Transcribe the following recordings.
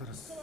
Alırız.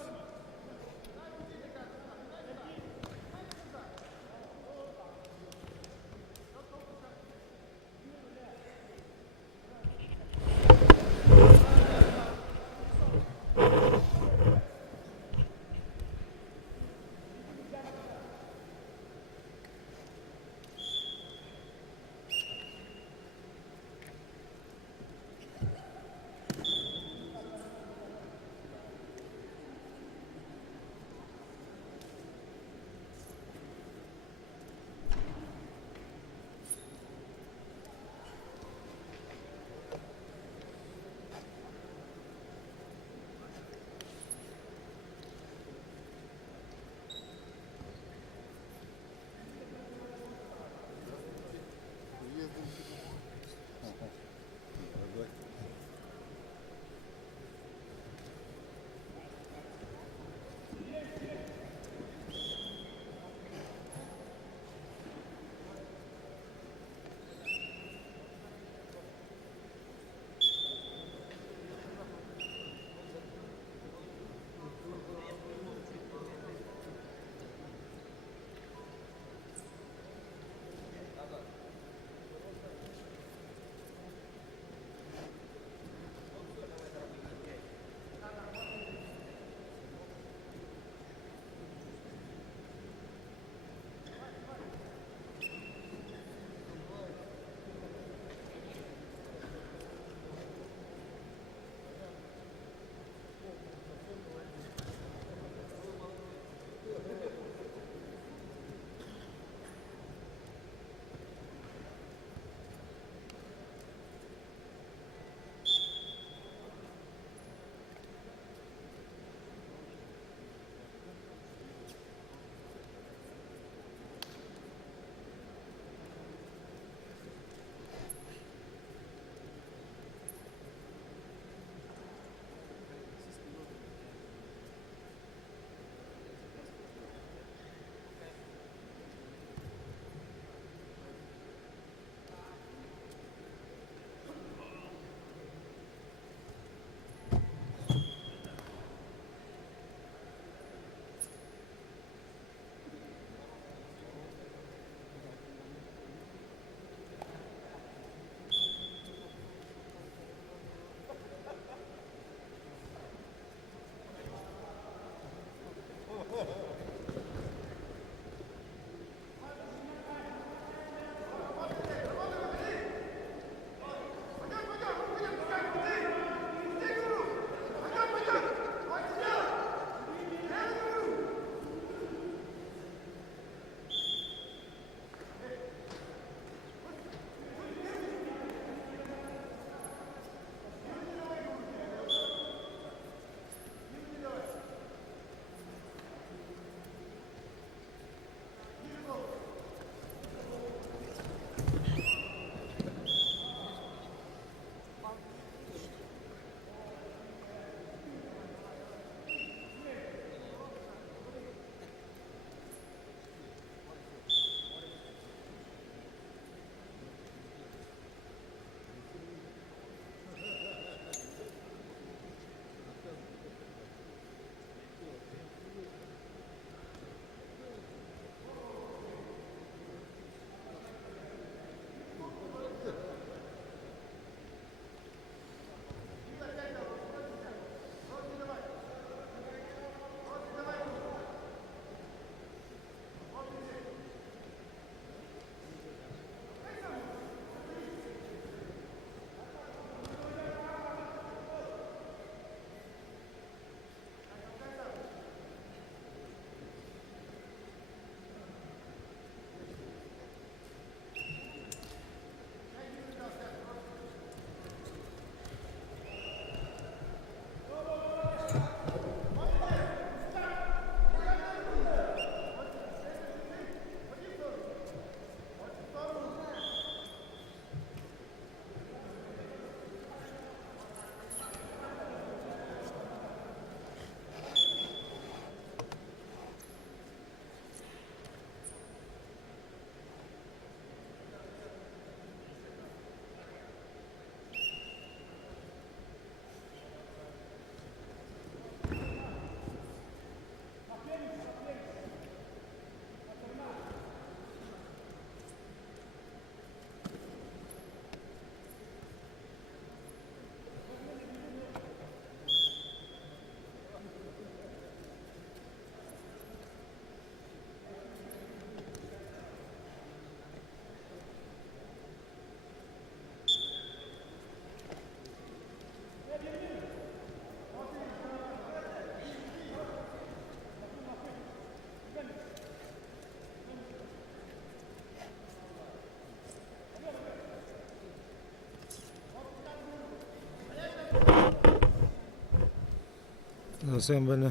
Sen beni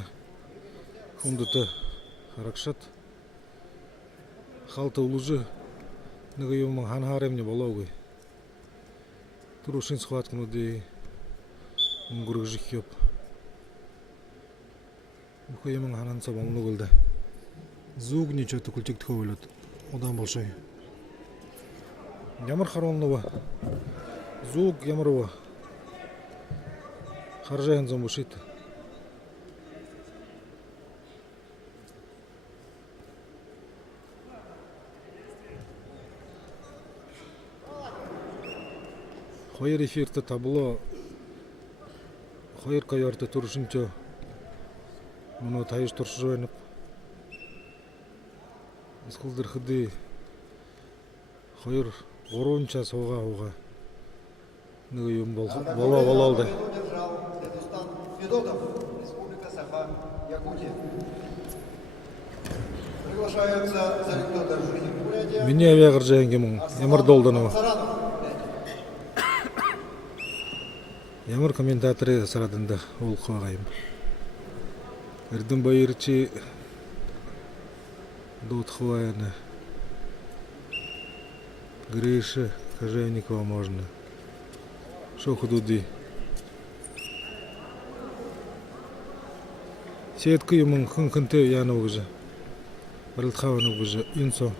hundutu harакшат. Халта улужи нагайоман ханхаремне болаугы. Турушин схваткну ди унгургжихёп. Ухайоман хананса болну гылды. Зуг ничего культик тховлет. Одан большой. Ямар харонлова. Зуг ямарова. Харжаен замушит. Хайыр эфирте табло. Хайыр кайарты турушинчо. Муну тайыш туршуйнуп. Искулдыр хыды. Хайыр горонча соға. Нугайым болалды. Федотов, Республика Саха-Якутия. Приглашаются Заректор Журин Бурятия. Меня авиагоржаенгемон, Ямар Долданова. Ямар комментаторы сарадында ол қағайым. Эрден байырчы Дотхваяна. Гриша Кожевникова можно. Шо худуди. Сетка юмын хынкынты яны угжы. Барылтхаваны угжы. Инсо.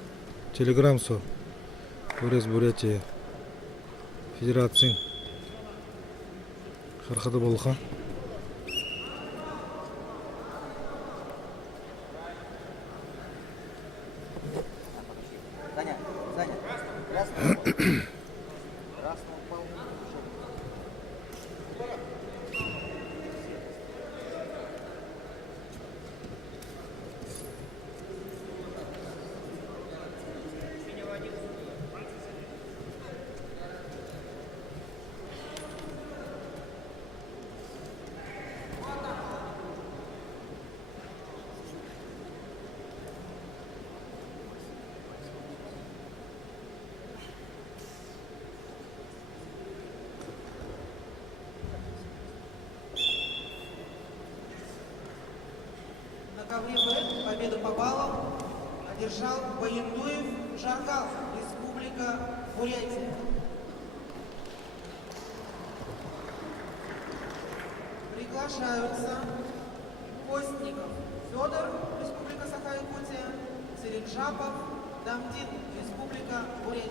Телеграмсо. Бурес Бурятия. Федерация. Хархады болха. На ковре победу по баллам одержал Баяндуев Жаргал, Республика Бурятия. Приглашаются Костников Федор, Республика Саха-Якутия, Циринджапов Дамдин, Республика Бурятия.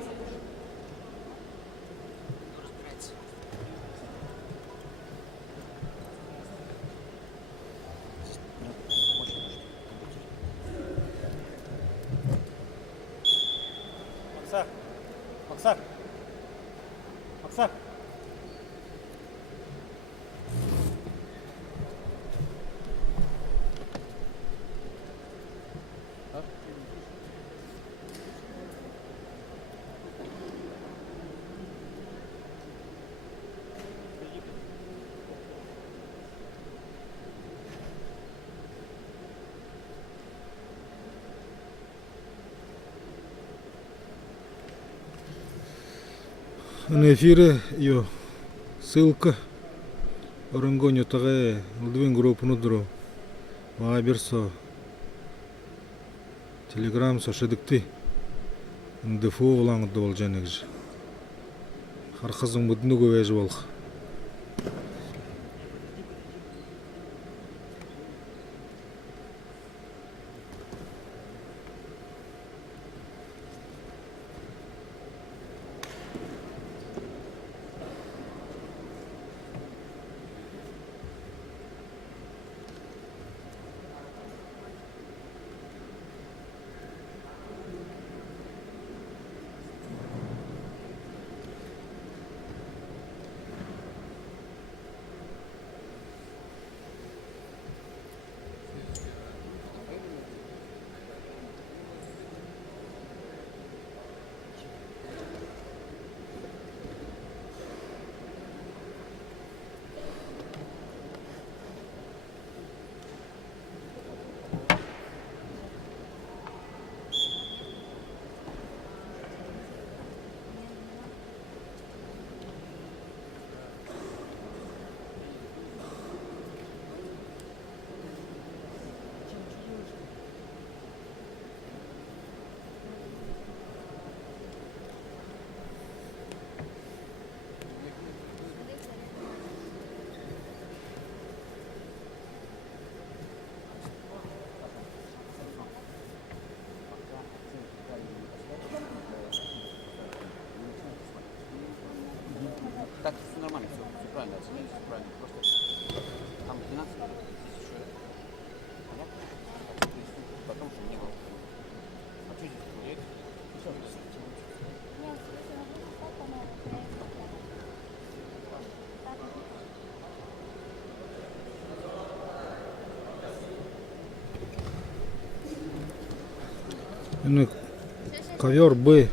Максак. На эфире ее ссылка. Орангоню тагай Лдвин группу нудру. Вайберсо. Телеграмсо шедикти. Дефо улаңды бол жанегж. Хархазың будну көвежі болх. Эне ковер Б.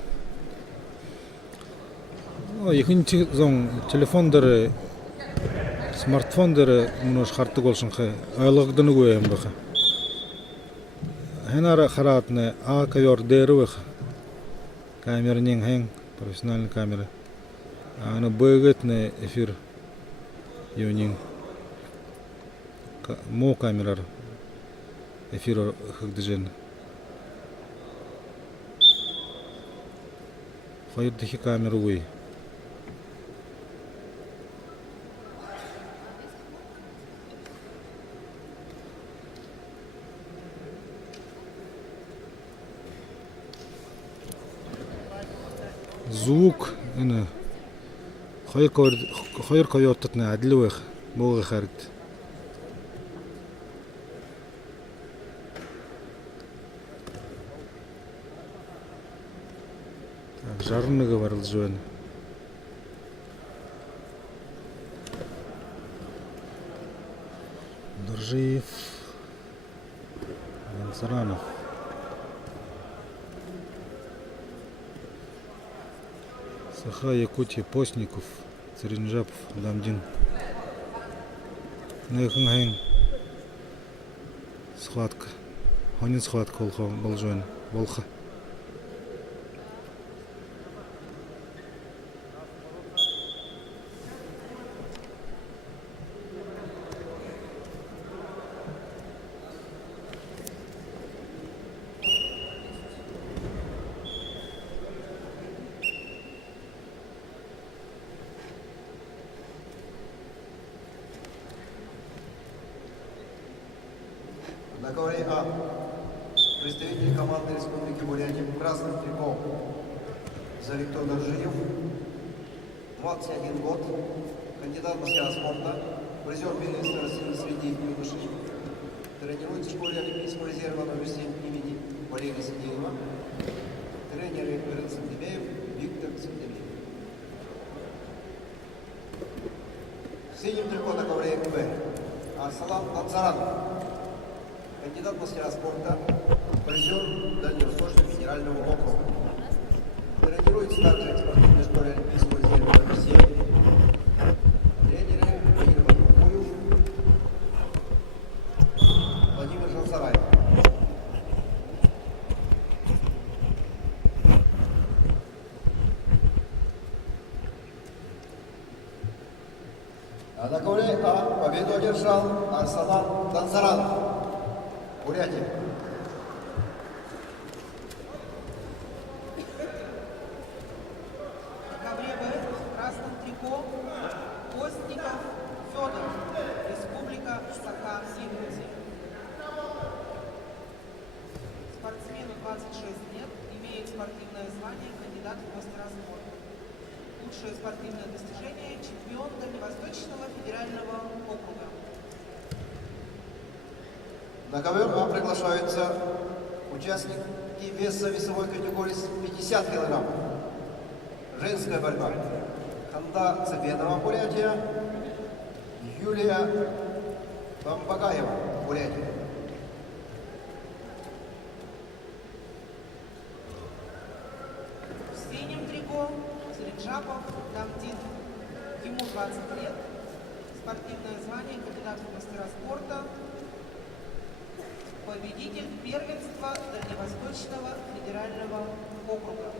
Екінші зон телефондары, смартфондары мұны шарты болсын қай. Айлығдыны көйем бақы. Хенара харатны А ковер дәрі бақы. Камернен хен, профессиональный камера. Аны бөгетне эфир юнин. Мо камерар. Эфир хагдыжен. Хайырдыхи камеру гой. Звук аны хайыр койоттатна адлык богы харит. Так, жарны говорил жөн. Доржиев, Ансаранов. Саха, Якутия, Постников, Царинжапов, Дамдин. Нэхэн схватка. Хонин схватка был жön. Волха. На ковре А. Представитель команды Республики Бурятия в красном трико Заритто Доржиев. 21 год. Кандидат в мастера спорта. Призер первенства России среди юношей. Тренируется в школе Олимпийского резерва номер 7 имени Валерия Сидеева. Тренеры Ирин Сантемеев, Виктор Сантемеев. В синем трико на ковре Б. Арсалан Ансаранов. Кандидат в мастера спорта, призер Дальневосточного федерального округа. Тренируется также в спортивной школе Олимпийского резерва номер 7. Тренеры Владимир Кукуев, Владимир Жансараев. А на ковре А победу одержал Арсалан Ансаранов. Бурятия. На ковре Б в красном трико Постников Федор, Республика Саха-Якутия. Спортсмену 26 лет, имеет спортивное звание кандидат в мастера спорта. Лучшее спортивное достижение – чемпион Дальневосточного федерального округа. На ковер А приглашаются участники весовой категории 50 кг. Женская борьба. Ханда Цыбенова, Бурятия. Юлия Бамбагаева, Бурятия. В синем трико Царинжапов Дамдин. Ему 20 лет. Спортивное звание кандидат в мастера спорта. Победитель первенства Дальневосточного федерального округа.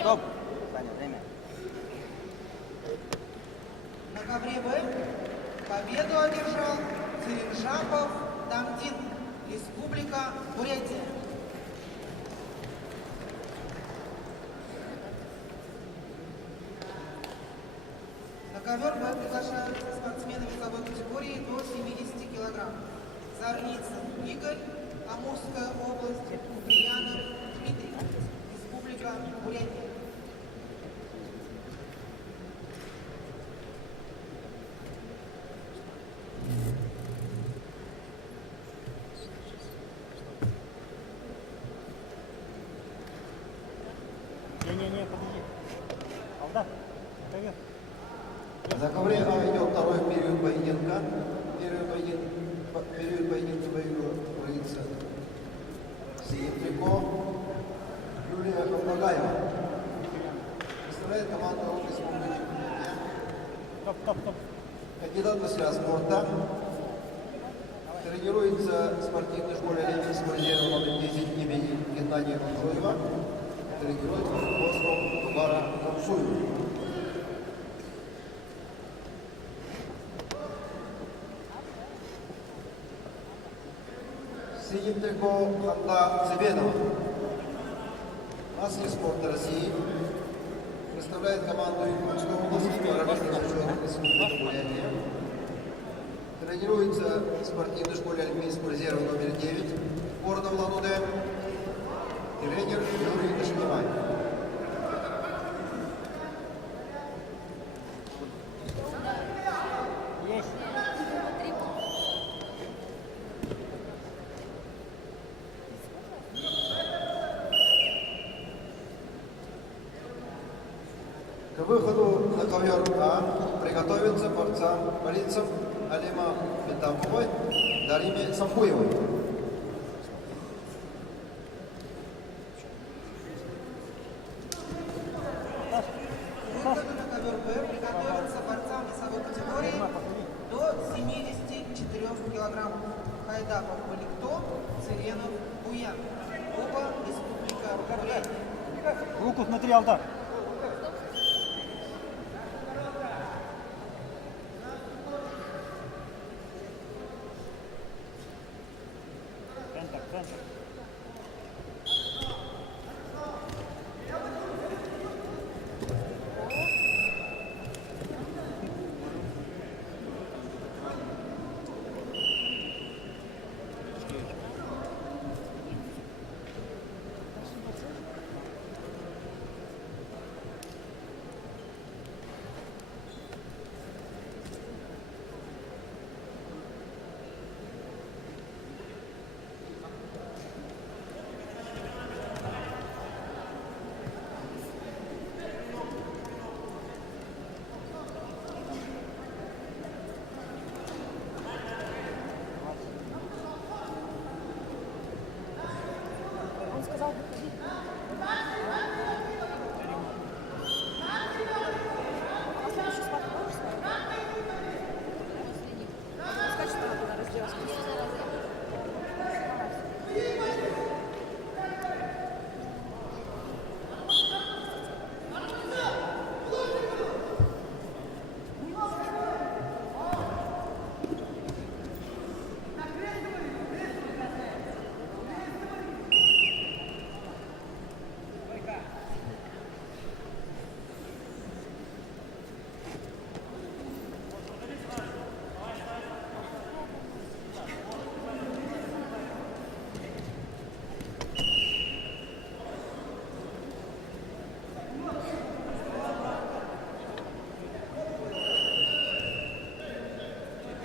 Стоп. Саня, время. На ковре Б победу одержал Цириншапов Дамдин, Республика Бурятия. На ковер Б приглашаются спортсмены весовой категории до 70 килограмм. Зарницын Игорь, Амурская область, Куприянов Дмитрий, Республика Бурятия. Не, подожди. Алда, ковер. На ковре А идет второй период поединка. Период поединка выигрывается синим трико Юлия Хамбагаева. Представляет команду Республики Бурятия. Стоп. Кандидат в мастера спорта. Тренируется в спортивной школе Олимпийского резерва номер 10 имени Геннадия Кунцуева. Тренирует под руководством Бара Камсуева. Синим трико Ханта Цыбенова. Мастер спорта России. Представляет команду Иркутской области параллельно зачетной Республики Бурятия. Тренируется в спортивной школе Олимпийского резерва номер 9 города Улан-Удэ. Тренер Юрий Дашневай. Есть. К выходу на ковер А приготовиться борцам Алима Бетамовой, Дариме Самбуевой. Выходу на ковер Б приготовиться борцам весовой категории до 74 килограммов. Хайдапов Маликто, Циренов Буян. Оба Республика Бурятия. Руку смотри, Алда. Центр.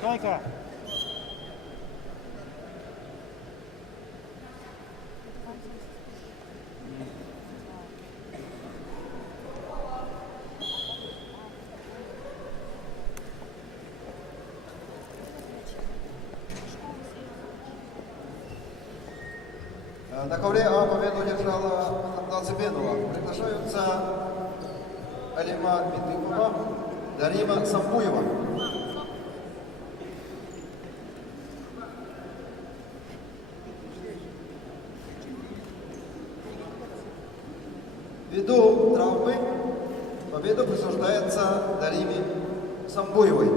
Тройка. На ковре А победу одержала Ханта Цыбенова. Приглашаются Алима Битыкова, Дарима Самбуева. Ввиду травмы присваивается Дариме Самбуевой.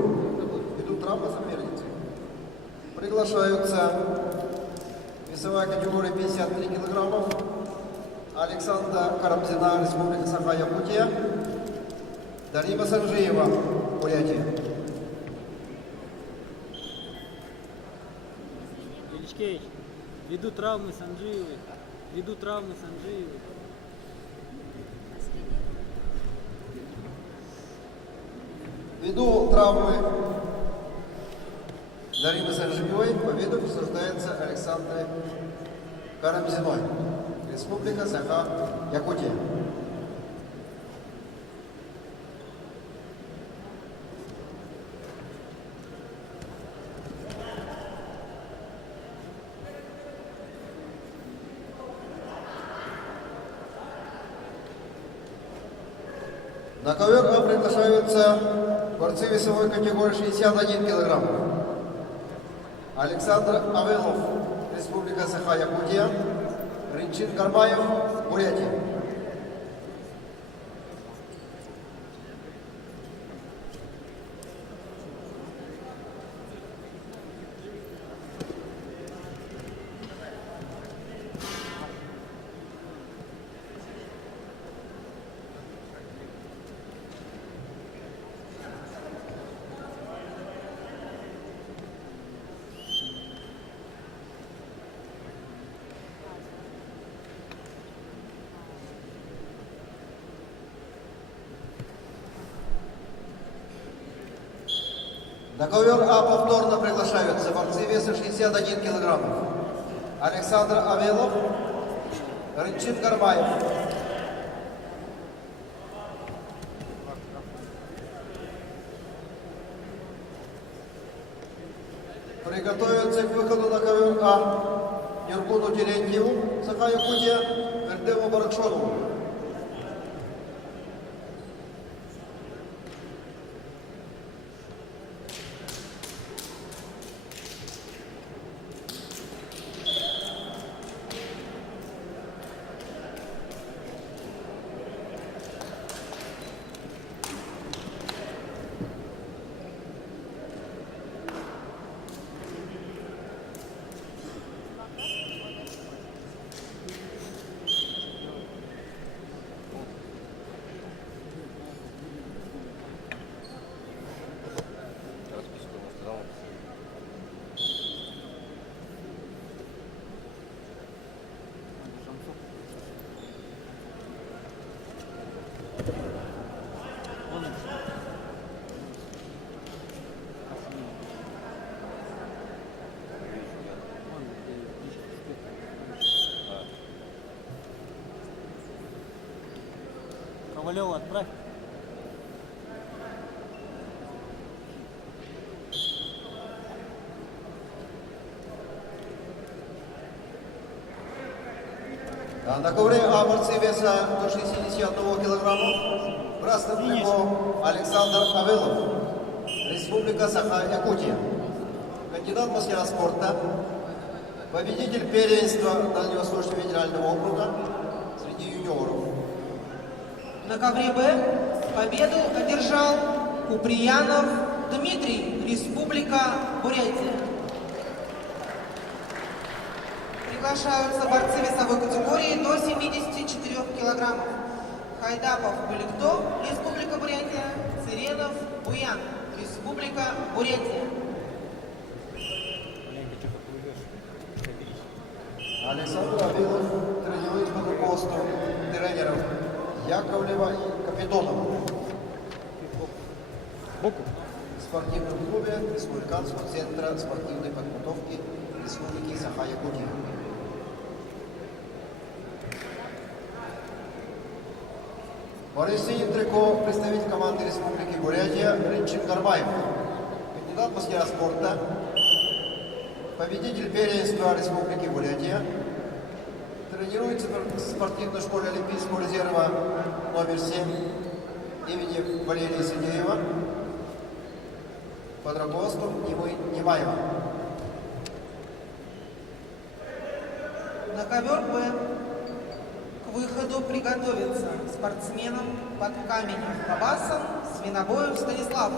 Идут травмы соперницы. Приглашаются весовая категория 53 килограммов. Александра Карамзина, Республика Саха-Якутия. Дарима Санжиева, Бурятия. Величкевич, ввиду травмы Санджиевой, ввиду травмы Санджиевой. Ввиду травмы Даримы Санжиевой победу присуждается Александре Карамзиной, Республика Саха-Якутия. На ковер А приглашаются борцы весовой категории 61 килограмм. Александр Авелов, Республика Саха-Якутия. Ринчин Кармаев, Бурятия. На ковер А повторно приглашаются борцы веса 61 килограмм. Александр Авелов, Рынчин Кармаев. Приготовиться к выходу на ковер А Нюргуну Терентьеву, Саха-Якутия, Эрдему Баракшонову. Ковалева отправь. На ковре А борцы веса до 61 килограмма. Красным трико Александр Авелов, Республика Саха-Якутия. Кандидат в мастера спорта, победитель первенства Дальневосточного федерального округа среди юниоров. На ковре Б победу одержал Куприянов Дмитрий, Республика Бурятия. Приглашаются борцы весовой категории до 74 килограммов. Хайдапов Баликто, Республика Бурятия. Циренов Буян, Республика Бурятия. Александр Авилов тренирует под руководством тренеров Яковлева и Капитонова. В спортивном клубе Республиканского центра спортивной подготовки Республики Саха-Якутия. Борис синим трико представитель команды Республики Бурятия Ринчин Кармаев. Кандидат в мастера спорта, победитель первенства Республики Бурятия. Тренируется в спортивной школе Олимпийского резерва номер 7 имени Валерия Сидеева под руководством Нивы Немаева. На ковер Б к выходу приготовиться спортсменам Подкаменев Бабасан, Свинобоев Станислав.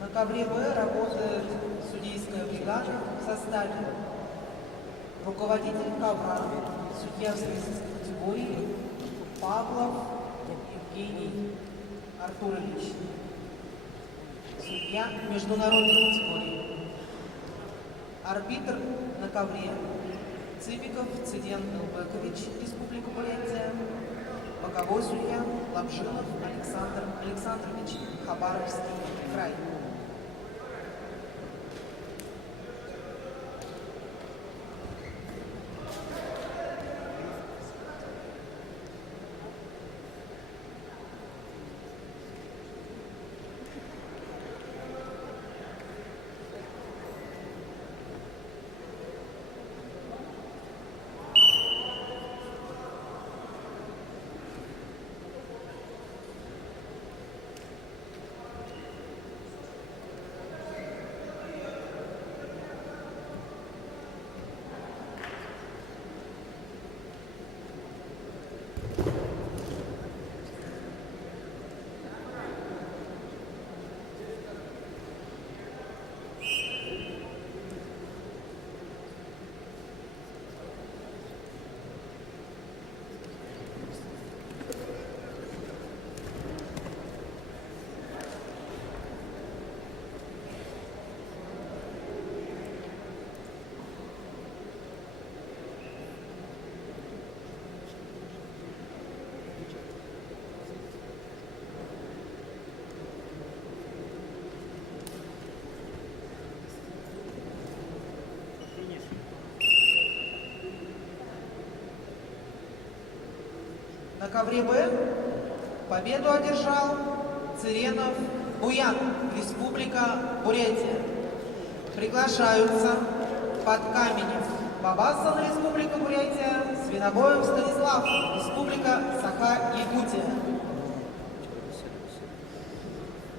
На ковре Б работает судейская бригада в составе руководитель ковра, судья в категории Павлов Евгений Артурович, судья международной категории, арбитр на ковре Цыбиков Циден Элбекович, Республика Бурятия, боковой судья Лапшинов Александр Александрович, Хабаровский край. На ковре Б победу одержал Цыренов Буян, Республика Бурятия. Приглашаются Подкаменев Бабасан, Республика Бурятия, Свинобоев Станислав, Республика Саха-Якутия.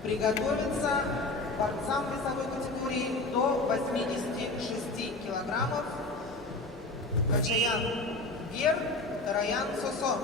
Приготовиться борцам весовой категории до 86 килограммов Качаян Гер, Тараян Сосо.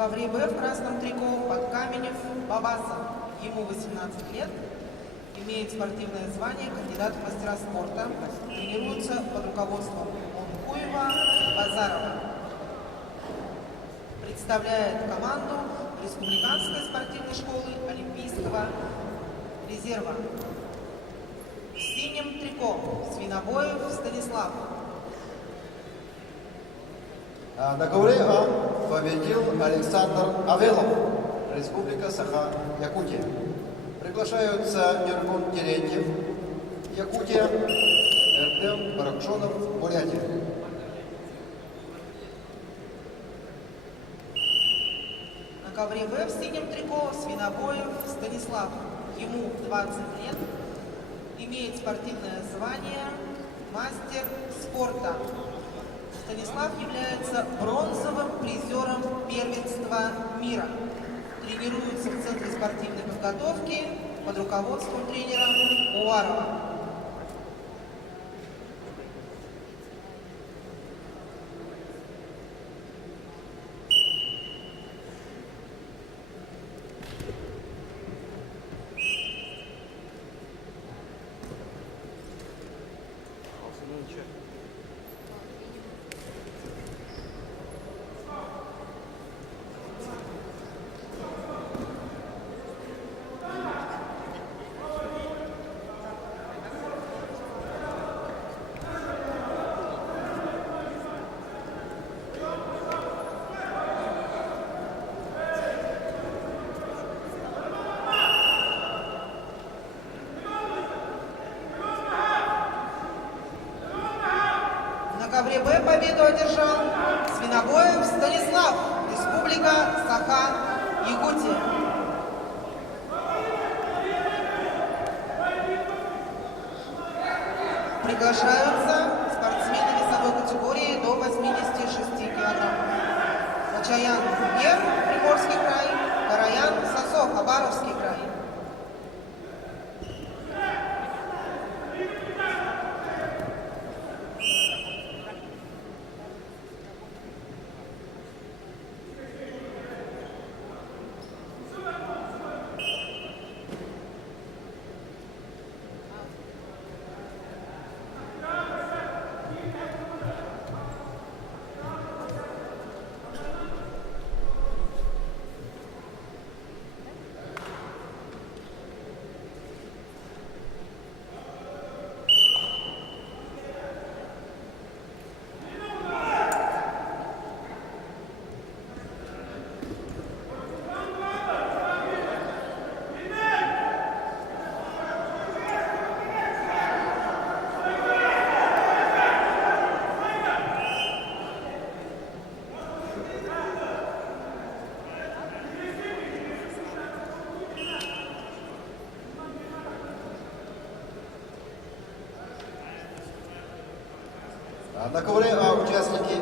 ковре Б в красном трико Подкаменев Бабаса. Ему 18 лет. Имеет спортивное звание кандидат в мастера спорта. Тренируется под руководством Онкуева Базарова. Представляет команду Республиканской спортивной школы Олимпийского резерва. В синем трико Свинобоев Станислав. На ковре А победил Александр Авелов, Республика Саха-Якутия. Приглашаются Нергун Терентьев, Якутия, Эрдем Баракшонов, Бурятия. На ковре Б в синем трико Свинобоев Станислав. Ему 20 лет. Имеет спортивное звание мастер спорта. Станислав является бронзовым призером первенства мира. Тренируется в Центре спортивной подготовки под руководством тренера Уварова. На ковре Б победу одержал Свинобоев Станислав, Республика Саха-Якутия. Приглашаются спортсмены весовой категории до 86 килограмм. Лачаян Ер, Приморский край, Караян Сосо, Хабаровский край. На ковре А участники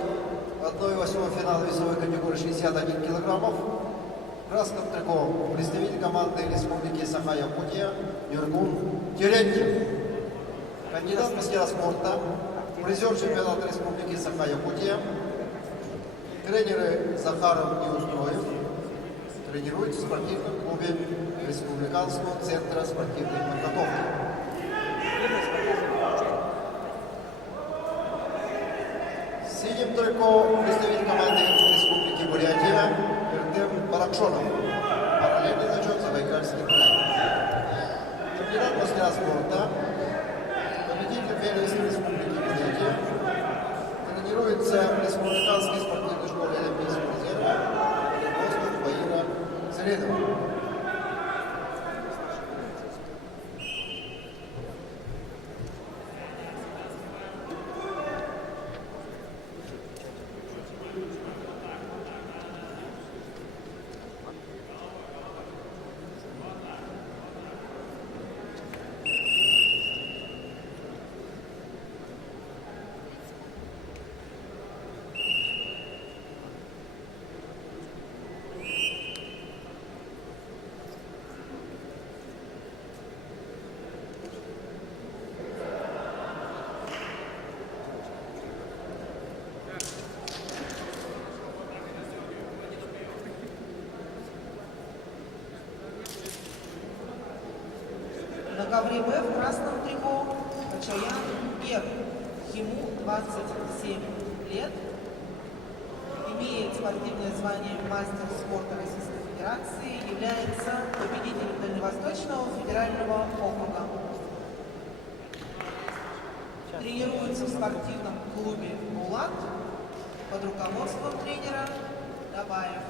1/8 финала весовой категории 61 килограммов. В красном трико представитель команды Республики Саха-Якутия Нергун Терентьев. Кандидат в мастера спорта, призер чемпионата Республики Саха-Якутия. Тренеры Захаров и Устроев. Тренируются в спортивном клубе Республиканского центра спортивной подготовки. В синем трико представитель команды Республики Бурятия Эрдем Баракшонов. Параллельный зачет Забайкальский край. Кандидат в мастера спорта, победитель первенства Республики Бурятия. Тренируется в Республиканской спортивной школе Олимпийского резерва после Баира Зеленова. На ковре Б в красном трико Качаян Гер. Ему 27 лет. Имеет спортивное звание мастер спорта Российской Федерации. Является победителем Дальневосточного федерального округа. Тренируется в спортивном клубе «Булат» под руководством тренера Dabаев.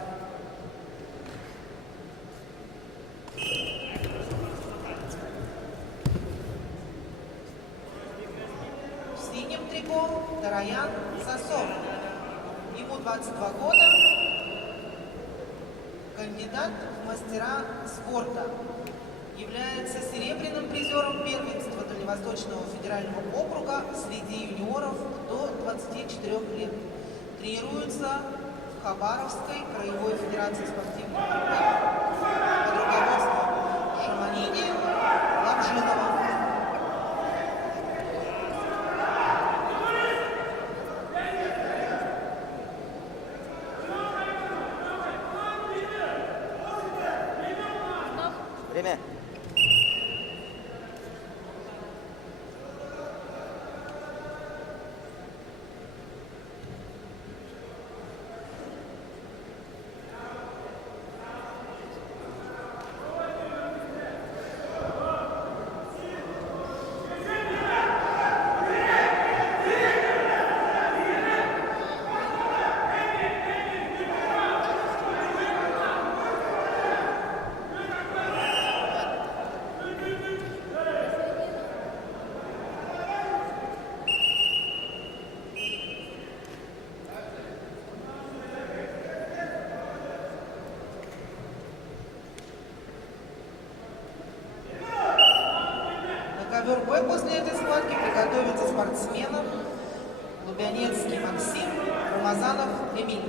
В синем трико Дараян Сосов. Ему 22 года. Кандидат в мастера спорта. Является серебряным призером первенства Дальневосточного федерального округа среди юниоров до 24 лет. Тренируется в Хабаровской краевой федерации спортивных клубов под руководством Шаманиди Ламжинова. Время. Ковер Б после этой схватки приготовится спортсменам Лубянецкий Максим, Рамазанов Эмиль.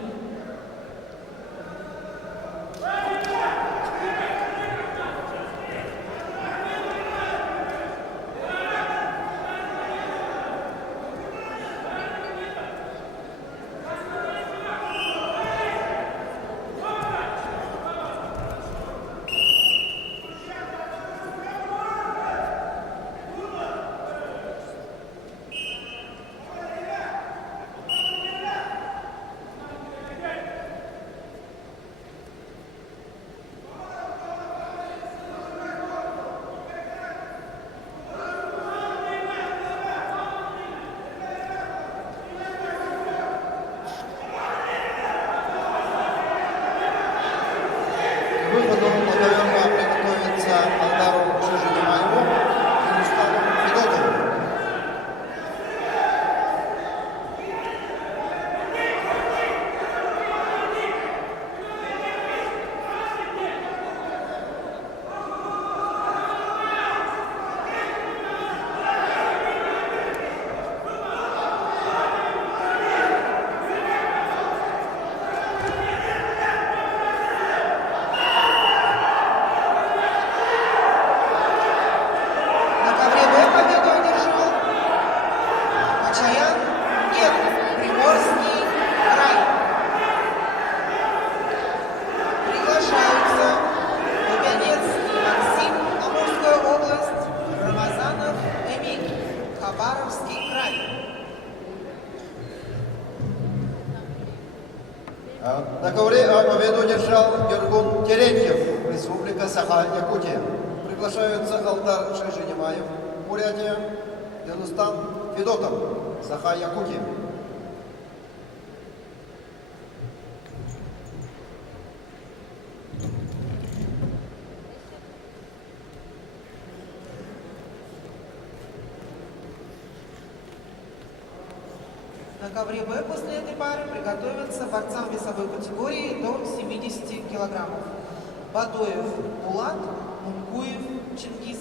К выходу Молдавенко приготовится Алдару Шижинимаеву и Рустаму Федотову. На ковре Б победу одержал Качаян Гер, Приморский край. Приглашаются Лубянецкий Максим, Амурская область, Рамазанов Эмиль, Хабаровский край. На ковре А победу одержал Гергун Терентьев, Республика Саха-Якутия. Приглашаются Алдар Шижинимаев, Бурятия, и Рустам Федотов, Саха-Якутия. На ковре Б после этой пары приготовятся борцам весовой категории до 70 килограммов. Бадоев Булат, Мункуев Чингис.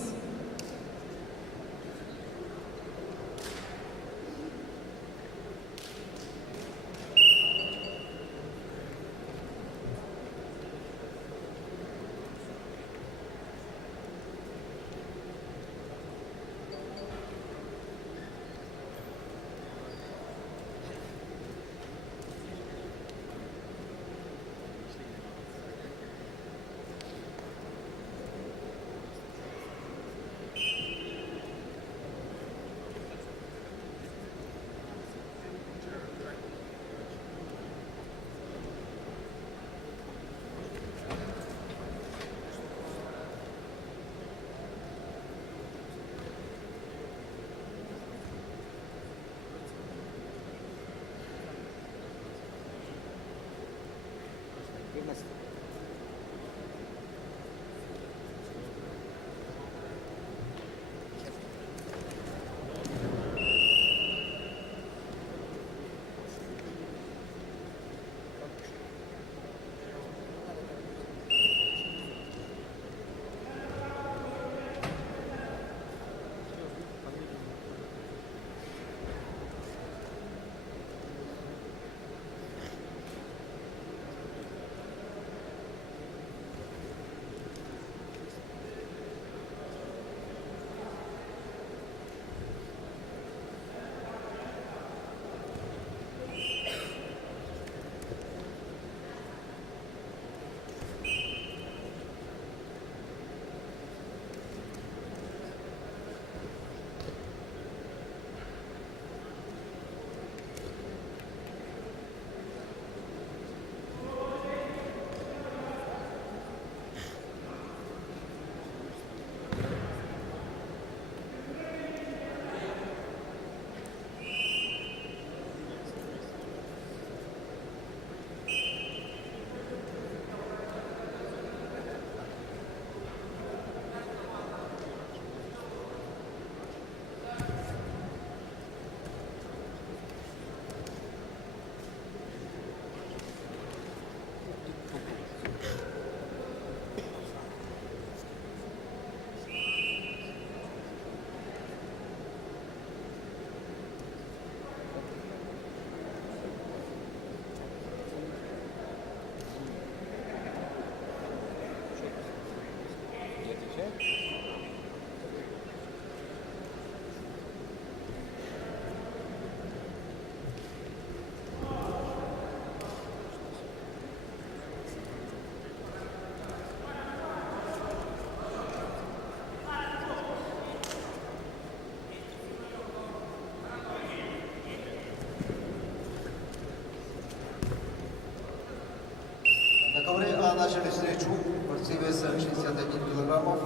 начали встречу борцы веса 61 килограммов.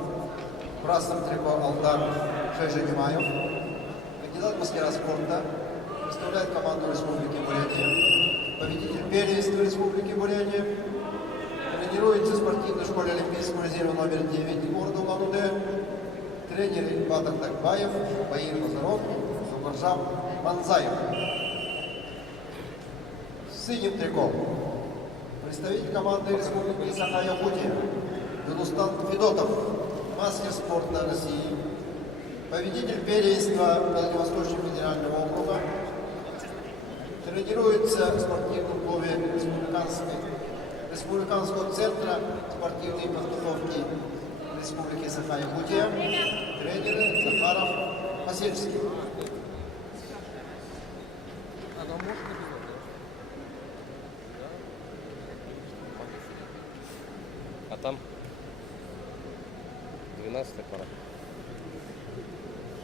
В красном трико Алдар Шайжанимаев. Кандидат в мастера спорта. Представляет команду Республики Бурятия. Победитель первенства Республики Бурятия. Тренируется в спортивной школе Олимпийского резерва номер 9 города Улан-Удэ. Тренер Батар Такбаев, Баир Базаров, Зубаржам Манзаев. С синим трико представитель команды Республики Саха-Якутия Юнустан Федотов, мастер спорта России, победитель первенства Дальневосточного федерального округа, тренируется в спортивном клубе Республиканского центра спортивной подготовки Республики Саха-Якутия, тренеры Захаров Васильевский. А там 12-я пара.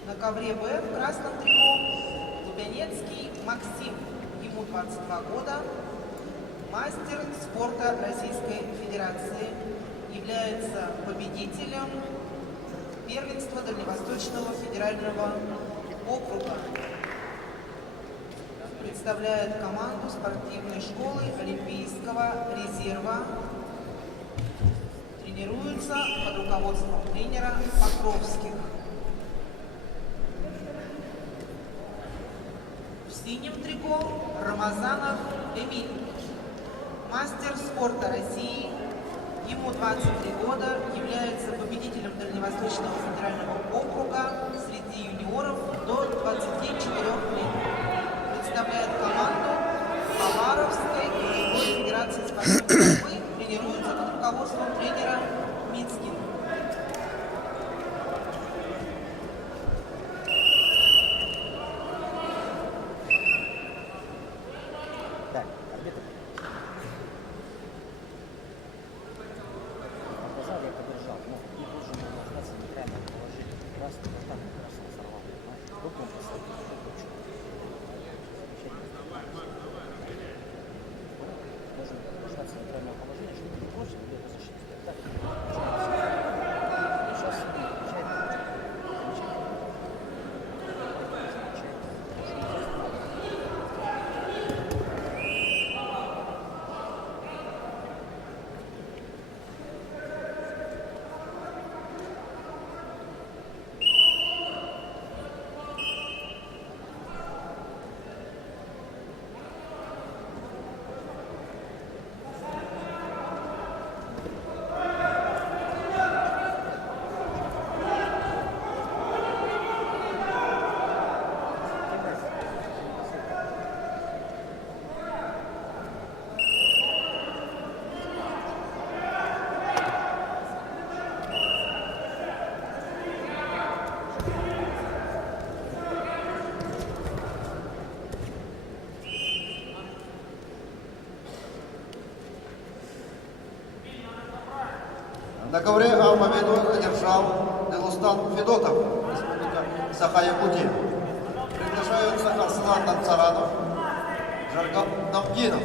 На ковре Б в красном трико Лубянецкий Максим, ему 22 года, мастер спорта Российской Федерации, является победителем первенства Дальневосточного федерального округа. Представляет команду спортивной школы Олимпийского резерва. Тренируется под руководством тренера Покровских. В синем трико Рамазанов Эмиль, мастер спорта России, ему 23 года, является победителем Дальневосточного федерального округа среди юниоров до 24 лет. Представляет команду Хабаровской краевой федерации спортивной борьбы, тренируется под руководством тренера Мицкин. Так, арбитр. Показал, я подержал, но не должен был остаться в неправильном положении. Красный, вот так красный сорвал, понимаешь? Руку он поставил, должен остаться в неправильном положении, чтобы не бросил, или это защитить. Так, сейчас На ковре А победу одержал Делустан Федотов, Республика Саха-Якутия. Приглашаются Арслан Танцаранов, Жаргал Намгинов,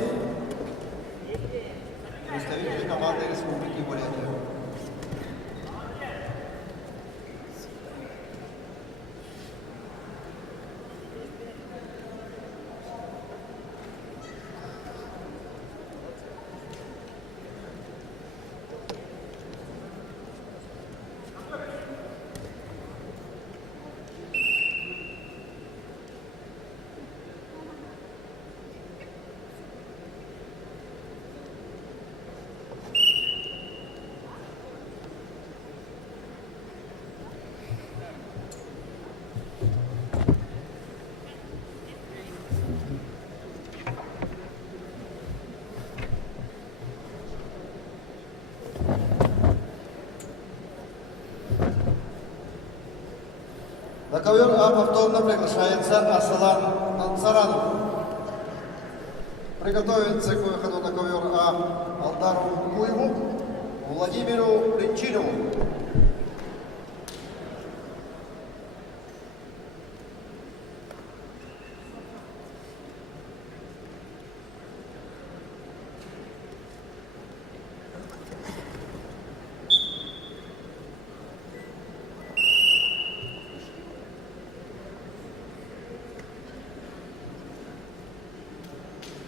представители команды Республики Бурятия. На ковер А повторно приглашается Арслан Танцаранов. Приготовиться к выходу на ковер А Алдару Куеву, Владимиру Ринчинову.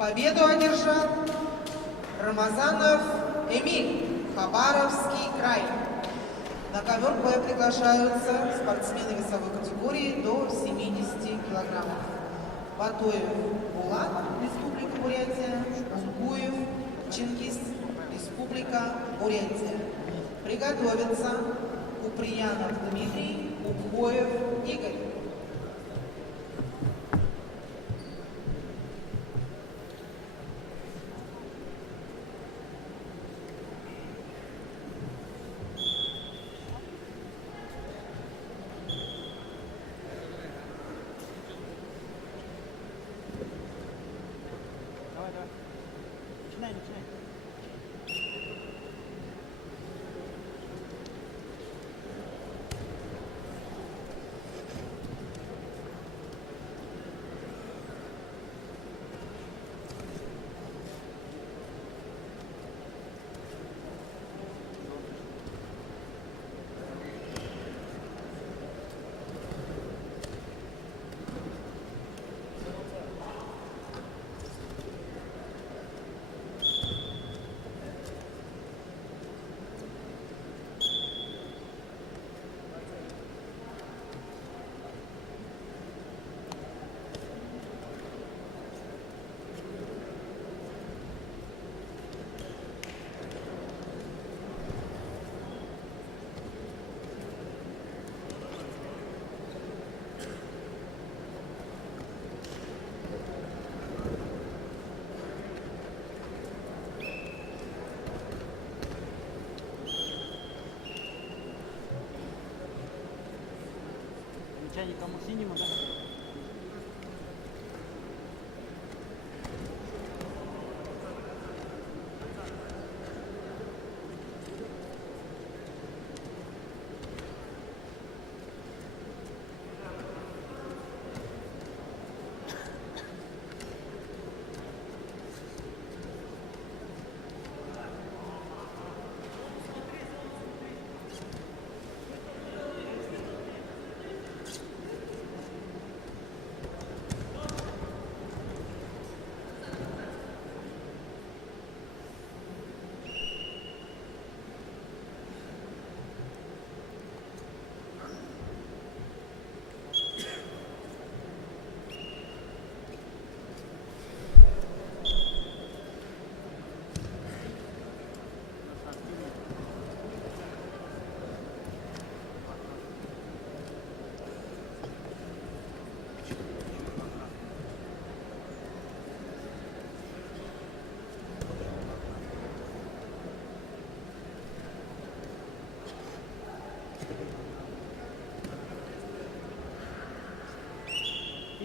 Победу одержал Рамазанов Эмиль, Хабаровский край. На ковер боя приглашаются спортсмены весовой категории до 70 килограммов. Батоев Булат, Республика Бурятия, Унгуев Чингис, Республика Бурятия. Приготовиться Куприянов Дмитрий, Упхоев Игорь. Давай, давай. Начинай, начинай. Замечание кому синему, да?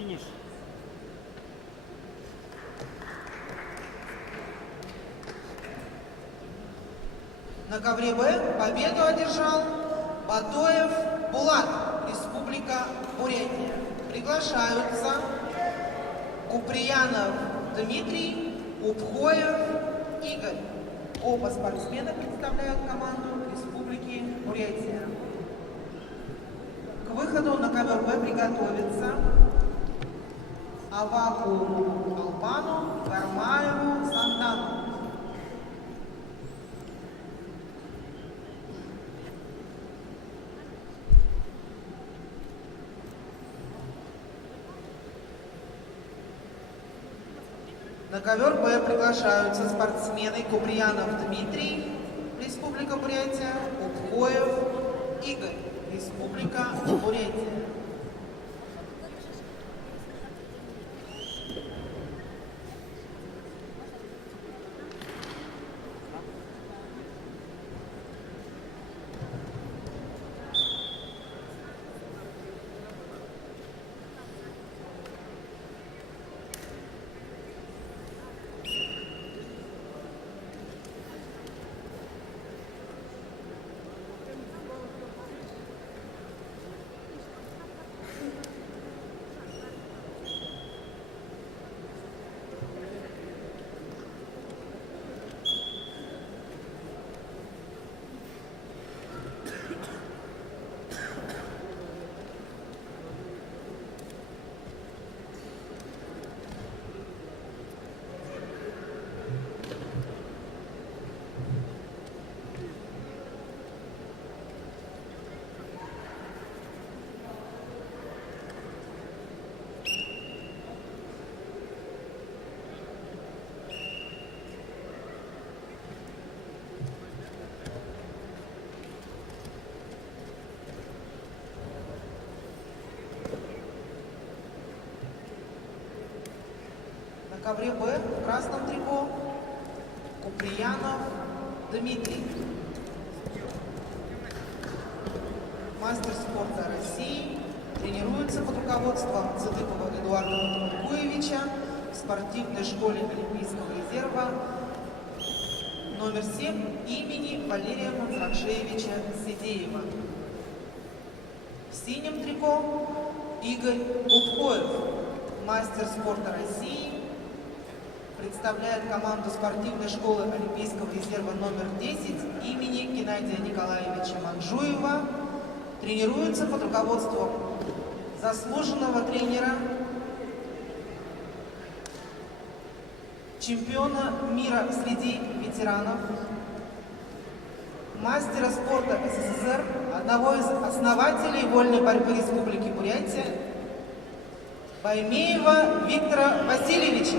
Финиш. На ковре Б победу одержал Батоев Булат, Республика Бурятия. Приглашаются Куприянов Дмитрий, Упхоев Игорь. Оба спортсмена представляют команду Республики Бурятия. К выходу на ковер Б приготовиться Аваку Албану, Гармаеву Сандану. На ковер Б приглашаются спортсмены Куприянов Дмитрий, Республика Бурятия, Упхоев Игорь, Республика Бурятия. На ковре Б в красном трико Куприянов Дмитрий. Мастер спорта России, тренируется под руководством Цыдыкова Эдуарда Матвуевича в спортивной школе Олимпийского резерва номер 7 имени Валерия Манзракшеевича Сидеева. В синем трико Игорь Губкоев, мастер спорта России, представляет команду спортивной школы Олимпийского резерва номер 10 имени Геннадия Николаевича Манжуева, тренируется под руководством заслуженного тренера, чемпиона мира среди ветеранов, мастера спорта СССР, одного из основателей вольной борьбы Республики Бурятия, Баймеева Виктора Васильевича.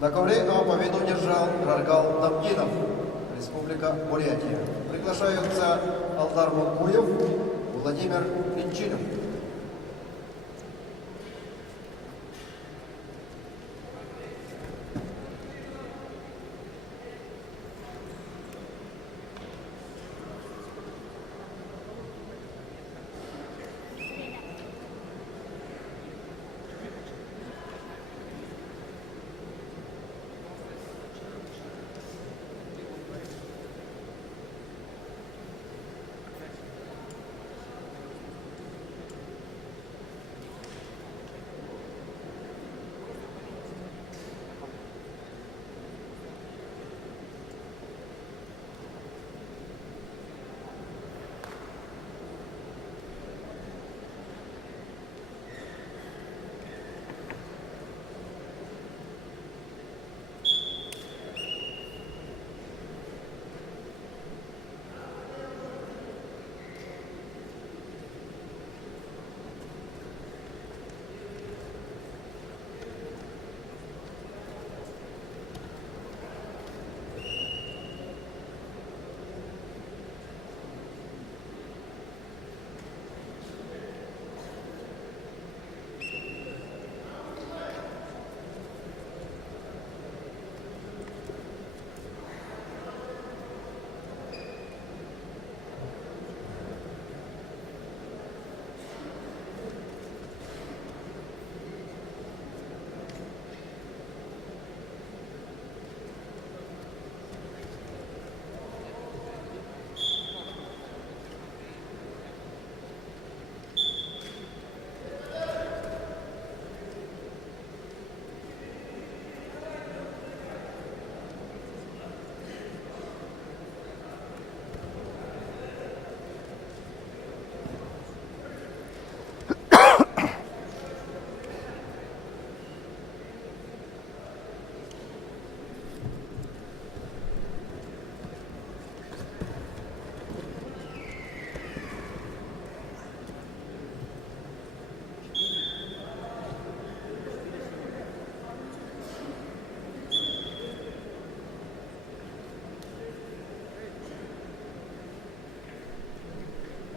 На ковре А победу держал Раргал Давгинов, Республика Бурятия. Приглашаются Алдар Мункуев, Владимир Пинчинов.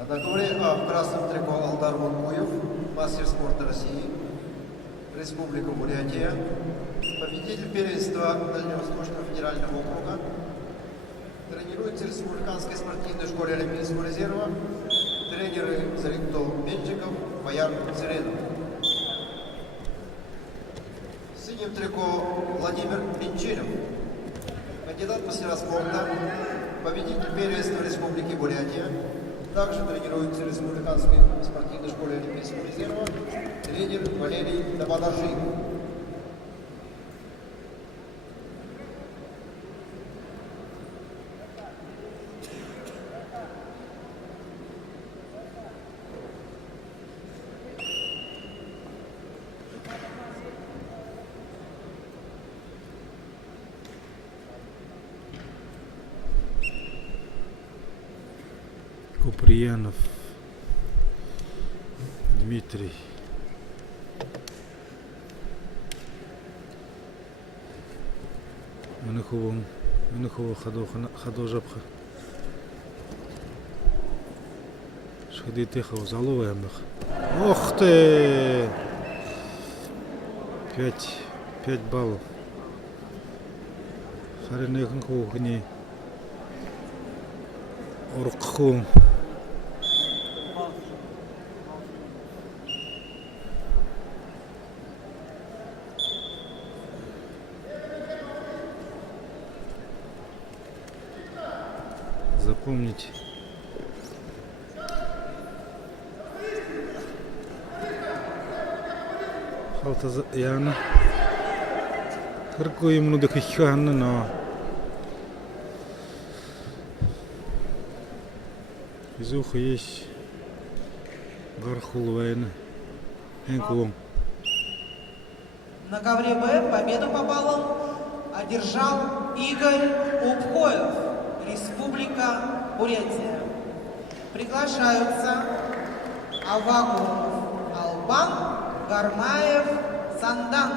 На ковре А в красном трико Алдар Мункуев, мастер спорта России, Республика Бурятия, победитель первенства Дальневосточного федерального округа, тренируется в Республиканской спортивной школе Олимпийского резерва, тренеры Заритол Бенчиков, Бояр Церенов. В синем трико Владимир Пинчинов, кандидат в мастера спорта, победитель первенства Республики Бурятия. Также тренируется в Республиканской спортивной школе Олимпийского резерва тренер Валерий Табадаржи. Куприянов Дмитрий. Мынхова хадо жапха. Шхадитехов заловаемых. Ох ты! 5 баллов. Харинехн кухни. Оркхум. Запомнить. Халта Яна. Харко ему дохиханна, но из уха есть Гархулвейна. Энкулом. На ковре Б победу по баллам одержал Игорь Упкоев, Республика Бурятия. Приглашаются Авагумов Албан, Гармаев Сандан.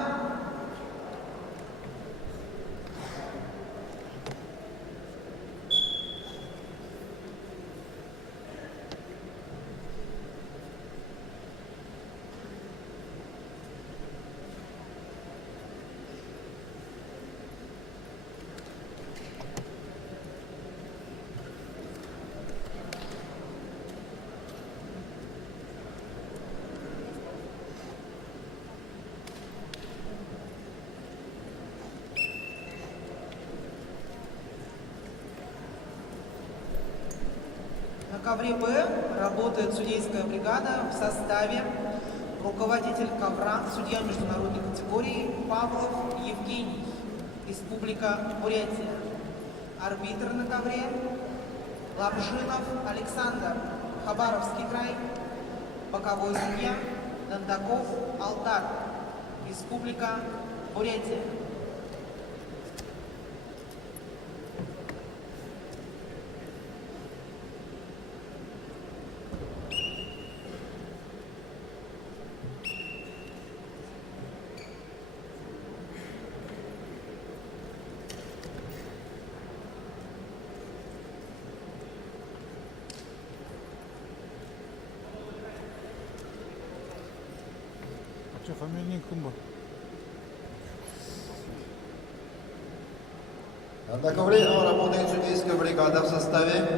На ковре Б работает судейская бригада в составе руководитель ковра, судья международной категории Павлов Евгений, Республика Бурятия. Арбитр на ковре Лапжинов Александр, Хабаровский край. Боковой судья Дондаков Алдар, Республика Бурятия. А что, фамилия Кумба? На ковре работает судейская бригада в составе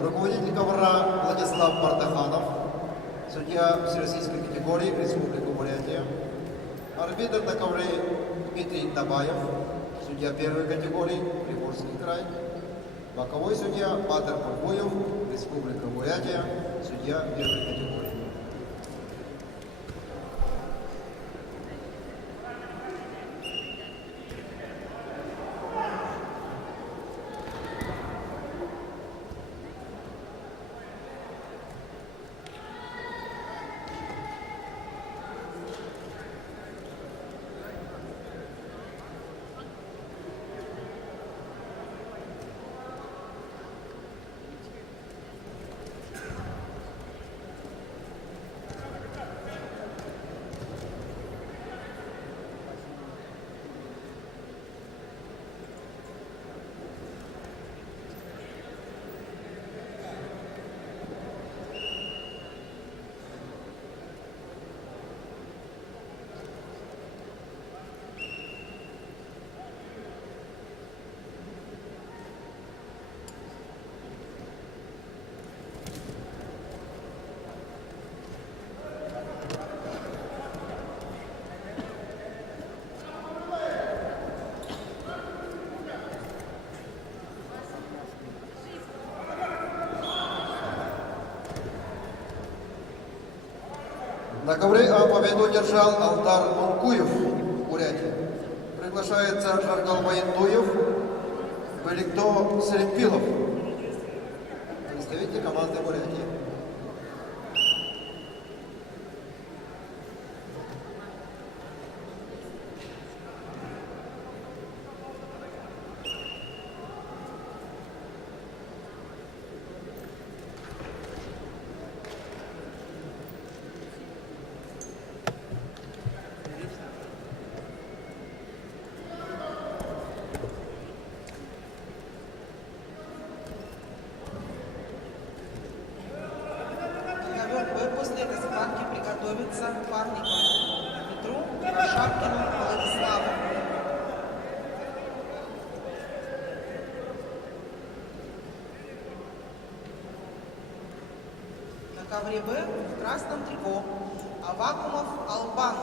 руководитель ковра Владислав Бардаханов, судья всероссийской категории Республика Бурятия. Арбитр на ковре Дмитрий Табаев, судья первой категории Приморский край. Боковой судья Батыр Курбуев, Республика Бурятия, судья первой категории. На ковре победу держал Алтар Монкуев, Бурятия. Приглашается Жаргал Баяндуев, Великто Селимпилов, представитель команды Бурятии. После этой схватки приготовиться Парникову Петру и Шапкину Владиславу. На ковре Б в красном трико Авакумов Албан,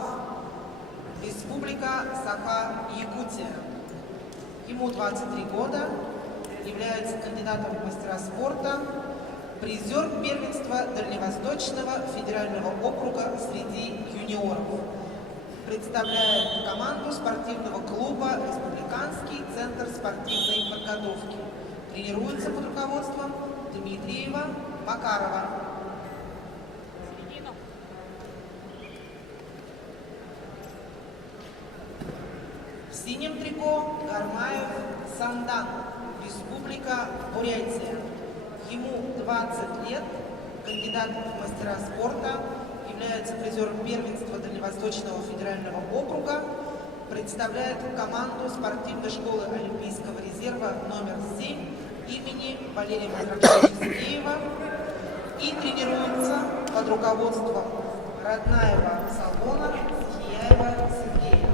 Республика Саха-Якутия. Ему 23 года, является кандидатом в мастера спорта, призер первенства Дальневосточного федерального округа среди юниоров. Представляет команду спортивного клуба «Республиканский центр спортивной подготовки». Тренируется под руководством Дмитриева Макарова. В синем трико Гармаев Сандан, Республика Бурятия. Ему 20 лет, кандидат в мастера спорта, является призером первенства Дальневосточного федерального округа, представляет команду спортивной школы Олимпийского резерва номер 7 имени Валерия Петровича Сергеева и тренируется под руководством Роднаева Салбона, Хияева Сергея.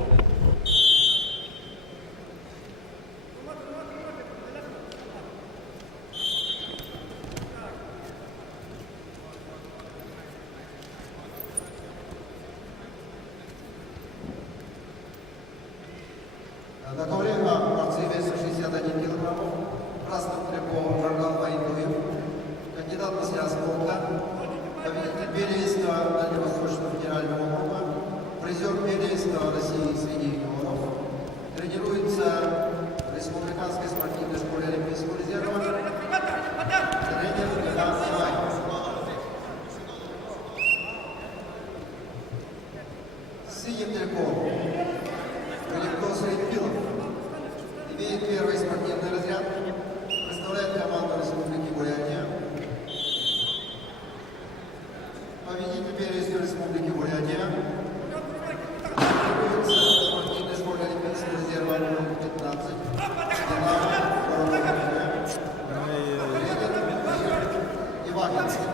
На ковре борцы веса 61 килограммов, в красном трико Жаргал Баяндуев, кандидат в мастера спорта, победитель первенства Дальневосточного федерального округа, призер первенства России среди юниоров, тренируется в Республиканской спортивной школе Олимпийского резерва, тренер Иван Ивай. Синим трико Великто Селимпилов имеет первый спортивный разряд, представляет команду Республики Бурятия. Победитель первенства Республики Бурятия. Тренируется в спортивной школе Олимпийского резерва номер 15. Динамо, город Бурятия. Тренер Ивахинский.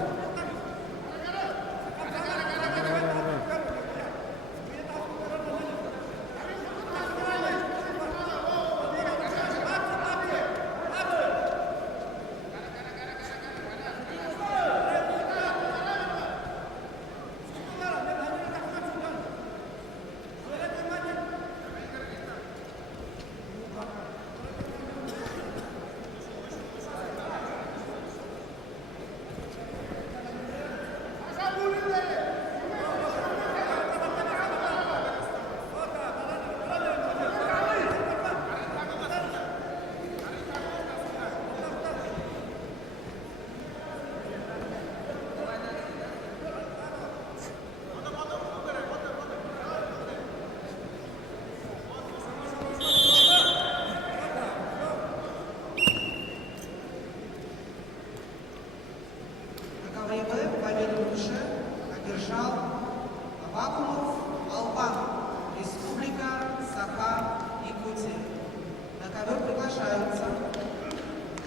Победу уже одержал Авакумов Албан, Республика Саха-Якутия. На ковер приглашаются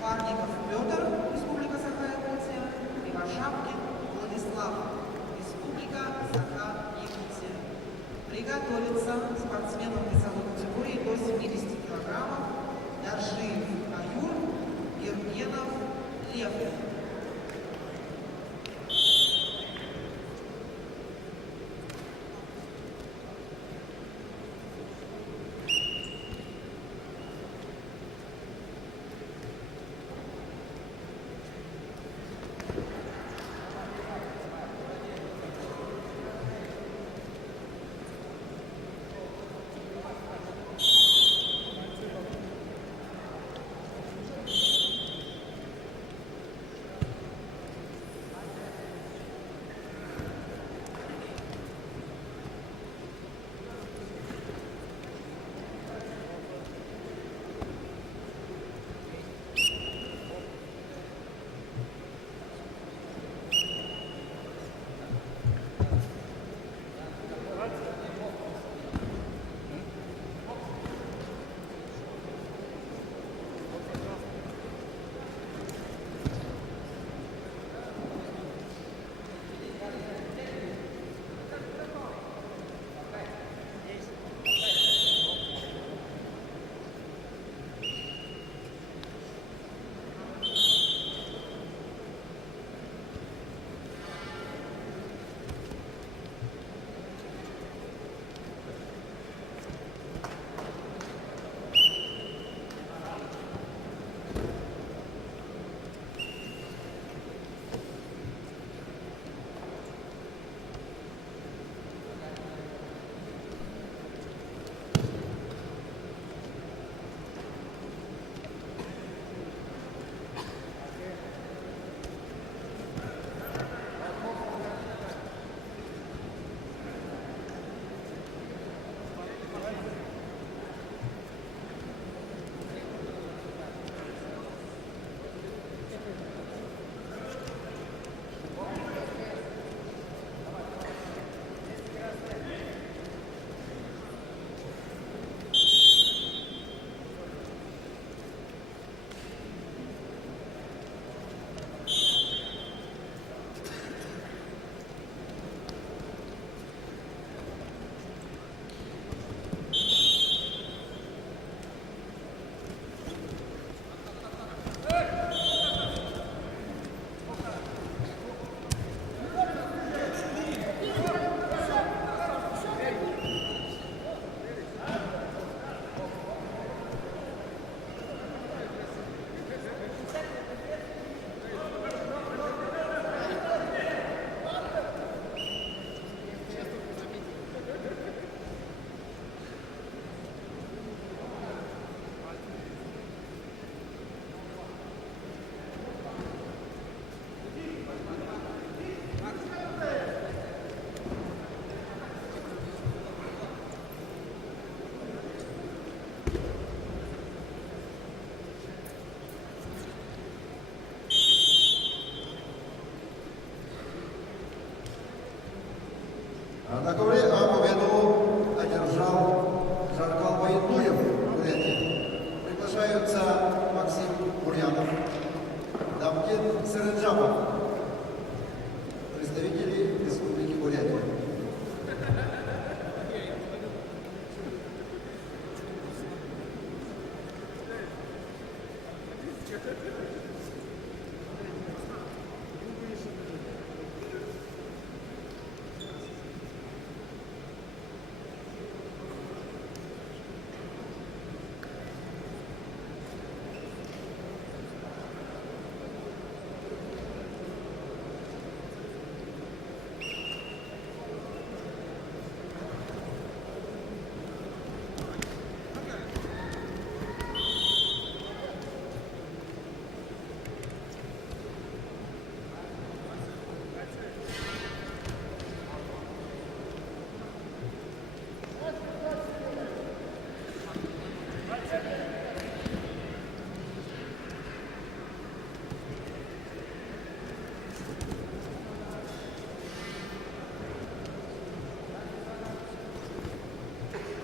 Парников Петр, Республика Саха-Якутия, Кривошапкин Владислав, Республика Саха-Якутия. Приготовиться спортсменам весовой категории до 70 килограммов Даржиев Аюр, Гергенов Лев.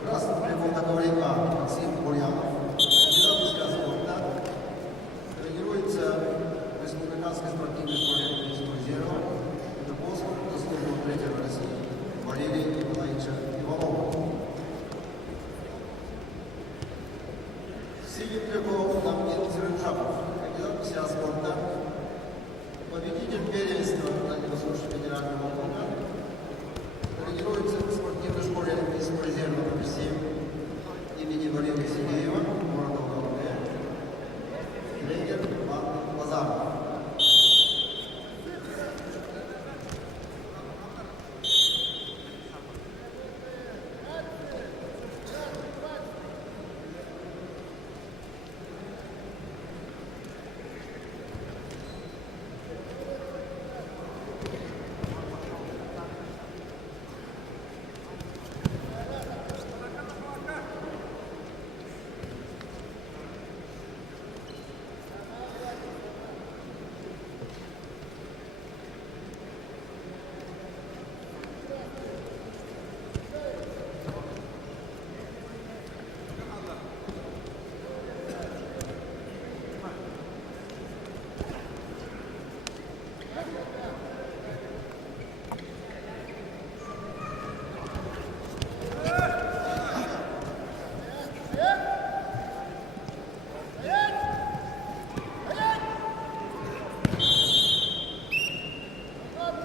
Красным триком на ковре А Максим Бурьянов, кандидат мастера спорта, тренируется в Республиканской спортивной школе Олимпийского резерва под руководством заслуженного тренера России Валерия Николаевича Иванова. Синим триком Намгин Циренжапов, кандидат мастера спорта, победитель первенства Дальневосточного федерального округа, тренируется в спортивной школе Олимпийского резерва номер 7 имени Валерия Сергеева, города Улан-Удэ, тренер Иван Лазаров.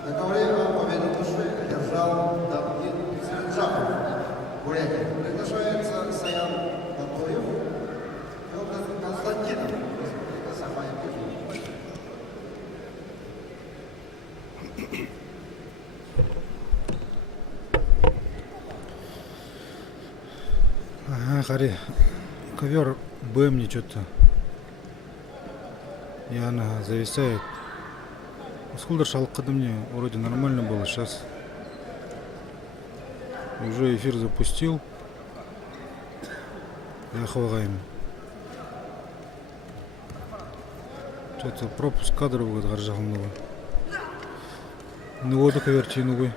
На ковре победу души одержал Дамгин Циренжапов, Бурятия. Приглашается Саян Батоев, Федор Константинов, Республика Саха-Якутия. Ага, Хари, ковер Б мне что-то. И она зависает. Сколько шалкада мне вроде нормально было, сейчас уже эфир запустил. Я хвагаем. Что-то пропуск кадров будет гаржал новый. Ну вот коверти новый.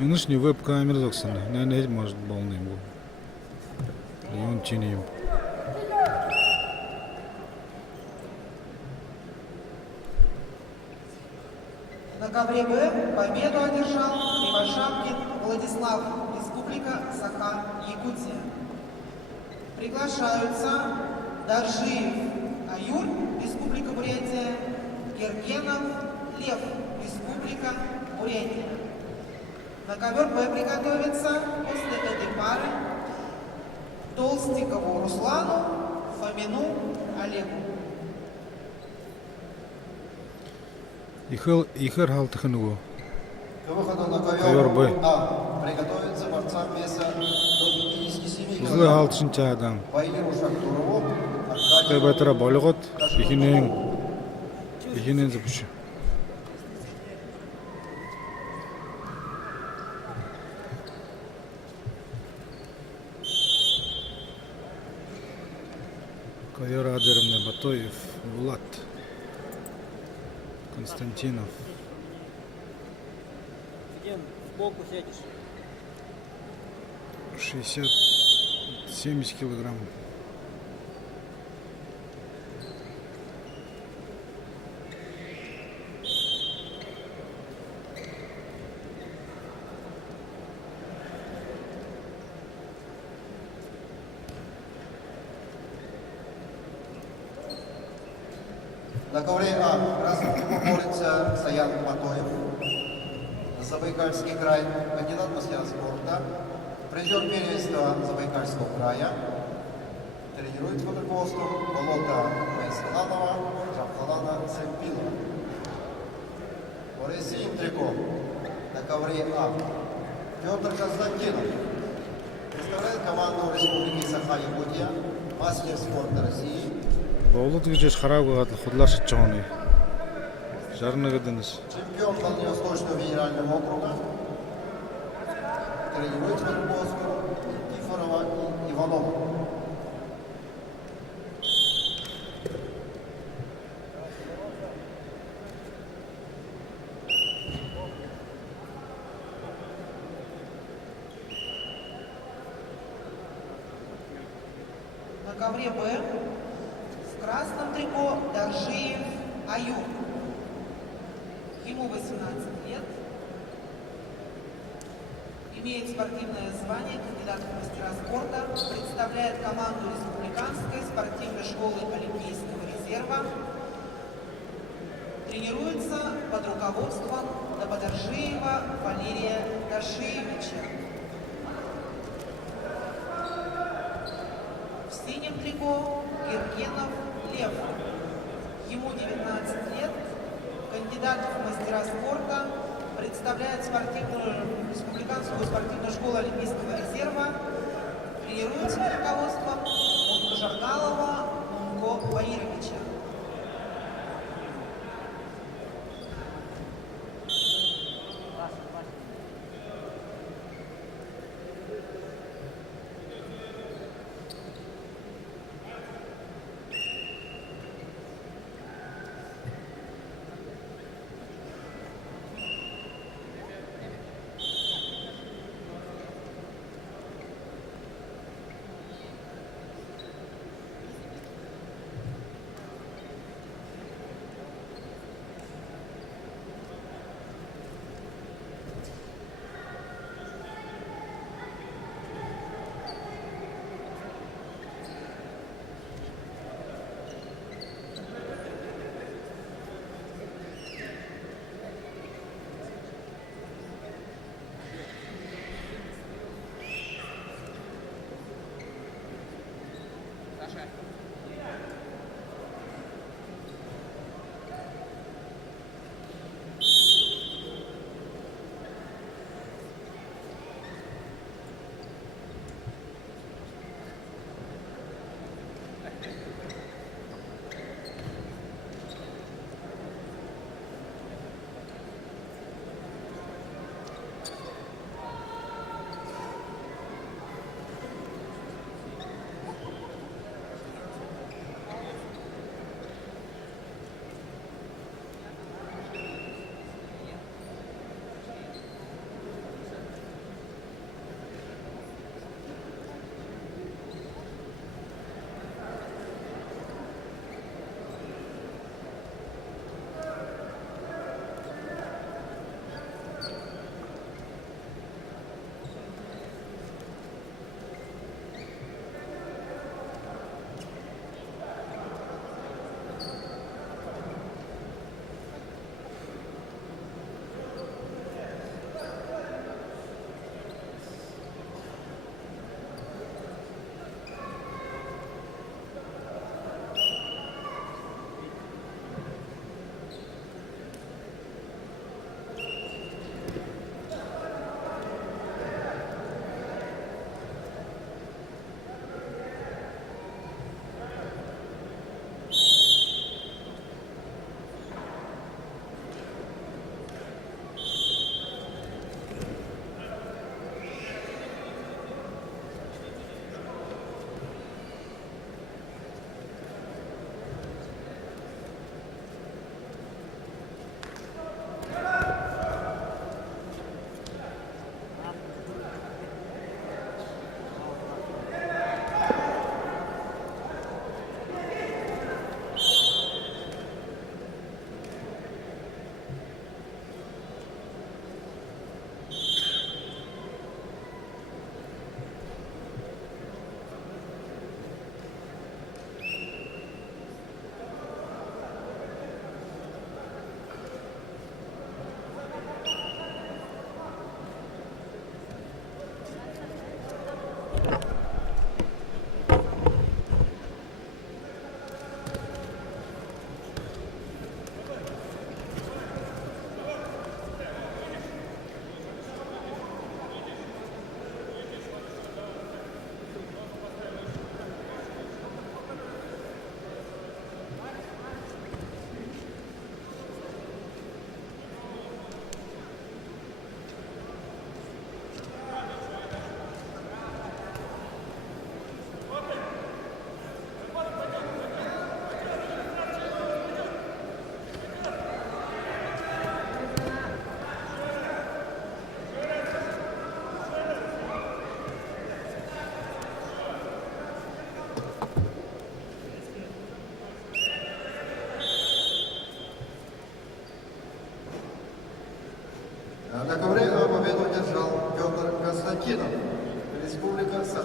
Нынешний веб-камера заксана. Наверное, может полный был. И он чиним. На ковре Б победу одержал Кривошапкин Владислав, Республика Саха-Якутия. Приглашаются Доржиев Аюр, Республика Бурятия, Гергенов Лев, Республика Бурятия. На ковер Б приготовиться после этой пары Толстикову Руслану, Фомину Олегу. Ихер Халтаханугу. К выходу на Ковер ковер Б. А приготовится борцам веса до 57 Узлы килограмм. Халтшинча адам. Баиру Шахтурову, Кай байтара болигот. Ихинен запущу. Ковер Адеровна Батоев, Влад, Константинов. Где сбоку сядешь? 60-70 килограмм. На ковре А красным триком борется Саян Батоев, Забайкальский край, кандидат в мастера спорта, призер первенства Забайкальского края, тренирует под руководством Болота Майскаланова, Жабхалана Цемпилова. Борис синим триком на ковре А Федор Константинов представляет команду Республики Саха-Якутия, мастер спорта России, Болот гэж хараагүй худлаар шиж байгаа нь. Жарна гэдэнэс. чемпион Дальневосточного федерального округа, тренирует под руководством Никифорова и Иванова. ковре Б в красном трико Даржиев Аюб. Ему 18 лет. Имеет спортивное звание кандидата в мастера спорта. Представляет команду Республиканской спортивной школы Олимпийского резерва. Тренируется под руководством Дободаржиева Валерия Дашиевича. В синем трико Гергенов Лев. Ему 19 лет. Кандидат в мастера спорта. Представляет Республиканскую спортивную школу Олимпийского резерва. Тренируется под руководством Мункажаргалова Мунко Баировича.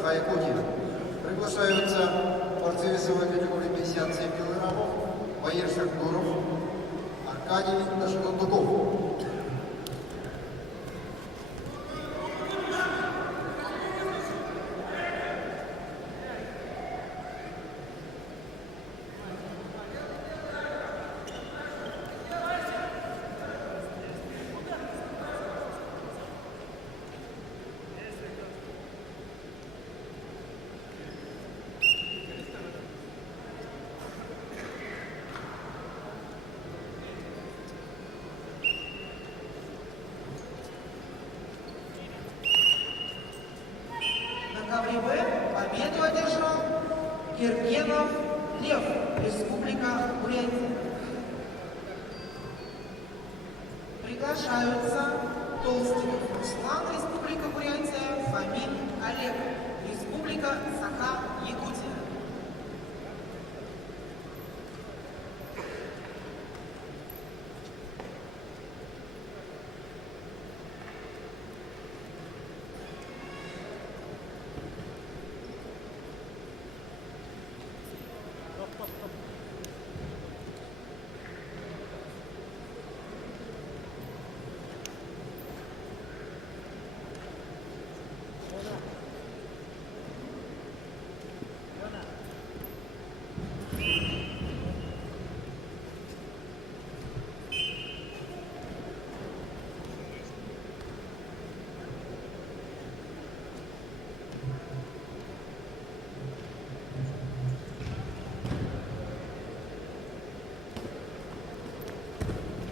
Саха-Якутия. Приглашаются борцы весовой категории 57 килограммов Баир Шахгуров, Аркадий Дашкондуков. На ковре Б победу одержал Киргенов Лев, Республика Бурятия. Приглашаются Толстиков Руслан, Республика Бурятия, Фомин Олег, Республика Саха-Якутия.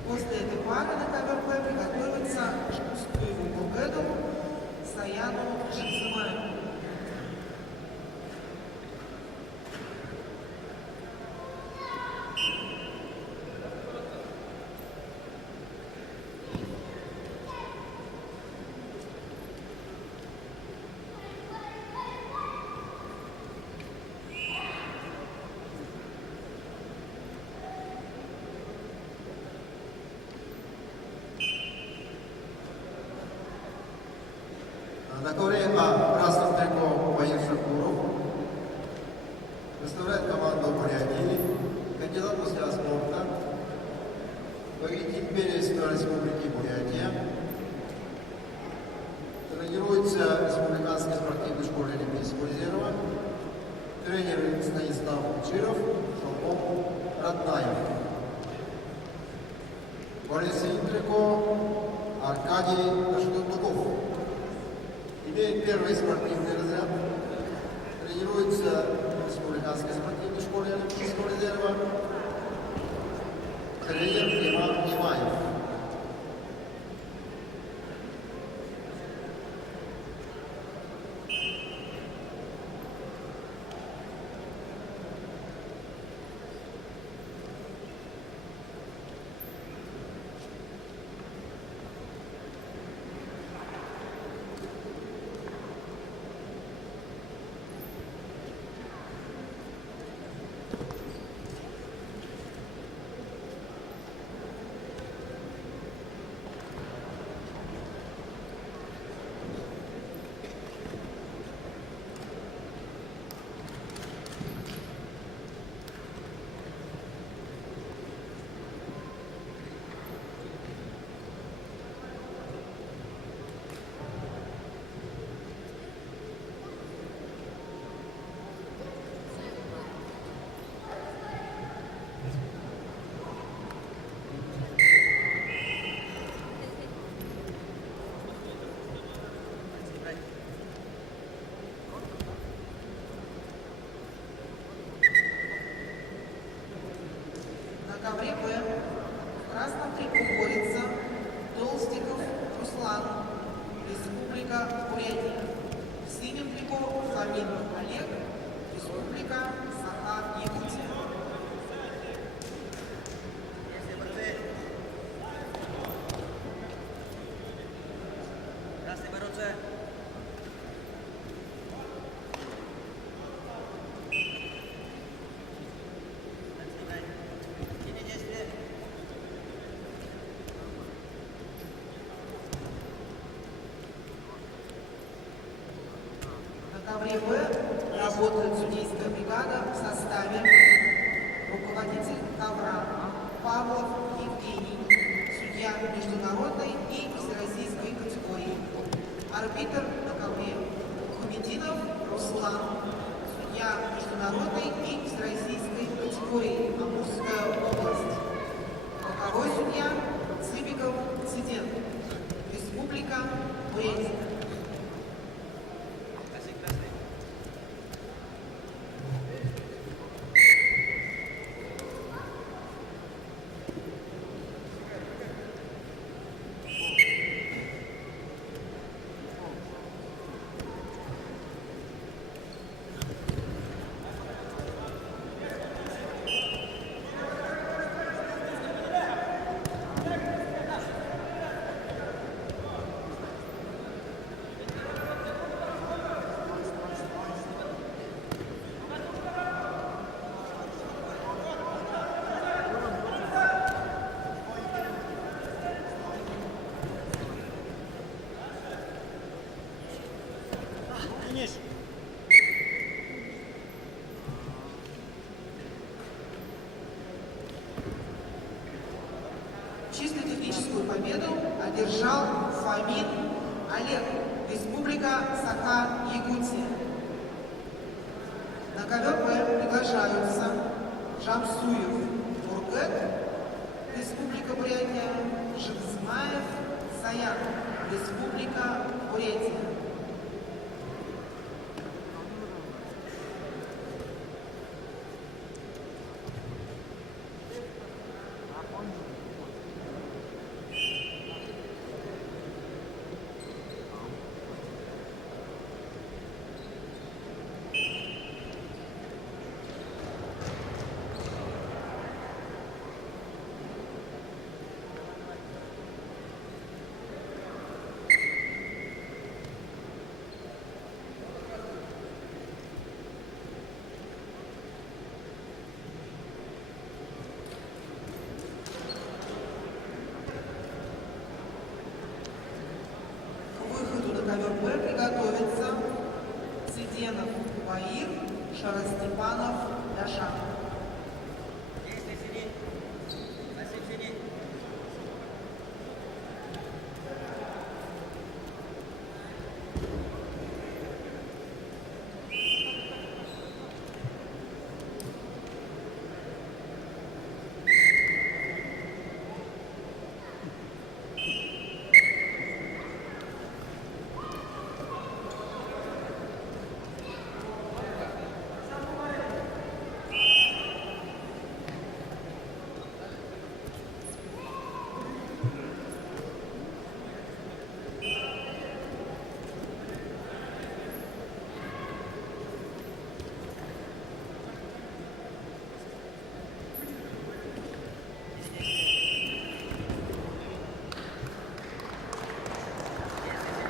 После этой пары на ковер Б приготовится Шкускуеву Бургеду, Саяну Жицимаю. На ковре А в красном трико Баир Шахгуров выставляет команду Бурятии, кандидат мастера спорта, повелитель Пермской Республики Бурятия, тренируется в Республиканской спортивной школе Олимпийского резерва, тренер Станислав Чиров, Шалом Роднаев. Более синим трико Аркадий Дашкондуков. Имеет первый спортивный разряд, тренируется в Республиканской спортивной школе Олимпийского резерва, тренер Иван Имаев. На ковре Б в красном трико борется Толстиков Руслан, Республика Бурятия. В синем трико Фомин Олег, Республика Саха-Якутия. На ковре Б работает судейская бригада в составе руководитель ковра Павлов Евгений, судья международной и всероссийской категории, арбитр на ковре Мухамединов Руслан, судья международной и всероссийской категории, Амурская область, боковой судья Цыбиков Циден, Республика Бурятия. Финиш. Чисто техническую победу одержал Фомин Олег, Республика Саха-Якутия. На ковер Б приглашаются Жамсуев Бургет, Республика Бурятия, Жевзмаев Саян, Республика Бурятия. Ковер Б приготовится Циденов Баир, Шаростепанов Даша.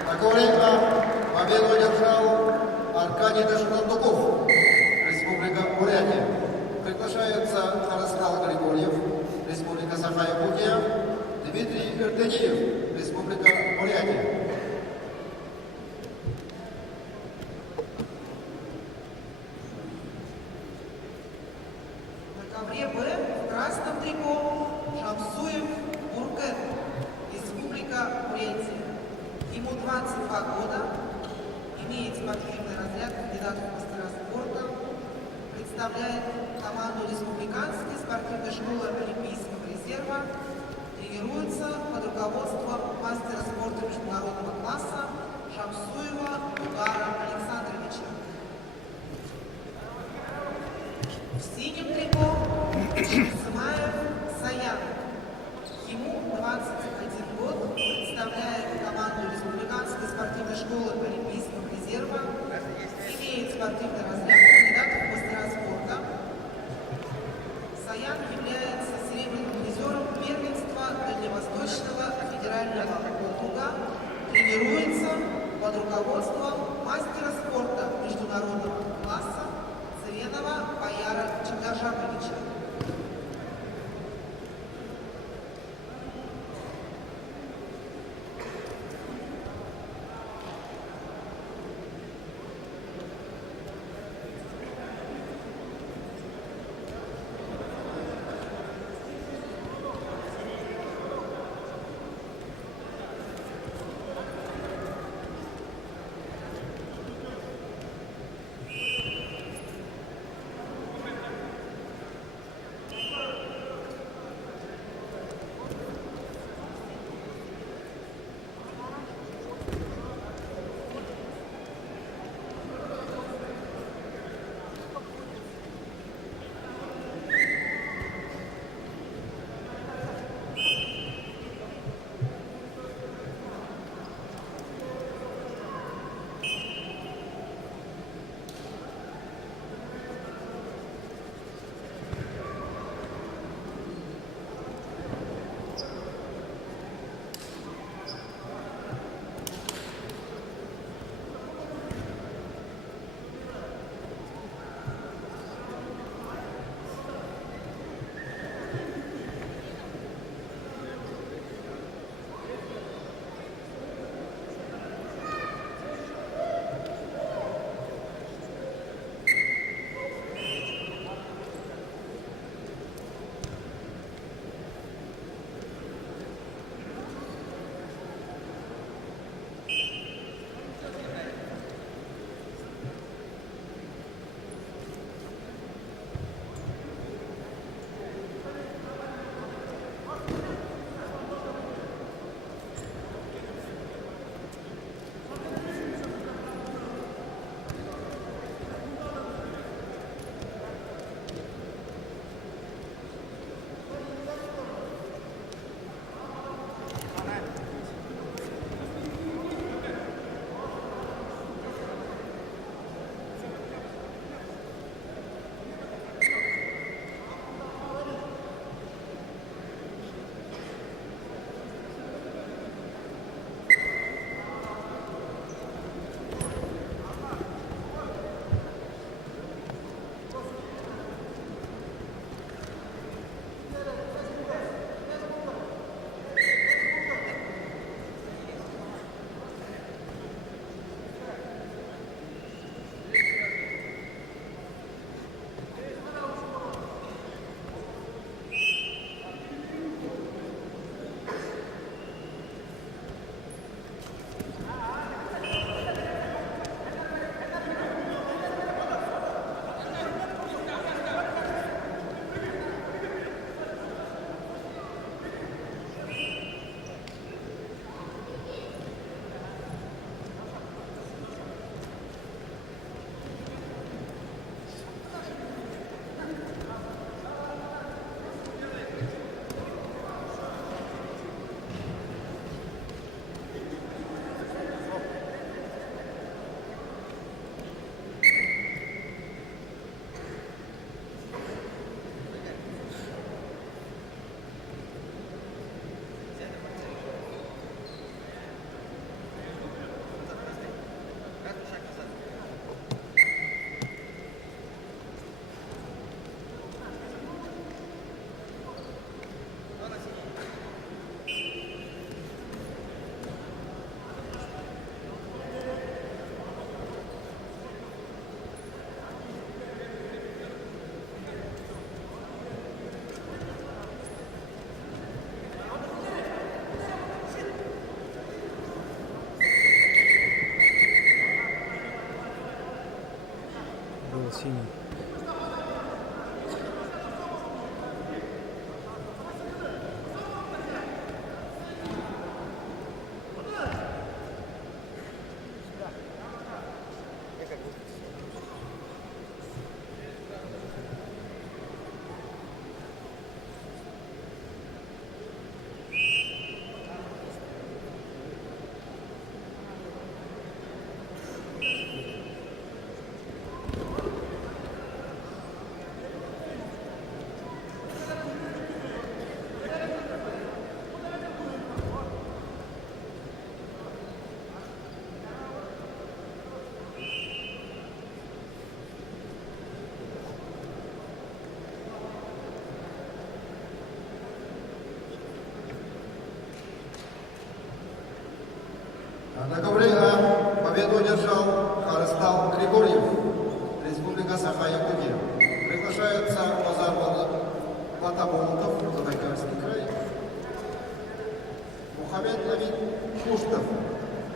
На ковре А победу одержал Аркадий Дашнандуков, Республика Бурятия. Приглашается Хараскал Григорьев, Республика Саха-Якутия, Дмитрий Эрдениев, Республика Бурятия. На ковре Б в красном трико Шамсуев Буркет, Республика Бурятия. Ему 22 года, имеет спортивный разряд кандидатов в мастера спорта, представляет команду Республиканской спортивной школы Олимпийского резерва, тренируется под руководством мастера спорта международного класса Шамсуева Угара Александровича. В синем трико Шевзмаев Саян. Ему 21 год, представляет команду Республиканской спортивной школы Олимпийского резерва, имеет спортивный разряд кандидатов в мастера спорта. Саян является серебряным призером первенства Дальневосточного федерального округа, тренируется под руководством мастера спорта международного класса Царенова Бояра Чагажаповича. занял синий. На ковре А победу одержал Харыстал Григорьев, Республика Саха-Якутия. Приглашается Базар Платомонтов, Забайкальский край. Мухаммед Амин Куштов,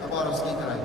Хабаровский край.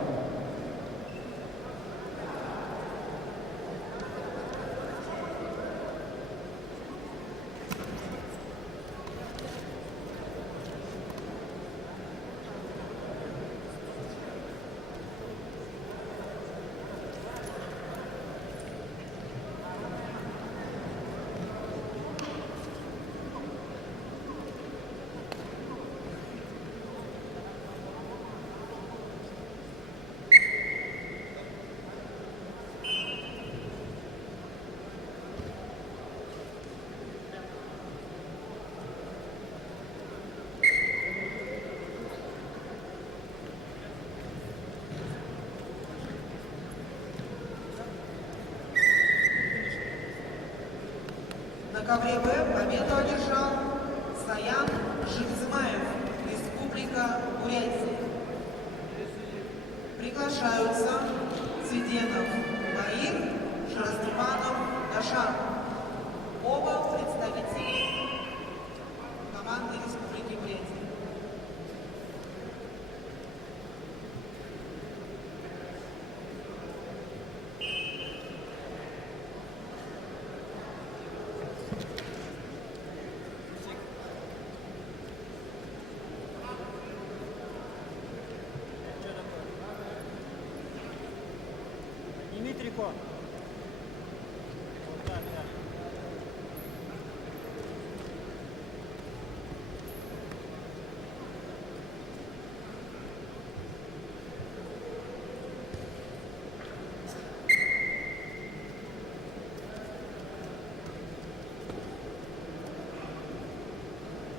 На ковре Б победу одержал Саян Жикзмаев, Республика Бурятия. Приглашаются Цведенов Наир, Шарастепанов Дашан. Оба представители команды Республики Бурятия. Подними трико. Вот, да, да.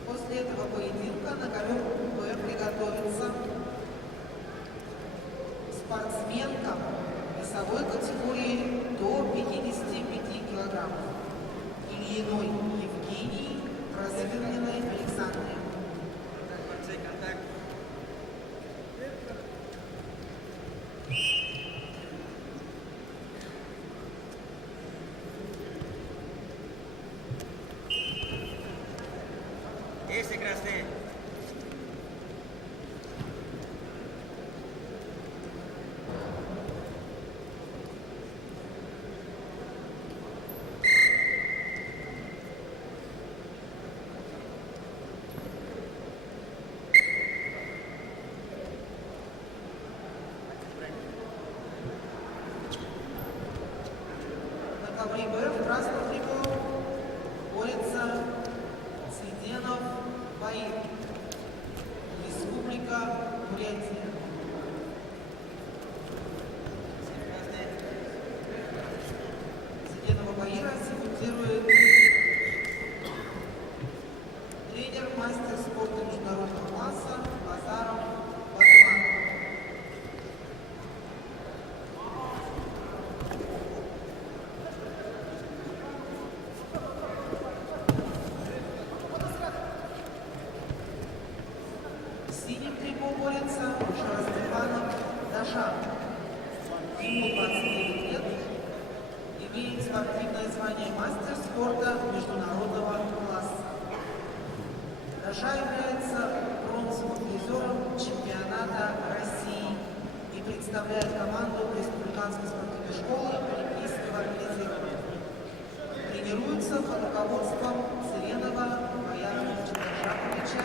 После этого поединка на ковер Б приготовится спортсменкам весовой категории до 55 килограммов. Ильиной Евгений, Разверненной Александре. Есть красные. На ковре Б в красном трико борется Цведенов Баир, Республика Бурятия. Цведенова Баира секундирует тренер, мастер спорта международного класса Базаров Батман. В синем трико борется Шарастепанов Дашан. Ему 29 лет, имеет спортивное звание мастер спорта международного класса. Даша является бронзовым призером чемпионата России и представляет команду Республиканской спортивной школы олимпийского мобилизированы. Тренируются под руководством Цыренова Бояна Держаковича,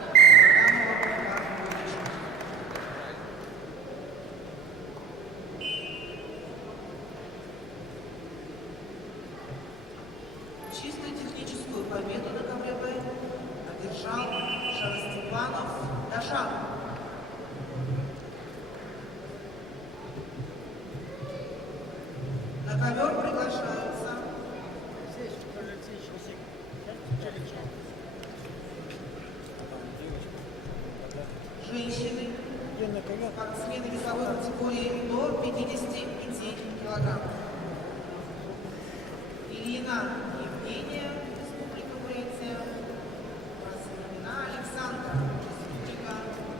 Варламова Ивановича. Чистую техническую победу на ковре Б одержал Шаростепанов Дашан. На ковер приглашаются женщины, спортсмены весовой категории до 55 килограмм. Ильина Евгения, Республика Бурятия, Красавина Александра, Республика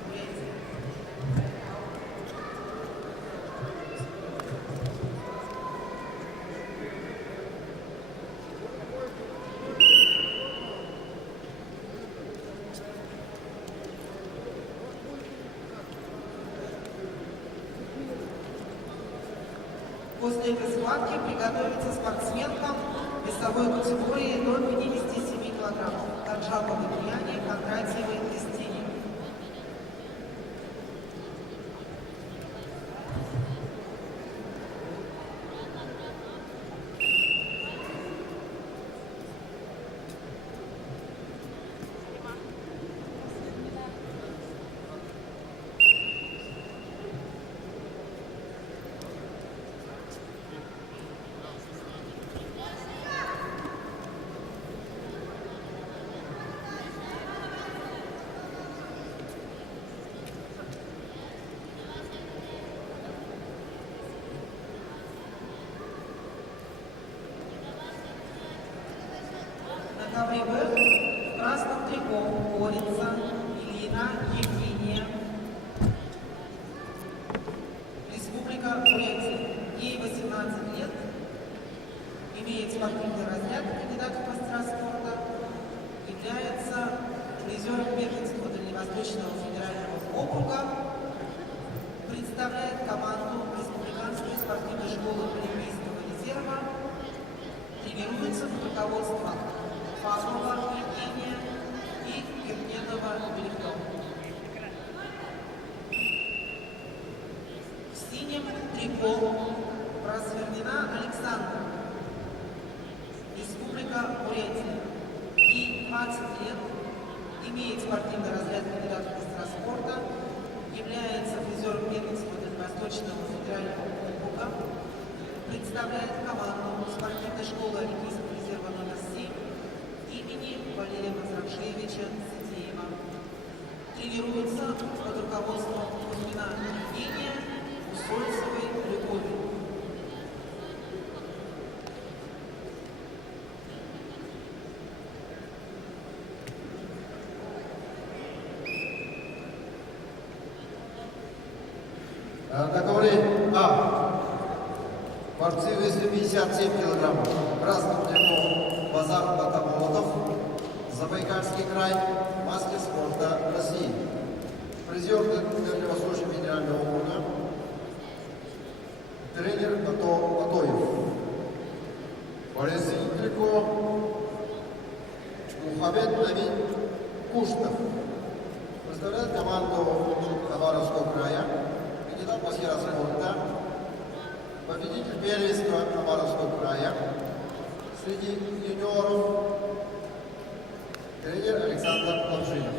Бурятия. После этой схватки приготовиться спортсменкам весовой категории до 57 кг. Таджаповой Дуяне, Кондратьевой Кристине. На ковре Б в красном трико борется Ильина Евгения, Республика Бурятия. Ей 18 лет, имеет спортивный разряд кандидат в мастера спорта, является призером первенства Дальневосточного федерального округа, представляет команду Республиканской спортивной школы Олимпийского резерва, тренируется под руководством Павлова Евгения и Кирненова Великова. В синем трико Просвернина Александра, Республика Бурятия. Ей 20 лет, имеет спортивный разряд кандидат в мастера спорта, является призером первенства Дальневосточного федерального округа, представляет команду спортивной школы Олимпийского резерва номер 7 имени Валерия Мазракшевича Сидеева. Тренируется под руководством Кузьмина Евгения, Усольцевой Любови. На ковре А. Борцы весили 57 килограммов. Красным трико Базар Батамолотов, Забайкальский край, мастер спорта России. Призер Дальневосточного федерального округа, тренер Батоев. Борец трико Мухаммед Намин Куштов. Представляет команду Хабаровского края, кандидат в мастера спорта, победитель первенства Хабаровского края, среди юниоров тренер Александр Лапшинов.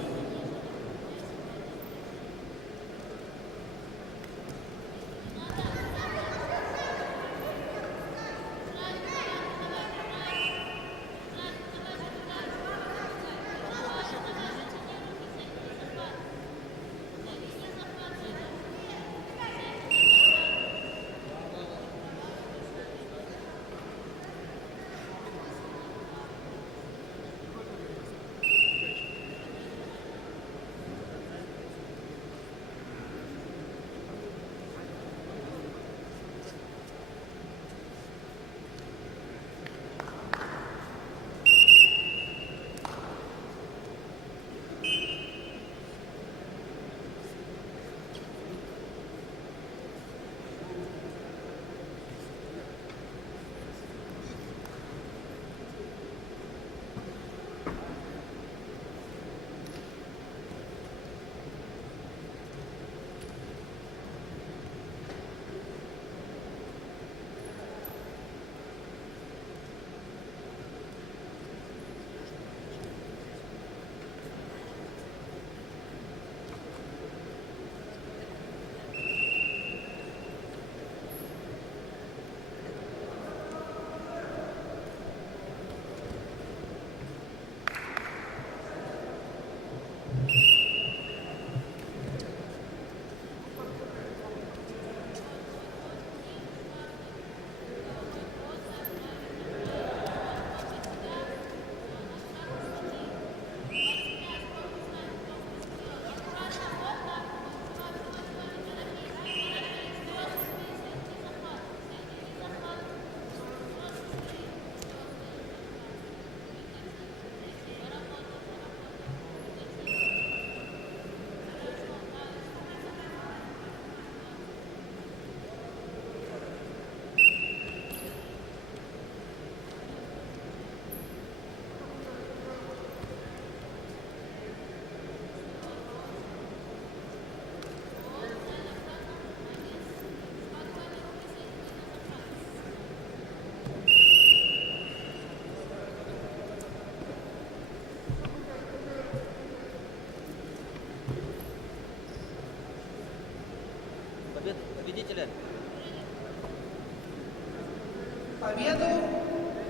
Победу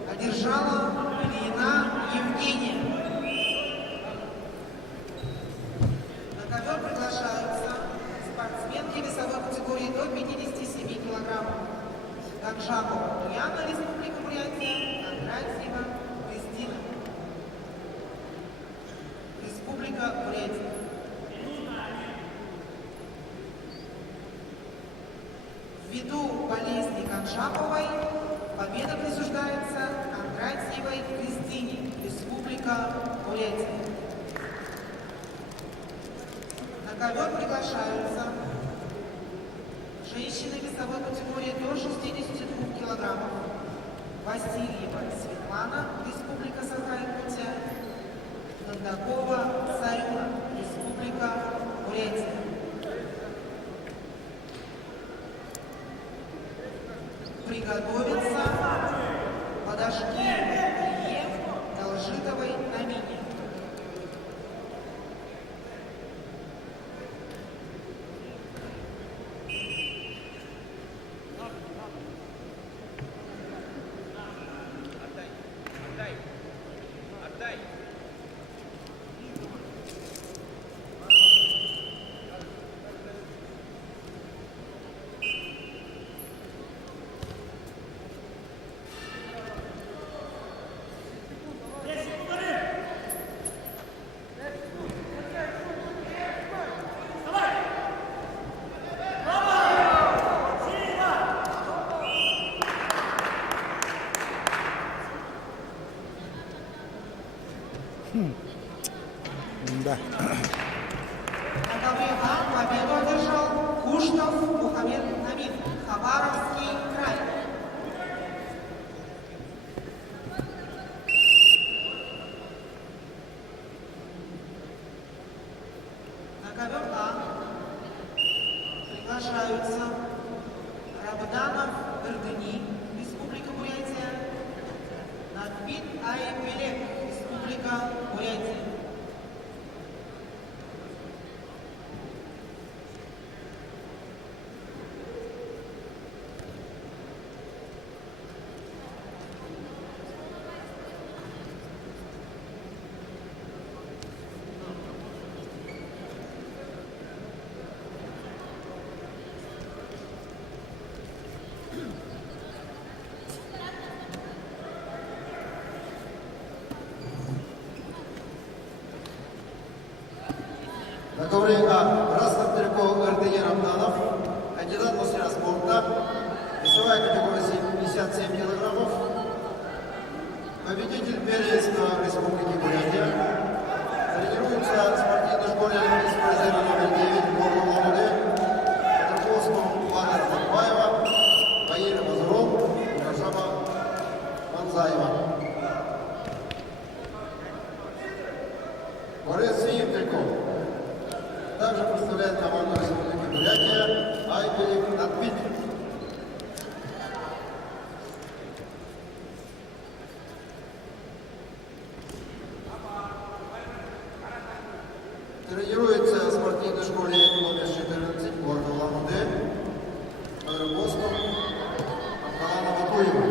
одержала Ильина Евгения. На ковер приглашаются спортсменки весовой категории до 57 килограммов. Ганжакова Ульяна, Республика Бурятия, Кондратьева Кристина, Республика Бурятия. Ввиду болезни Ганжаковой победа присуждается Кондратьевой Кристине, Республика Бурятия. На ковер приглашаются женщины весовой категории до 62 килограммов. Васильева Светлана, Республика Саха-Якутия. Кондакова Сарюна, Республика Бурятия. Приготовиться Подожгеевой Илье, Должитовой Намине. Да. На ковре победу одержал Куштов Мухаммед Намин, Хабаровский край. На ковер приглашаются Рабданов Эрдени, Республика Бурятия, Надбит Айбелек, Республика Бурятия. На ковре А красным трико РДЕ Рабданов, кандидат в мастера спорта, весовая категория 57 килограммов, победитель первенства Республики Бурятия, тренируется в спортивной школе Олимпийского резерва номер 9 в городе Улан-Удэ, под руководством Влада Рафаева, Баиля Мазуров и Рашаба Манзаева. Борис Сиевтиков также представляет команду Республики Бурятия Айбелик Надбит. Тренируется в спортивной школе номер 14 города Улан-Удэ под руководством Абдалана Батуева.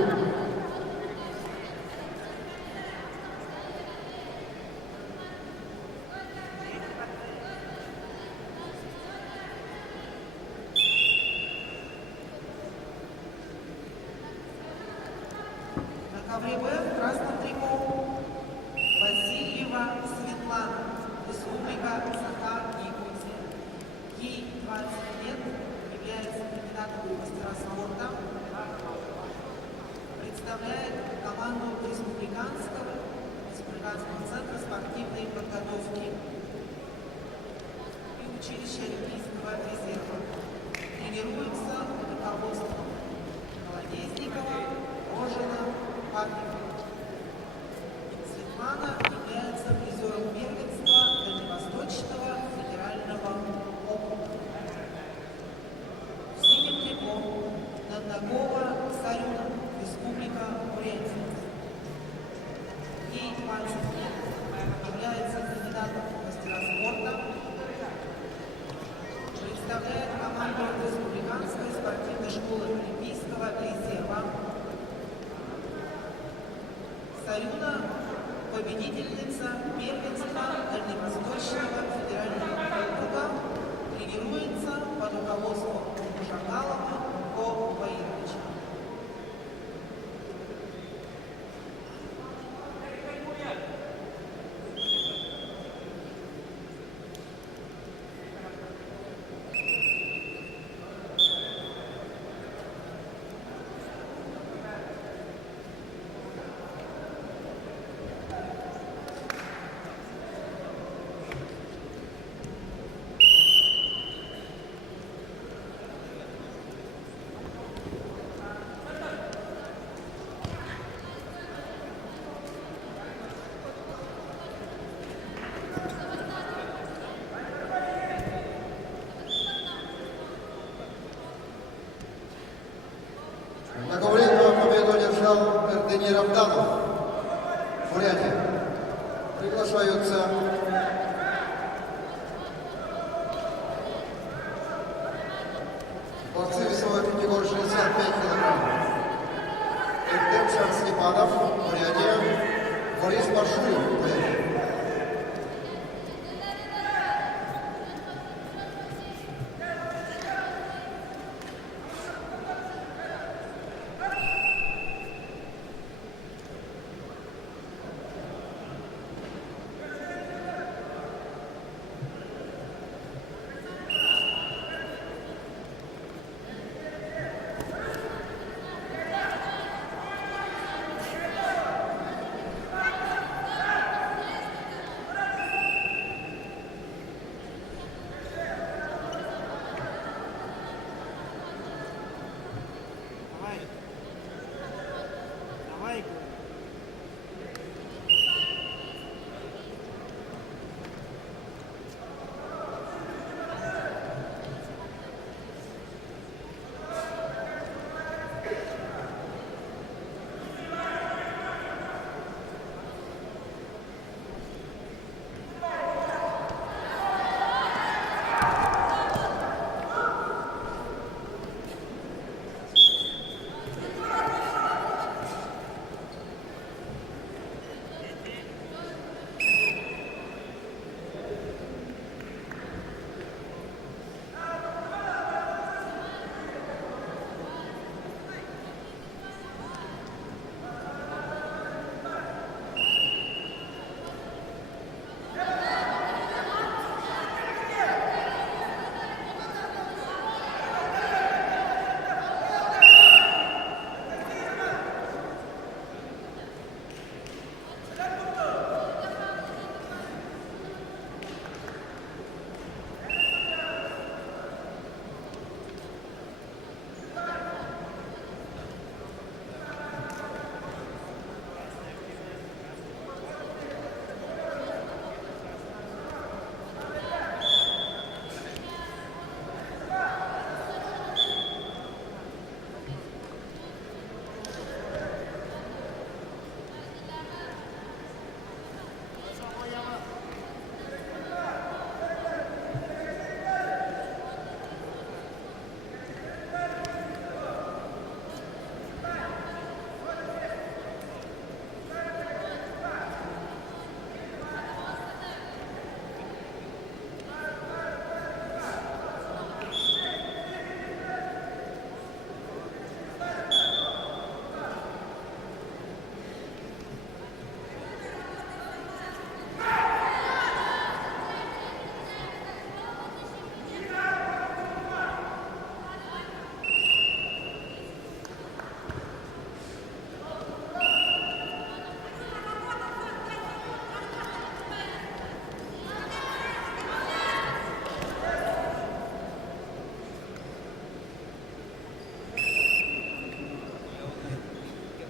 На ковре Б в красном трико Васильева Светлана, Республика Саха-Якутия. Ей 20 лет, является кандидатом в мастера спорта, представляет команду Республиканского центра спортивной подготовки и училища Олимпийского резерва. Тренируется под руководством Колодезникова, Рожина, Павлова. Светлана является призером первенства Дальневосточного федерального округа. В синем трико Кондакова Сарюна, Республика Бурятия. Ей 20 лет, является кандидатом в мастера спорта, представляет команду Республиканской спортивной школы Олимпийского резерва, Царюна, победительница первенства Дальневосточного федерального округа, тренируется под руководством Жагалова О. Баировича. На ковре победу одержал Эрдени Рамданов, Бурятия. Приглашаются борцы весовой категории 65 килограмм. Эрдемшан Степанов, Бурятия. Борис Маршуев, Бурятия. Давай.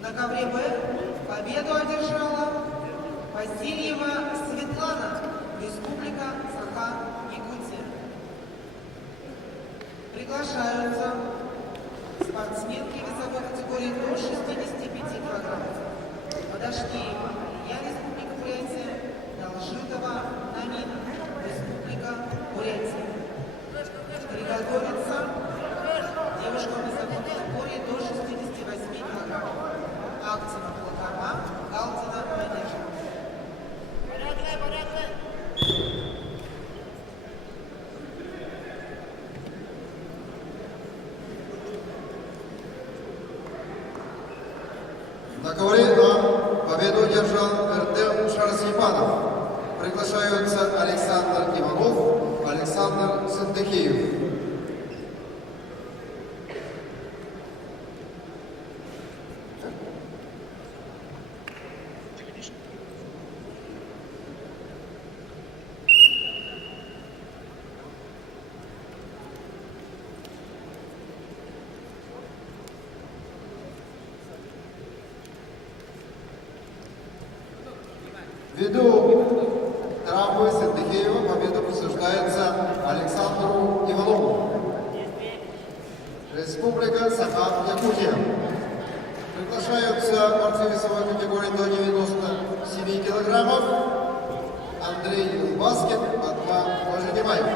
На ковре Б победу одержала Васильева Светлана, Республика Саха-Якутия. Приглашаются спортсменки весовой категории до 65 килограммов. Подошкиева Илья, Республика Бурятия, Должитова Намина, Республика Бурятия. Приготовиться девушкам весовой категории до 68 килограммов. Актина Плакова, Галдина На ковре А победу одержал Артем Шарсипанов. Приглашаются Александр Иванов, Александр Сындыкиев. Ввиду травмы Сындыкиева победа присуждается Александру Иванову. Республика Саха-Якутия. Приглашаются борцы весовой категории до 97 килограммов Андрей Баскин, Батма Важенемаев.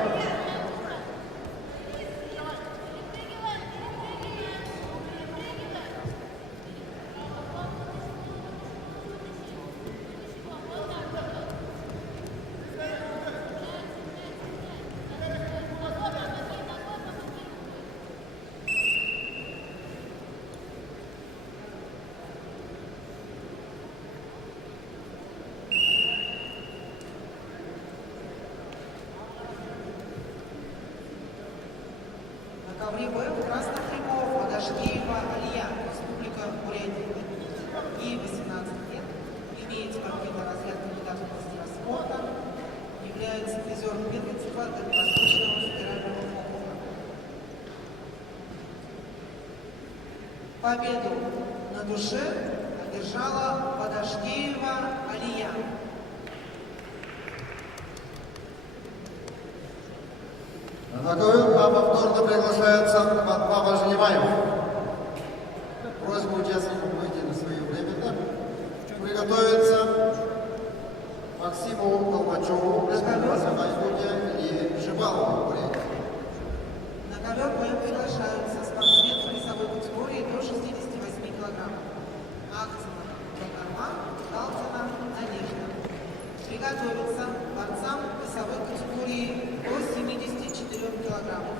На ковре Б в красных триков Водошкеева Алия, Республика Бурятия. Ей 18 лет, имеет спортивный разряд кандидата в мастера спорта, является призером первенства Дальневосточного федерального округа. Победу на душе одержала Водошкеева Алия. На ковер А повторно приглашается Батма Важенемаев. Просьба участников выйти на свое время. Приготовиться Максиму Толмачеву, Республика Саха-Якутия и Шибалову. На ковер Б приглашаются спортсмены весовой категории до 68 килограммов. Акцина Бакарма, Галкина, Надежда. Приготовиться борцам весовой категории до 74 килограммов.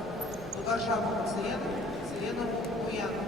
Дугашаву Цыренову Уяну.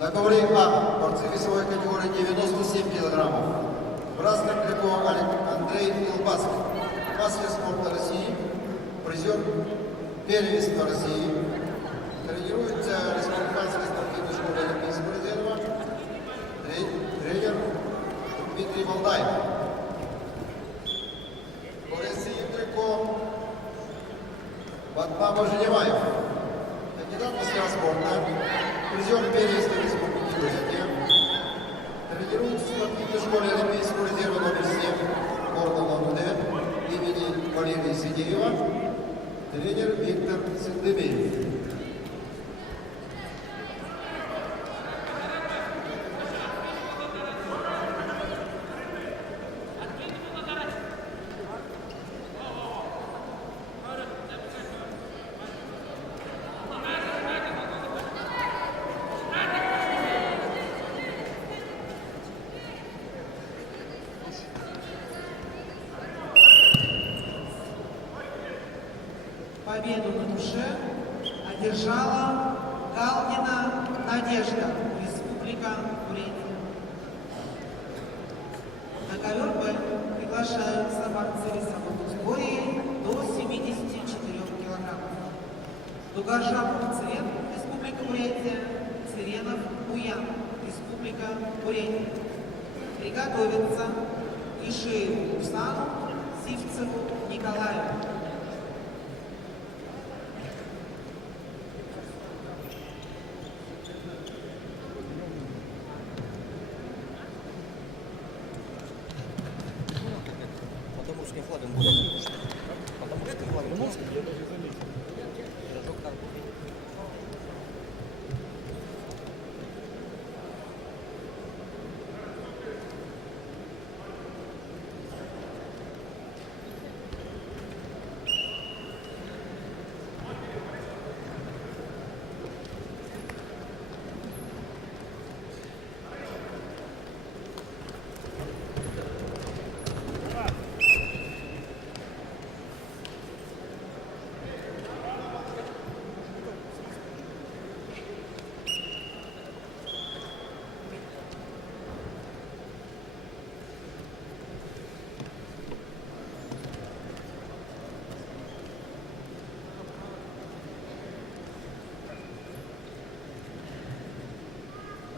На ковре А борцы весовой категории 97 килограммов. Красный трико Андрей Илбаскин. Мастер спорта России, призер первенства России. Тренируется в Республиканской спортивной школе Олимпийского резерва. Тренер Дмитрий Молдаев. Борисий трико Батма Важенемаев. Кандидат в мастера спорта. Призер первенства Республики Бурятия. Тренируется школе Олимпийского резерва номер 7 города Лондоне имени Валерия Сидеева тренер Виктор Сендемеев. Победу на душе одержала Галкина Надежда, Республика Бурятия. На ковер Б приглашаются борцы весовой категории до 74 килограммов. Дугажапов Цвет, Республика Бурятия, Циренов Буян, Республика Бурятия. Приготовиться Ишееву Русану, Сивцеву Николаю. Под амурским флагом будет. Под амурским флагом будет. Пирожок там купить.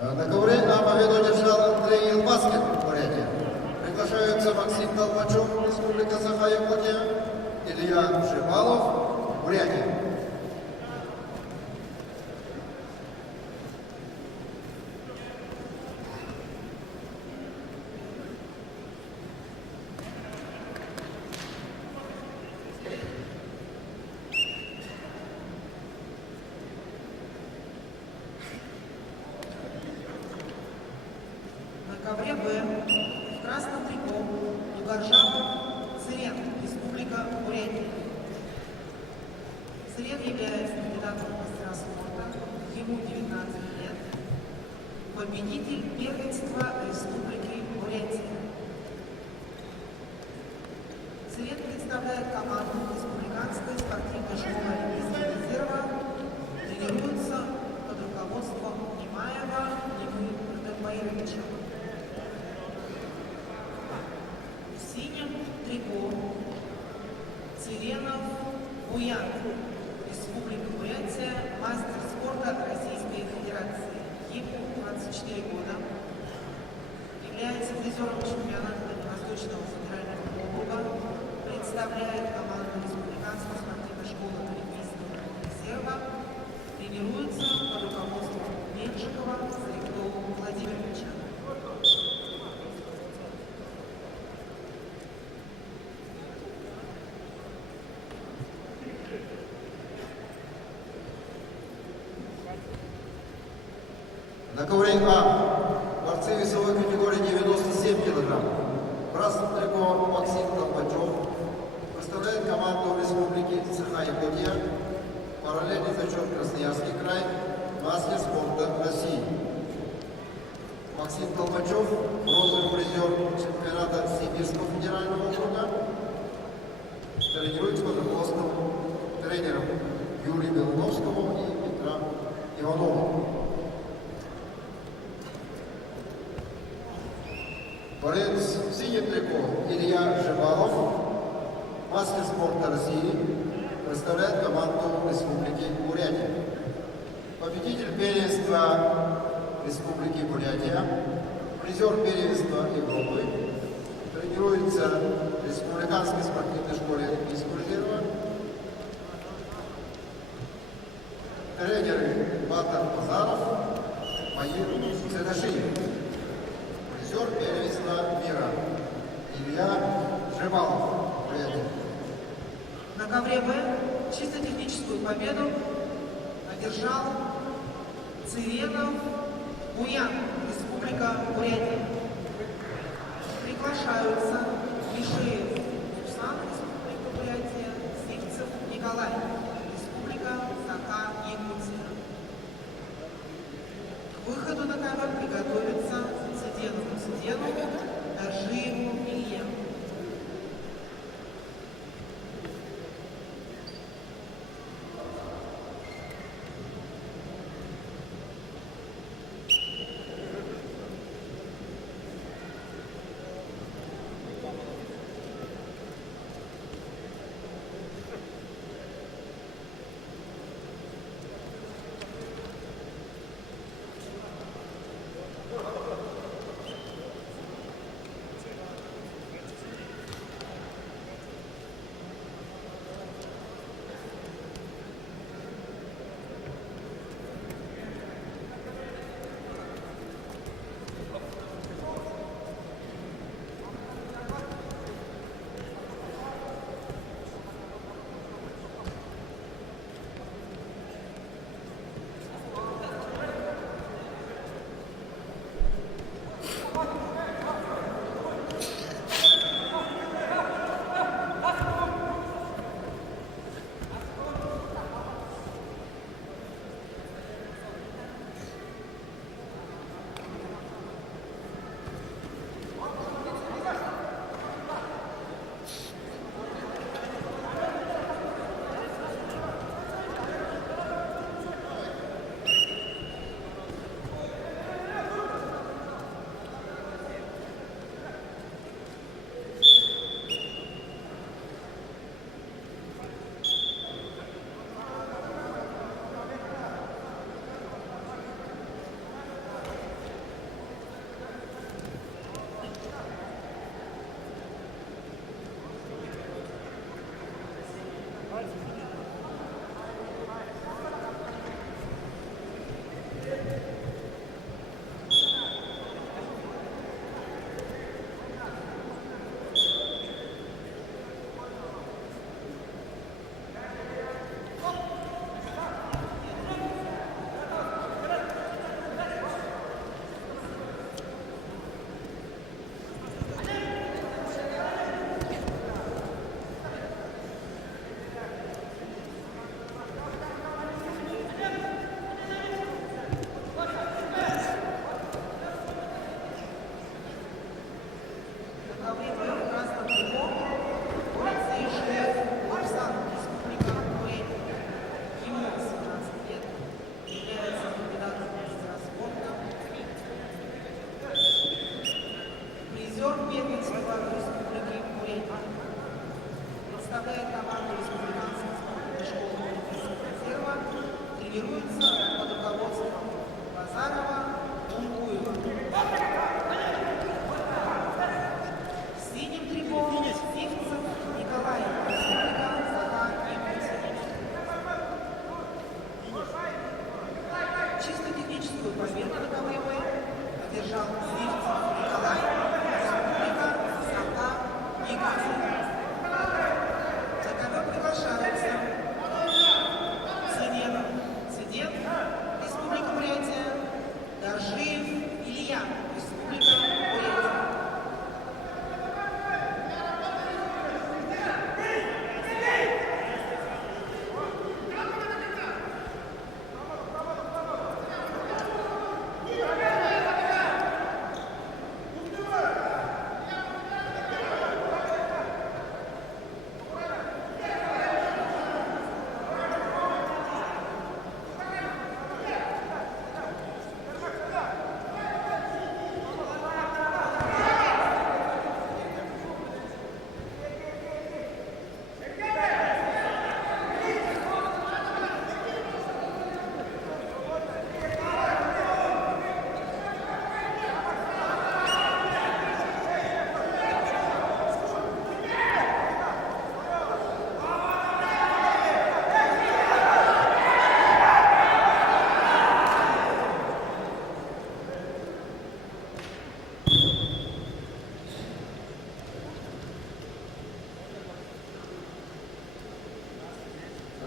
На ковре победу одержал Андрей Елбаскин, Бурятия. Приглашаются Максим Толмачев, Республика Саха-Якутия, Илья Шибалов, Бурятия. На ковре Б в красном трико Дугажапов Цирен, Республика Бурятия. Цирен является кандидатом в мастера спорта, ему 19 лет, победитель первенства Республики Бурятия. Цирен представляет команду Республиканской спортивной школы Олимпийского резерва, тренируется под руководством Немаева Немы Ртенбаировича. В синем трико Циренов Буян, Республика Бурятия, мастер спорта Российской Федерации. Ему 24 года. Является призером чемпионата Дальневосточного федерального округа. Представляет команду Республиканской спортивной школы Олимпийского резерва. Тренируется под руководством Меньшикова Заректова Владимировича. На ковре А борцы весовой категории 97 кг. В красном трико Максим Толмачев представляет команду Республики Саха-Якутия, параллельный зачет Красноярский край, мастер спорта России. Максим Толмачев, бронзовый призер чемпионата Сибирского федерального округа, тренируется под руководством тренеров Юрия Белновского и Петра Иванова. Борец в синем трико Илья Шибалов, мастер спорта России, представляет команду Республики Бурятия. Победитель первенства Республики Бурятия, призер первенства Европы, тренируется в Республиканской спортивной школе Олимпийского резерва. Тренеры Батар Базаров, Маир Цедашиев. Призер первенства КВ чисто техническую победу одержал Цивенов Буян, Республика Бурятия. Приглашаются Мишеев Руслан, Республика Бурятия, Сивцев Николай, Республика Саха-Якутия. К выходу на ковер приготовиться Циденову, Доржиеву Илье.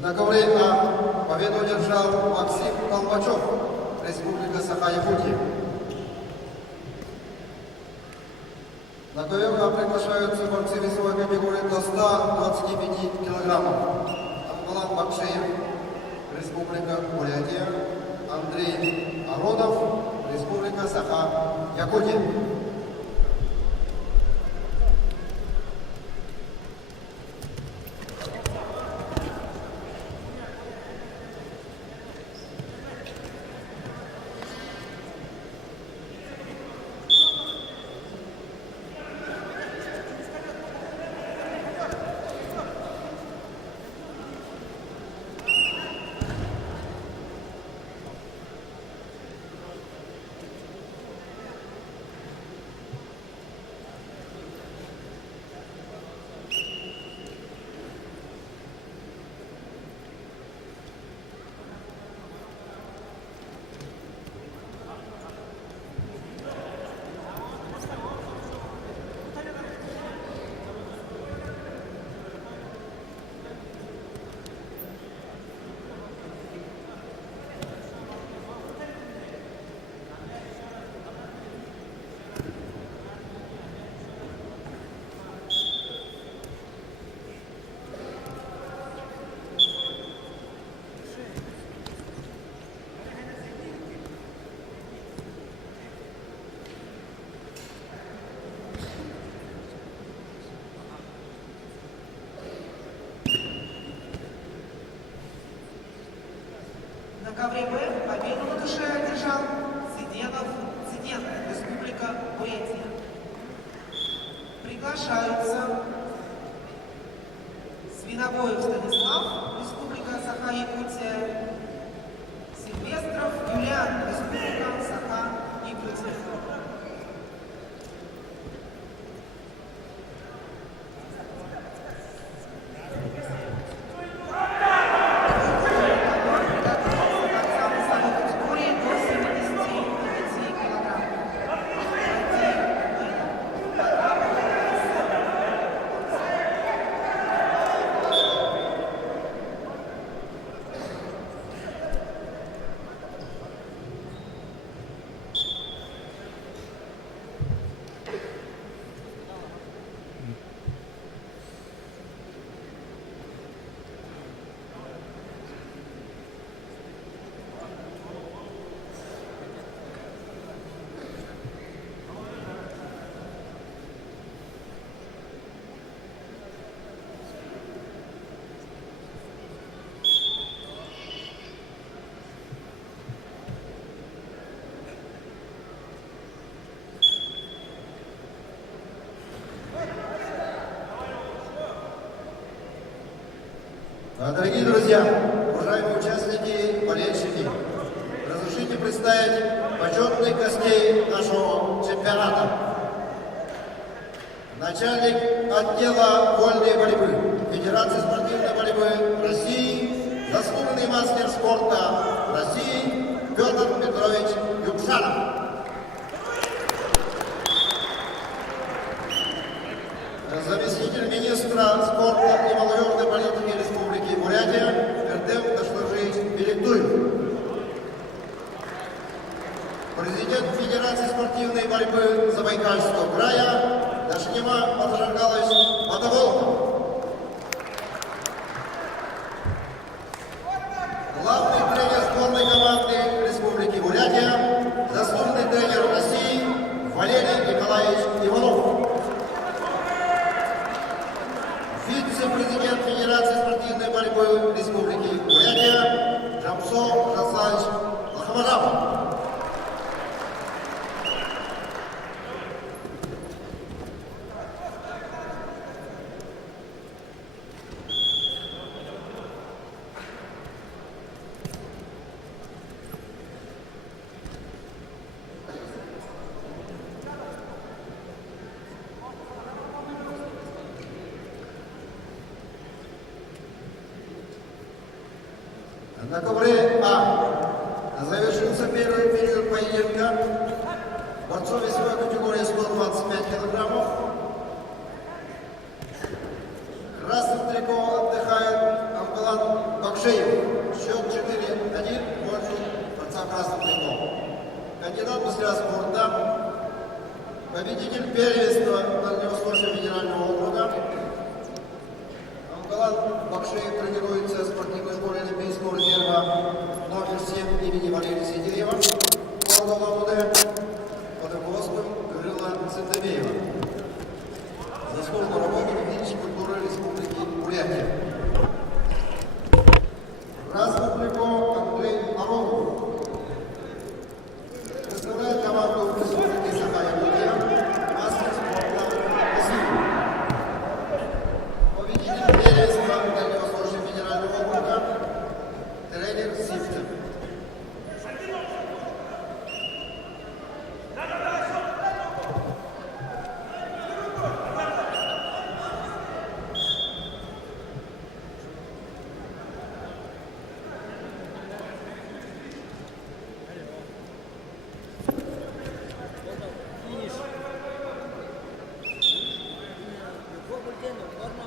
На ковре А победу одержал Максим Колпачев, Республика Саха-Якутия. На ковер А приглашаются борцы весовой категории до 125 килограммов. Амбалан Бакшеев, Республика Бурятия. Андрей Аронов, Республика Саха-Якутия. На ковре Б победу на душе одержал Циденов, Республика Бурятия. Приглашаются Свинобоев Станислав, Республика Саха-Якутия. Сильвестров Юлиан, Республика Саха-Якутия. Дорогие друзья, уважаемые участники, болельщики, разрешите представить почетных гостей нашего чемпионата. Начальник отдела вольной борьбы Федерации спортивной борьбы России, заслуженный мастер спорта России Петр Петрович Юкшанов. Заместитель министра спорта и молодежной политики Республики Бурятия Эрдем Ташлыжевич Белектуев. Президент Федерации спортивной борьбы Забайкальского края Дашнема Патажаргалович Мотоволков. Главный тренер сборной команды Республики Бурятия, заслуженный тренер России Валерий Николаевич Иванов. Вице-президент Федерации спортивной борьбы Республики Бурятия Жамсо Жасланович Лохамадамов. На ковре А завершился первый период поединка. Борцов весовой категории 125 килограммов. Красным трико отдыхают Амбалан Бакшеев. кандидат в мастера спорта, победитель первенства Дальневосточного федерального округа. Амгалан Бакшеев тренируется в спортивной школе Олимпийского резерва номер 7 имени Валерия Сидеева, города Улан-Удэ, под руководством Гаврила Центавеева. Заслуженную работу в виде культуры Республики Бурятия. Размухляков Андрей Аронов представляет команду Республики Саха-Якутия, мастер спорта России. Победитель первенства Дальневосточного федерального округа, тренер Сифтин.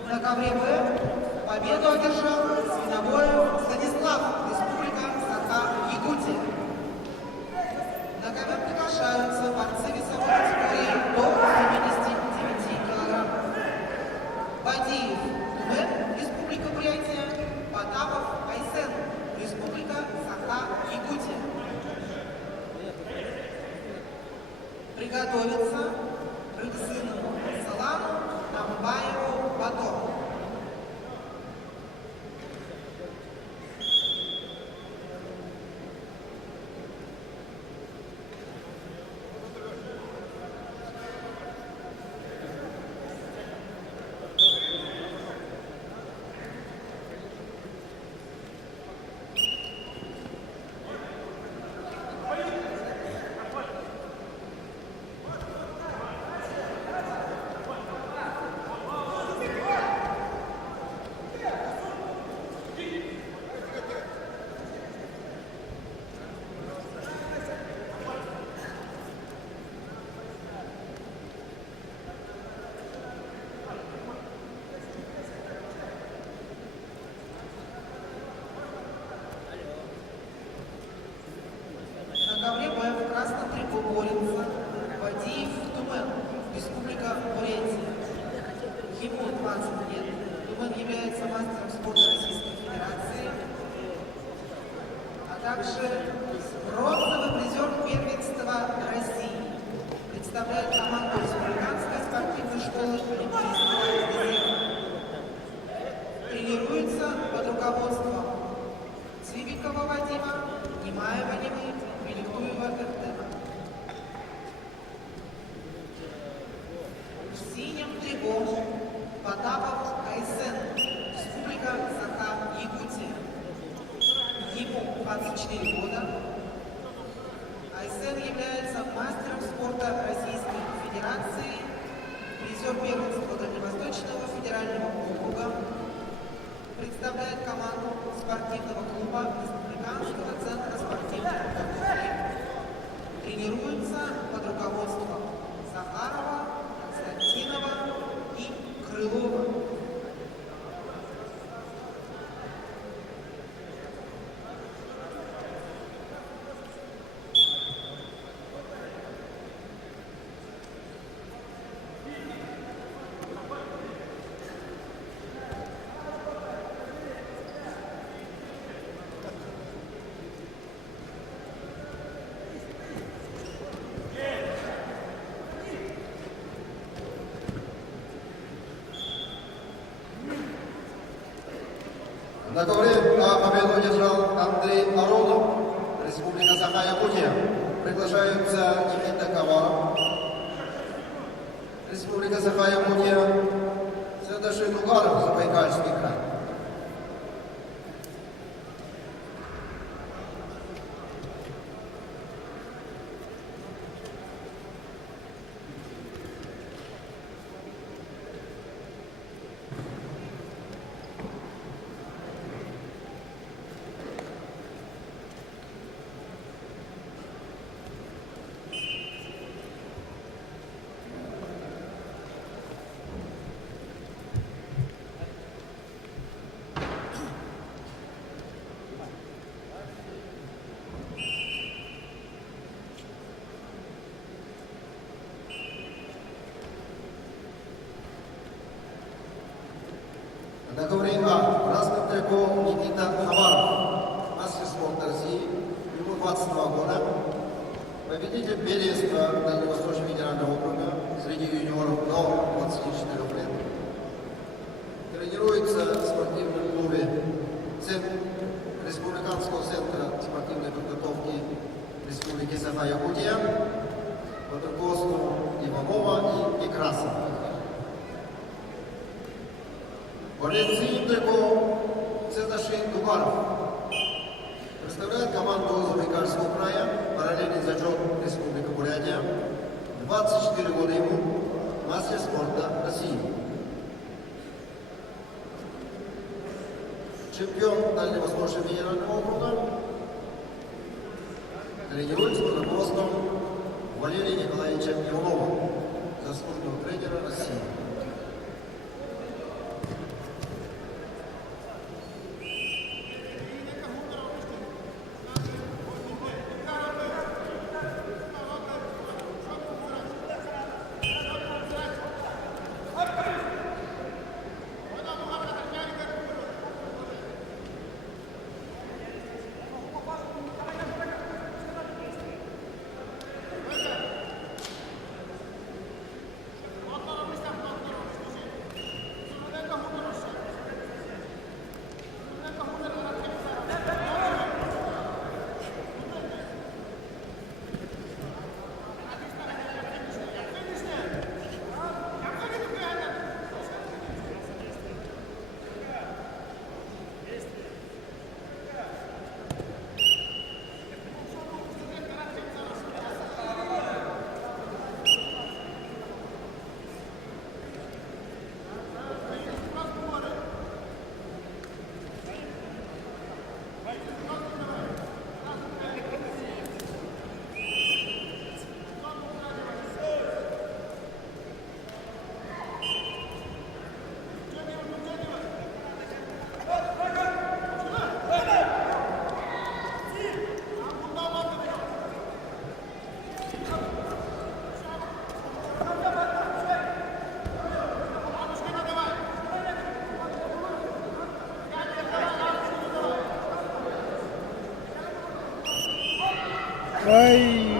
На ковре Б победу одержал Свинобоев Станислав, Республика Саха-Якутия. На ковер приглашаются борцы весовой категории до 79 кг. Бадиев Тумен, Республика Бурятия, Потапов Айсен, Республика Саха-Якутия. Приготовиться Рыксынову Салану, Амбаеву Батону. На ковре Б в красном трико борется Бадиев Тумен, Республика Бурятия. Ему 20 лет. Тумен является мастером спорта Российской Федерации, а также бронзовый призер первенства России. Представляет команду Республиканской спортивной школы Олимпийского резерва. Тренируется под руководством Цивикова Вадима, Немаева Немы, Великуева Эртена. В синем трико Потапов Айсен, Республика Саха-Якутия. Ему 24 года. Айсен является мастером спорта Российской Федерации, призер первенства Дальневосточного федерального округа. Представляет команду спортивного клуба Республиканского центра спортивной подготовки. Тренируется под руководством Захарова, Константинова и Крылова. На ковре победу одержал Андрей Аронов, Республика Саха-Якутия. Приглашаются Никита Коваров, Республика Саха-Якутия, Святошин Угаров, Забайкальский край. На ковре А красным триком Никита Хабаров, мастер спорта России, ему 22 года, победитель первенства Дальневосточного федерального округа среди юниоров до 24 лет. Тренируется в спортивном клубе Республиканского центра спортивной подготовки Республики Саха-Якутия под руководством Иванова и Некрасова. Борец синим триком Цедашин Дугаров представляет команду Забайкальского края, параллельный зачет Республика Бурятия, 24 года ему, мастер спорта России. Чемпион Дальневосточного федерального округа, тренируется под руководством Валерия Николаевича Иванова, заслуженного тренера России. Ай!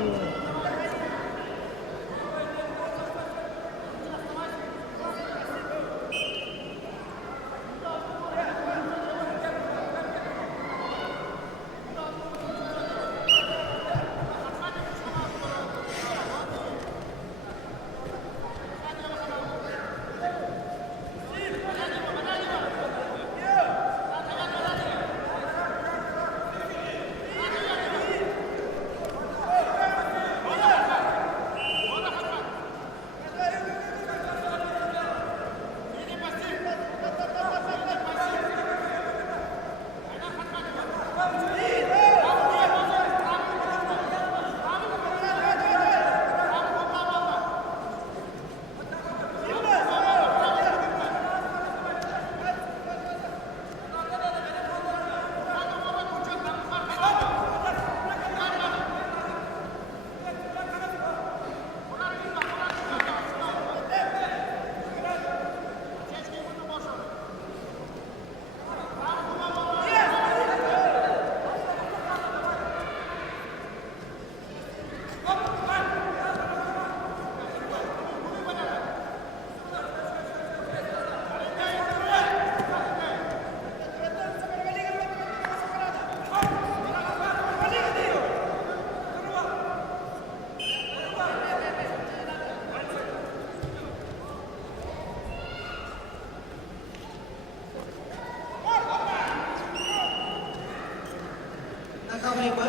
На ковре Б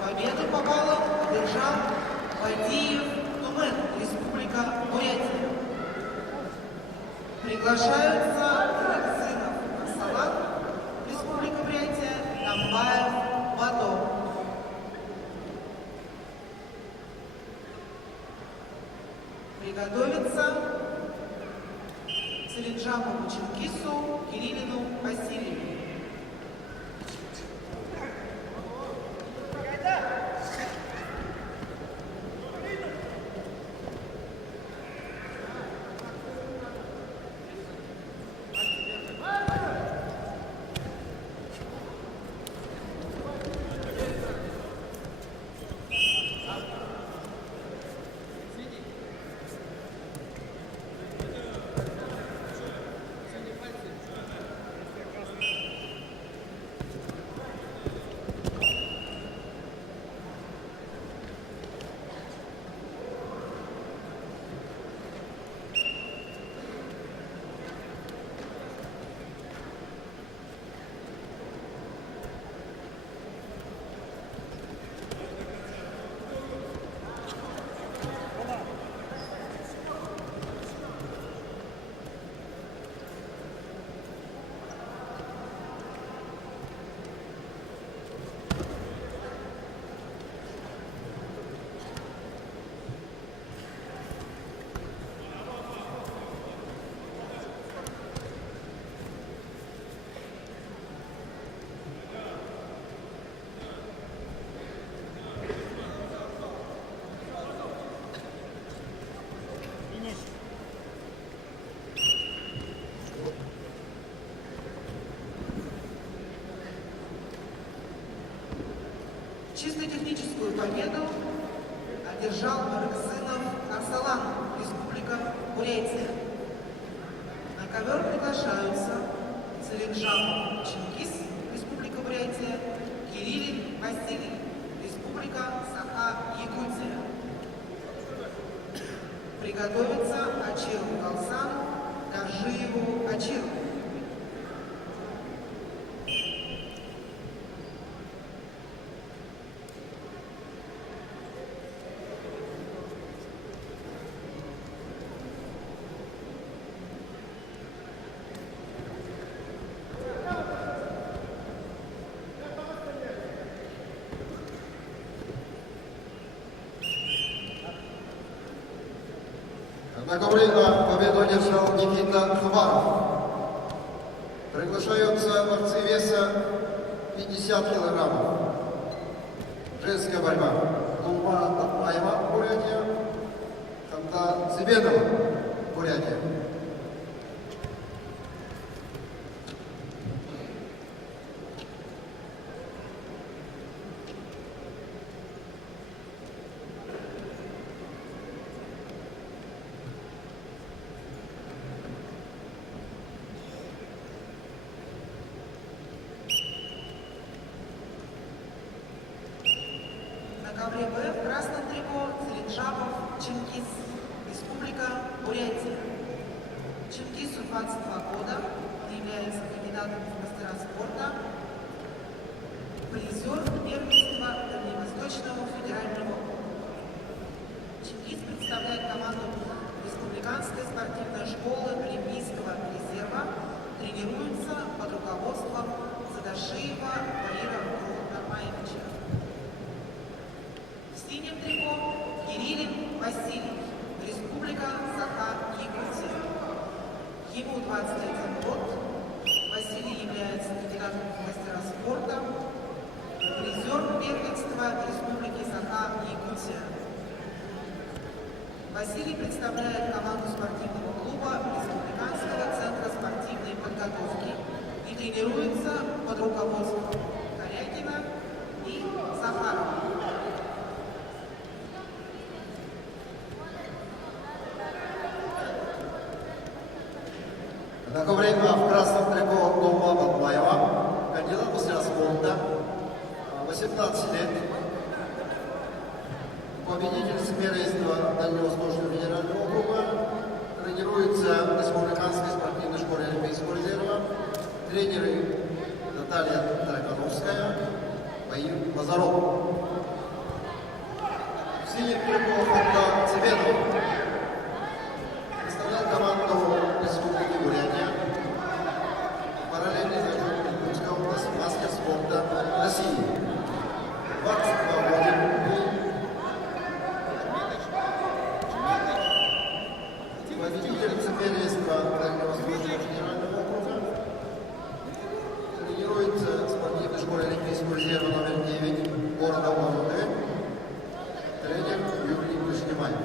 победу по баллам одержал Бадиев Тумен, Республика Бурятия. Приглашаются Раксинов Арсалан, Республика Бурятия, Тамбаев Бадо. Приготовиться Селиджакову Чингису, Кириллину Васильеву. одержал Рыксынов Арсалан, Республика Бурятия. На ковер приглашаются Целинжапов Чингис, Республика Бурятия, Кириллин Василий, Республика Саха-Якутия. Приготовиться Ачиру Галсану, Горжиеву Ачиру. На ковре победу одержал Никита Хабаров. Приглашаются борцы веса 50 килограммов. Женская борьба. Тулма Татмаева, Бурятия. Ханда Цыбенова, Бурятия. На ковре Б в красном трико Целинжапов Чингис, Республика Бурятия. Чингису 22 года, является кандидатом в мастера спорта, призер первенства Дальневосточного федерального округа. Чингис представляет команду Республиканской спортивной школы Олимпийского резерва, тренируется под руководством Задашиева Ваира Нурмаевича. В синем трико Кириллин Василий, Республика Саха-Якутия. Ему 21 год. Василий является кандидатом в мастера спорта, призер первенства Республики Саха-Якутия. Василий представляет команду спортивного клуба Республиканского центра спортивной подготовки и тренируется под руководством Корякина и Захарова. На ковре в красном трико Тулма Татмаева, кандидат в мастера спорта, 18 лет. Победитель первенства Дальневосточного федерального округа, тренируется в Республиканской спортивной школе Олимпийского резерва, тренеры Наталья Таракановская, Баир Базаров. В синем трико Ханда Цыбенова представляет команду Республики Бурятия, параллельный зачет Иркутского мастер спорта России. 22 года. Победительница первенства Дальневосточного федерального округа, тренируется в спортивной школе Олимпийского резерва номер 9 города Урал-Алтая, тренер Юрий Вишневаев.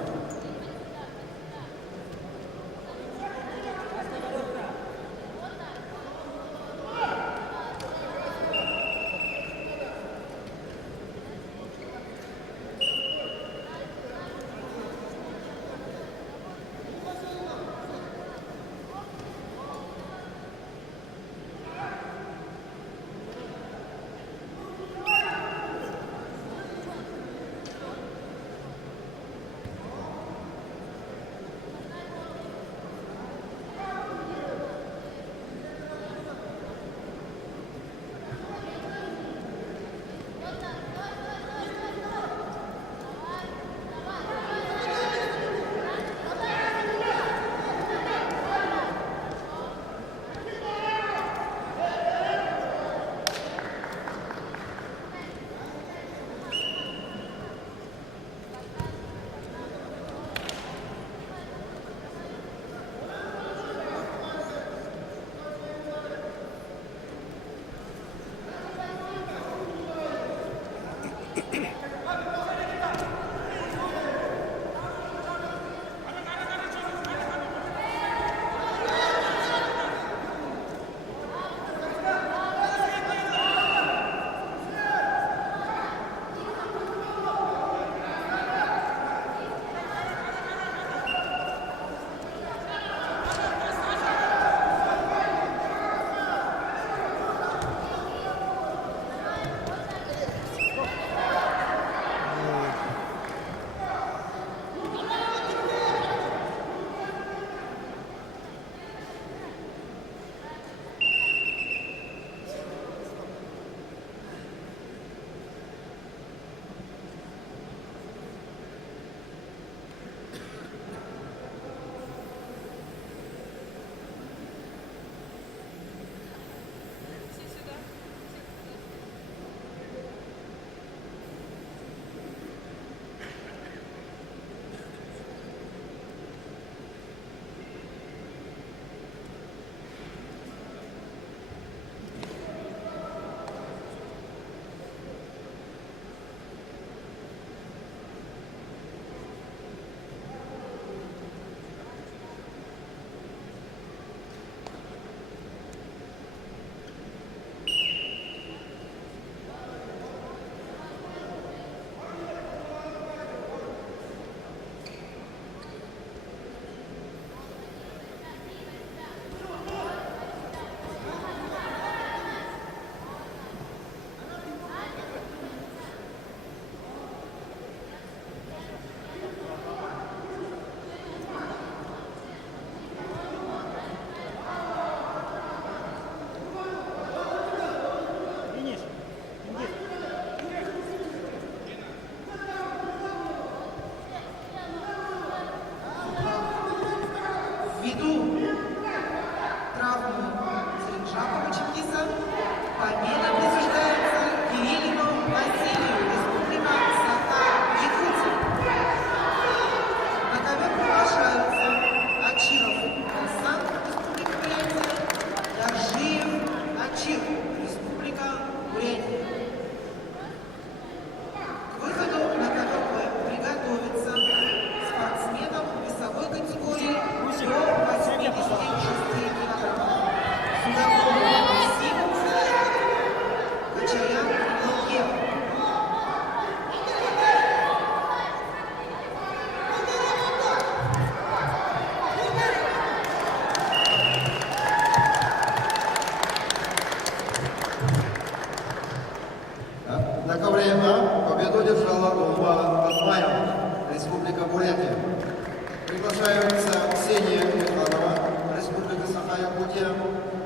Приглашаются Ксения Михайлова, Республика Саха-Якутия,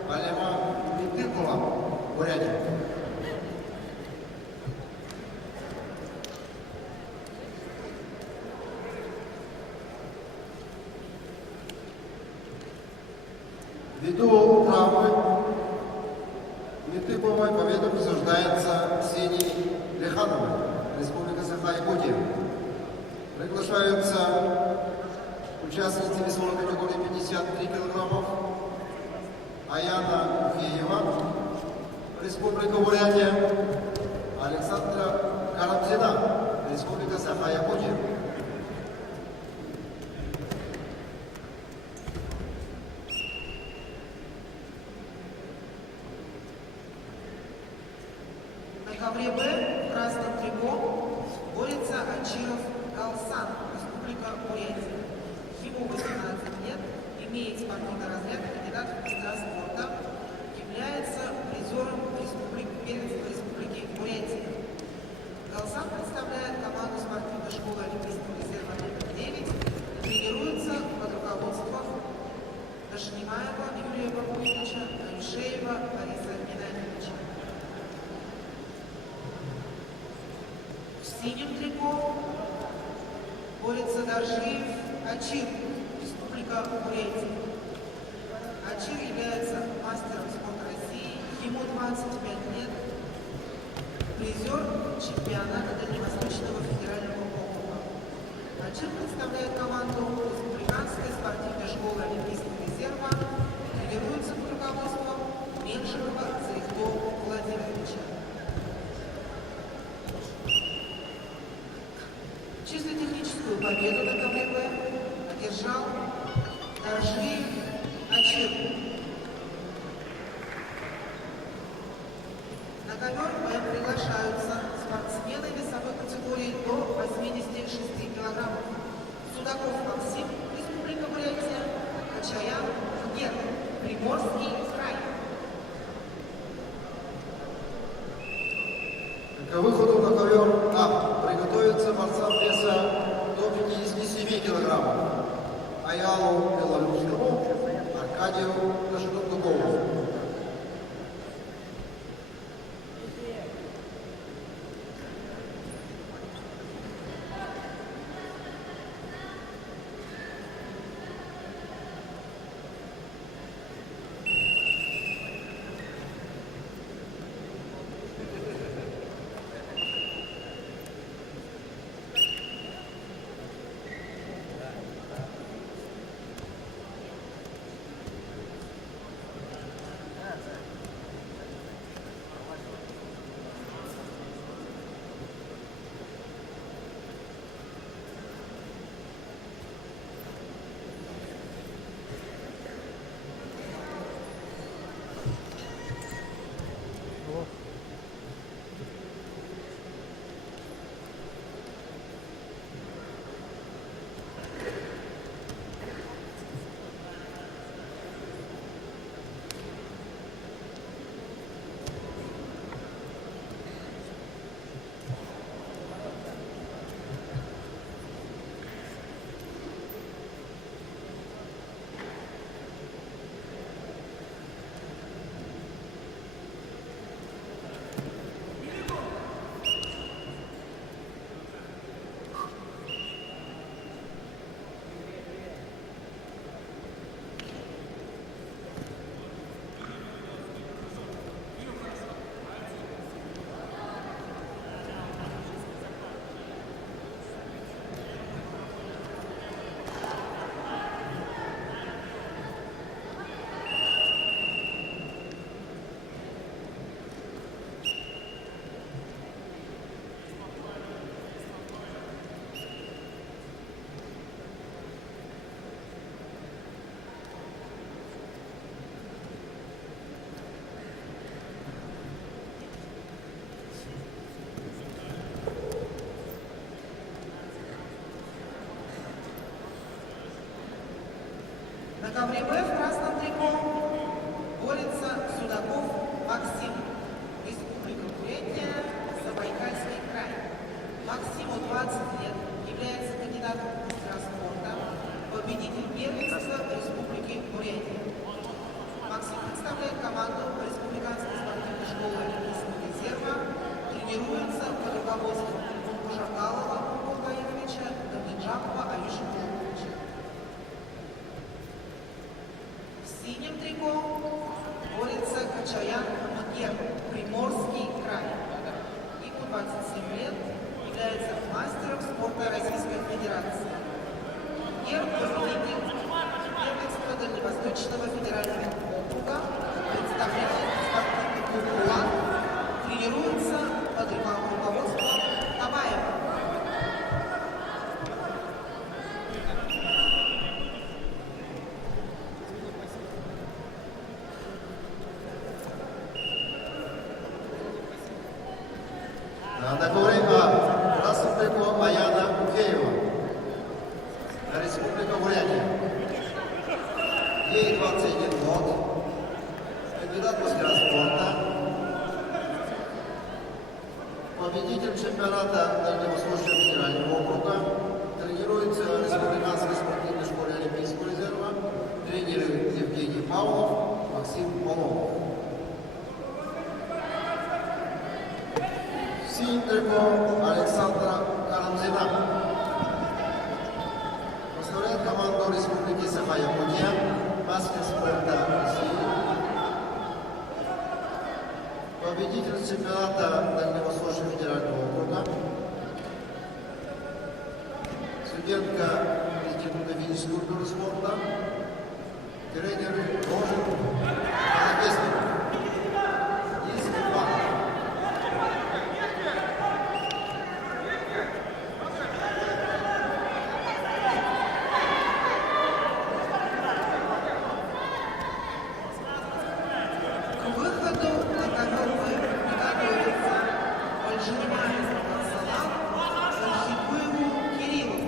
Алема Митыкова, Бурятия. Ввиду травмы Митыковой победа присуждается Ксении Лехановой, Республика Саха-Якутия. Приглашаются участницы весовой категории 53 килограммов Аяна Ухеева, Республика Бурятия, Александра Карамзина, Республика Саха-Якутия. На ковре Б в красном трико борется Ачиров Галсан, Республика Бурятия. Ему 18 лет, имеет спортивный разряд, кандидат в мастера спорта, является призером первенства Республики Бурятия. Галсан представляет команду спортивной школы Олимпийского резерва номер 9 и тренируется под руководством Дашнимаева Юрия Бабуевича, Аюшеева Бориса Геннадьевича. В синем трико борется Доржиев Ачир, Республика Бурятия. Ачир является мастером спорта России, ему 25 лет, призер чемпионата Дальневосточного федерального округа. Ачир представляет команду Республиканской спортивной школы Олимпийского резерва, тренируется под руководством Меньшикова Заихто Владимировича. Чисто техническую победу на ковре Б одержал Доржиев Ачир. На ковер Б приглашаются спортсмены весовой категории до 86 килограммов. Судаков Максим, Республика Бурятия, Качаян Гер, Приморский край. К выходу на ковер А приготовиться борцам веса до 57 килограммов. Аялу Белорусскому, Аркадию Кашетундукову. На ковре Б в красном трико борется Судаков Максим, Республика Бурятия, Забайкальский край. Максиму 20 лет, является кандидатом в мастера спорта, победителем Дальневосточного федерального округа представляет спортивный клуб «УЛАН», тренируется под руководством Табаева. На ковре А Красновпеко Аяна Укеева, Республика Бурятия. Ей 21 год, кандидат в мастера спорта, победитель чемпионата Дальневосточного федерального округа, тренируется в Республиканской спортивной школе Олимпийского резерва, тренеры Евгений Павлов, Максим Павлов. Синтрико Александра Карамзина. Возглавляет команду Республики Саха-Якутия, мастер спорта России. Победитель чемпионата Дальневосточного федерального округа. Студентка Института физической культуры и спорта. Тренер Рожен Колобесник. И Степан. К выходу на ковер готовится Большермаев Салам, Сальхикуеву Кириллу.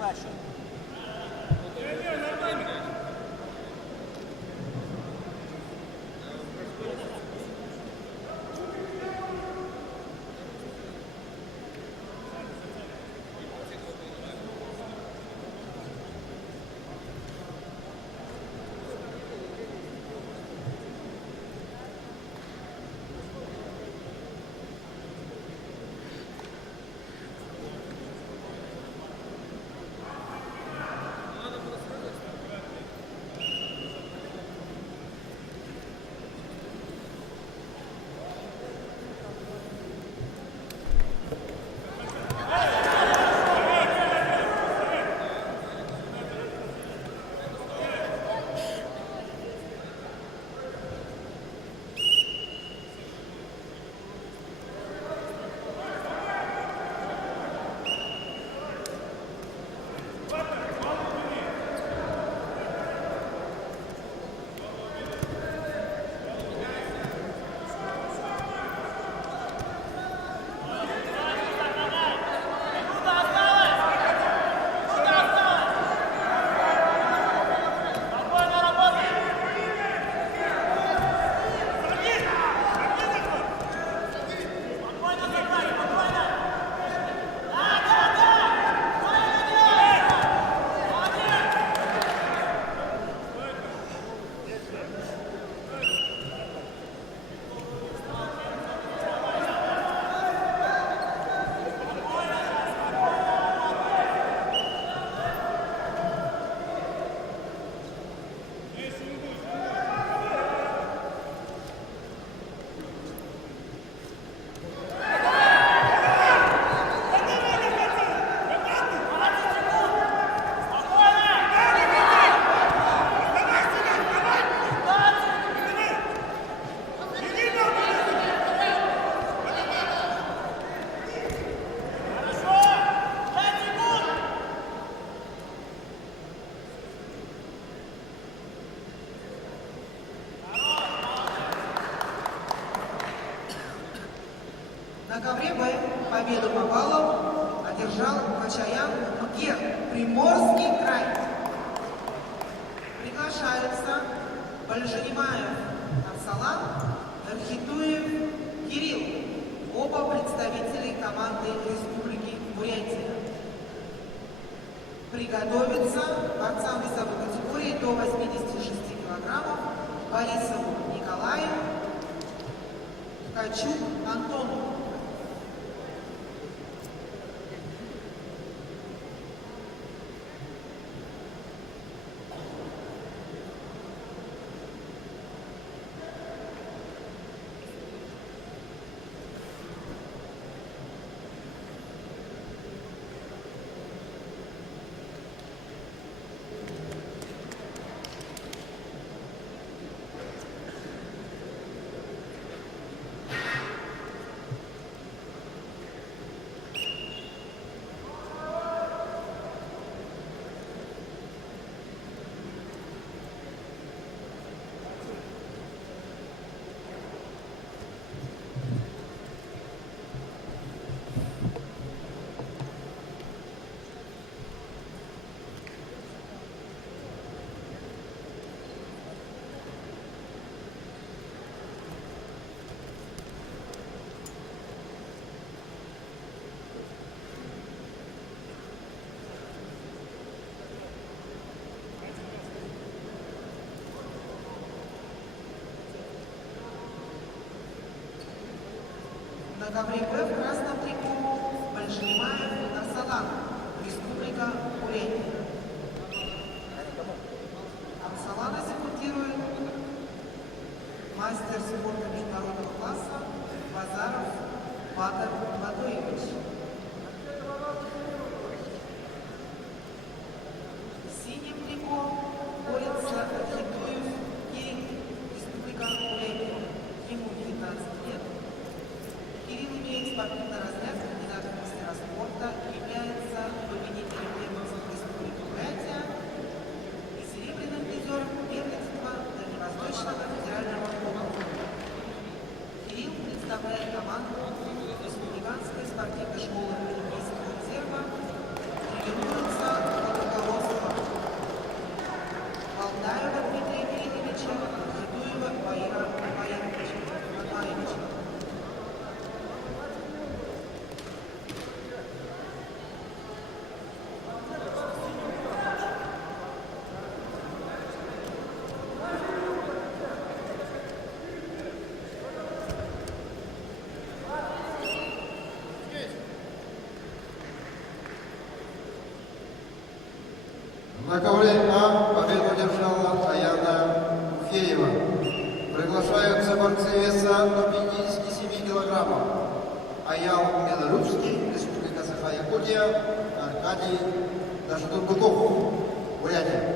Дальше. ковре Б победу по баллам одержал Качаян Мкер, Приморский край. Приглашаются Большенимаев Арсалан, Архитуев Кирилл, оба представители команды Республики Бурятия. Приготовиться борцам весовой категории до 86 килограммов Борисову Николаю, Ткачук Антону. На ковре Б в красном трико Большенимаев Арсалан, Республика Бурятия. Арсалана секундирует мастер спорта международного класса Базаров Батыр Батуевич. В синем трико борется Архитуев Кирилл, Республика Бурятия. Ему 19 лет. Кирилл имеет спортивный разряд кандидата в мастера спорта, является победителем первенства Республики Бурятия и серебряным призером первенства Дальневосточного федерального округа. Кирилл представляет команду Республиканской спортивной школы Олимпийского резерва, тренируется под руководством Болдаева Дмитрия Кирилловича, Хитуева Баира Баировича. На ковре А победу одержала Аяна Уфеева. Приглашаются борцы веса до 57 килограммов. Аял Белорусский, Республика Саха-Якутия, Аркадий Дашатурбуков, Бурятия.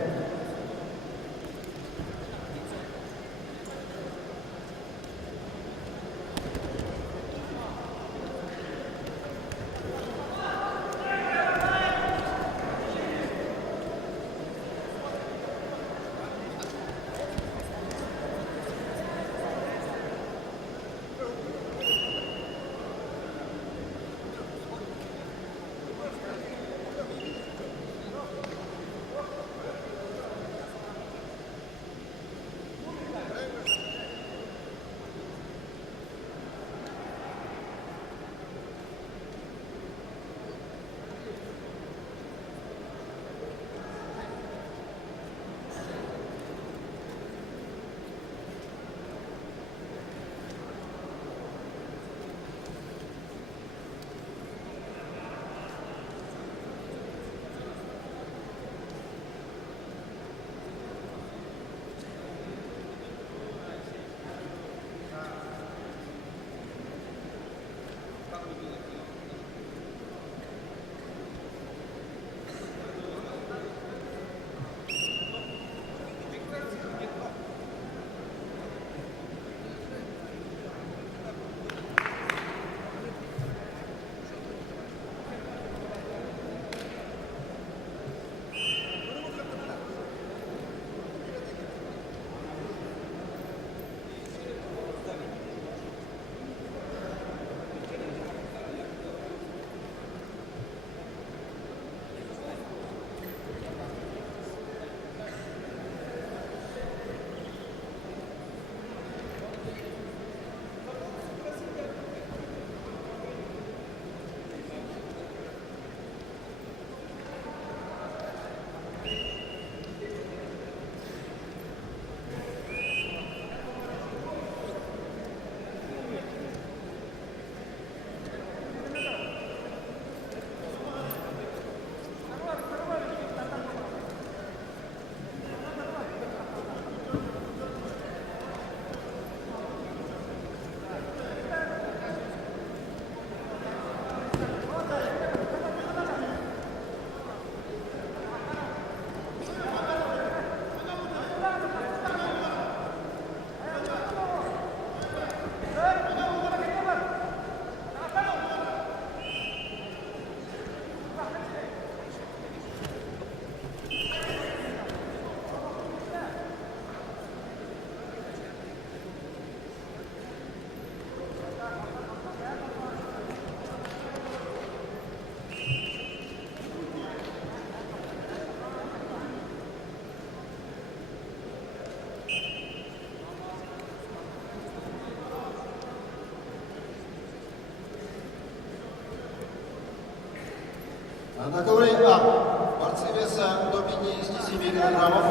На ковре А борцы веса до 57 килограммов.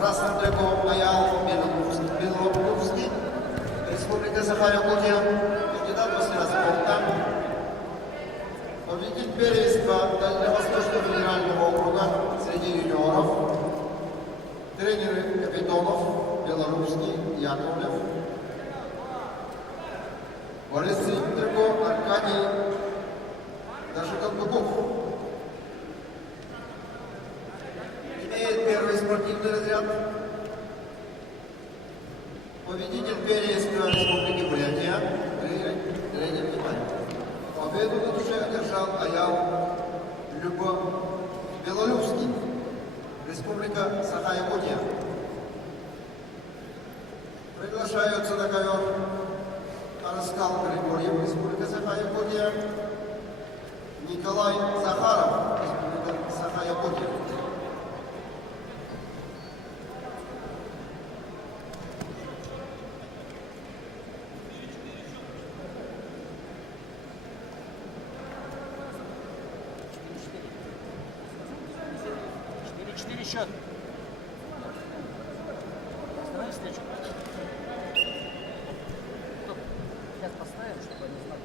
Красным треком Аял Белорусский, Республика Саха-Якутия, кандидат мастера спорта. Победитель первенства Дальневосточного федерального округа среди юниоров. Тренеры Капитонов, Белорусский, Яковлев. Борис Дмитрико, Аркадий Дашиков. Имеет первый спортивный разряд. Победитель первенства Республики Бурятия. Тренер внимания. Победу на душе одержал Аял Белолюбский. Республика Саха-Якутия. Приглашаются на ковер Араскал Григорьев, Республика Саха-Якутия. Николай Захаров, Республика Саха-Якутия. Четыре счет. Останови встречу. Сейчас поставим, чтобы они знали.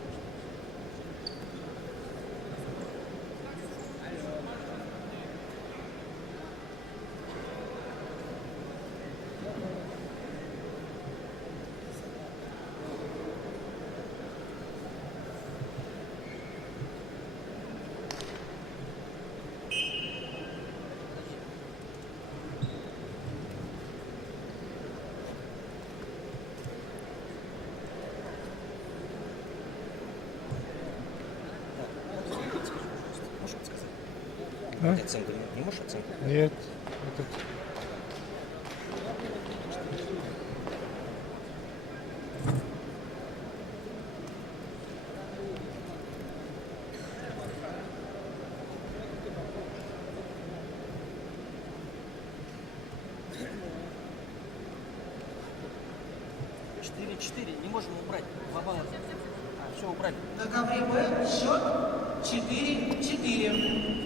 Оценку не можешь оценку? Нет. Этот... Четыре. Не можем убрать. 2 балла. Все, убрали. На ковре Б счет 4-4.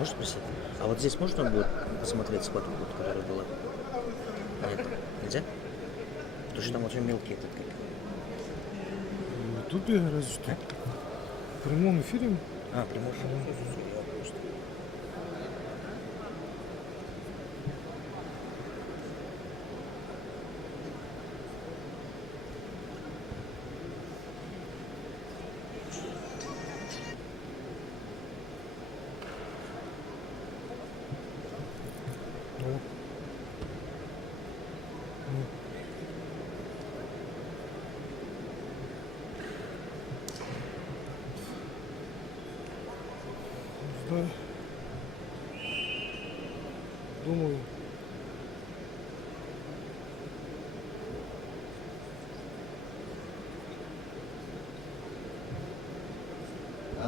Можно спросить? А вот здесь можно будет посмотреть схватку, вот, которая была? Нет, нельзя? Потому что там очень мелкие этот как. В Ютубе разве что. В прямом эфире. А, прямой эфир. Я просто. Ну. Ну. Да. Думаю.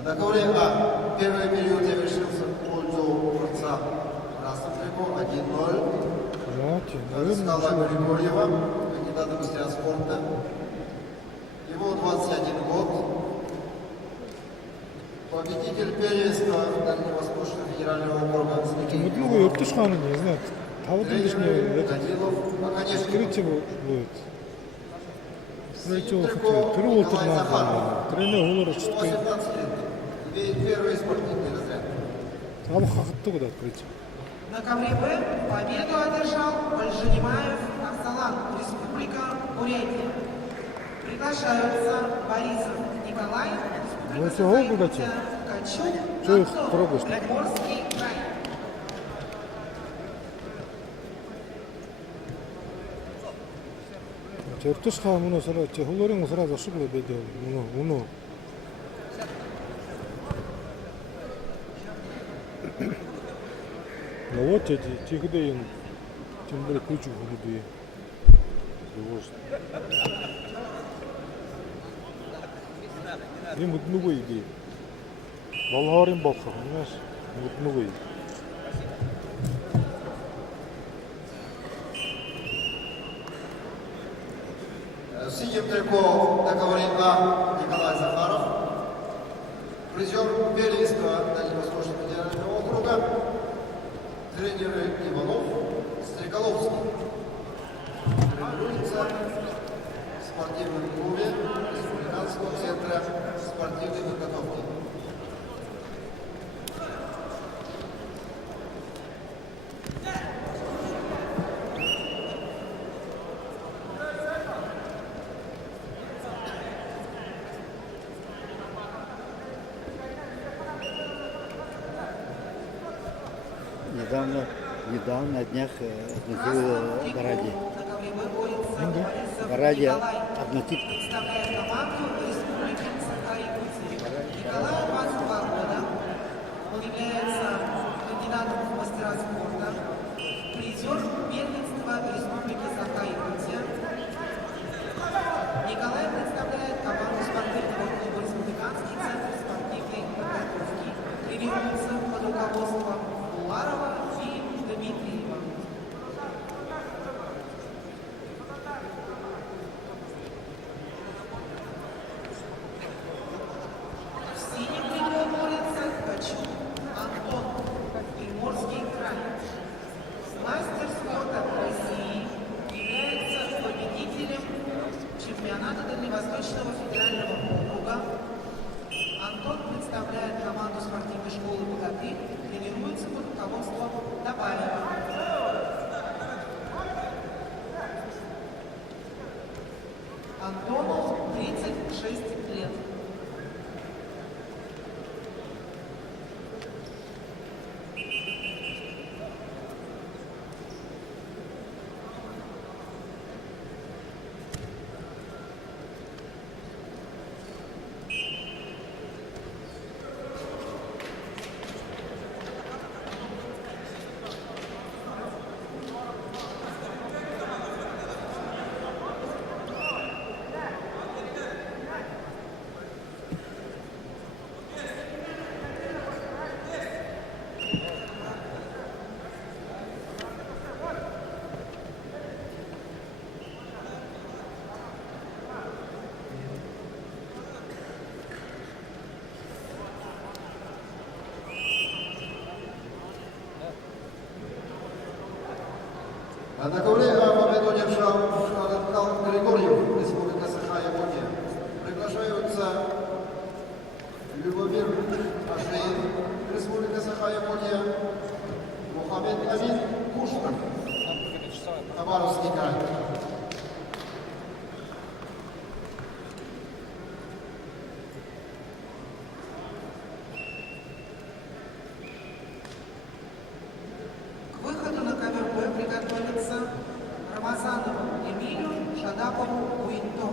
На ковре А первый период завершился в пользу борца красным триком 1-0. Знаете, наверное, Стала ничего. Григорьева, кандидата в мастера спорта. Ему 21 год. Победитель первенства Дальневосточного федерального округа Вот ну вы Иртышхана не знаю. А вот лишнее это Данилов, конечно, открытие будет. Пройти Триков перевод Николай надо. Захаров. Тренер Гулар 18 лет. Имеет первый спортивный разряд. А вы хахатты куда открытие? На ковре Б победу одержал Большенимаев Арсалан, Республика Бурятия. Приглашаются Борисов Николай, Ну, Республика всего Саха-Якутия, богатей. Качук Что их Антон, пробуешь? Приморский край. Иртышхан муну сразу, Гуларин сразу ошибла бедел. Муну. Ну вот эти тигдейн, тем более кучу гуды. Им вот новые идеи. Болгарин бабка, понимаешь? Вот новые. В синем трико на ковре А Николай Захаров. Призер первенства Дальневосточного федерального округа. Тренеры Иванов, Стреколовский. Тренируется в спортивном клубе Республиканского центра спортивной подготовки. Недавно на днях относил Горади. На ковре Б борется Борисов Горади Николай. относить. Представляет команду Республики Саха-Якутия. Николаю 22 года. Он является кандидатом в мастера спорта, призер первенства Республики Саха-Якутия. Николай представляет команду спортивного клуба Республиканский центр спортивной подготовки. Тренируется под руководством Уларова и Дмитриева. В синем трико борется Качук Антон, Приморский край. Мастер спорта России, является победителем чемпионата Дальневосточного федерального округа. Антон представляет команду спортивной школы «Богаты», тренируется под руководством Добавина. Антону 36 лет. На ковре победу одержал Шараткал Григорьев, Республика Саха-Якутия. Приглашаются Любомир Ашеев, Республика Саха-Якутия, Мухаммед Амин Куштов, Хабаровский край. К выходу на ковер Б приготовиться Рамазанову Эмилю, Шадапову Уинто.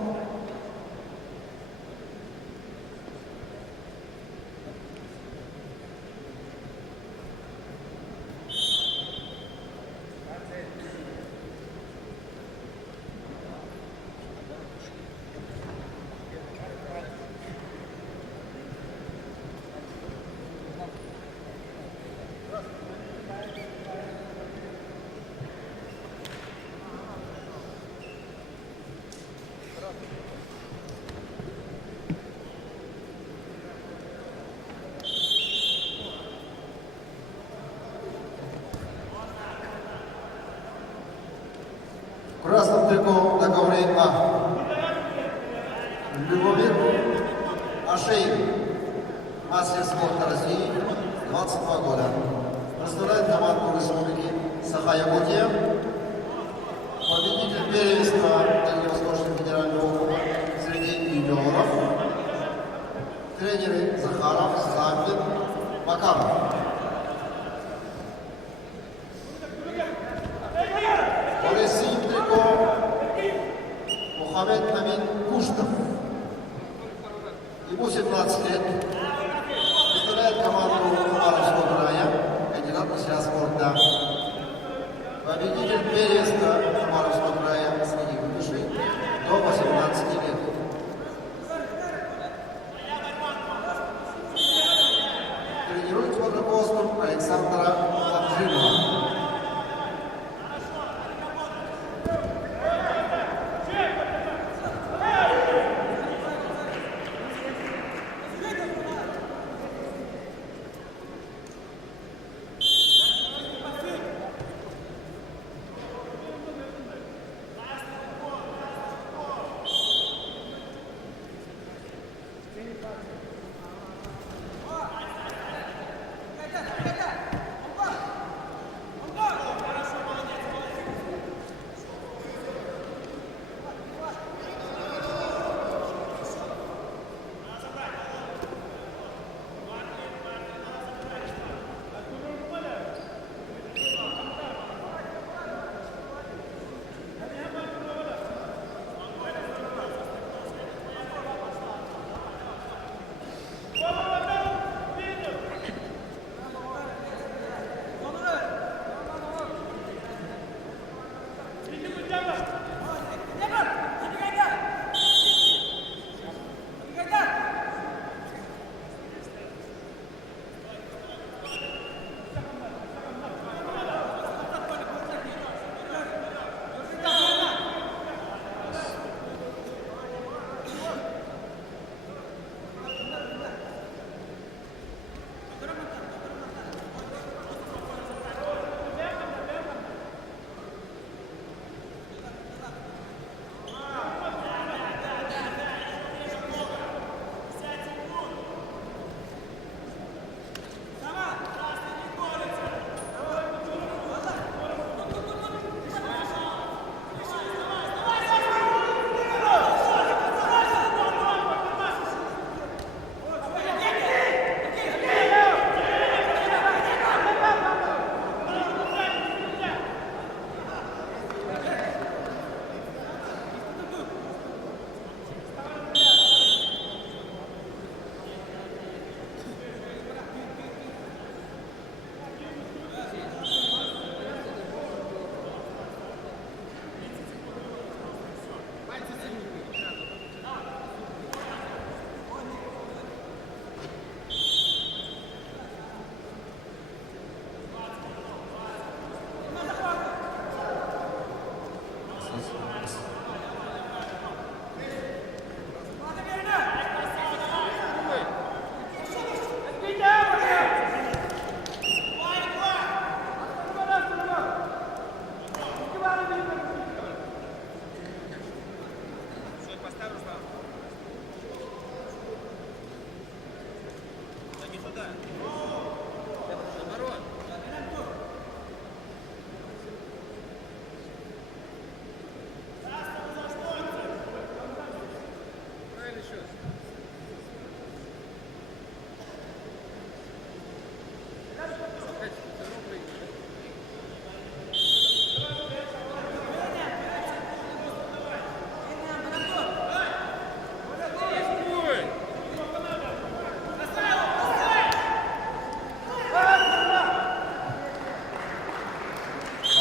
В красном трико на ковре А. Любомир Ашеев, мастер спорта России, 22 года. Представляет команду Республики Саха-Якутия. Победитель первенства Дальневосточного федерального округа среди юниоров. Тренеры Захаров, Замбин, Макаров. Синим трико Мухаммед Амин Куштов. Ему 17 лет. Представляет команду Хабаровского края, кандидат мастера спорта. Победитель первенства Хабаровского края среди юношей до 18 лет. Тренирует под руководством Александра Лапжинова.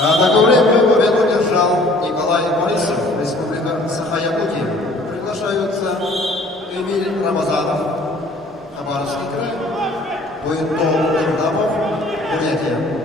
На ковре победу держал Николай Борисов, Республика Саха-Якутия. Приглашаются Эмиль Рамазанов, Хабаровский край, Воентов Эрдапов, Бурятия.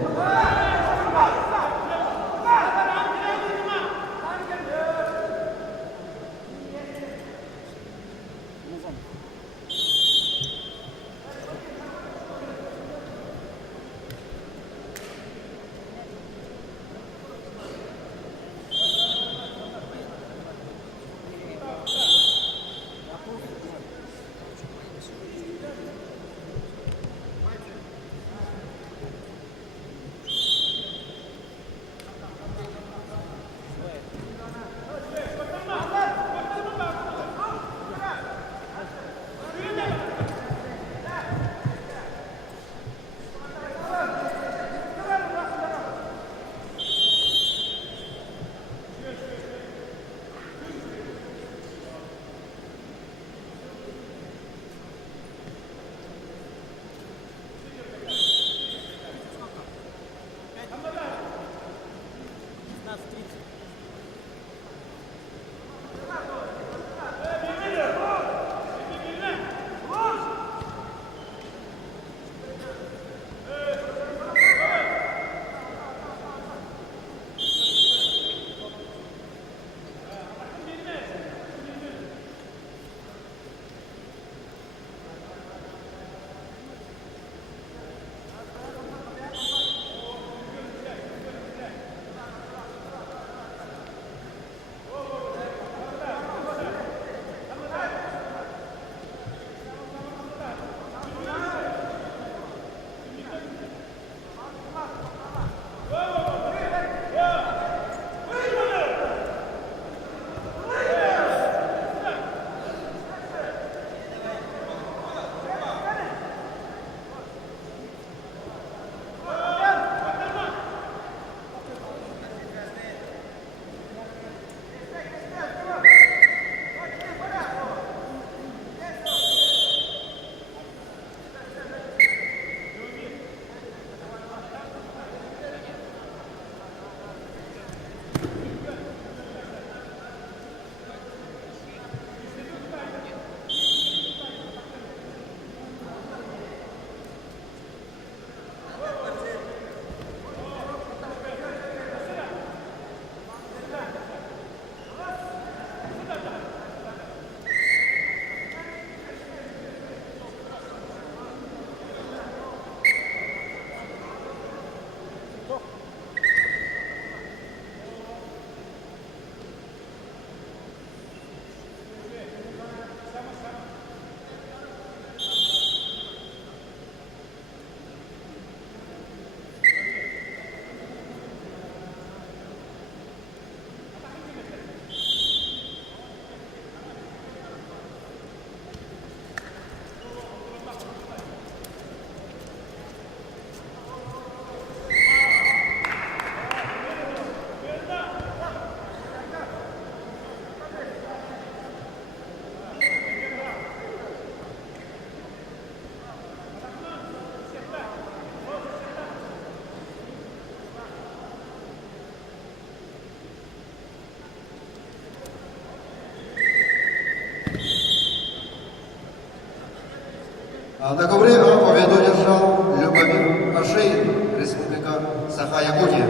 А на ковре победу держал Любомир Ашеин, Республика Саха-Якутия.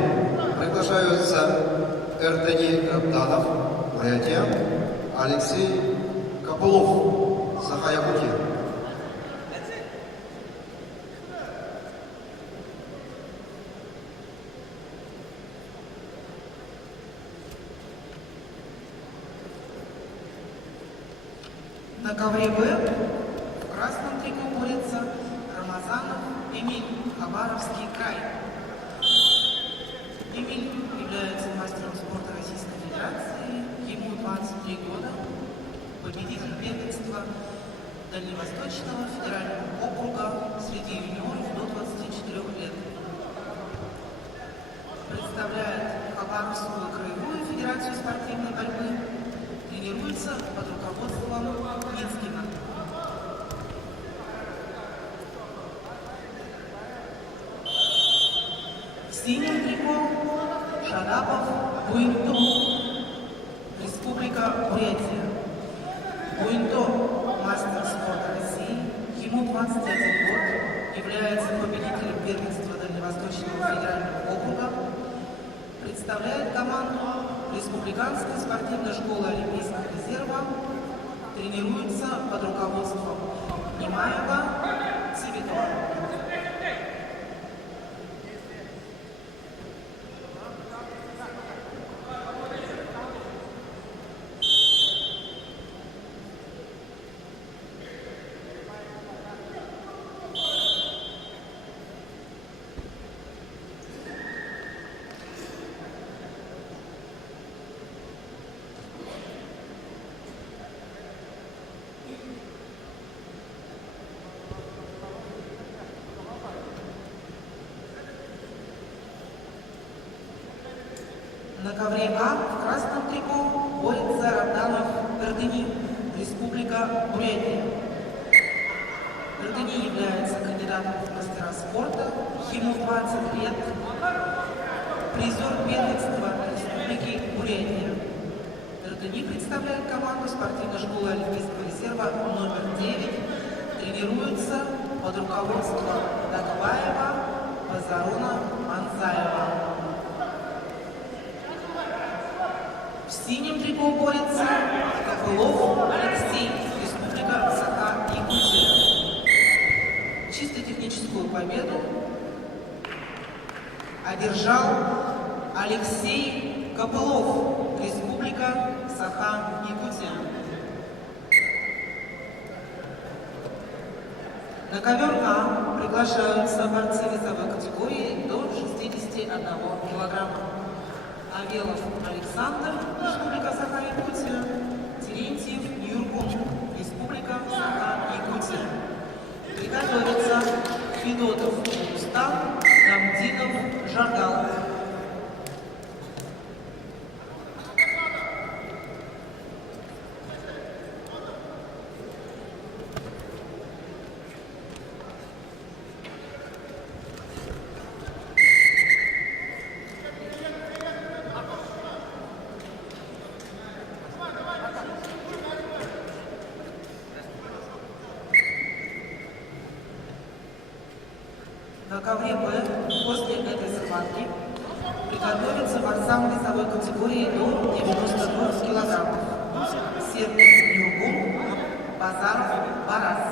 Приглашаются Эртени Рабданов, Бурятия, Алексей Копылов, Саха-Якутия. На ковре Б в красном трико борется Рамазанов Эмиль, Хабаровский край. Эмиль является мастером спорта Российской Федерации, ему 23 года, победитель первенства Дальневосточного федерального округа среди юниоров до 24 лет. Представляет Хабаровскую краевую федерацию спортивной борьбы, тренируется под руководством Ницкина. В синем трико Шарапов Буинто, Республика Бурятия. Буинто – мастер спорта России, ему 21 год, является победителем первенства Дальневосточного федерального округа, представляет команду Республиканской спортивной школы Олимпийского резерва, тренируется под руководством Немаева, Цивикова. На ковре А в красном трико борется Равданов Гордыни, Республика Бурятия. Гордыни является кандидатом в мастера спорта, ему 20 лет, призер первенства Республики Бурятия. Гордыни представляет команду спортивной школы Олимпийского резерва номер 9, тренируется под руководством Дагбаева, Базаруна, Манзаева. В синем трико борется Копылов Алексей, Республика Саха-Якутия. Чисто техническую победу одержал Алексей Копылов, Республика Саха-Якутия. На ковер А приглашаются борцы весовой категории до 61 килограмма. Авелов Александр, Республика Саха-Якутия, Терентьев Юркун, Республика Саха-Якутия. Приготовиться Федотов Рустам, Гамдинов Жардал. На ковре Б после этой схватки приготовятся борцам весовой категории до 92 килограммов. Сердец Юргун, Базаров Барас.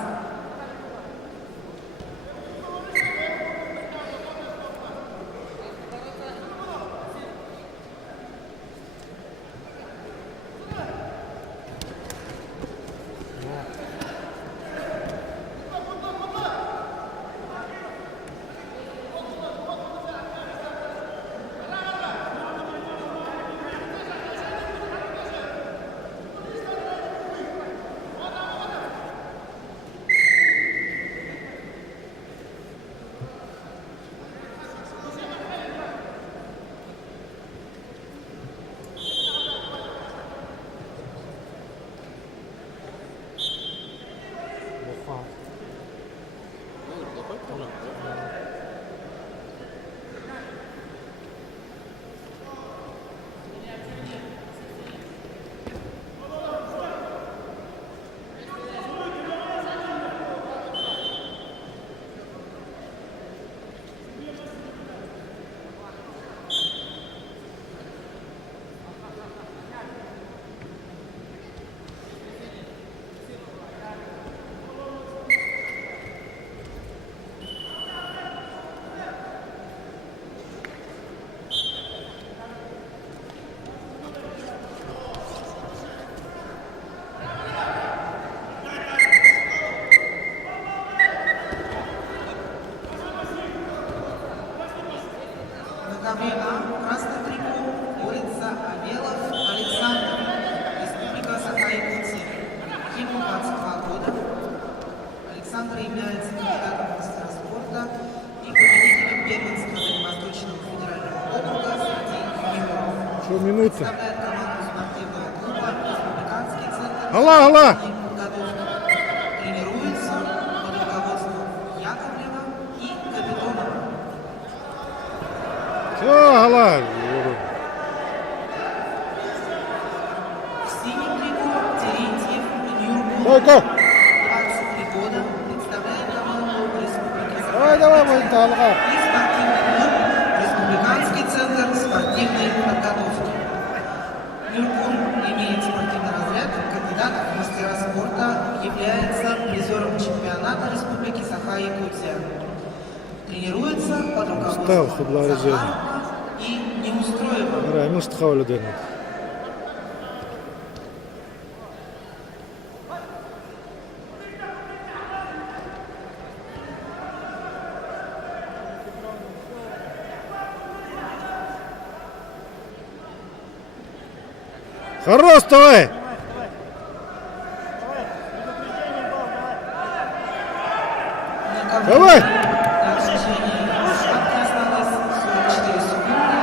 является кандидатом в мастера спорта и победителем первенства Дальневосточного федерального округа среди юниоров. Что, минута? Представляет команду спортивного клуба «Республиканский центр Алла! подготовки». Тренируется под руководством Яковлева и Капитонова. Все, Алла! В синем трико Терентьев Нюркул. Дай-ка! 23 года представляет команду Республики Саха Давай, будет Алла! и спортивный клуб «Республиканский центр спортивной подготовки». Нюркул имеет спортивный разряд, кандидат в мастера спорта, является призером чемпионата Республики Саха-Якутия. Тренируется под Устал, руководством футболист. Захарова и Неустроева. Раймус тхавали дэнэ. Хорош, давай! Давай! На окончании схватки осталось 44 секунды.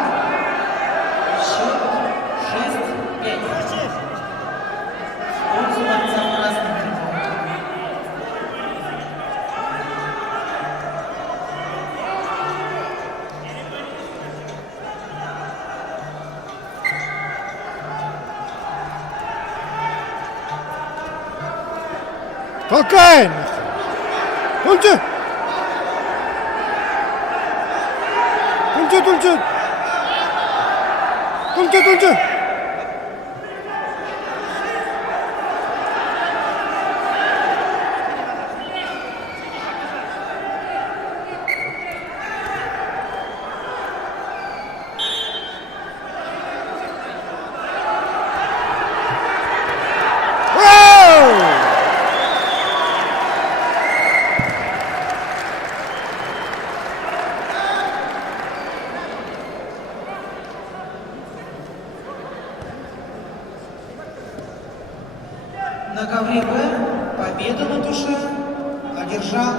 Счет 6-5. В пользу борца в красном трико. Толкай! Тульчи! Тульчи! Тульчи! На ковре Б победу на туше одержал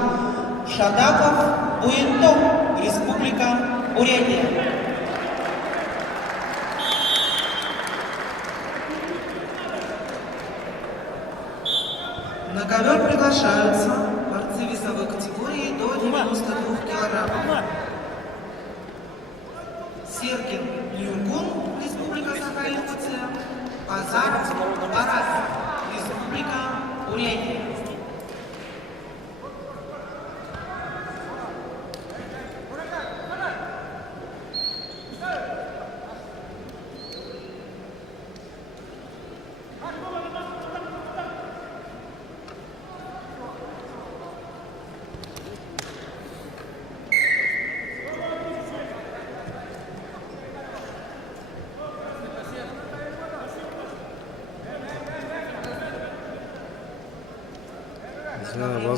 Шадаков Буентоп, Республика Бурятия. На ковер приглашаются борцы весовой категории до 92 килограммов. Сергин Юргун, Республика Саха-Якутия, Азар Барат, Республика Бурятия.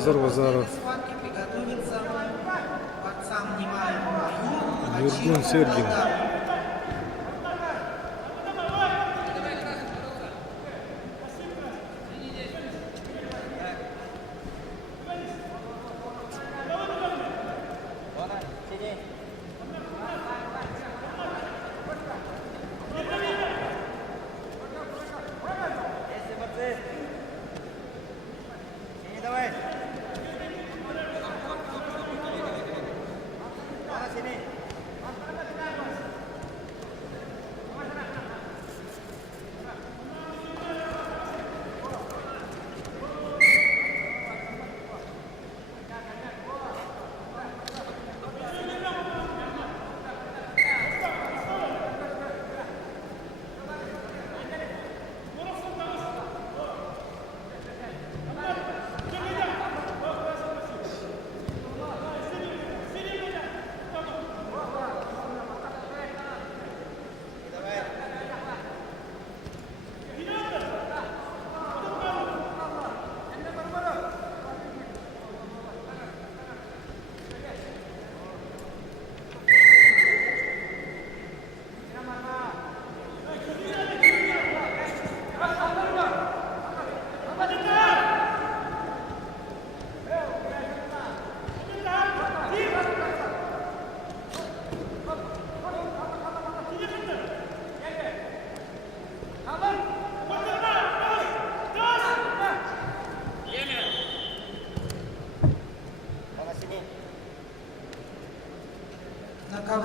Базаров. Схватки приготовиться борцам Немаеву Аюру, Юргун Сергин.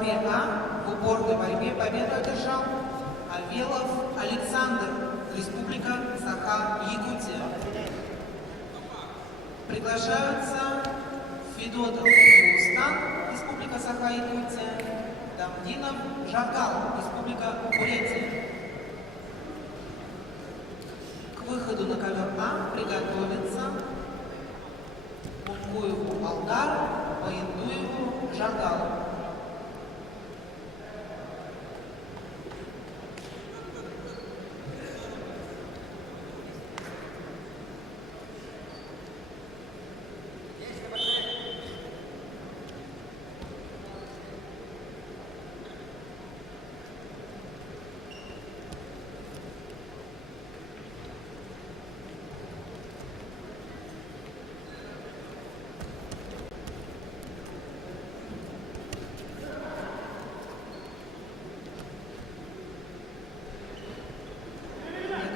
ковре А в упорной борьбе победу одержал Авелов Александр, Республика Саха-Якутия. Приглашаются Федотов Рустам, Республика Саха-Якутия, Дамдинов Жакал, Республика Бурятия. К выходу на ковер А приготовиться Мукуеву Алдар, Воендуеву Жакал.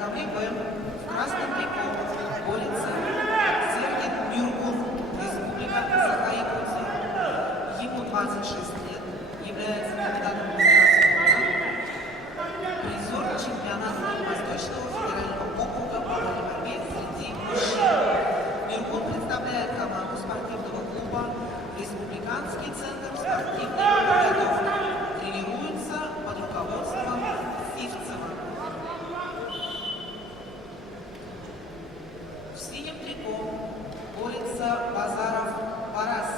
Ковре Б в красном трико борется Сергей Мюргун, Республика Саха-Якутия. Ему 26 лет, является кандидатом в мастера спорта, призер чемпионата Восточного федерального округа по борьбе среди мужчин. Мюргун представляет команду спортивного клуба Республиканский центр спортивной подготовки. Тренируется под руководством Сивцева. В синем трико борется Базаров Парас.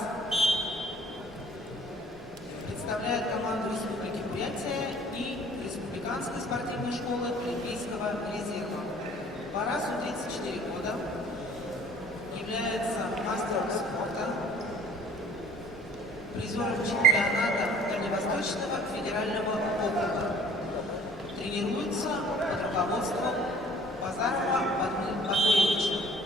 Представляет команду Республики Бурятия и Республиканской спортивной школы Олимпийского резерва. Парасу 34 года, является мастером спорта, призером чемпионата Дальневосточного федерального округа. Тренируется под руководством Базарова Батуевича.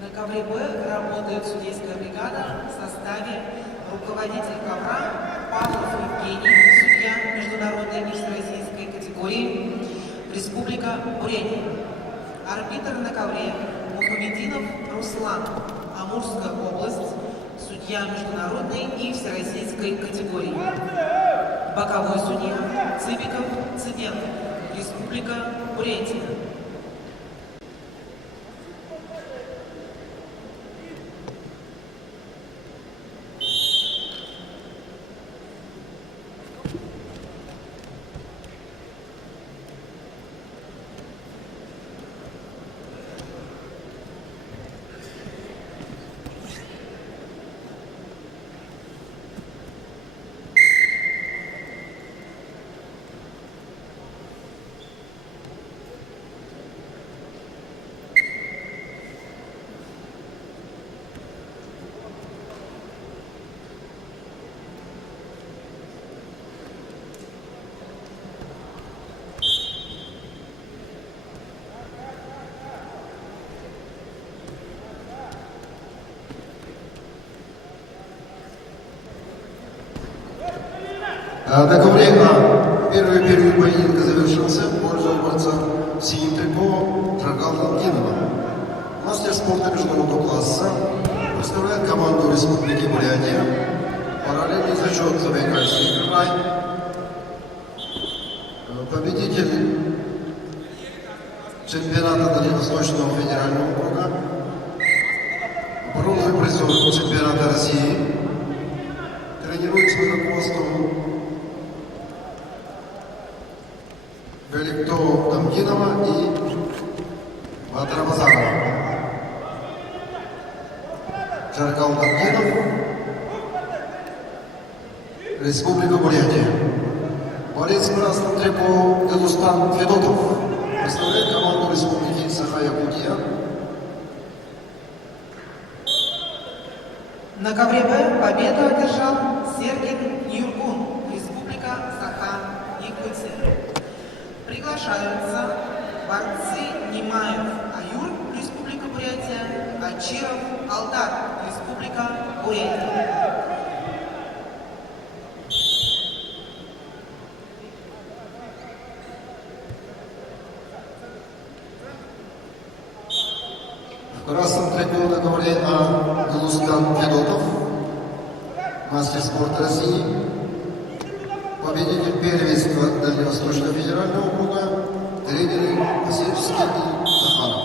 На ковре Б работает судейская бригада в составе руководитель ковра Павлов Евгений, судья международной и всероссийской категории, Республика Бурятия. Арбитр на ковре Мухамединов Руслан, Амурская область, судья международной и всероссийской категории. Боковой судья Цыбиков Циден, Республика Бурятия. На ковре А первый период поединка завершился в пользу борца в синем трико Жакал Дамдинова. Мастер спорта международного класса представляет команду Республики Бурятия Параллельный зачет Забайкальский край. Победитель чемпионата Дальневосточного федерального округа. Бронзовый призер чемпионата России. Тренируется под руководством Галикто Тамгинова и Батра Базарова. Жаркал Тамгинов, Республика Бурятия. Борец в красном трико Делустан Федотов представляет команду Республики Саха-Якутия. На ковре Б победу одержал Сергин Юргун, Республика Саха-Якутия. Приглашаются борцы Немаев Аюр, Республика Бурятия, Ачиров Алдар, Республика Бурятия. В красном трико на ковре А Делустан Федотов, мастер спорта России, победитель первенства Дальневосточного федерального округа, тренеры Осечский и Захаров.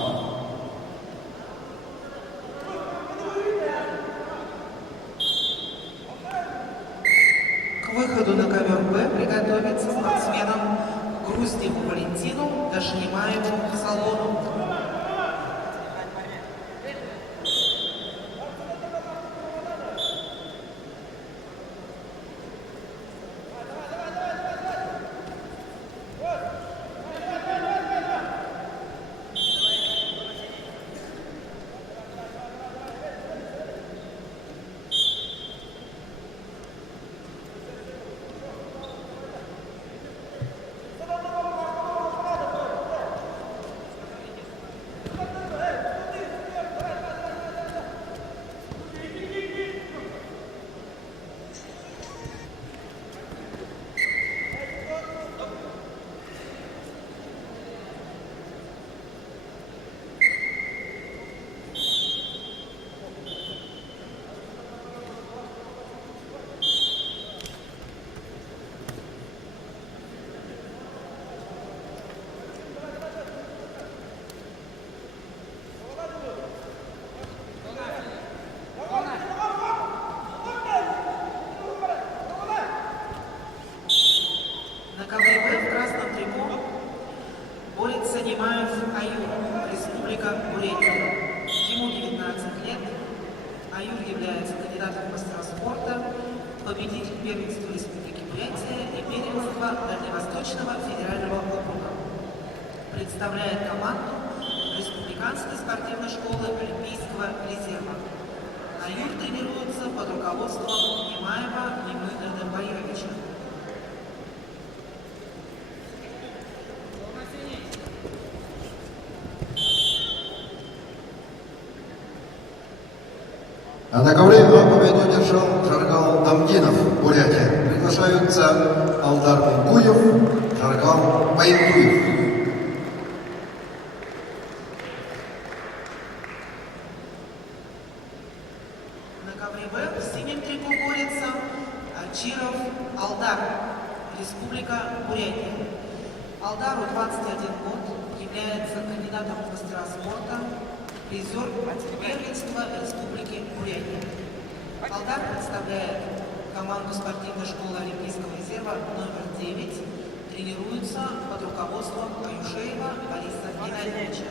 К выходу на ковер Б приготовиться спортсменам Груздеву Валентину, Дашнимаеву Салону. На ковре Б в красном трико борется Немаев Аюр, Республика Бурятия. Ему 19 лет. Аюр является кандидатом в мастера спорта, победитель первенства Республики Бурятия и первенства Дальневосточного федерального округа. Представляет команду Республиканской спортивной школы Олимпийского резерва. Аюр тренируется под руководством Немаева Немыграда Баировича. А на ковре А победу одержал Жаргал Тамгинов, Бурятия. Приглашаются Алдар Куев, Жаргал Байтуев. На ковре Б в синем трико борется Ачиров Алдар, Республика Бурятия. Алдару 21 год, является кандидатом в мастера спорта, призер первенства Республики Бурятия. Алдар представляет команду спортивной школы Олимпийского резерва номер 9, тренируется под руководством Аюшеева Бориса Геннадьевича.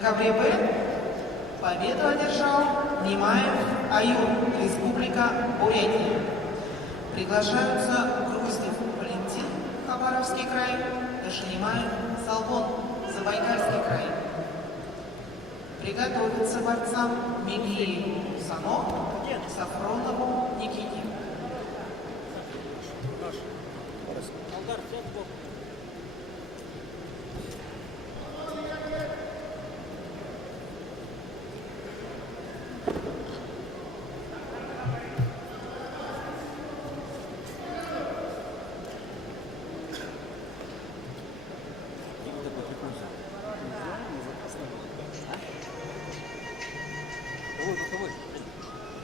На ковре Б победу одержал Немаев Аюн, Республика Бурятия. Приглашаются Груздев Валентин, Хабаровский край, Дашанимаев Салбон, Забайкальский край. Приготовиться борцам Мигееву Сано, Сафронову Никите. Алдар, все сбоку.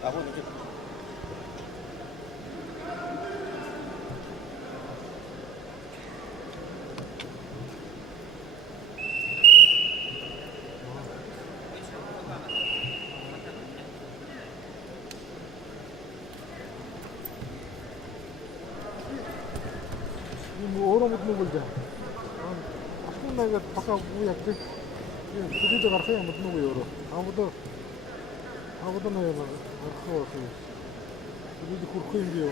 А вот где? Orang itu mau belajar. Aku nak pakai buku yang tu. Jadi tu kerja yang betul buku orang. Aku tu nak kerja aku. Jadi tu kurang dia.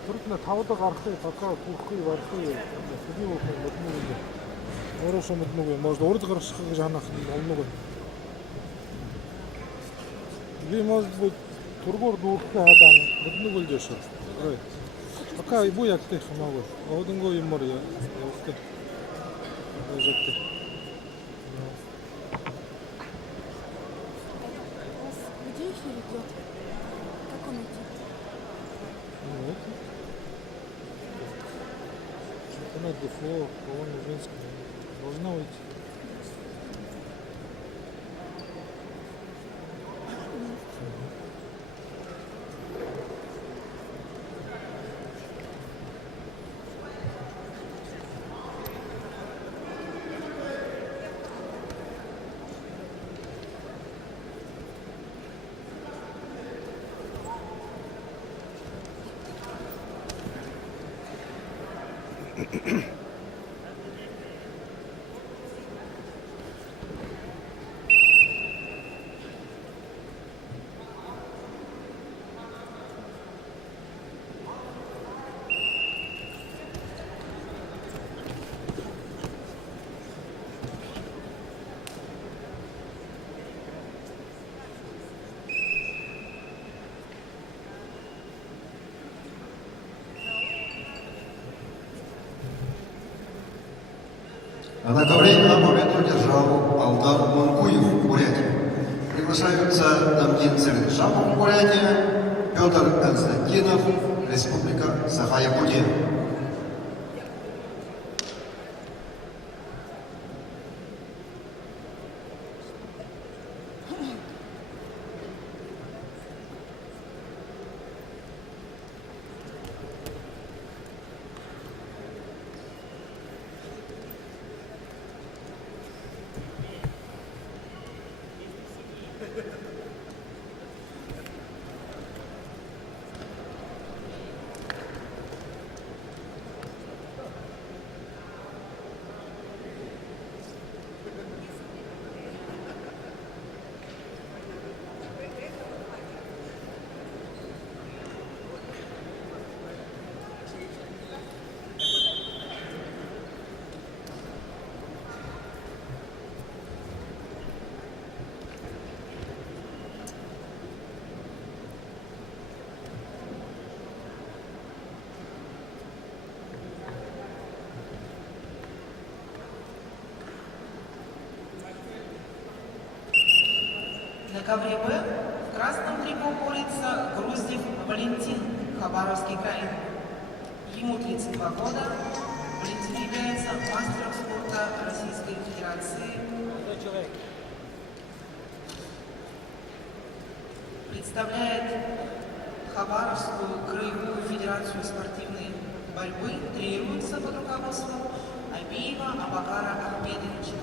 Terus nak tahu tu kerja pakai kurang kerja. Jadi orang betul buku. Хорошо мотнугой. Может, орды хорошо жанах мотнугой. Или может быть тургор дурка адам мотнугой дешев. Пока и буяк тех много. А вот он говорит море я. Где эфир идет? Как он идет? Чемпионат ДФО, по-моему, женского. Должна уйти. А на ковре победу одержал Алдар Манкуев, Бурятия. Приглашаются Дамгин Цереншапов, Бурятия, Петр Константинов, Республика Саха-Якутия. На ковре Б в красном трико борется Груздев Валентин, Хабаровский край. Ему 32 года. Валентин является мастером спорта Российской Федерации. Представляет Хабаровскую краевую федерацию спортивной борьбы, тренируется под руководством Абиева Абакара Ахмедовича.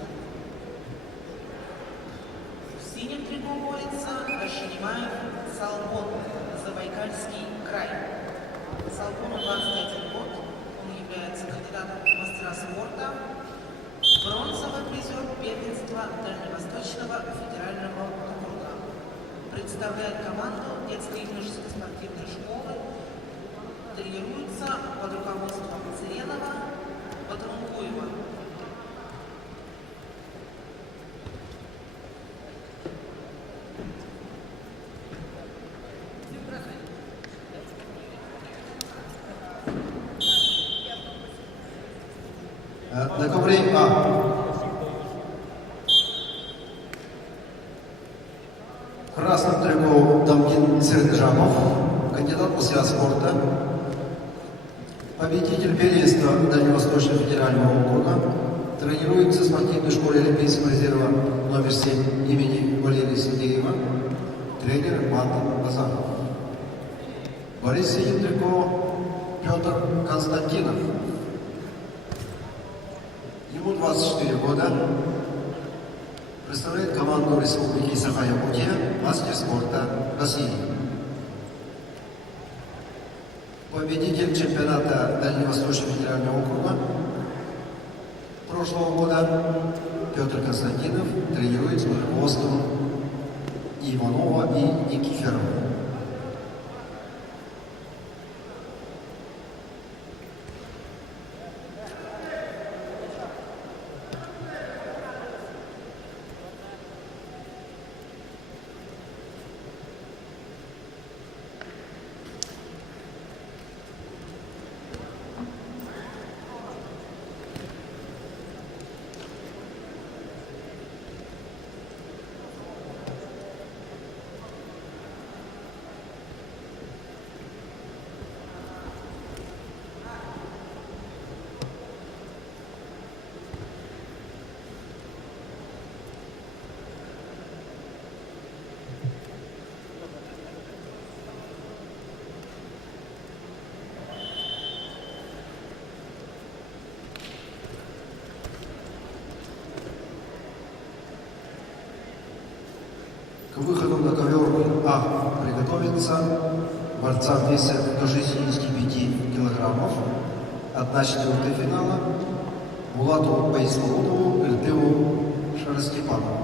В синем трико борется Дашанимаев Салбон, Забайкальский Забайкальский край. Салкону 21 год, он является кандидатом в мастера спорта, бронзовый призер первенства Дальневосточного федерального округа. Представляет команду детско-юношеской спортивной школы, тренируется под руководством Цыренова, Батрункуева. На ковре А. В красном трико Дамгин Сырджамов, кандидат в мастера спорта, победитель первенства Дальневосточного федерального округа, тренируется в спортивной школе Олимпийского резерва номер 7 имени Валерия Сергеева, тренер Мантон Базаров. Борис сидит трико Петр Константинов. Ему 24 года, представляет команду Республики Саха-Якутия, мастер спорта России. Победитель чемпионата Дальневосточного федерального округа прошлого года Петр Константинов тренируется под руководством Иванова и Никиферова. К выходу на ковер А приготовиться борца весом до 65 килограммов, 1/4 финала Булату Байслоунову, Иртыву Шаростепанову.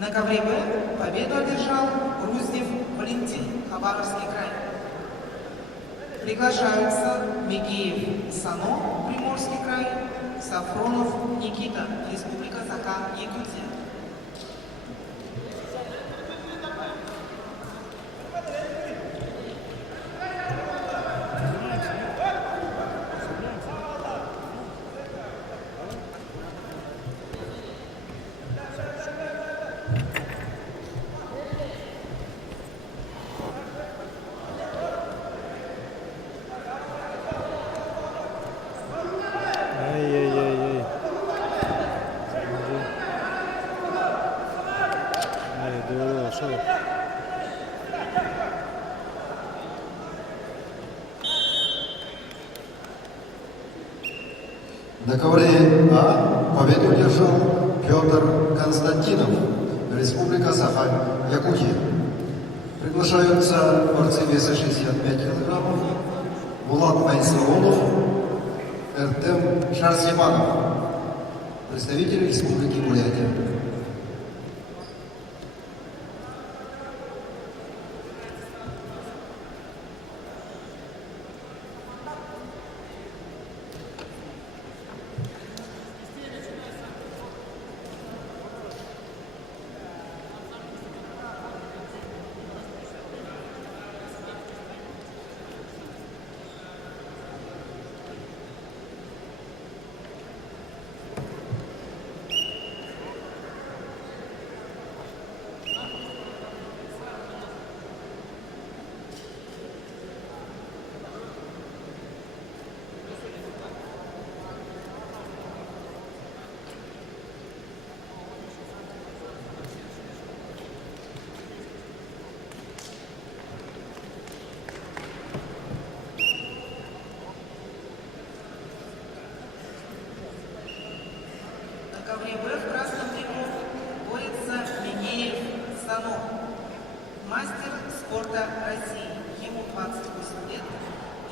На ковре Б победу одержал Рузнев Валентин, Хабаровский край. Приглашаются Мегеев Сано, Приморский край, Сафронов Никита, Республика Саха-Якутия. Ай-яй-яй-яй. Ай, да, шо? На ковре А победу одержал Петр Константинов, Республика Саха-Якутия. Приглашаются борцы веса 65 килограммов Булат Байслоунов, Эртем Шарстепанов, представитель Республики Бурятия.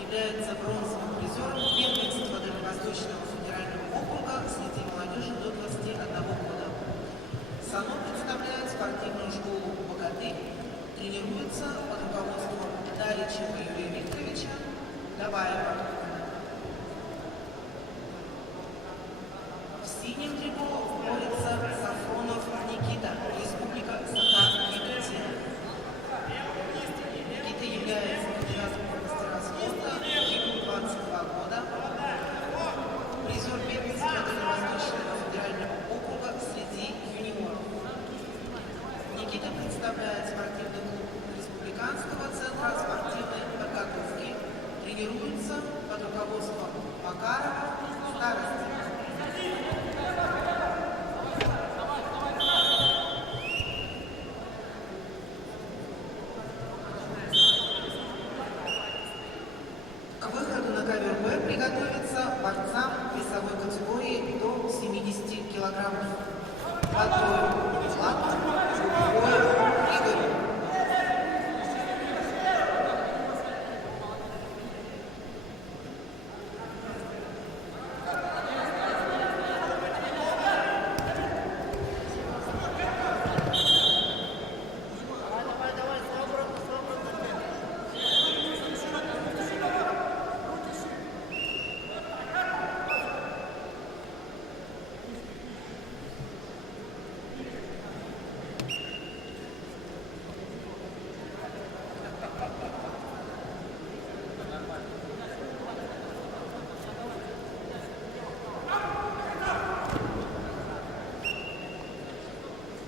является бронзовым призером первенства Дальневосточного федерального округа среди молодежи до 21 года. Сано представляет спортивную школу «Богатырь», тренируется под руководством Даричева Юрия Викторовича Даваева. В синем трико борется Сафронов Никита, Республика Саха-Якутия. Никита является кандидатом в мастера спорта, ему 22 года. Призер первенства Дальневосточного федерального округа среди юниоров. Никита представляет спортивный клуб Республиканского центра спортивной подготовки, тренируется под руководством Макарова старости. К выходу на ковер Б приготовиться борцам весовой категории до 70 килограммов. Батоев Влад, Боев Игорь.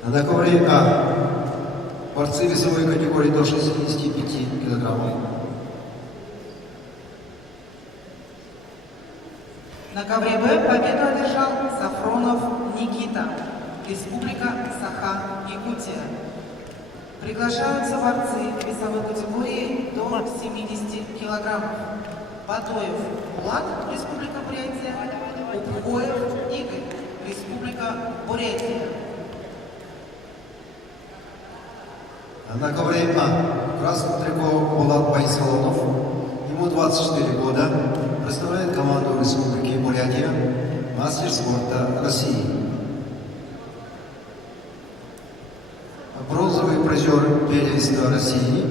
На ковре А борцы весовой категории до 65 килограммов. На ковре Б победу одержал Сафронов Никита, Республика Саха-Якутия. Приглашаются борцы весовой категории до 70 килограммов. Батоев Влад, Республика Бурятия, Упхоев Игорь, Республика Бурятия. На ковре А в красном трико Булат Байсалонов, ему 24 года, представляет команду Республики Бурятия, мастер спорта России. Бронзовый призер первенства России,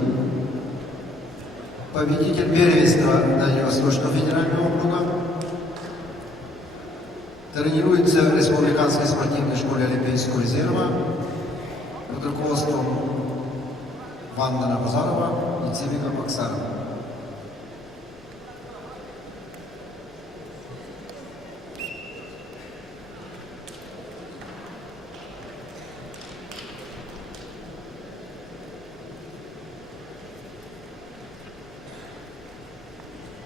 победитель первенства Дальневосточного федерального округа, тренируется в Республиканской спортивной школе Олимпийского резерва под руководством Вандана Базарова и Цивика Баксарова.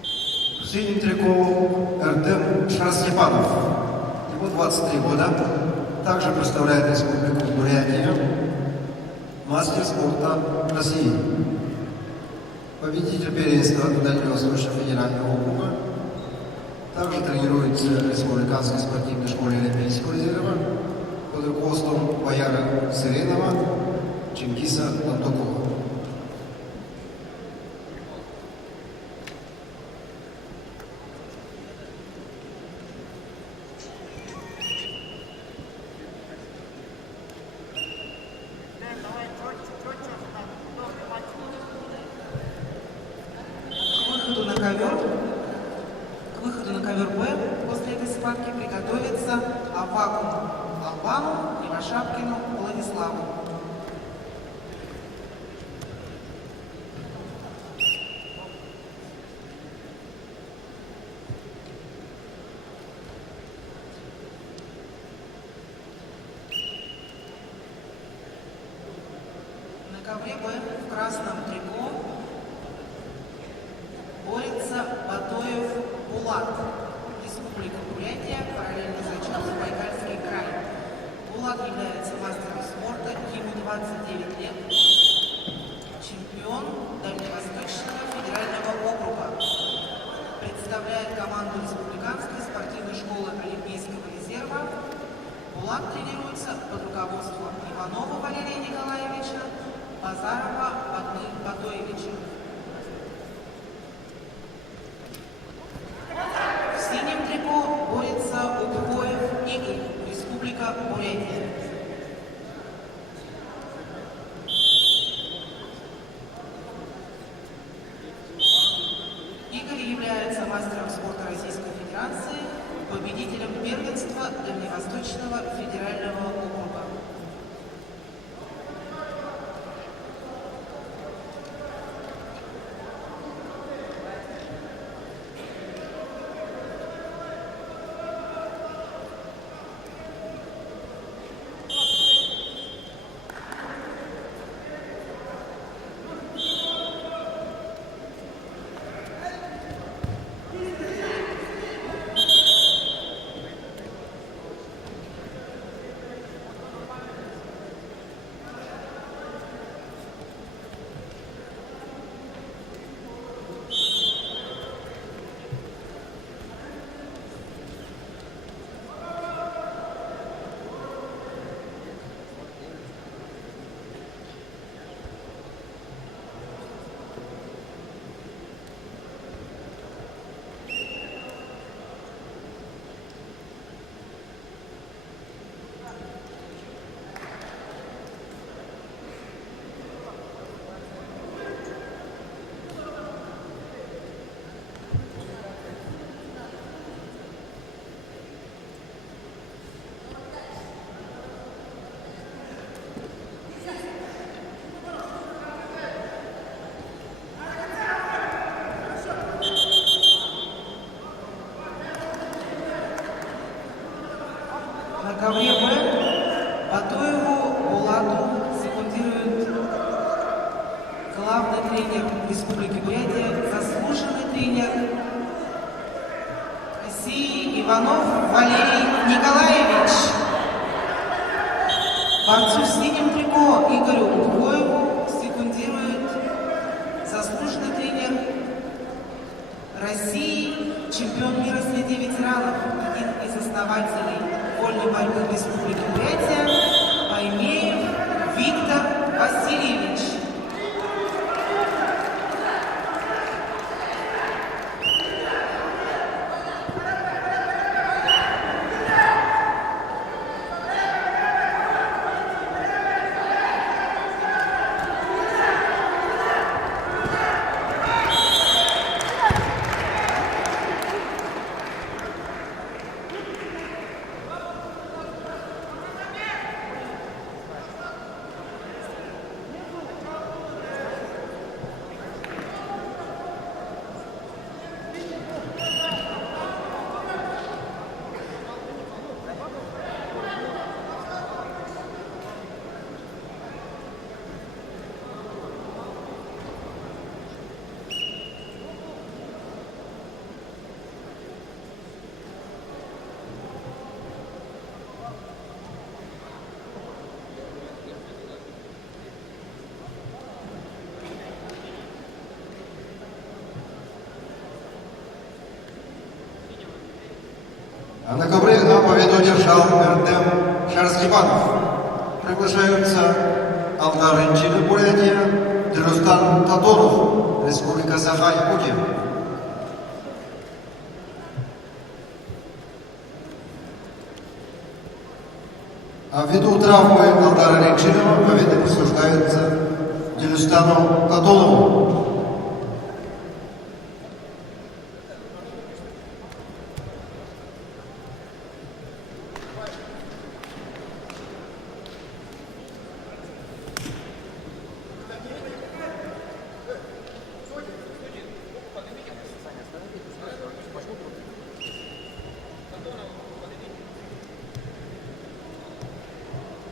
В синем трико Артем Шарстепанов, ему 23 года, также представляет Республику Бурятия, мастер спорта России, победитель первенства Дальневосточного федерального округа, также тренируется в Республиканской спортивной школе Олимпийского резерва под руководством Бояра Сыренова, Чингиса Антокова. К выходу на ковер Б после этой схватки приготовится Аваку Албану и Вашапкину Владиславу. На ковре Б в красном трико борется Батоев Булат, Республика Бурятия, параллельно зачем Забайкальский край. Булат является мастером спорта, ему 29 лет, чемпион Дальневосточного федерального округа. Представляет команду Республиканской спортивной школы Олимпийского резерва. Булат тренируется под руководством Иванова Валерия Николаевича, Базарова Батоевича. Дальневосточного федерального округа. На ковре Б Батоеву Булату секундирует главный тренер Республики Бурятия, заслуженный тренер России Иванов Валерий Николаевич. Борцу в синем трико Игорю Угоеву секундирует заслуженный тренер России, чемпион мира среди ветеранов, один из основателей вольной борьбы Республики Бурятия, Паймеев Виктор Васильевич. А на ковре А победу держал Эрдем Шарскибанов. Приглашаются Алдар Инчина, Бурятия, Дерустан Татонов, Республика Саха-Якутия. А ввиду травмы Алдара Ренчинова победа присуждается Дерюстану Татонову.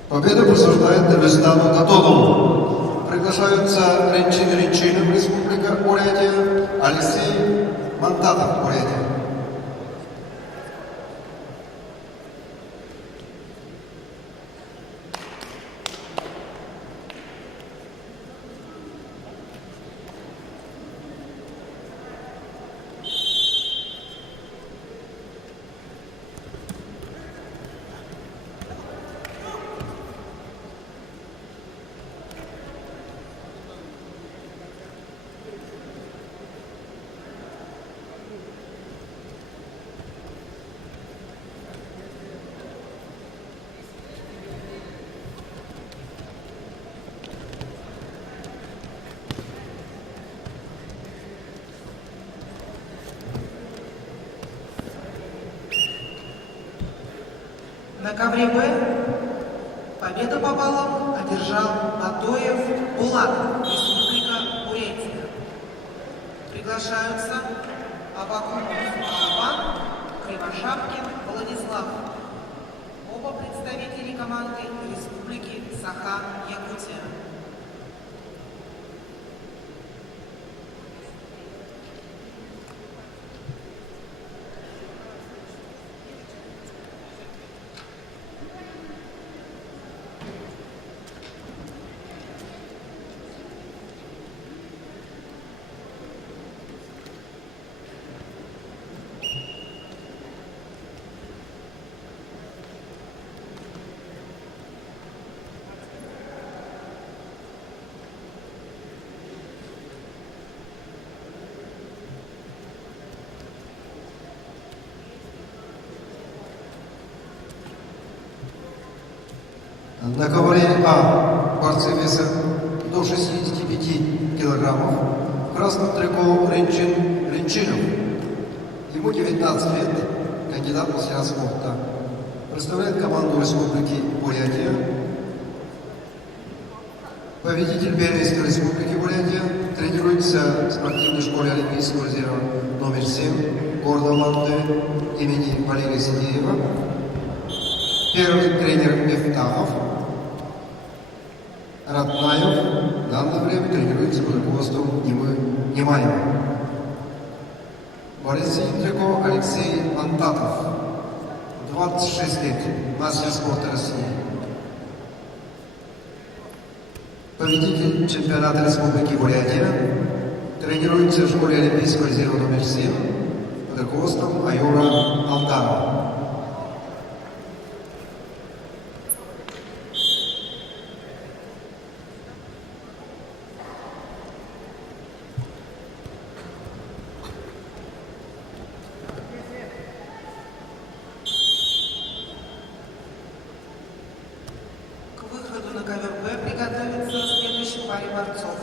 Победу присуждает Дерюстану Татонову. Приглашаются Ренчин, Республика Бурятия, Алексей Мантатов, Бурятия. На ковре Б победу по баллам одержал Атоев Булат, Республика Бурятия. Приглашаются Абакумов Албан, Кривошапкин Владислав. Оба представители команды Республики Саха-Якутия. На ковре А борцы весом до 65 килограммов. В красном трико Ренчинов. Ему 19 лет, кандидат в мастера спорта. Представляет команду Республики Бурятия. Победитель Пермской Республики Бурятия. Тренируется в спортивной школе Олимпийского резерва номер 7 города Аланты имени Валерия Сидеева. Первый тренер Мифтахов. Ратнаев в данное время тренируется под руководством Немаева. Борец Трико Алексей Антатов, 26 лет, мастер спорта России. Победитель чемпионата Республики Бурятия, тренируется в школе Олимпийского резерва номер 7 под руководством Аюра Алдарова. На ковер Б приготовится следующий паре борцов.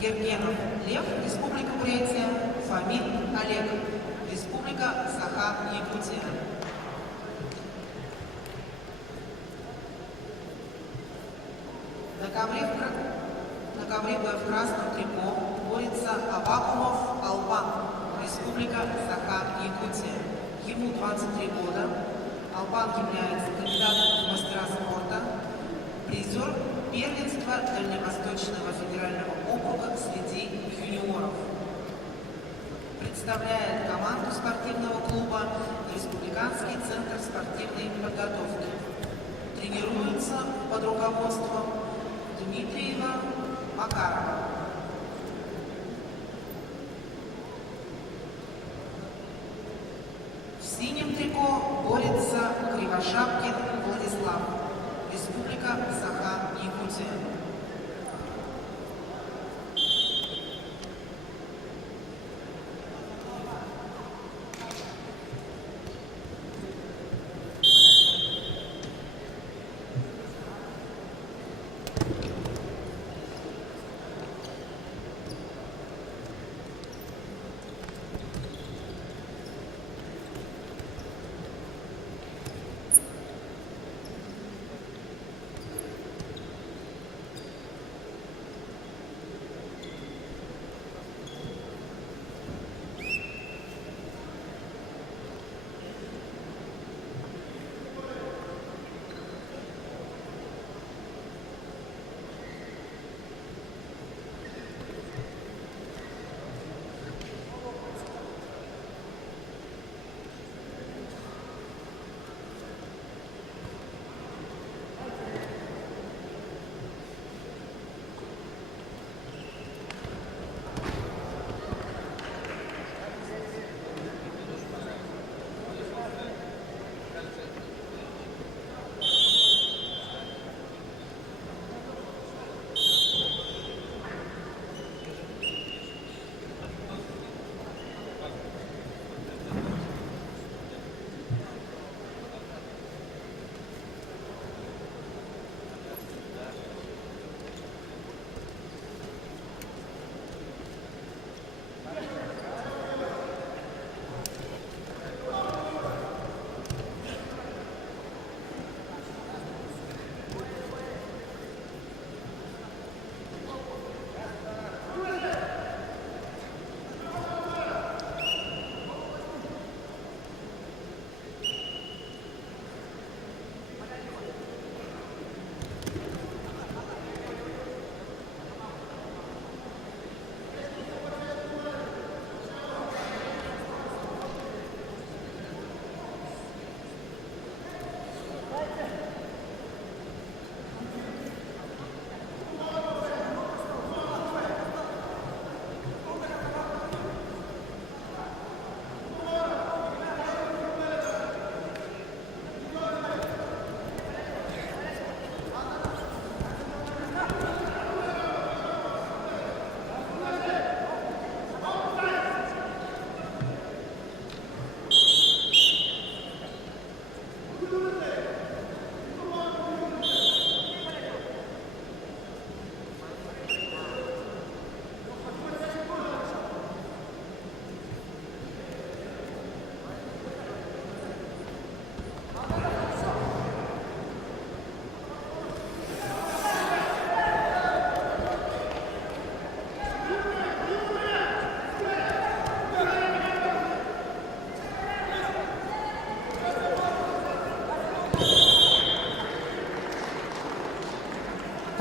Гергенов Лев, Республика Бурятия, Фомин Олег, Республика Саха-Якутия. На ковре Б в красном трико борется Абакумов Албан, Республика Саха-Якутия. Ему 23 года. Албан является кандидатом в мастера спорта, призер первенства Дальневосточного федерального округа среди юниоров. Представляет команду спортивного клуба Республиканский центр спортивной подготовки. Тренируется под руководством Дмитриева Макарова. В синем трико борется Кривошапкин Владислав, Республика Саха-Якутия.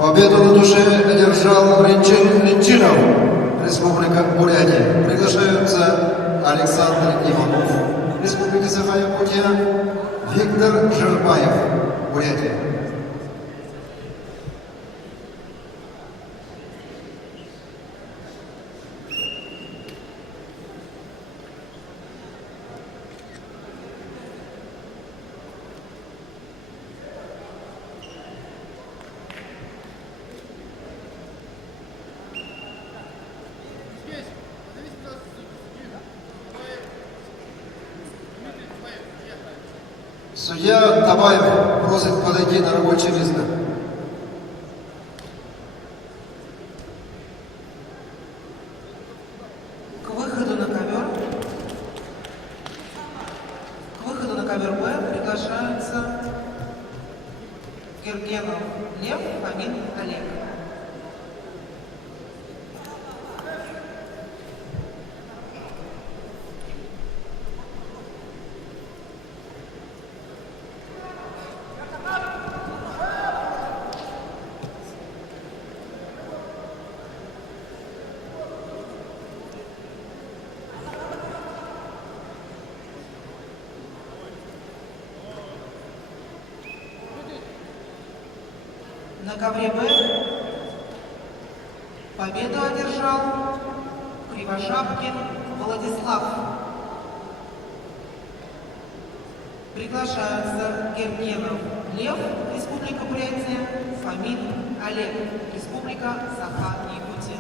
Победу на душе одержал Ренчинов, Республика Бурятия. Приглашаются Александр Иванов, Республика Саха-Якутия, Виктор Жербаев, Бурятия. Судья Табаев просит подойти на рабочее место. К выходу на ковер Б приглашаются Гергенов Лев, Фомин Олег. На ковре Б победу одержал Кривошапкин Владислав. Приглашаются Гергенов Лев, Республика Бурятия, Фомин Олег, Республика Саха-Якутия.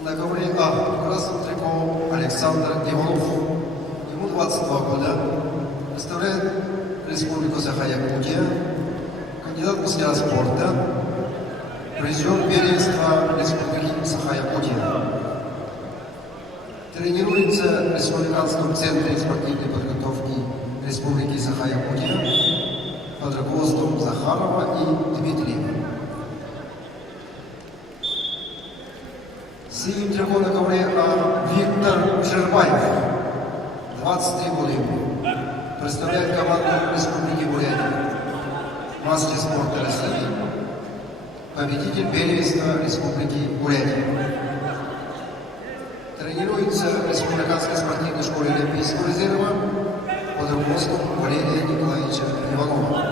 На ковре А в красном трико Александр Иванов. Ему 22 года. Представляет Республику Саха-Якутия. Кандидат в мастера спорта. Призер первенства Республики Саха-Якутия. Тренируется в Республиканском центре спортивной подготовки Республики Саха-Якутия под руководством Захарова и Дмитриева. Синим трико на ковре А Виктор Жербаев, 23 года ему. Представляет команду Республики Бурятия. Мастер спорта России. Победитель первенства Республики Бурятия. Тренируется в Республиканской спортивной школе Олимпийского резерва под руководством Валерия Николаевича Иванова.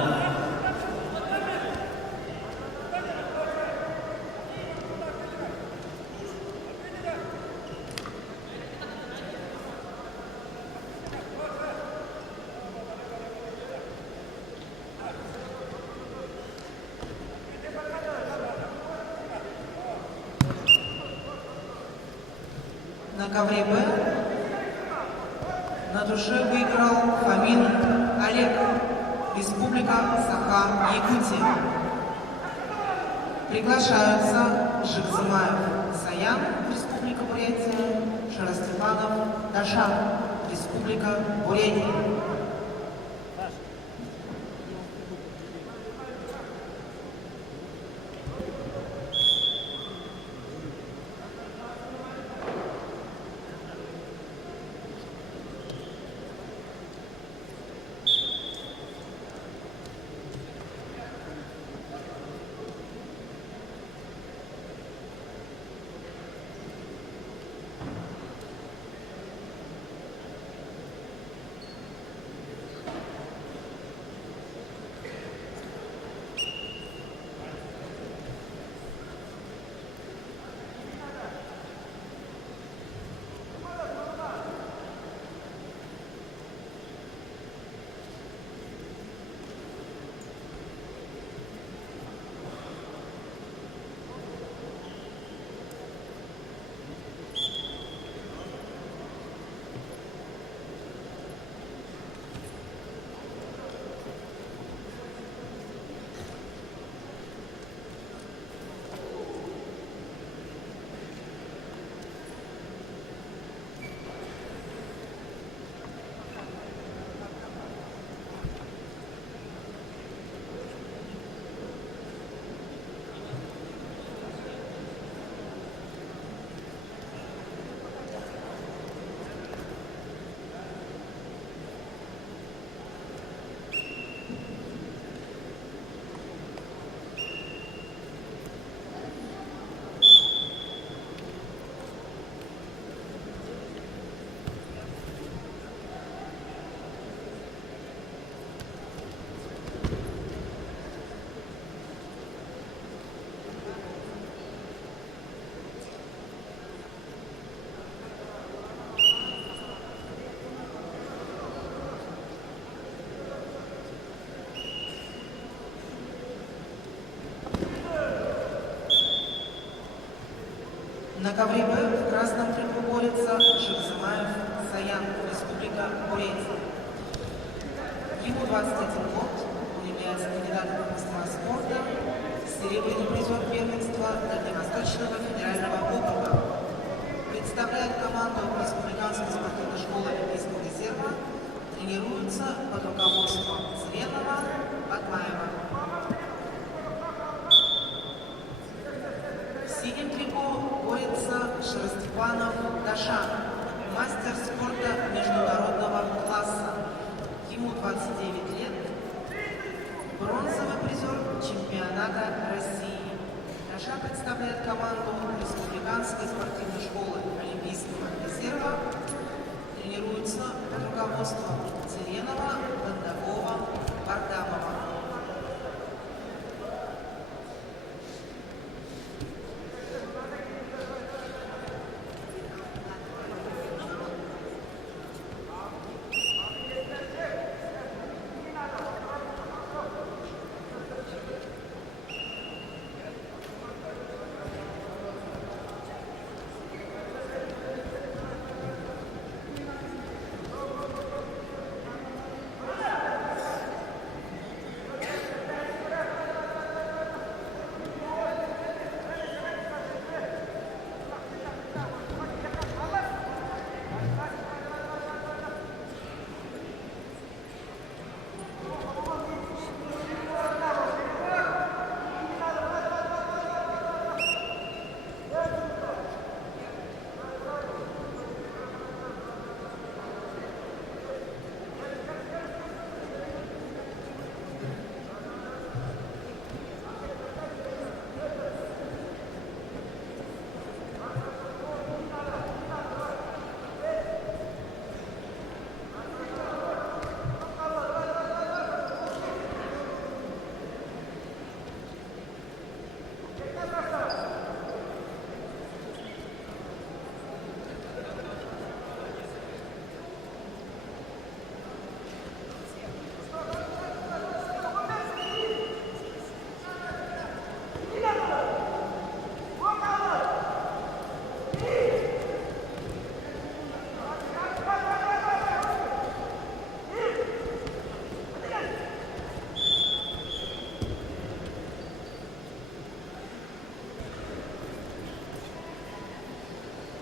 На ковре Б на душе выиграл Фомин Олег, Республика Саха-Якутия. Приглашаются Жикзимаев Саян, Республика Бурятия, Шаростепанов Дашан, Республика Бурятия. ковре Б в красном трико борется Шахзамаев Саян, Республика Бурятия. Ему 21 год, он является кандидатом в мастера спорта, серебряный призер первенства Дальневосточного федерального округа. Представляет команду Республиканской спортивной школы Олимпийского резерва, тренируется под руководством Цветова, Батмаева. В синем трико борется Шерстепанов Дашан, мастер спорта международного класса. Ему 29 лет, бронзовый призер чемпионата России. Дашан представляет команду Республиканской спортивной школы Олимпийского резерва, тренируется под руководством Церенова, Кондакова, Бардамова.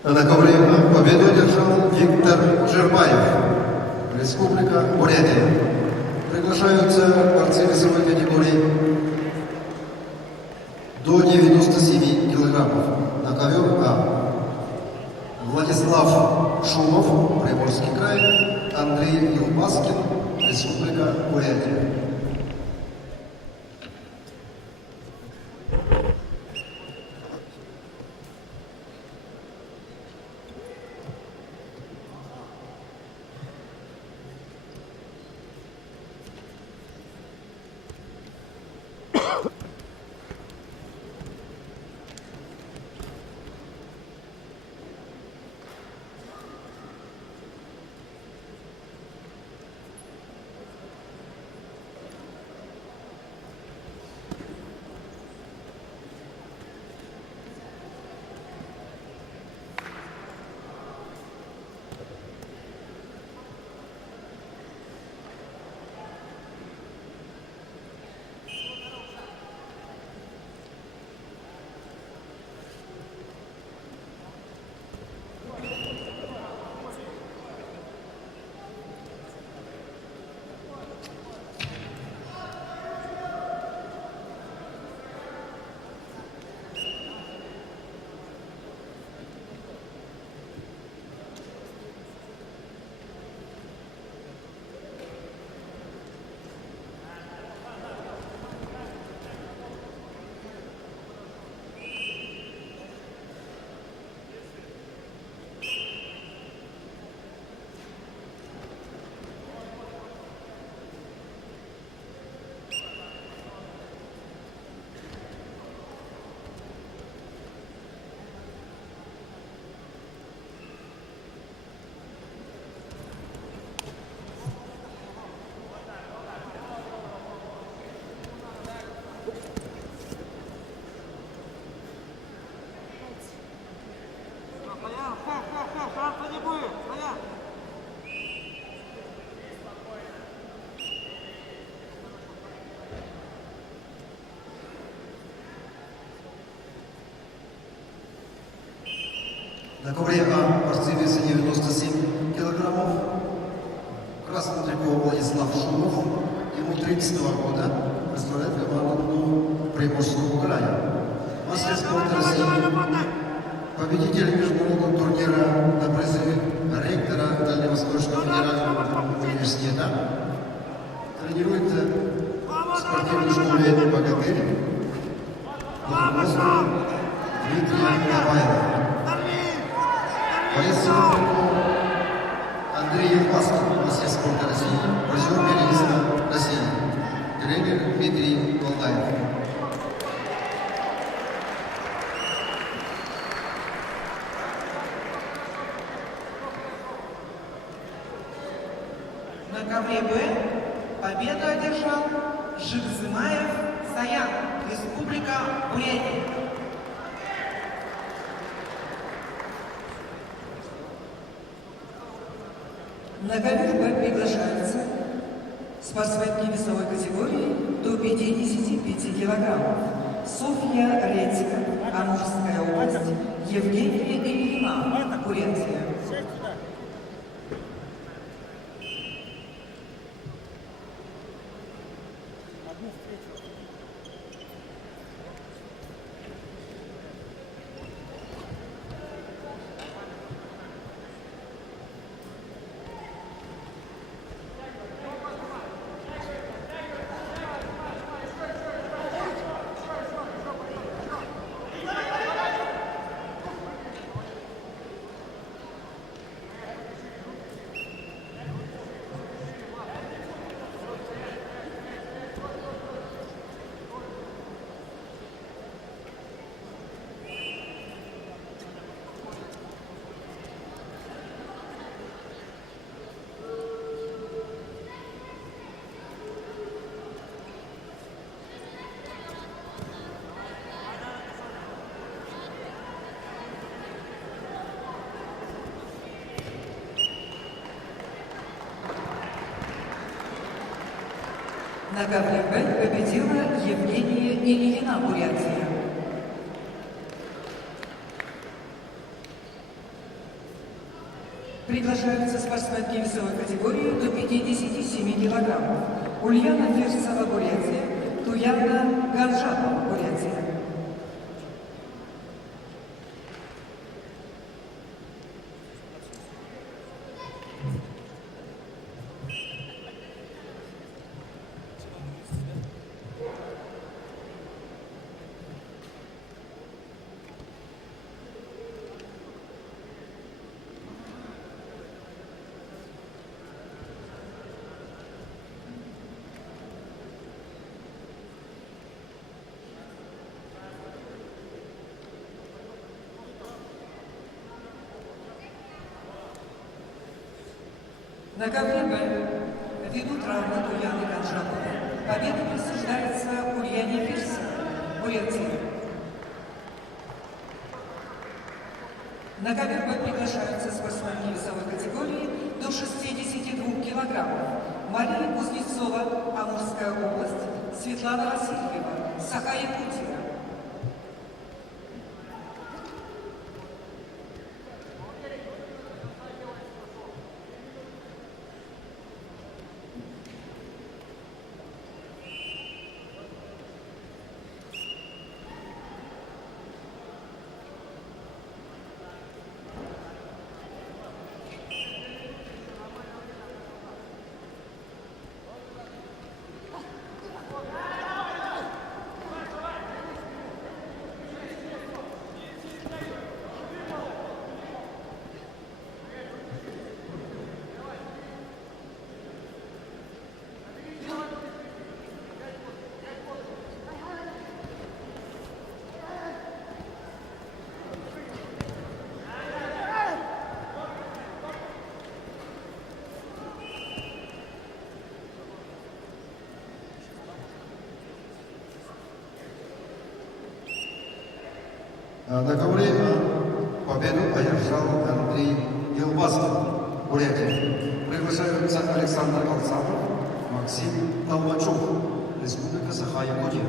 На ковре победу одержал Виктор Джербаев, Республика Бурятия. Приглашаются борцы весовой категории до 97 килограммов. На ковер А. Владислав Шумов, Приморский край, Андрей Елбаскин, Республика Бурятия. На ковре А борцы веса 97 килограммов. В красном трико Владислав Шумов. Ему 32 года. Представляет команду Приморского края. Мастер спорта России. Победитель международного турнира на призы ректора Дальневосточного федерального университета. Тренирует в спортивной школе «Богатырь» руководство Дмитрия Абаева. Боец Андрей Елбасов, мастер спорта России, призер медалиста России, тренер Дмитрий Болтаев. На ковре Б победу одержал Жикзымаев Саян, Республика Бурятия. На ковер Б приглашаются спортсменки весовой категории до 55 килограммов. Софья Редька, Амурская область, Евгения Ильина, Бурятия. На ковре Б победила Евгения Ильина, Бурятия. Приглашаются спортсменки весовой категории до 57 килограммов. Ульяна Ферцева, Бурятия, Туяна Ганжапова, Бурятия. На ковре Б ведут равно Туяны Ганжаповой. Победа присуждается Ульяне Ферцевой, Бурятия. На ковер Б приглашаются спортсменки весовой категории до 62 килограммов. Мария Кузнецова, Амурская область, Светлана Васильева, Саха-Якутия. На ковре победу одержал Андрей Елбасов, Бурятия. Приглашаются Александр Алцанов, Максим Толмачев, Республика Саха-Якутия.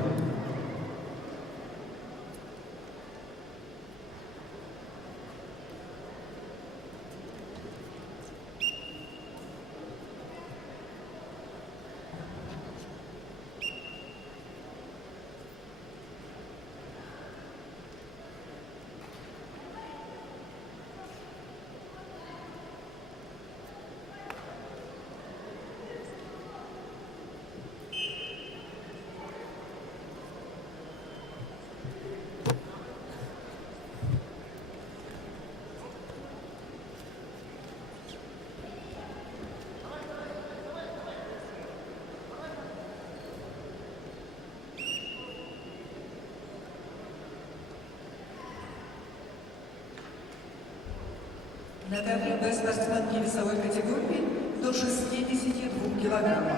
На ковре Б спортсменки весовой категории до 62 килограммов.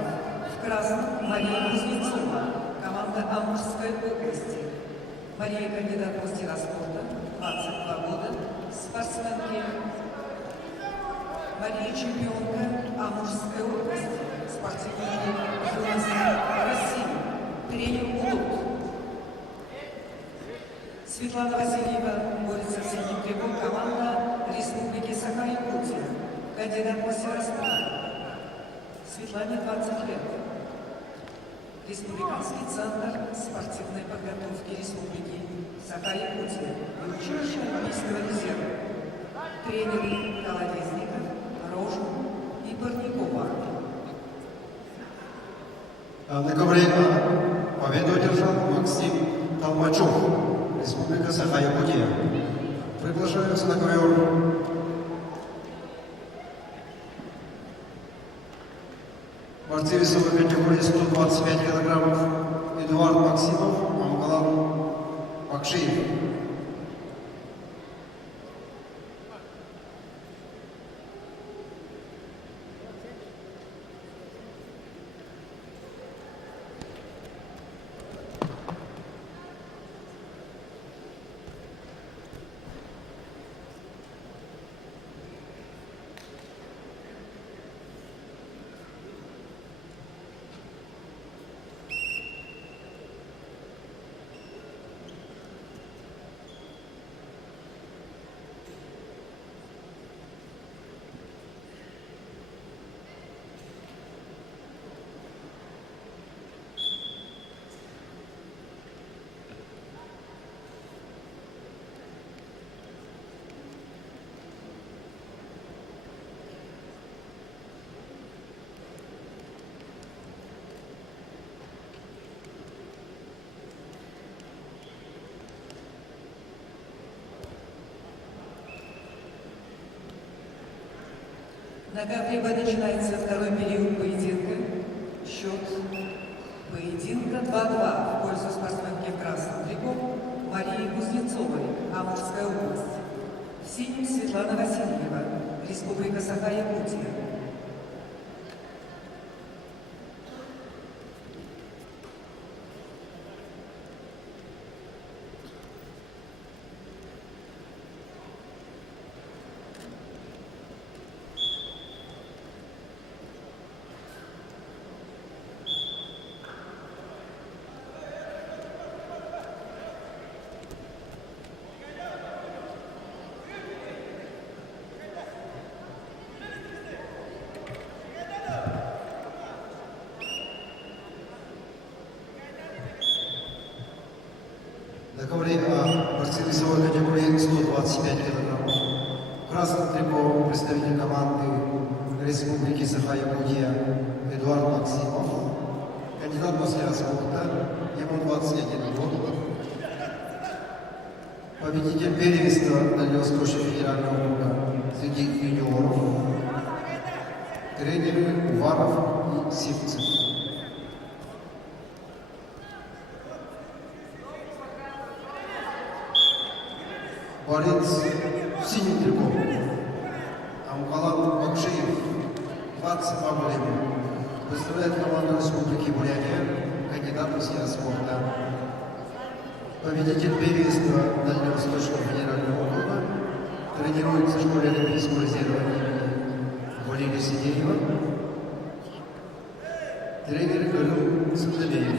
В красном Мария Кузнецова, команда Амурской области. Мария кандидат в мастера спорта, 22 года, спортсменки. Мария чемпионка Амурской области, спортивная юность России, тренер УЛОТ. Светлана Васильева борется в синем трико, команда Республики Саха-Якутия, кандидат в мастера спорта. Светлане 20 лет. Республиканский центр спортивной подготовки Республики Саха-Якутия и училище Олимпийского резерва. Тренеры Колодезников, Рожин и Парникова. На ковре победу одержал Максим Толмачев, Республика Саха-Якутия. Приглашаются на ковер борцы весовой категории 125 килограммов Эдуард Максимов, Амгалан Акшиев. На ковре Б начинается второй период поединка. Счет поединка 2-2 в пользу спортсменки в красном трико Марии Кузнецовой, Амурская область. В синем Светлана Васильева, Республика Саха-Якутия. На ковре борцы весовой категории 125 килограммов. В красном трико представитель команды Республики Саха-Якутия Эдуард Максимов, кандидат в мастера спорта, ему 21 год. Победитель первенства Дальневосточного федерального округа среди юниоров. Тренеры Уваров и Сивцев. Борец в синем трико Амгалан Акшиев, 22 года, представляет команду Республики Бурятия, кандидат в мастера спорта. Победитель первенства Дальневосточного федерального округа, тренируется в школе Олимпийского резерва имени Валерия Сидеева. Тренер Галин Сандалеев.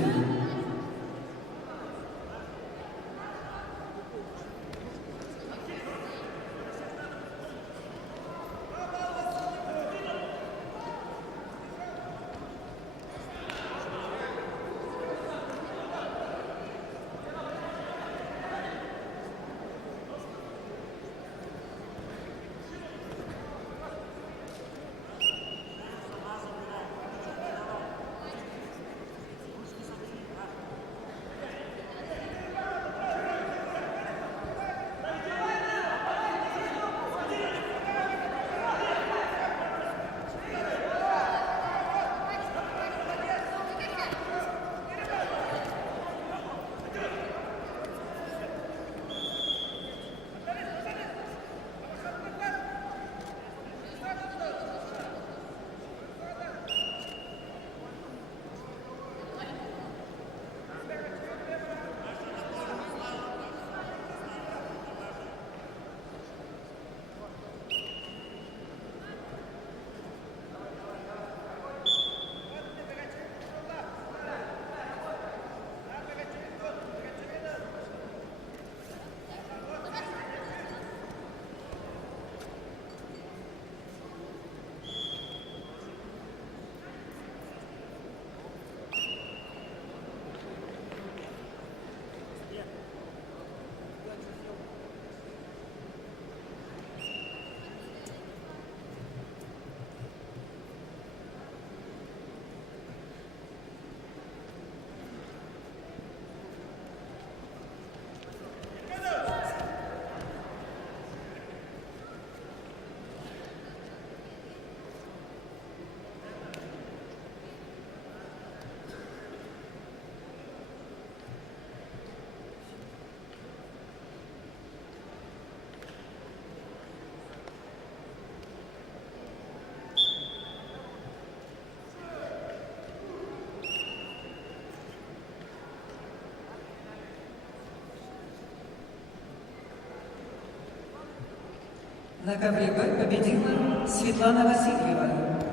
На ковре Б победила Светлана Васильева,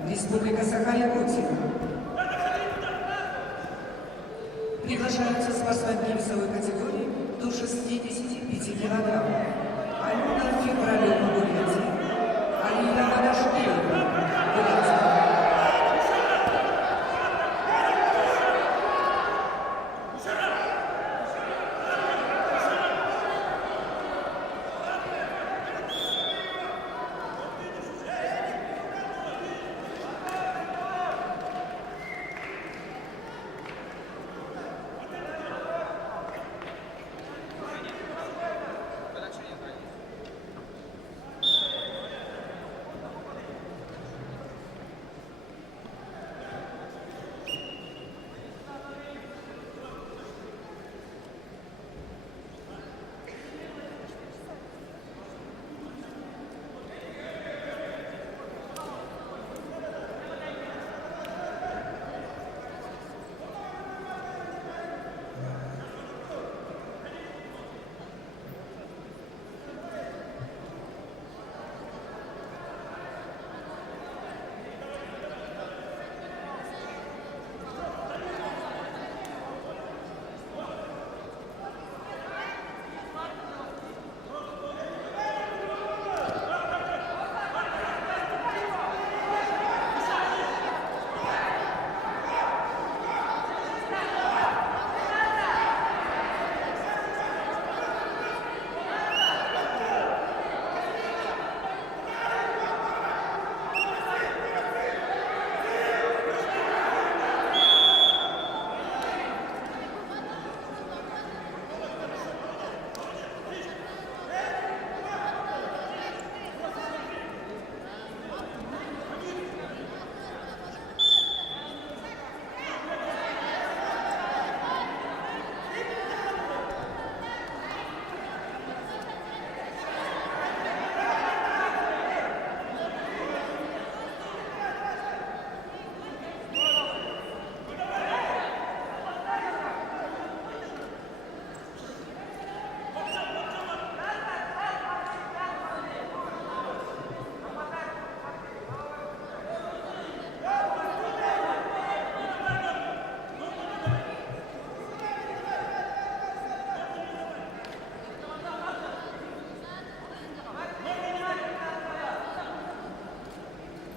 Республика Саха-Якутия. Приглашаются спортсменки весовой категории до 65 килограмм. Алена Февралева, Бурятия, Алия Бадашкеева, Бурятия.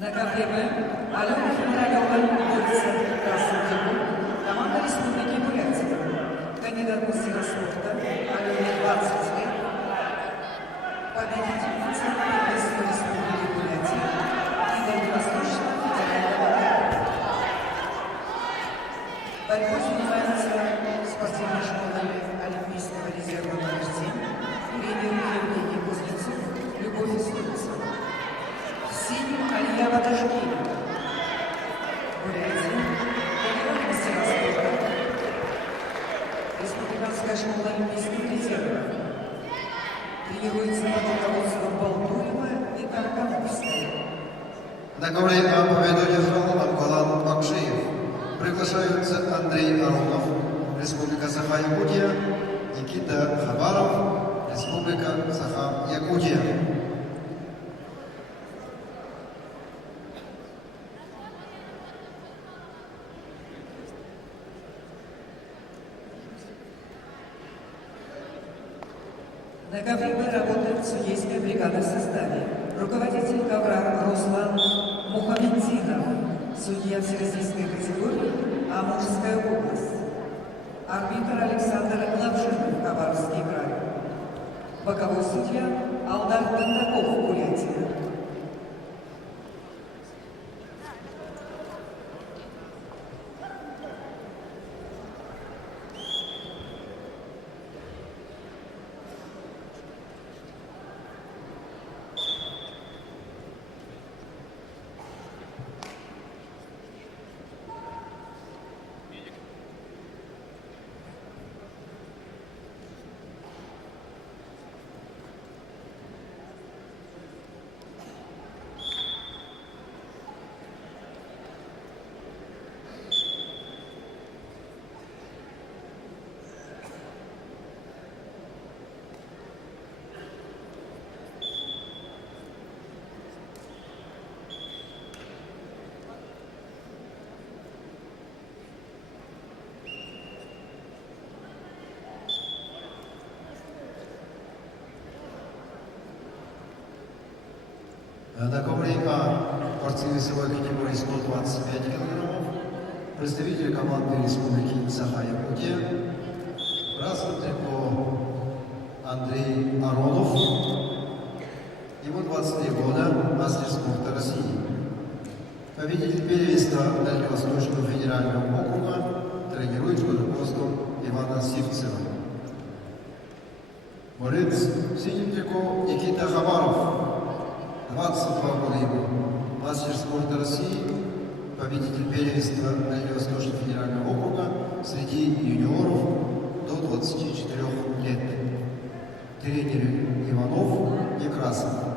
На ковре Б Алена Февралева, Бурятия, красный трибун, команда Республики Бурятия. Кандидат в мастера спорта, Алене 20 лет, победительница Первенства Республики Бурятия и Дальневосточного федерального округа. Борьбой занимается спортивной школой Олимпийского резерва номер 7, тренер Евгений Кузнецов, Любовь Истовцева. Синим Алия Бадашкеева, Бурятия, регион мастера спорта, Республиканская школа Олимпийских резервов. Тренируется под руководством Болтуева и Таркановского. На ковре А победу одержал Амгалан Бакшиев. Приглашаются Андрей Аронов, Республика Саха-Якутия, Никита Хабаров, Республика Саха-Якутия. На ковре Б работает судейская бригада в составе. Руководитель ковра Руслан Мухаммеддинов, судья всероссийской категории, Амурская область. Арбитр Александр Лавжинов, Хабаровский край. Боковой судья Алдар Бандаков, Бурятия. На ковре А борцы весовой категории 125 килограммов, представители команды Республики Саха-Якутия, красный трико Андрей Аронов, ему 23 года, мастер спорта России. Победитель первенства Дальневосточного федерального округа тренирует под руководством Ивана Сивцева. Борец в синем трико Никита Хабаров, 22 года ему, мастер спорта России, победитель первенства Дальневосточного федерального округа среди юниоров до 24 лет. Тренер Иванов Некрасов.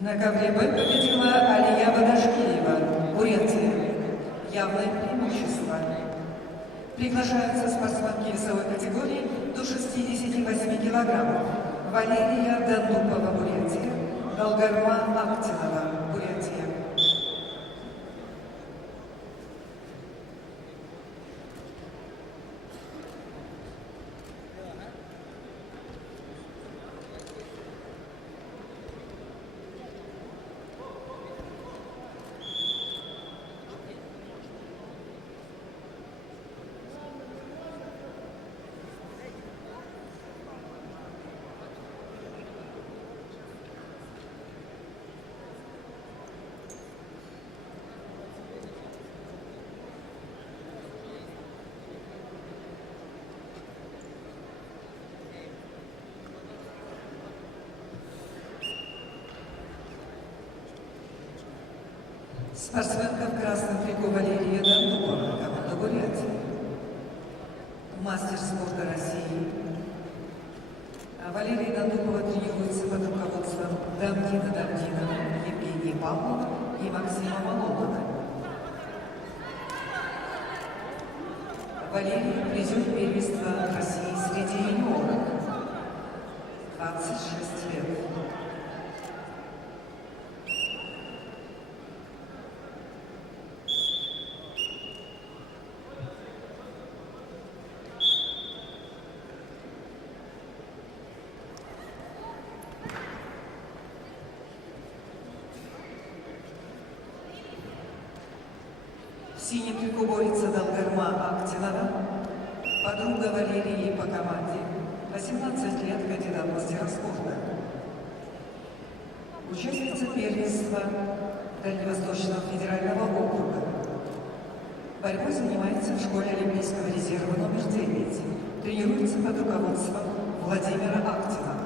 На ковре Б победила Алия Бадашкиева, Бурятия. Явное преимущество. Приглашаются спортсменки весовой категории до 68 килограммов. Валерия Дандупова, Бурятия. Долгарма Актинова, Бурятия. Спортсменка в красном трико Валерия Дандупова, команда Бурятии. Мастер спорта России. Валерия Дандупова тренируется под руководством Дамдина Дамдинова, Евгения Павлова и Максима Молотова. Валерия призер первенства России среди юниоров. 26 лет. синем трико борется Долгарма Актинова, подруга Валерии по команде, 18 лет, кандидат в мастера спорта. Участница первенства Дальневосточного федерального округа. Борьбой занимается в школе Олимпийского резерва номер 9. Тренируется под руководством Владимира Актинова.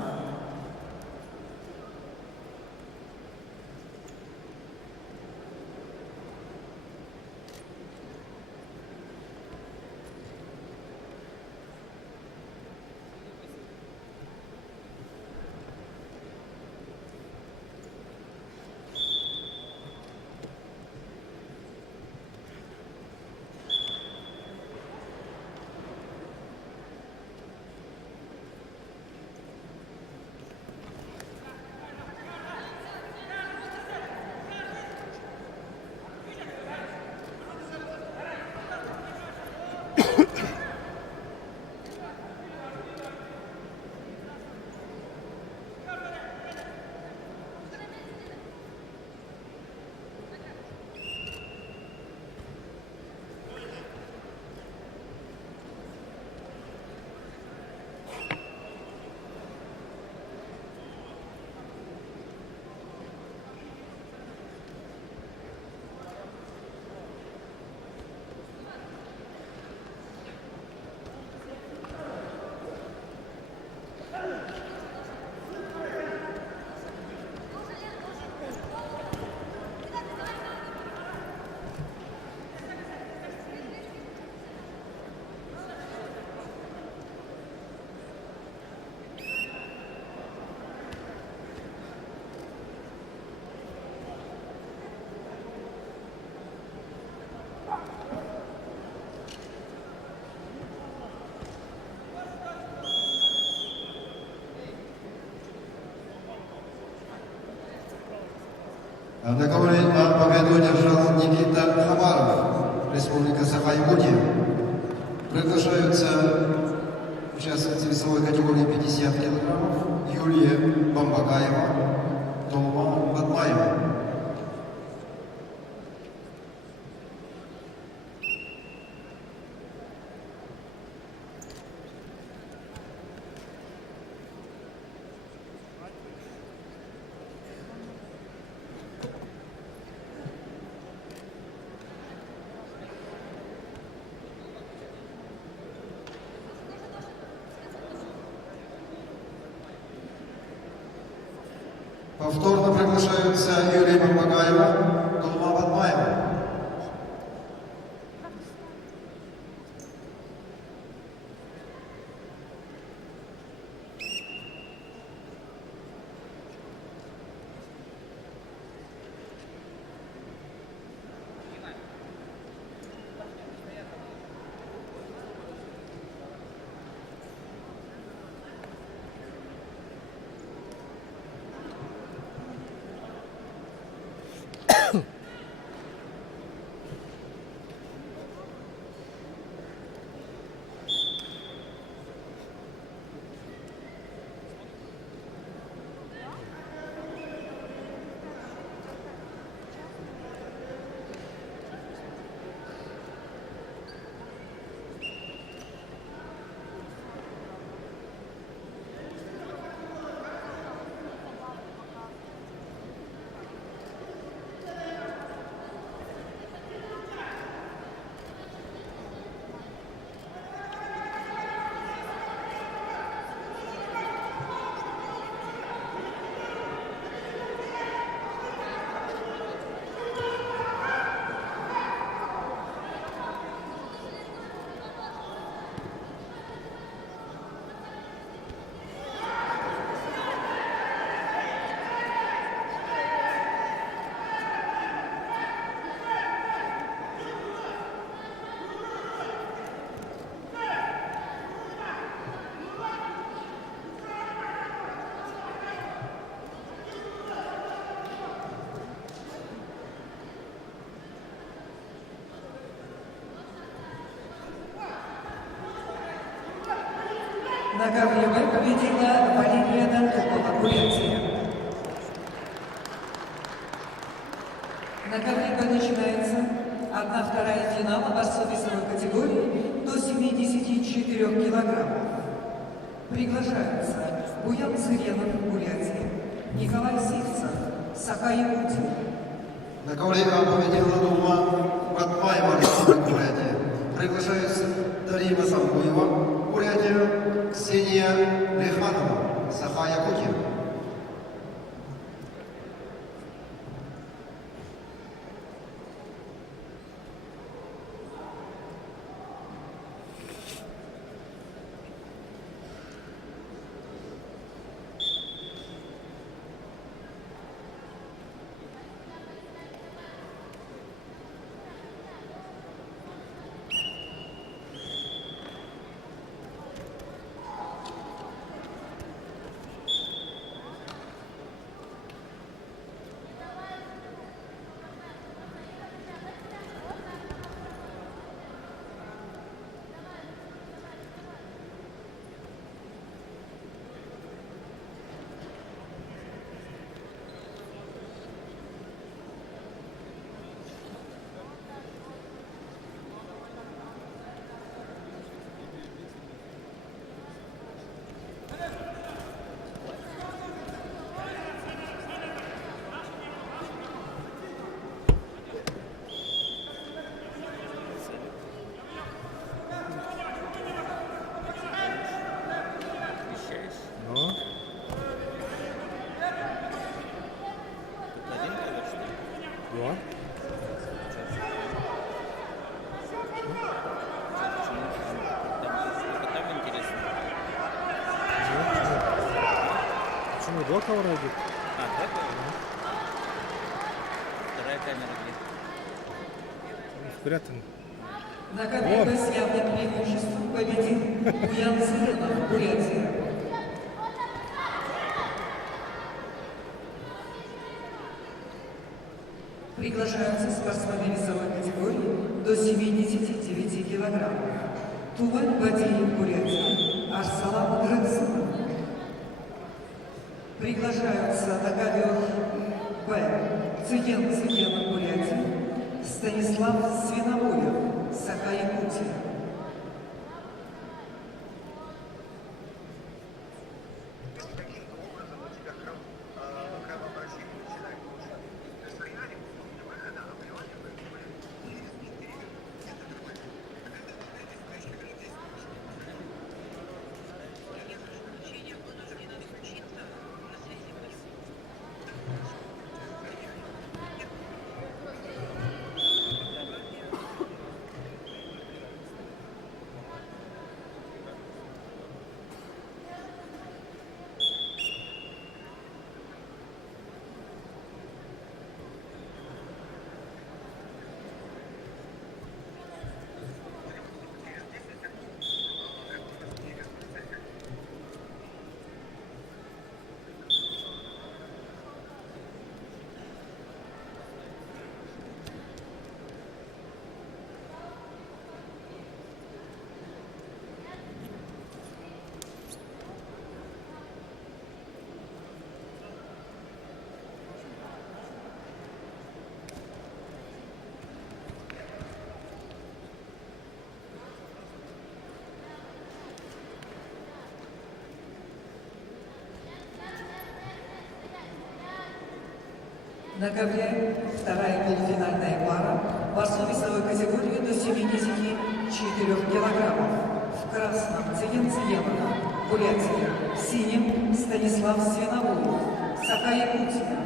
Договоре победу одержал Никита Хамаров, Республика Саха-Якутия. Приглашаются участницы весовой категории 50 килограммов Юлия Бамбакаева, Тома Батмаева. Повторно приглашаются Юлия Бамбакаева, Тома Батмаева. На КВМ победила Валерия Дантукова, Бурятия. На КВМ начинается 1/2 финала борцов весовой категории до 74 килограммов. Приглашаются Буян Цыренов, Бурятия, Николай Сивцев, Саха-Якутия. На ковре победила Дума Батмаева, Республика Бурятия. Приглашаются Дарима Самбуева, Бурятия, Ксения Лиханова, Саха-Якутия. Ну, Тут один ковер, что ли? да. Там интересно. Почему 2 ковра идет? А, да, ковер? Вторая камера где? Спрятан. На ковре с явным преимуществом победил Буян Цыренов, Бурятия. Приглашаются спортсмены весовой категории до 79 килограммов. Туваль Бадиев, Бурятия, Арсалан Грыцин. Приглашаются на ковер Б. Цыген, Бурятия, Станислав Свиновоев, Саха-Якутия. На ковре вторая полуфинальная пара борцов весовой категории до 74 килограммов. В красном Цыген Цыенов, Бурятия, в синем Станислав Свиновоев, Саха-Якутия.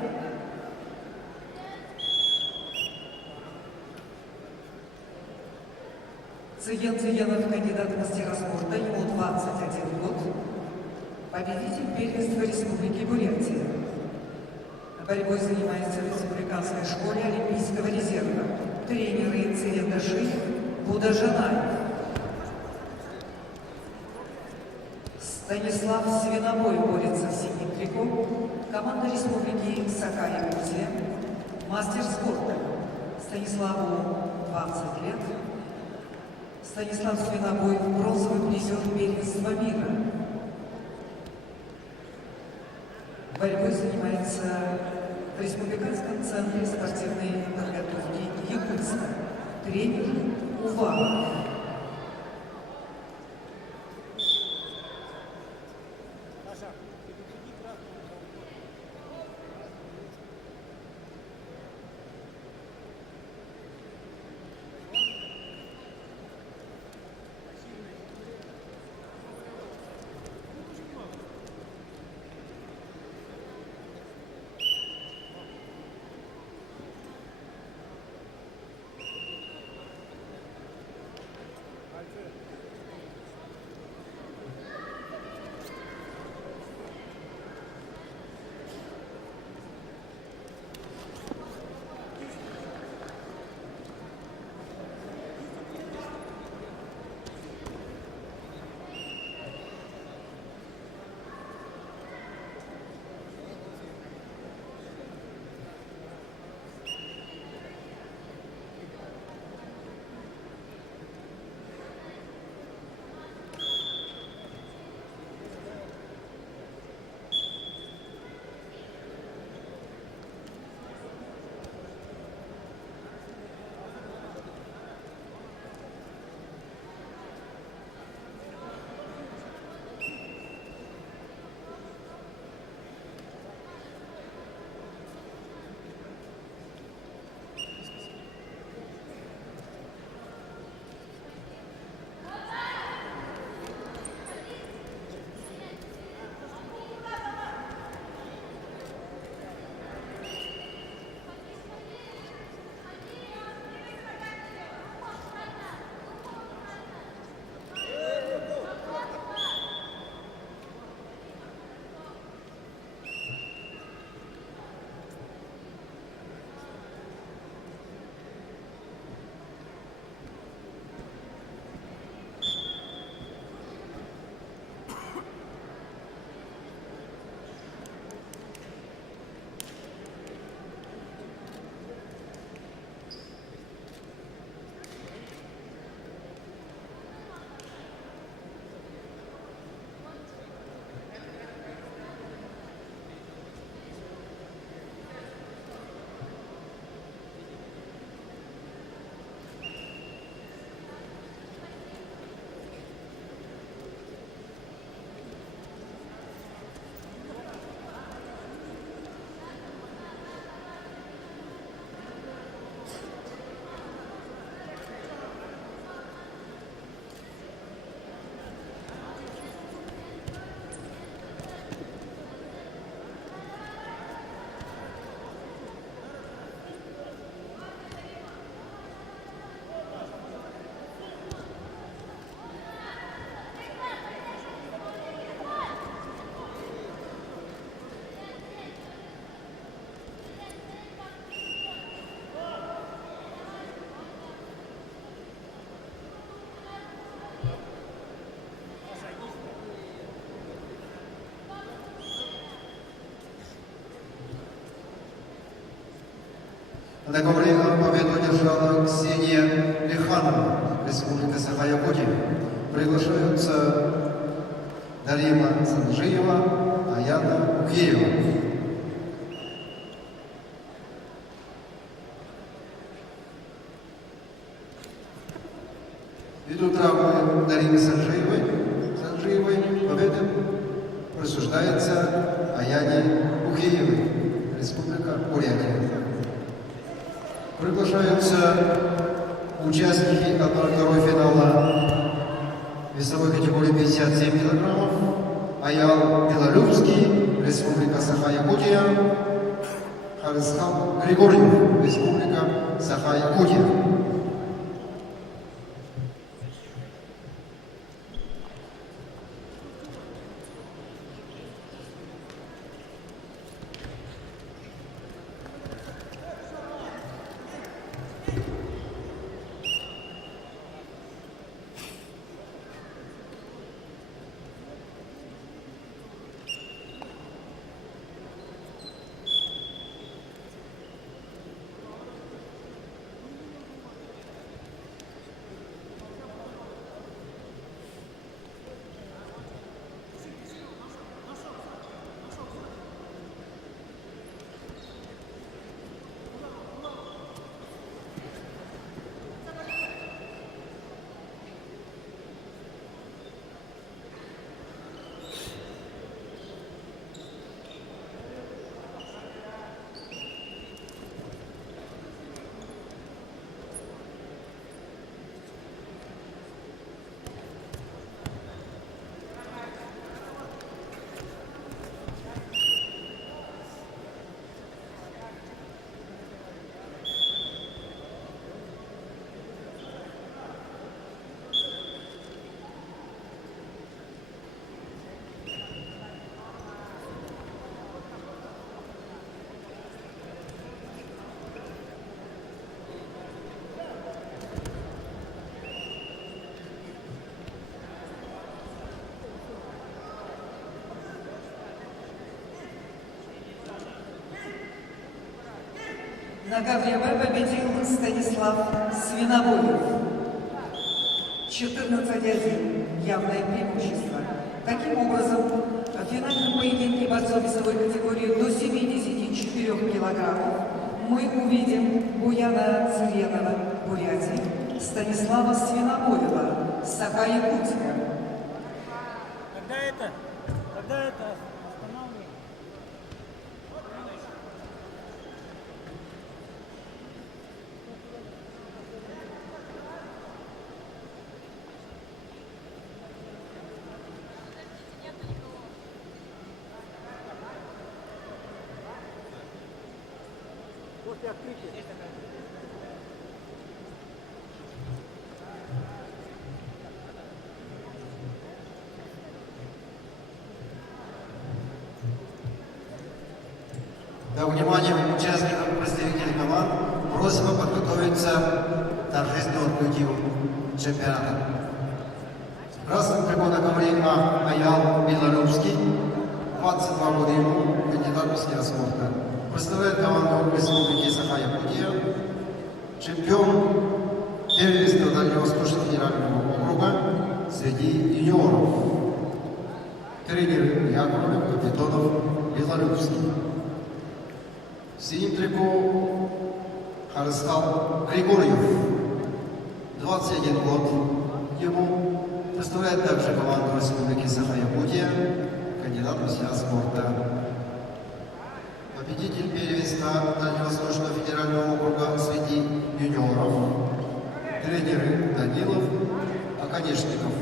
Цыген Цыенов, кандидат в мастера спорта, ему 21 год, победитель первенства Республики Бурятия. Борьбой занимается в республиканской школе Олимпийского резерва. Тренеры Цырен Даши, Буда Жанаев. Станислав Свиновой борется в синем трико. Команда Республики Саха-Якутия. Мастер спорта. Станиславу 20 лет. Станислав Свиновой, бронзовый призер первенства мира. Борьбой занимается в Республиканском центре спортивной подготовки Якутска Тренер Уваров. На ковре победу одержала Ксения Лиханова, Республика Саха-Якутия. Приглашаются Дарима Санжиева, Аяна Укеева. Ввиду травмы Даримы Санжиевой победа присуждается Аяне Укеевой, Республика Бурятия. Приглашаются участники 1-2 финала весовой категории 57 килограммов. Аял Белолюбский, Республика Саха-Якутия. Харисхам Григорьев, Республика Саха-Якутия. На ковре Б победил Станислав Свинобоев. 14-1. Явное преимущество. Таким образом, в финальном поединке борцов весовой категории до 74 килограммов мы увидим Буяна Цуренова, Бурятии, Станислава Свинобоева, Саха-Якутия. Когда это останавливаем? После открытия. До внимания участников и представителей команд просимо подготовиться к торжественному открытию чемпионата. Красным трибуна ковре А Аял Белорусский, 22 года ему, кандидат в мастера спорта. Представляет команду Республики Саха-Якутия, чемпион первенства Дальневосточного федерального округа среди юниоров. Тренер Яковлев, Капитонов, Белорусский. В синем трико Харстал Григорьев, 21 год ему, представляет также команду Республики Саха-Якутия, кандидат в мастера спорта. Победитель первенства Дальневосточного федерального округа среди юниоров, тренеры Данилов, Оконечников.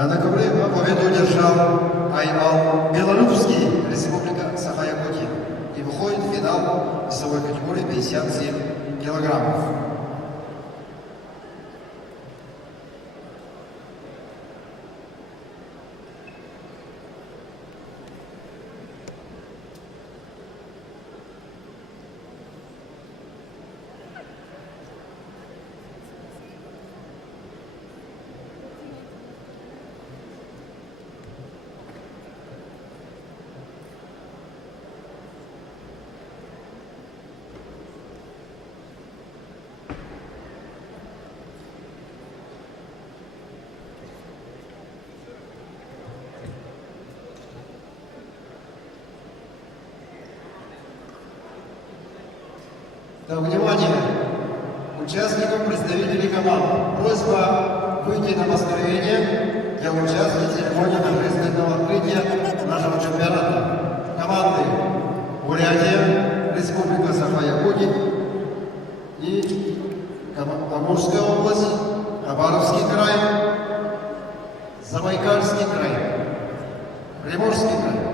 А на ковре победу держал Айал Белорусский, Республика Саха-Якутия, и выходит в финал весовой категории 57 килограммов. Да, внимание! Участникам, представителей команд, просьба выйти на построение для участия в церемонии торжественного открытия нашего чемпионата. Команды Бурятия, Республика Саха-Якутия и Амурская область, Хабаровский край, Забайкальский край, Приморский край.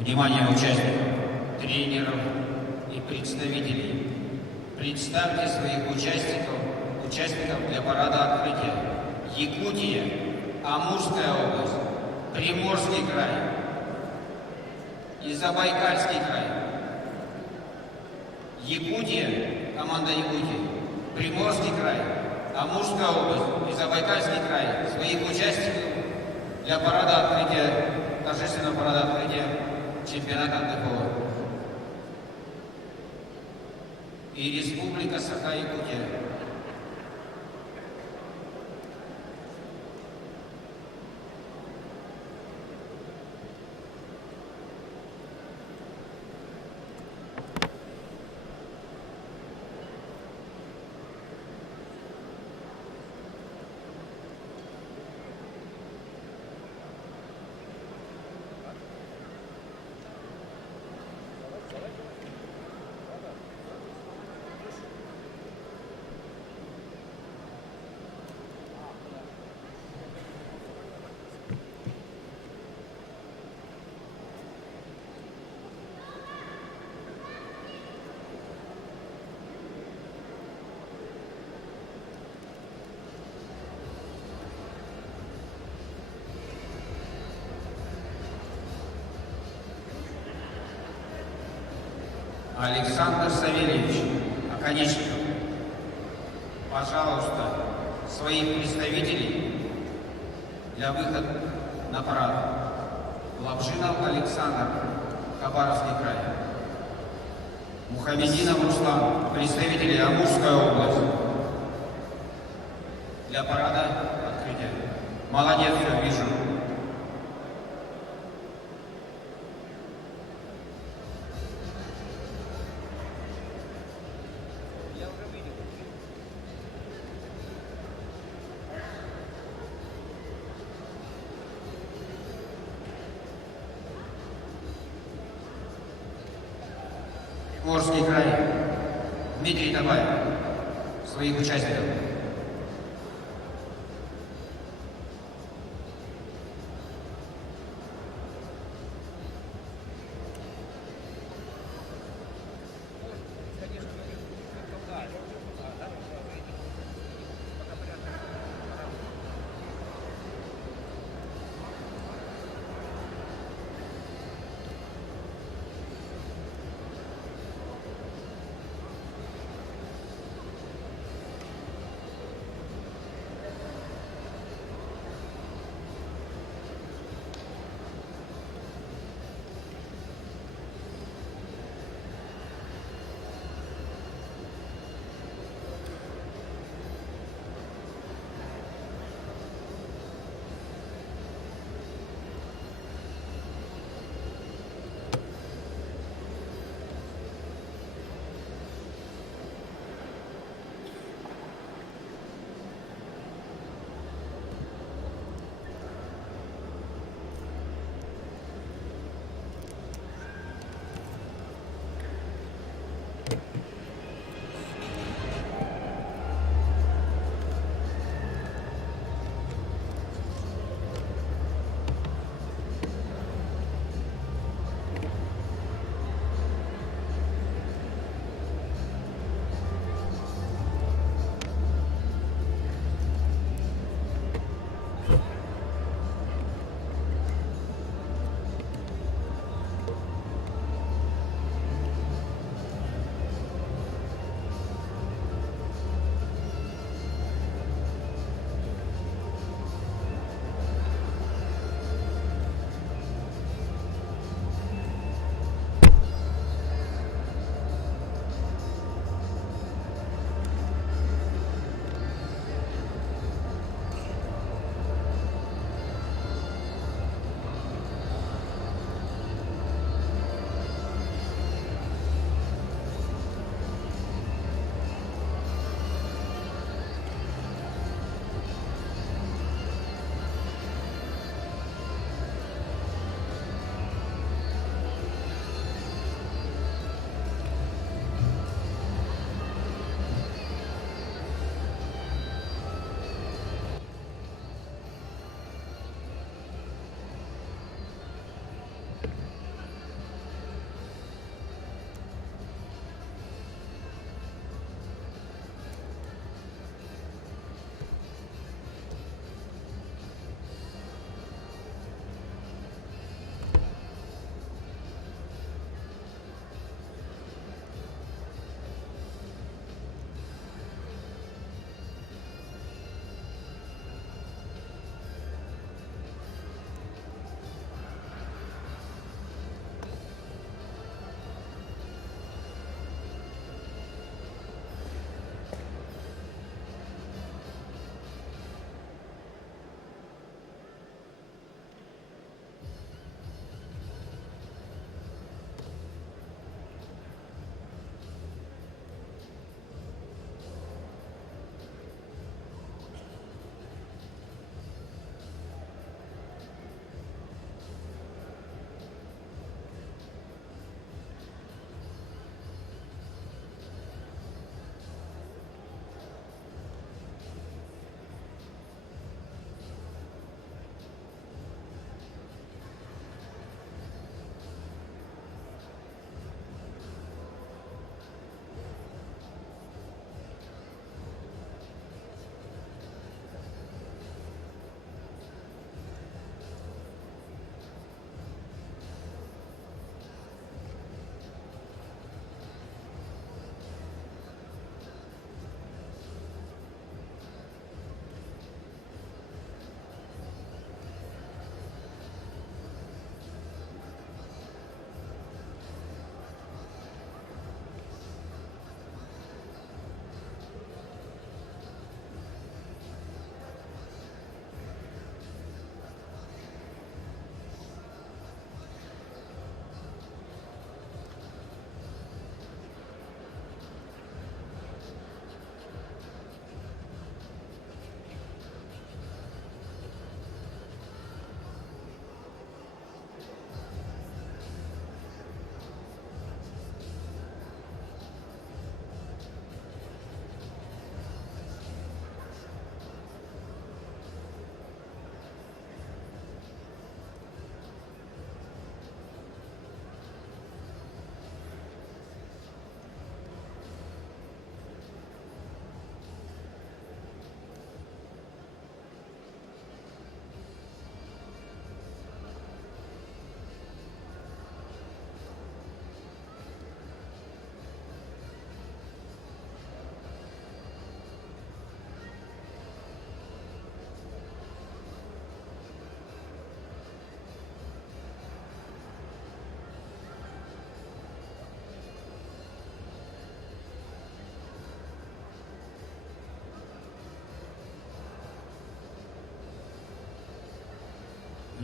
Внимание участников, тренеров и представителей. Представьте своих участников для парада открытия. Якутия, Амурская область, Приморский край и Забайкальский край. Якутия, команда Якутии, Приморский край, Амурская область и Забайкальский край своих участников для парада открытия, торжественного парада открытия чемпионата НДФО. И Республика Саха-Якутия. Александр Савельевич Оконечников, пожалуйста, своих представителей для выхода на парад. Лапшинов Александр, Хабаровский край. Мухамединов Руслан, представители Амурская область. Для парада открытия. Молодец, все вижу. Приморский край. Дмитрий Табаев, своих участников.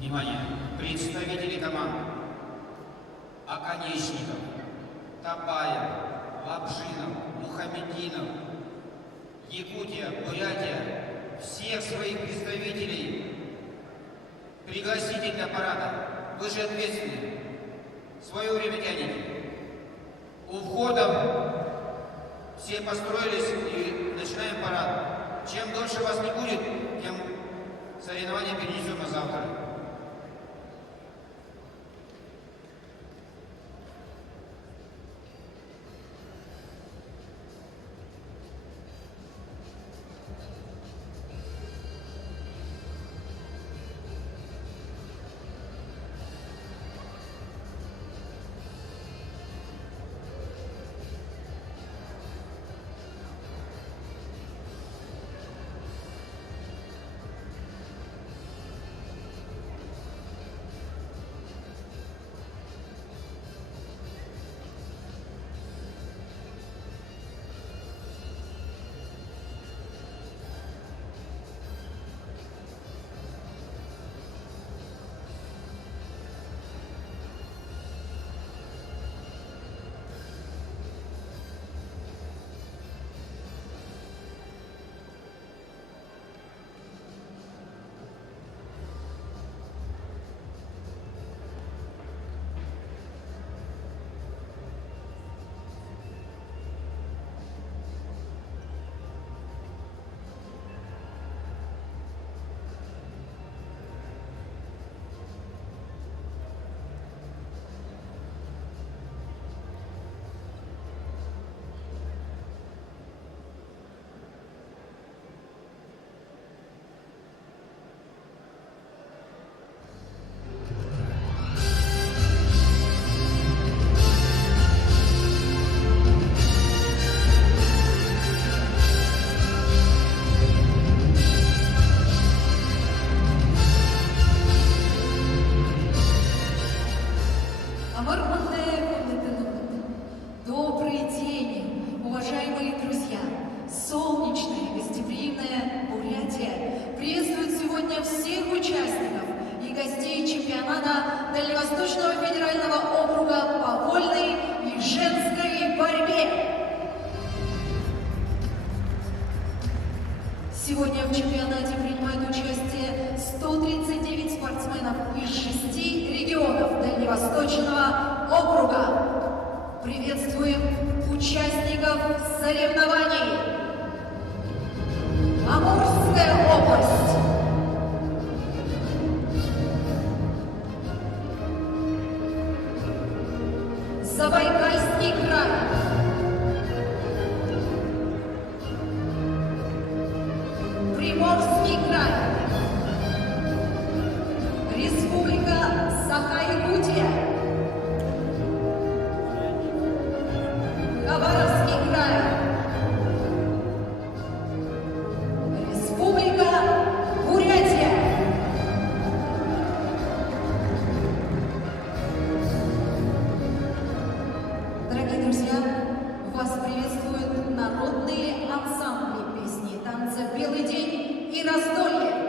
Внимание! Представители команд Оконечников, Табаев, Лапшинов, Мухамединов, Якутия, Бурятия, всех своих представителей пригласите для парада. Вы же ответственны. Свое время тянете. У входа все построились и начинаем парад. Чем дольше вас не будет, тем соревнования перенесем на завтра. Добрый день, уважаемые друзья! Солнечная, гостеприимная Бурятия приветствует сегодня всех участников и гостей чемпионата Дальневосточного федерального округа по вольной и женской борьбе. Сегодня в чемпионате принимают участие 139 спортсменов из 6 регионов Дальневосточного округа. Приветствуем участников соревнований. Амурская область. Забайкальский край. Приморский край. Республика Саха-Якутия. Хабаровский край. Республика Бурятия. Дорогие друзья, вас приветствуют народные ансамбли песни и танца «Белый день» и «Раздолье».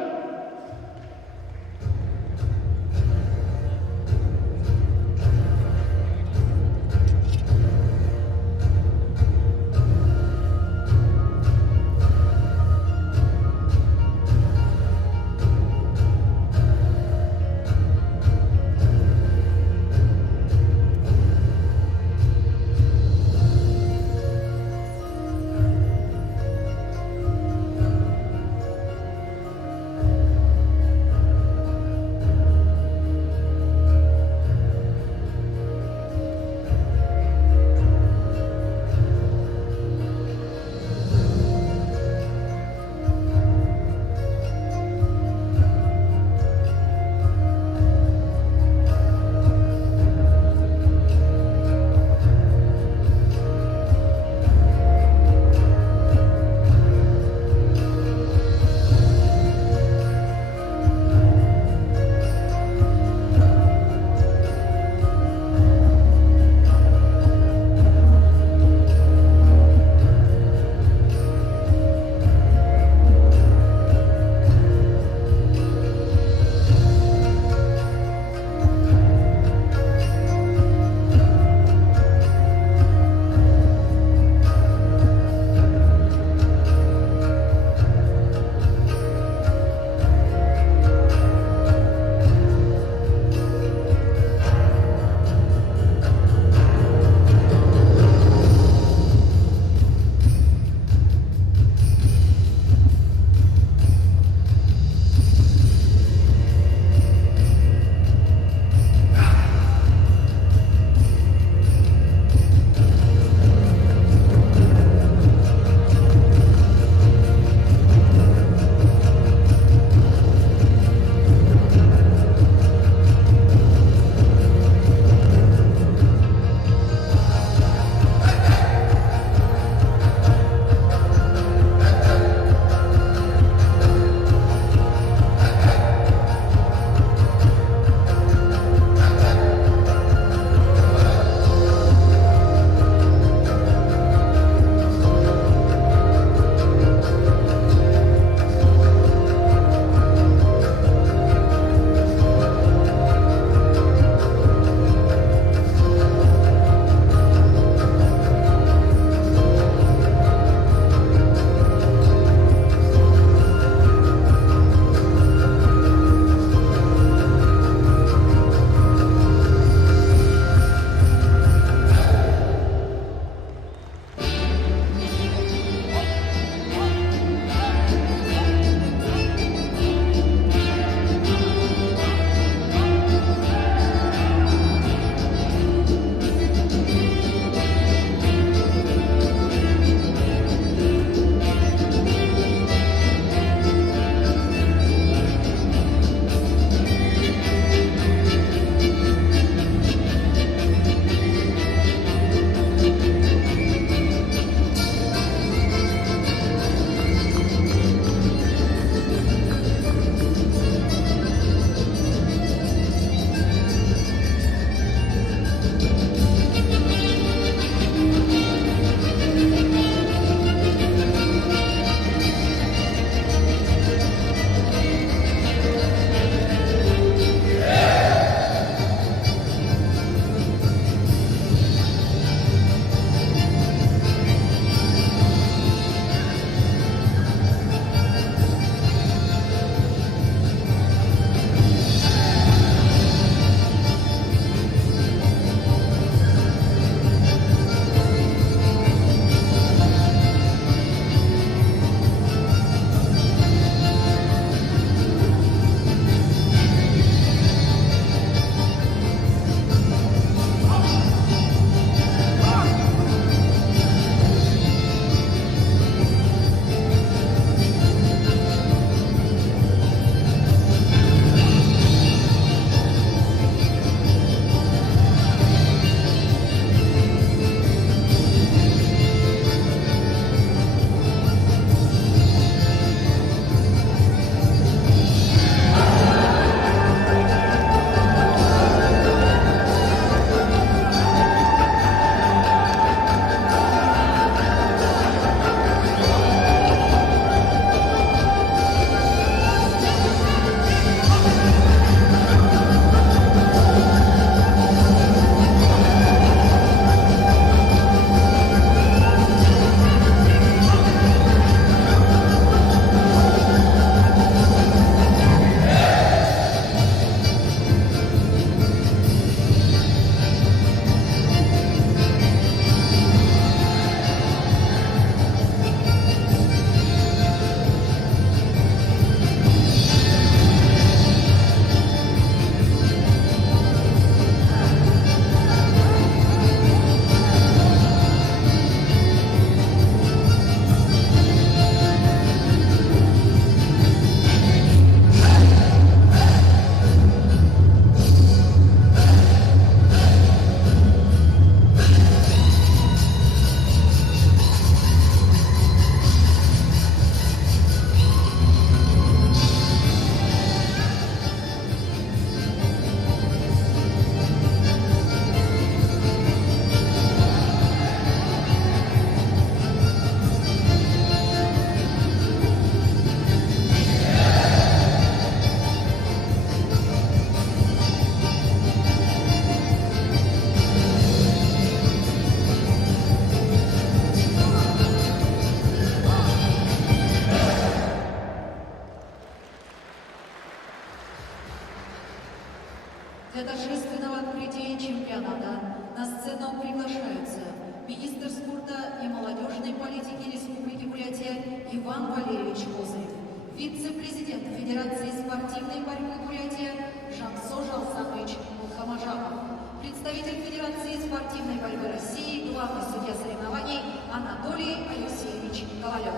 Иван Валерьевич Козырев. Вице-президент Федерации спортивной борьбы Бурятия Жансо Жалсанович Мухамажапов. Представитель Федерации спортивной борьбы России, главный судья соревнований Анатолий Алексеевич Ковалев.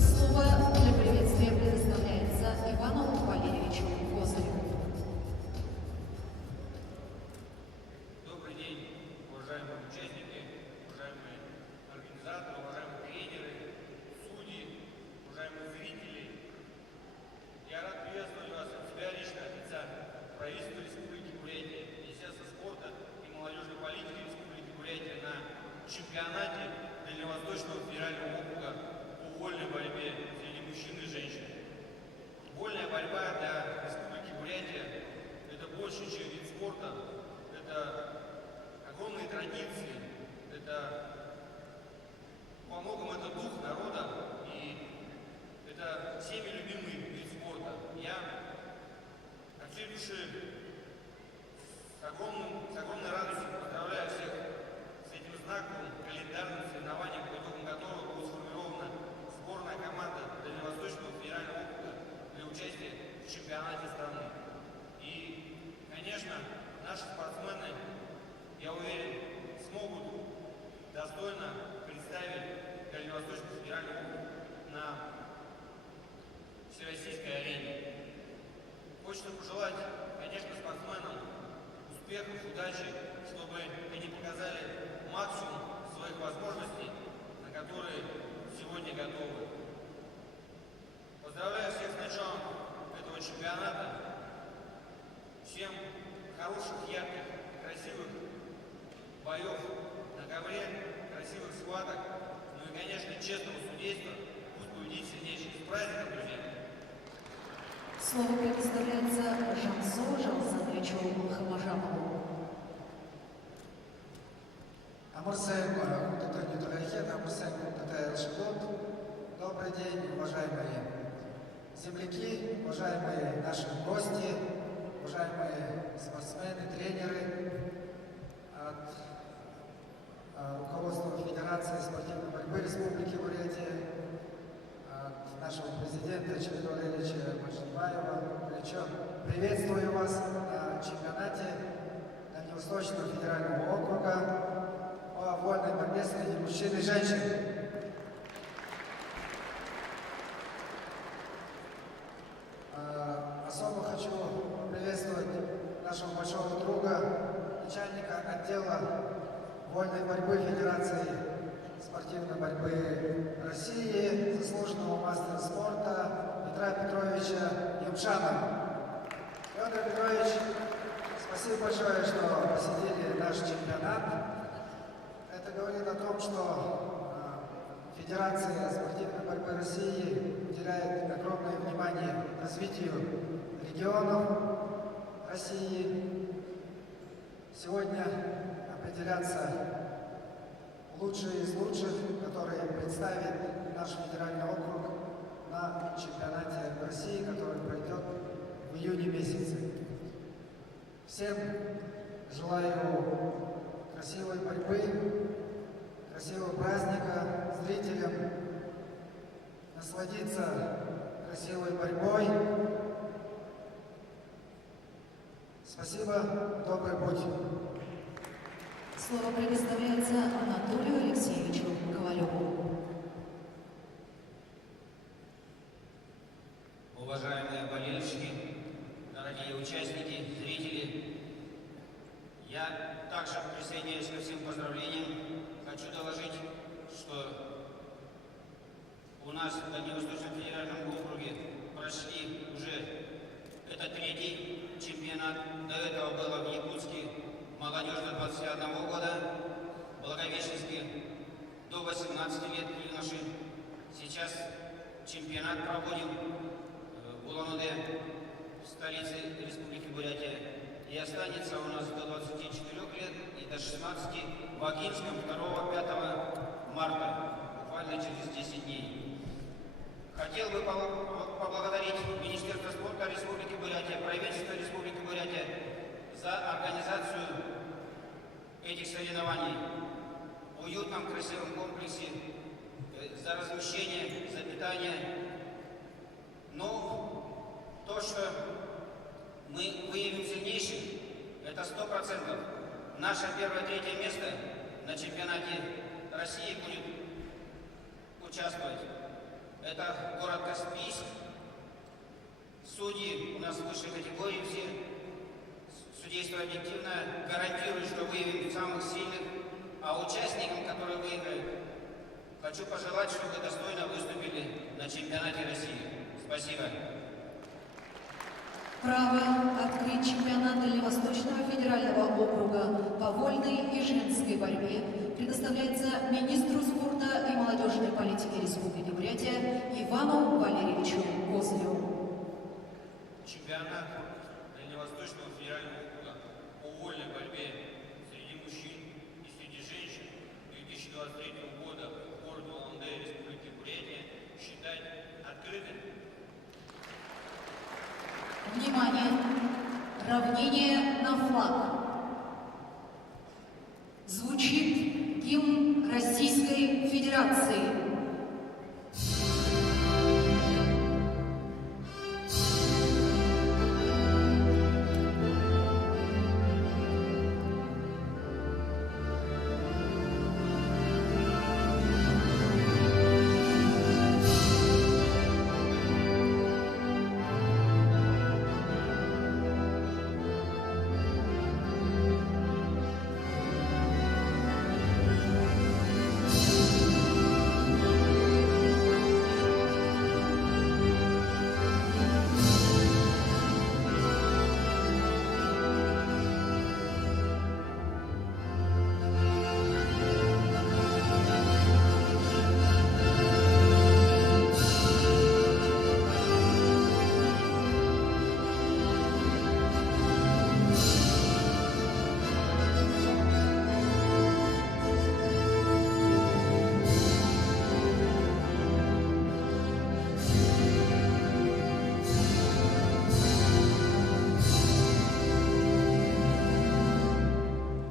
Слово для приветствия предоставляется Ивану Валерьевичу Козыреву. Добрый день, уважаемые участники, уважаемые организаторы, уважаемые тренеры, судьи, уважаемые зрители. Я рад приветствовать вас от себя лично, от лица правительства Республики Бурятия, Министерства спорта и молодежной политики Республики Бурятия на чемпионате Дальневосточного федерального округа по вольной борьбе среди мужчин и женщин. Вольная борьба для Республики Бурятия – это больше, чем вид спорта, это огромные традиции, это во многом это дух народа, и это всеми любимый вид спорта. Я от всей души с огромной радостью поздравляю всех с этим знаковым календарным соревнованием, по итогам которого будет сформирована сборная команда Дальневосточного федерального округа для участия в чемпионате страны. И, конечно, наши спортсмены, я уверен, смогут достойно представить Дальневосточный федеральный округ на всероссийской арене. Хочется пожелать, конечно, спортсменам успехов, удачи, чтобы они показали максимум своих возможностей, на которые сегодня готовы. Поздравляю всех с началом этого чемпионата. Всем хороших, ярких, красивых боев на ковре, красивых схваток, ну и, конечно, честного судейства. Пусть победит сильнейший. С праздником, друзья! Слово предоставляется Жансо Жалсановичу Мухамажапову. Амурсен Кутатуни Турахет, Амурсен Кутатай Рашидот. Добрый день, уважаемые земляки, уважаемые наши гости, уважаемые спортсмены, тренеры. От руководства Федерации спортивной борьбы Республики Бурятия, от нашего президента Чебеда Валерьевича Машнибаева. Приветствую вас на чемпионате Дальневосточного федерального округа по вольной борьбе среди мужчин и женщин. Особо хочу приветствовать нашего большого друга, начальника отдела вольной борьбы Федерации спортивной борьбы России, заслуженного мастера спорта Петра Петровича Юмшанова. Петр Петрович, спасибо большое, что посетили наш чемпионат. Это говорит о том, что Федерация спортивной борьбы России уделяет огромное внимание развитию регионов России. Сегодня определятся лучшие из лучших, которые представит наш федеральный округ на чемпионате России, который пройдет в июне месяце. Всем желаю красивой борьбы, красивого праздника, зрителям насладиться красивой борьбой. Спасибо, добрый путь. Слово предоставляется Анатолию Алексеевичу Ковалеву. Уважаемые болельщики, дорогие участники, зрители, я также присоединяюсь ко всем поздравлениям. Хочу доложить, что у нас в Дальневосточном федеральном округе прошли уже это третий чемпионат. До этого было в Якутске молодежь до 21 года, в Благовещенске до 18 лет юноши. Сейчас чемпионат проводим в Улан-Удэ, в столице Республики Бурятия. И останется у нас до 24 лет и до 16 в Агинском 2-5 марта, буквально через 10 дней. Хотел бы поблагодарить Министерство спорта Республики Бурятия, правительство Республики Бурятия за организацию этих соревнований в уютном, красивом комплексе, за размещение, за питание. Но то, что мы выявим сильнейших, это 100%. Наше первое-третье место на чемпионате России будет участвовать. Это город Каспийск. Судьи у нас высшей категории все. Судейство объективное. Гарантирую, что выявим самых сильных. А участникам, которые выиграют, хочу пожелать, чтобы достойно выступили на чемпионате России. Спасибо. Право открыть чемпионат Дальневосточного федерального округа по вольной и женской борьбе предоставляется министру спорта и молодежной политики Республики Бурятия Ивану Валерьевичу Козыреву. Чемпионат Дальневосточного федерального округа по вольной борьбе среди мужчин и среди женщин 2023 года в городе Улан-Удэ, Республики Бурятия считать открытым. Внимание! Равнение на флаг. Звучит гимн Российской Федерации.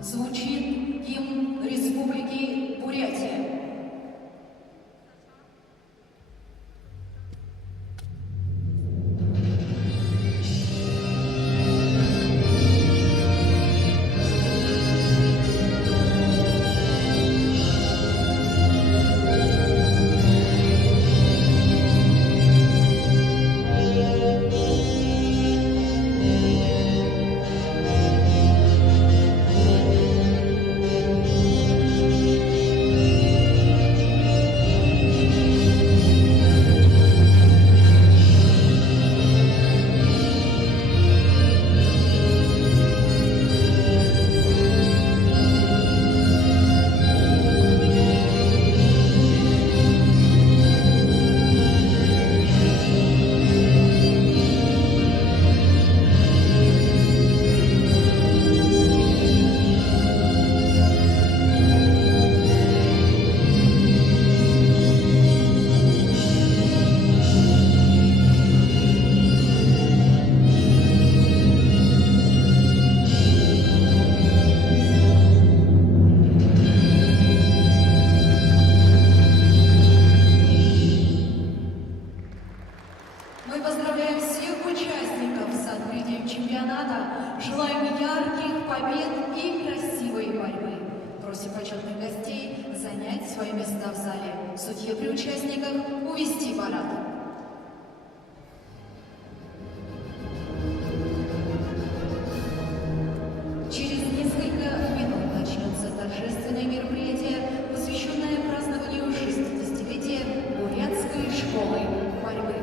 Звучит гимн Республики Бурятия. Мы поздравляем всех участников с открытием чемпионата, желаем ярких побед и красивой борьбы. Просим почетных гостей занять свои места в зале. Судье при участниках увести парад. Через несколько минут начнется торжественное мероприятие, посвященное празднованию 60-летия Бурятской школы борьбы.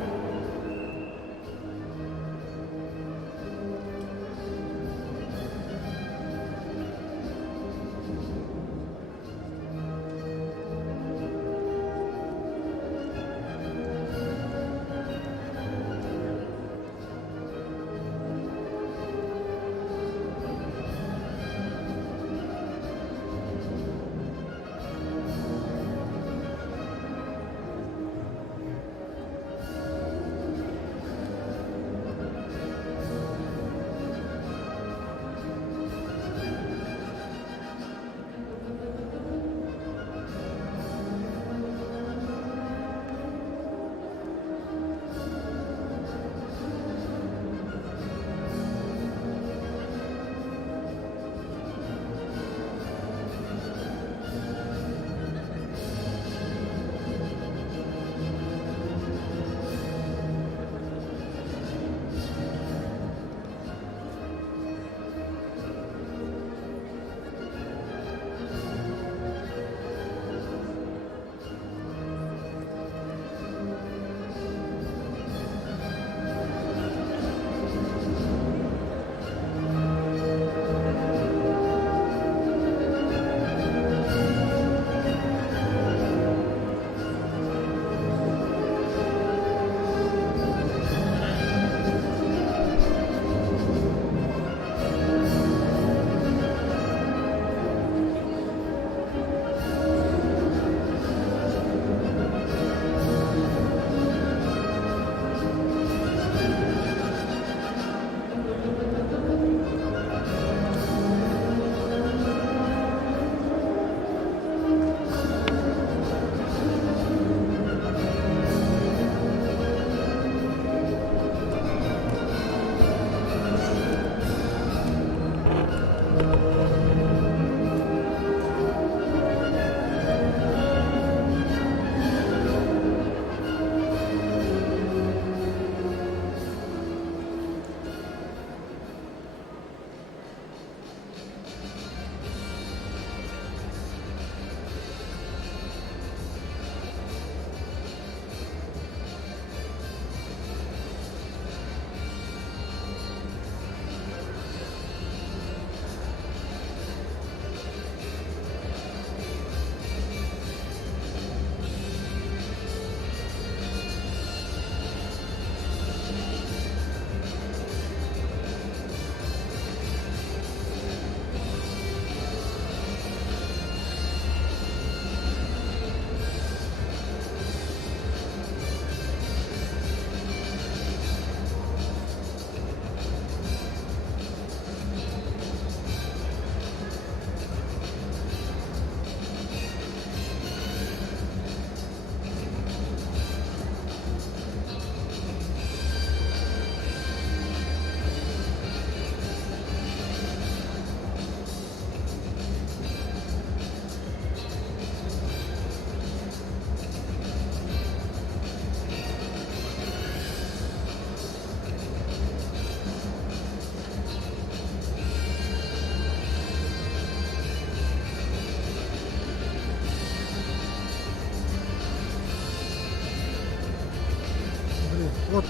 Вот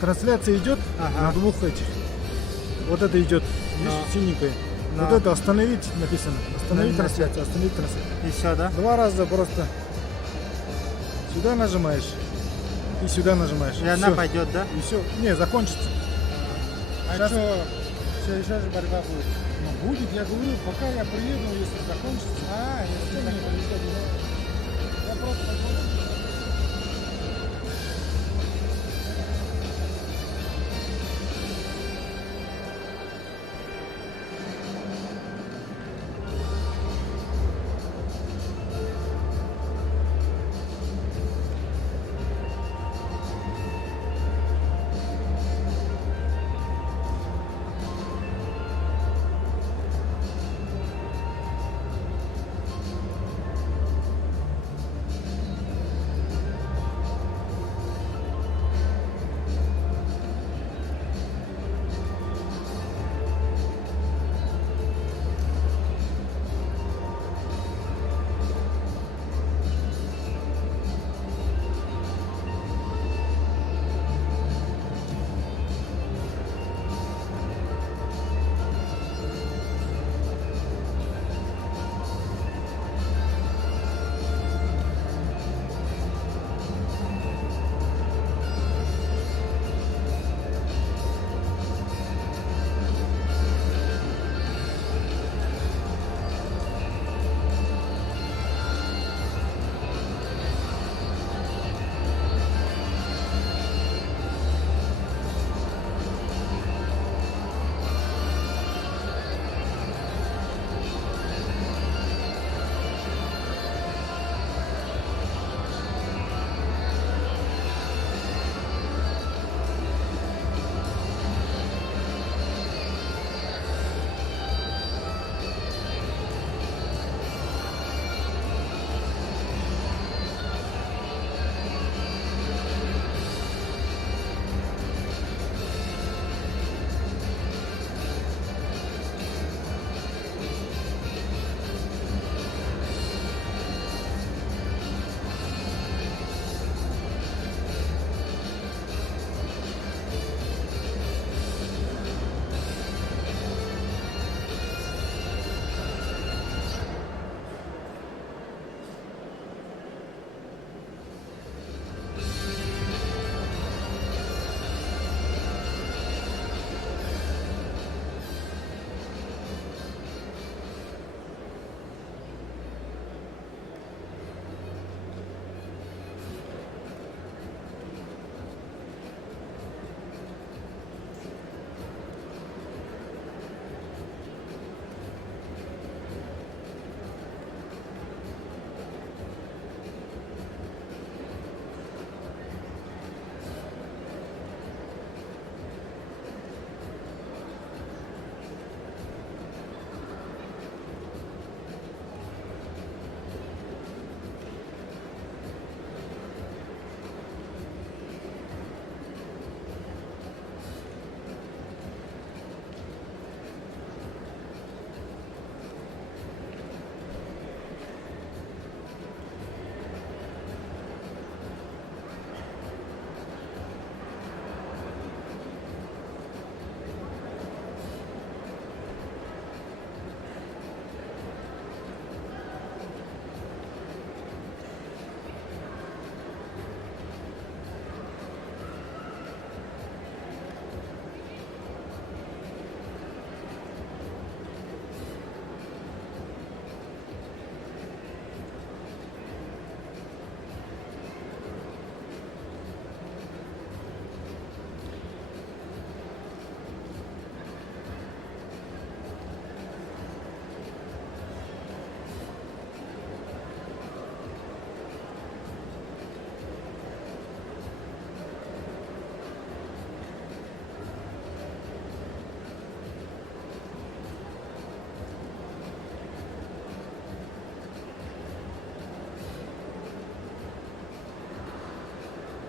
трансляция идет на двух этих. Вот это идет, видишь, синенькое. Вот это остановить написано. Остановить трансляцию, остановить трансляцию. И все, да? 2 раза просто сюда нажимаешь и сюда нажимаешь. И она пойдет, да? И все. Не, закончится. А Сейчас- что, еще же борьба будет? Ну, будет, я говорю, пока я приеду, если закончится. Если так Я просто позвоню.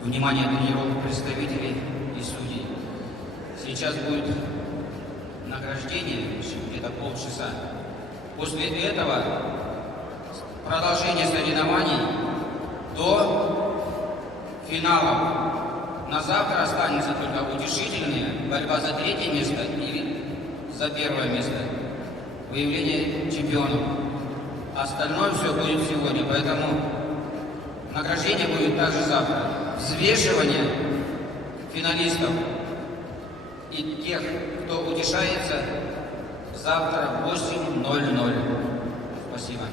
Внимание, тренировок представителей и судей. Сейчас будет награждение, еще где-то полчаса. После этого продолжение соревнований до финала на завтра останется только утешительная борьба за третье место и за первое место. Выявление чемпионов. Остальное все будет сегодня, поэтому награждение будет также завтра. Взвешивание финалистов и тех, кто утешается, завтра в 8:00. Спасибо.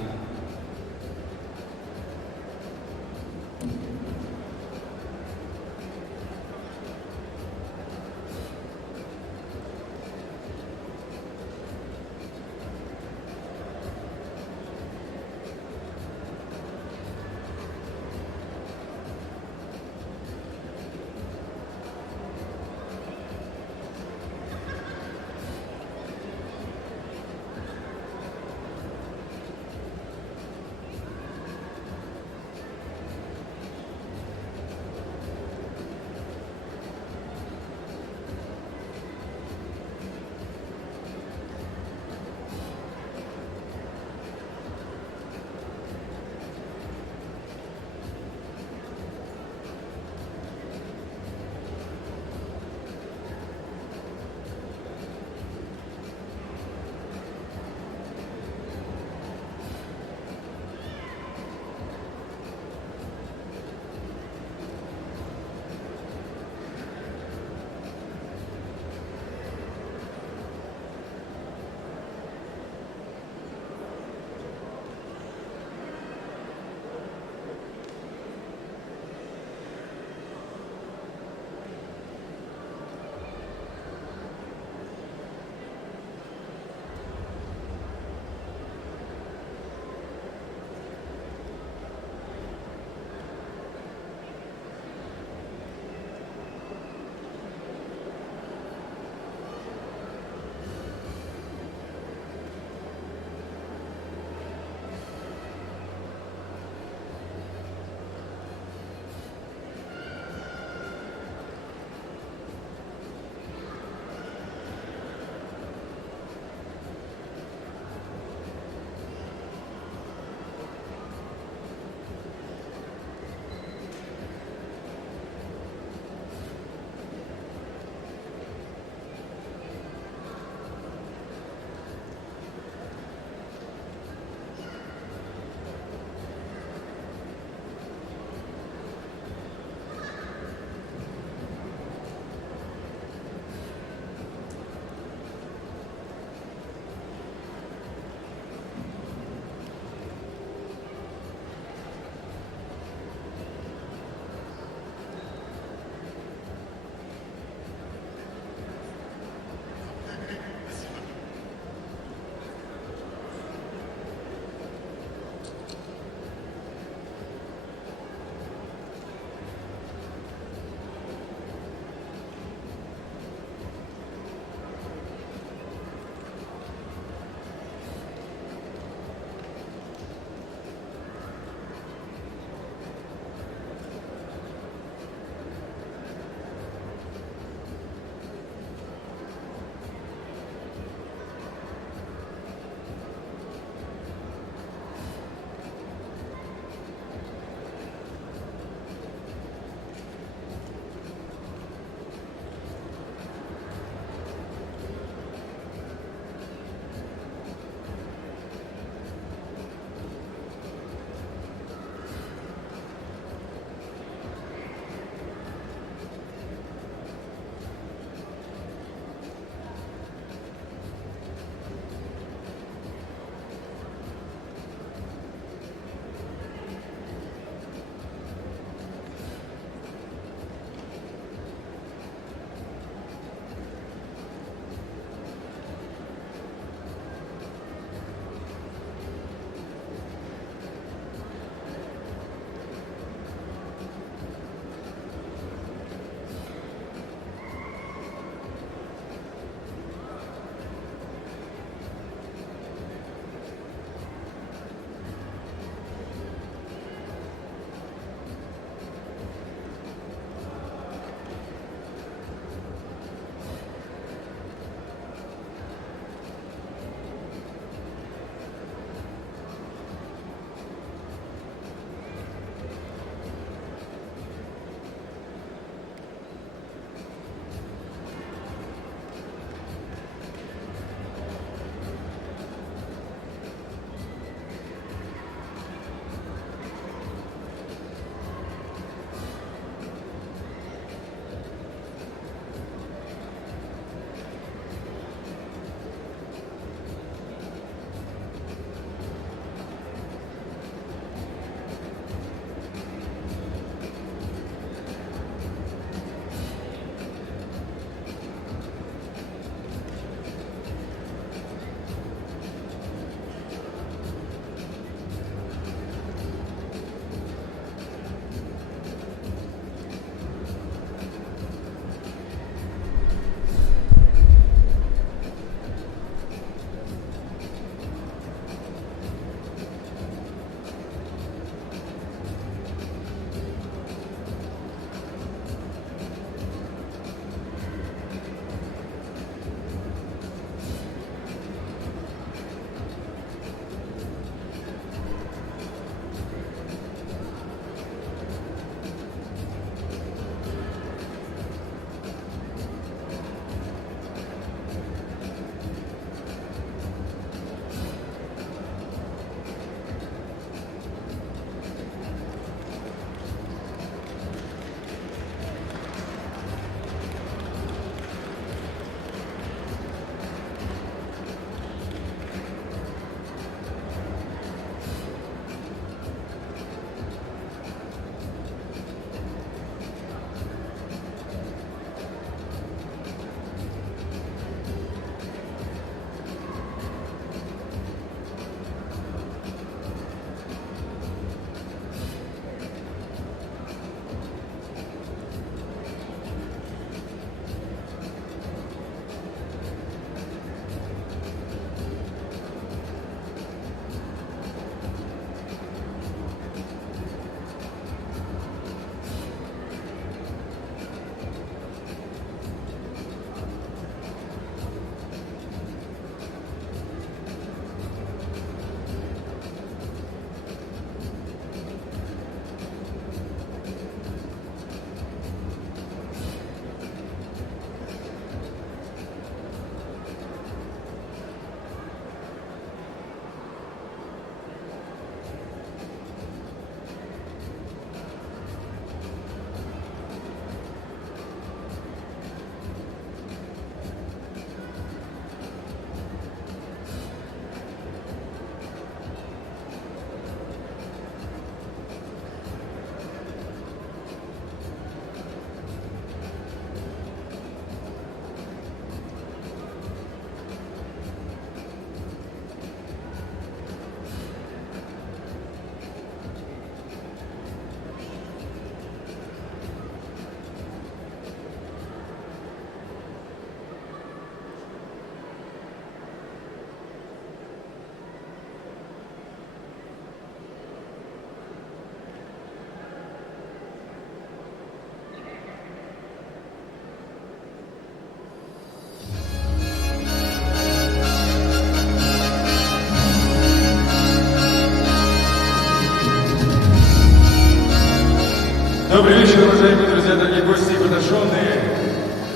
дорогие гости и приглашенные,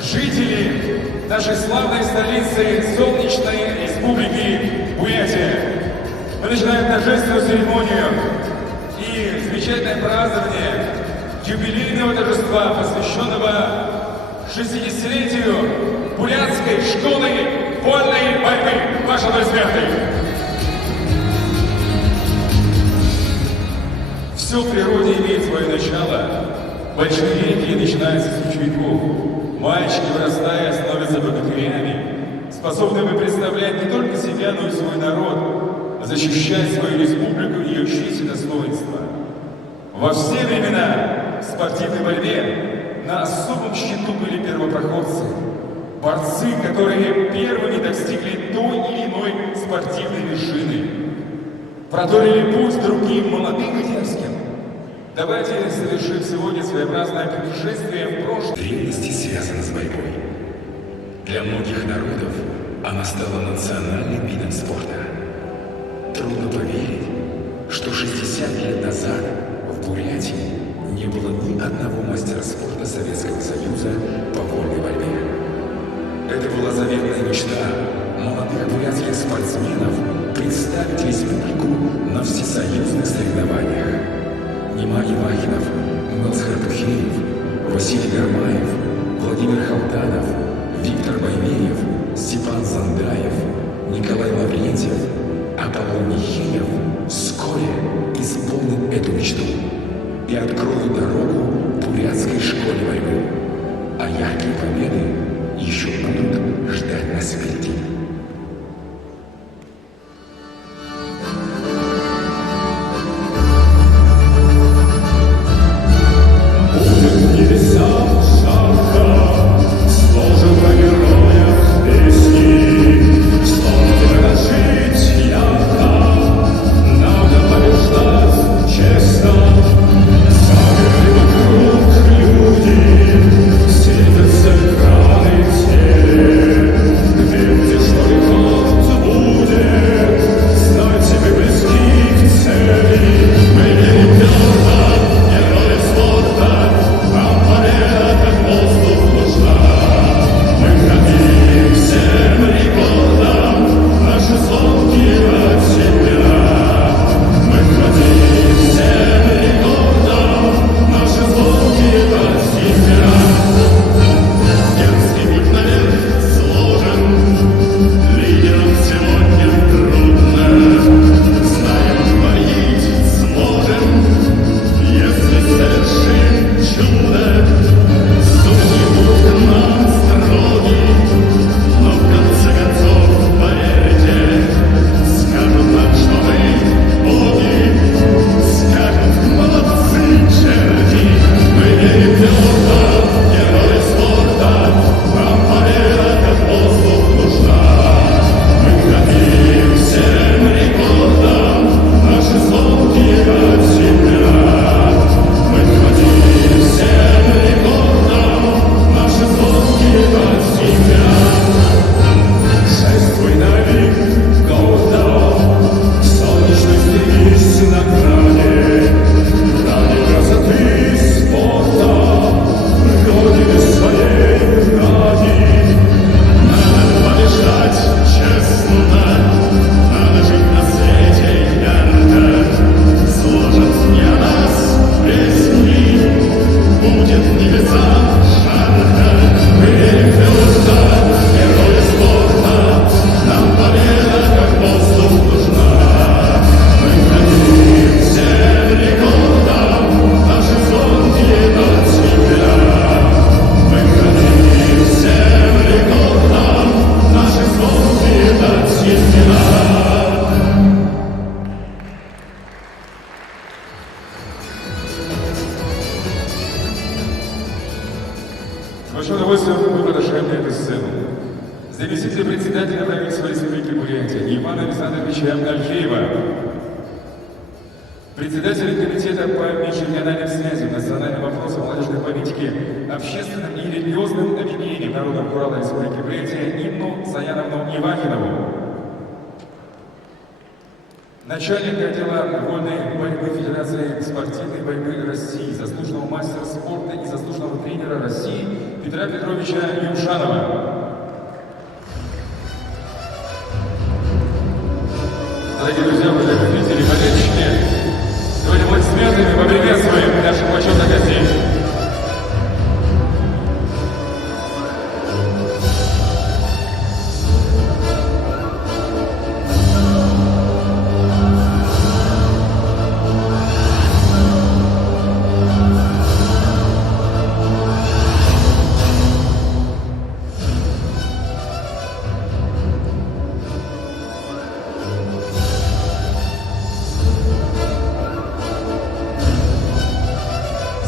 жители нашей славной столицы солнечной республики Бурятия. Мы начинаем торжественную церемонию и замечательное празднование юбилейного торжества, посвященного 60-летию Бурятской школы вольной борьбы. Ваши аплодисменты. Все в природе имеет свое начало. Большие реки начинаются с ручейков. Мальчики, вырастая, становятся богатырями, способными представлять не только себя, но и свой народ, защищать свою республику и ее честь и достоинство. Во все времена в спортивной борьбе на особом счету были первопроходцы, борцы, которые первыми достигли той или иной спортивной вершины, проторили путь другим молодым и дерзким. Давайте совершим сегодня своеобразное путешествие в прошлое. Древности связана с борьбой. Для многих народов она стала национальным видом спорта. Трудно поверить, что 60 лет назад в Бурятии не было ни одного мастера спорта Советского Союза по вольной борьбе. Это была заветная мечта молодых бурятских спортсменов представить республику на всесоюзных соревнованиях. Нима Ивахинов, Мэлсхар Тухеев, Василий Гармаев, Владимир Халданов, Виктор Байверев, Степан Зандаев, Николай Лаврентьев, Аполлон Нихеев вскоре исполнят эту мечту и откроют дорогу бурятской школе борьбы. А яркие победы еще будут ждать нас впереди. большим удовольствием мы приглашаем на эту сцену заместителя председателя правительства Республики Бурятия Ивана Александровича Альфеева, председателя комитета по межрегиональным связям, национальным вопросам молодежной политики, общественным и религиозным объединениям народов Урала Республики Бурятия Инну Саяновну Ивахинову, начальник отдела вольной борьбы Федерации спортивной борьбы России, заслуженного мастера спорта и заслуженного тренера Ренata Петровича Юшанова. Дорогие друзья, уважаемые зрители и болельщики, давайте аплодисментами поприветствуем наших почетных гостей.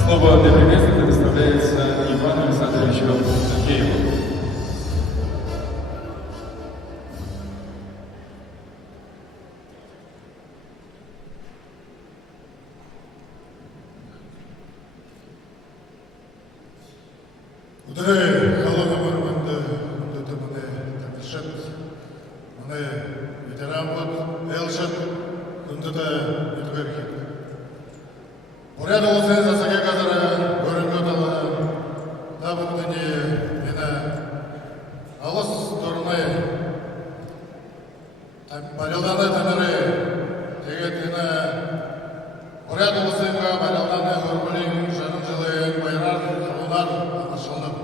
Слово для приветствия предоставляется Ивану Александровичу Сергееву. 오늘의 халаның барманды ұндытымыны тәптішет, мұны ветеран бұд, әлшет, ұндыта етугерхет. Уряд олсын засыға қазары көрінгі оталы, табымдыне мені алыс тұрмай, барылданы тәмірі, тегет мені уряд олысынға барылданы өргілің, жаным жылы байрар, тұрғынар, анашылдым.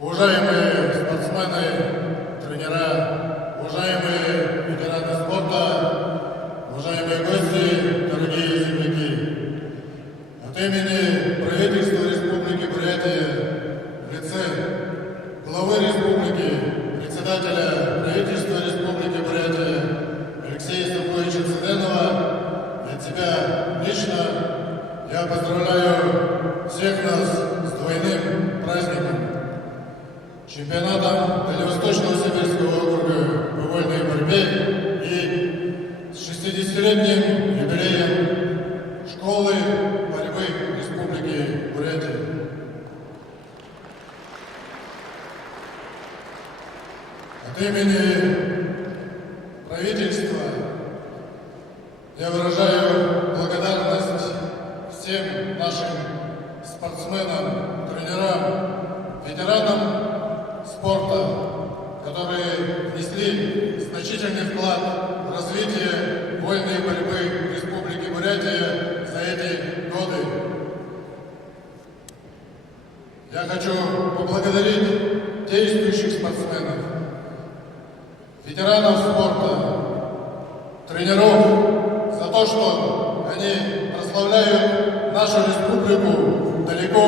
Уважаемые спортсмены, тренера, уважаемые ветераны спорта, уважаемые гости, дорогие земляки. От имени правительства Республики Бурятия в лице главы республики, председателя правительства Республики Бурятия Алексея Савковича Цыденова и от себя лично я поздравляю всех нас с двойным праздником. Чемпионатом Дальневосточного Сибирского округа по вольной борьбе и с 60-летним юбилеем школы борьбы Республики Бурятия. От имени правительства я выражаю благодарность всем нашим спортсменам, тренерам, ветеранам спорта, которые внесли значительный вклад в развитие вольной борьбы в Республике Бурятия за эти годы. Я хочу поблагодарить действующих спортсменов, ветеранов спорта, тренеров за то, что они прославляют нашу республику далеко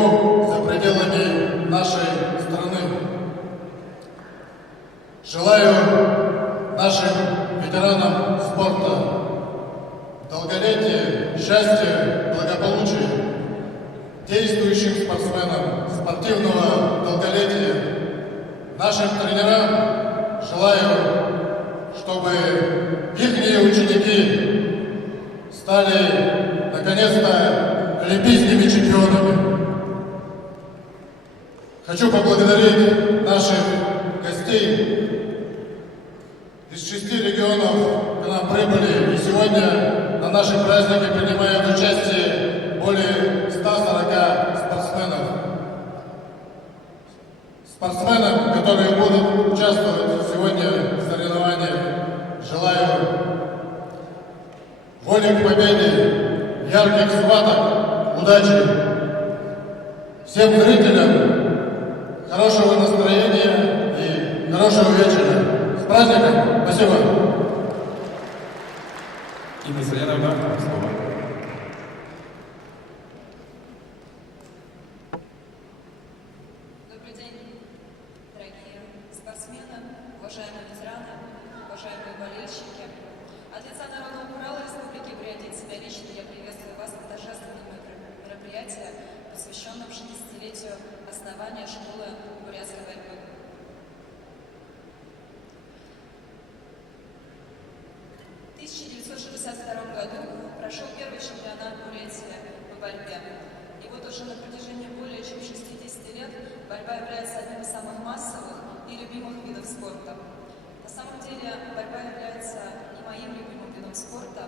за пределами нашей страны. Желаю нашим ветеранам спорта долголетия, счастья, благополучия, действующим спортсменам спортивного долголетия, нашим тренерам желаю, чтобы их ученики стали наконец-то олимпийскими чемпионами. Хочу поблагодарить наших гостей из 6 регионов к нам прибыли, и сегодня на нашем празднике принимают участие более 140 спортсменов. Спортсменам, которые будут участвовать сегодня в соревнованиях, желаю воли к победе, ярких схваток, удачи. Всем зрителям хорошего настроения и хорошего вечера. С праздником! Спасибо! Инна Саяновна, слово. Добрый день, дорогие спортсмены, уважаемые ветераны, уважаемые болельщики. От лица Народного Урала Республики Бурятия и себя лично я приветствую вас на торжественном мероприятии, посвященном 60-летию основания школы бурятской борьбы. В 1962 году прошел первый чемпионат Бурятии по борьбе. И вот уже на протяжении более чем 60 лет борьба является одним из самых массовых и любимых видов спорта. На самом деле борьба является и моим любимым видом спорта.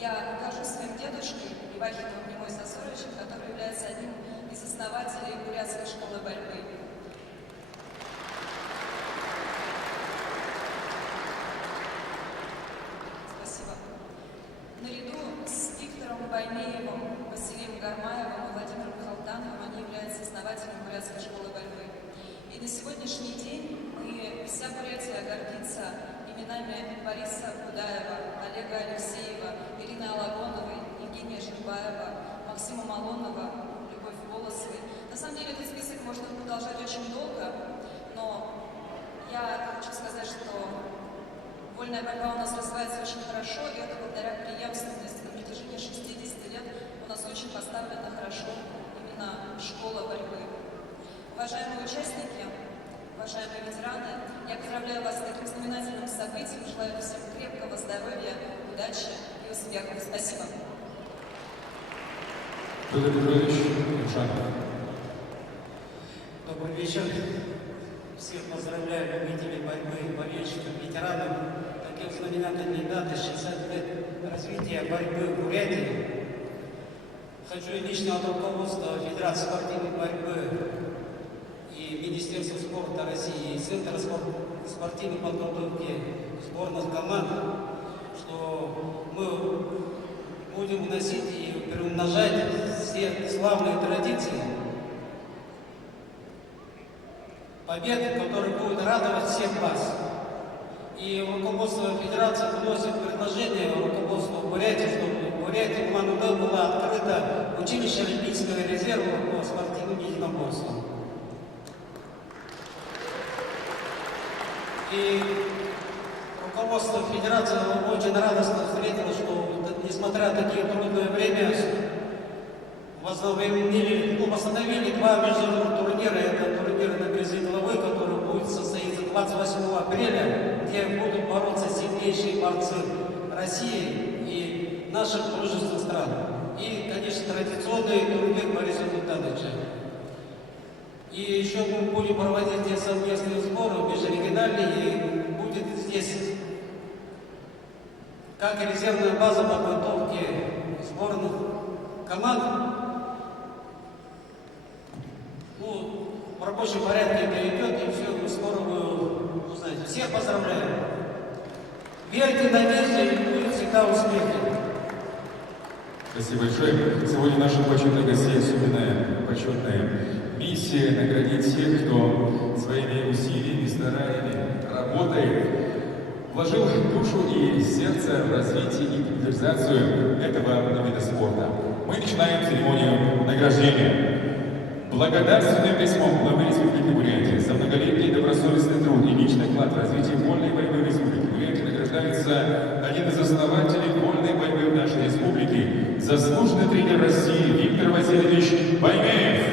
я горжусь своим дедушкой Ивахиновым Немой Сосоровичем, который является одним из основателей бурятской школы борьбы. Спасибо. Наряду с Виктором Баймеевым, Василием Гармаевым и Владимиром Халтановым они являются основателями бурятской школы борьбы. И на сегодняшний день вся Бурятия гордится именами Бориса Будаева, Олега Алексеева, Ирины Алагоновой, Евгения Жирбаева, Максима Малонова, Любовь Волосовой. На самом деле этот список можно продолжать очень долго, но я хочу сказать, что вольная борьба у нас развивается очень хорошо, и это благодаря преемственности. На протяжении 60 лет у нас очень поставлена хорошо именно школа борьбы. Уважаемые участники, уважаемые ветераны, я поздравляю вас с таким знаменательным событием, желаю всем крепкого здоровья, удачи и успехов. Спасибо. Петр Петрович Ушанов. Добрый вечер. Всех поздравляю любителей борьбы, болельщиков, ветеранов. Таких знаменательных дат 60 лет развития борьбы в Бурятии. Хочу лично от руководства Федерации спортивной борьбы и Министерства спорта России, и Центра спортивной подготовки сборных команд, что мы будем вносить и приумножать все славные традиции, победы, которые будут радовать всех вас. И руководство Федерации вносит предложение руководству Бурятии, чтобы в Бурятии в Улан-Удэ было открыто училище Олимпийского резерва по спортивным единоборствам. И руководство Федерации очень радостно встретило, что, несмотря на такие трудное время, восстановили два международных турнира. Это турнир на призы головы, который будет состояться 28 апреля, где будут бороться сильнейшие борцы России и наших дружественных стран. И, конечно, традиционный турнир Бориса Богдановича. И еще мы будем проводить те совместные сборы межрегиональные, и будет здесь как и резервная база подготовки сборных команд. Ну, в рабочем порядке это идет, и все, скоро вы узнаете. Всех поздравляю. Верьте, надежде, и будет всегда успехи. Спасибо большое. Сегодня наших почетных гостей особенная почетная миссия наградить тех, кто своими усилиями, стараниями, работой вложил душу и сердце в развитие и популяризацию этого вида спорта. Мы начинаем церемонию награждения. Благодарственным письмом главы Республики Бурятия за многолетний добросовестный труд и личный вклад в развитие вольной борьбы в Республике Бурятия награждается один из основателей вольной борьбы в нашей республике, заслуженный тренер России Виктор Васильевич Баймеев.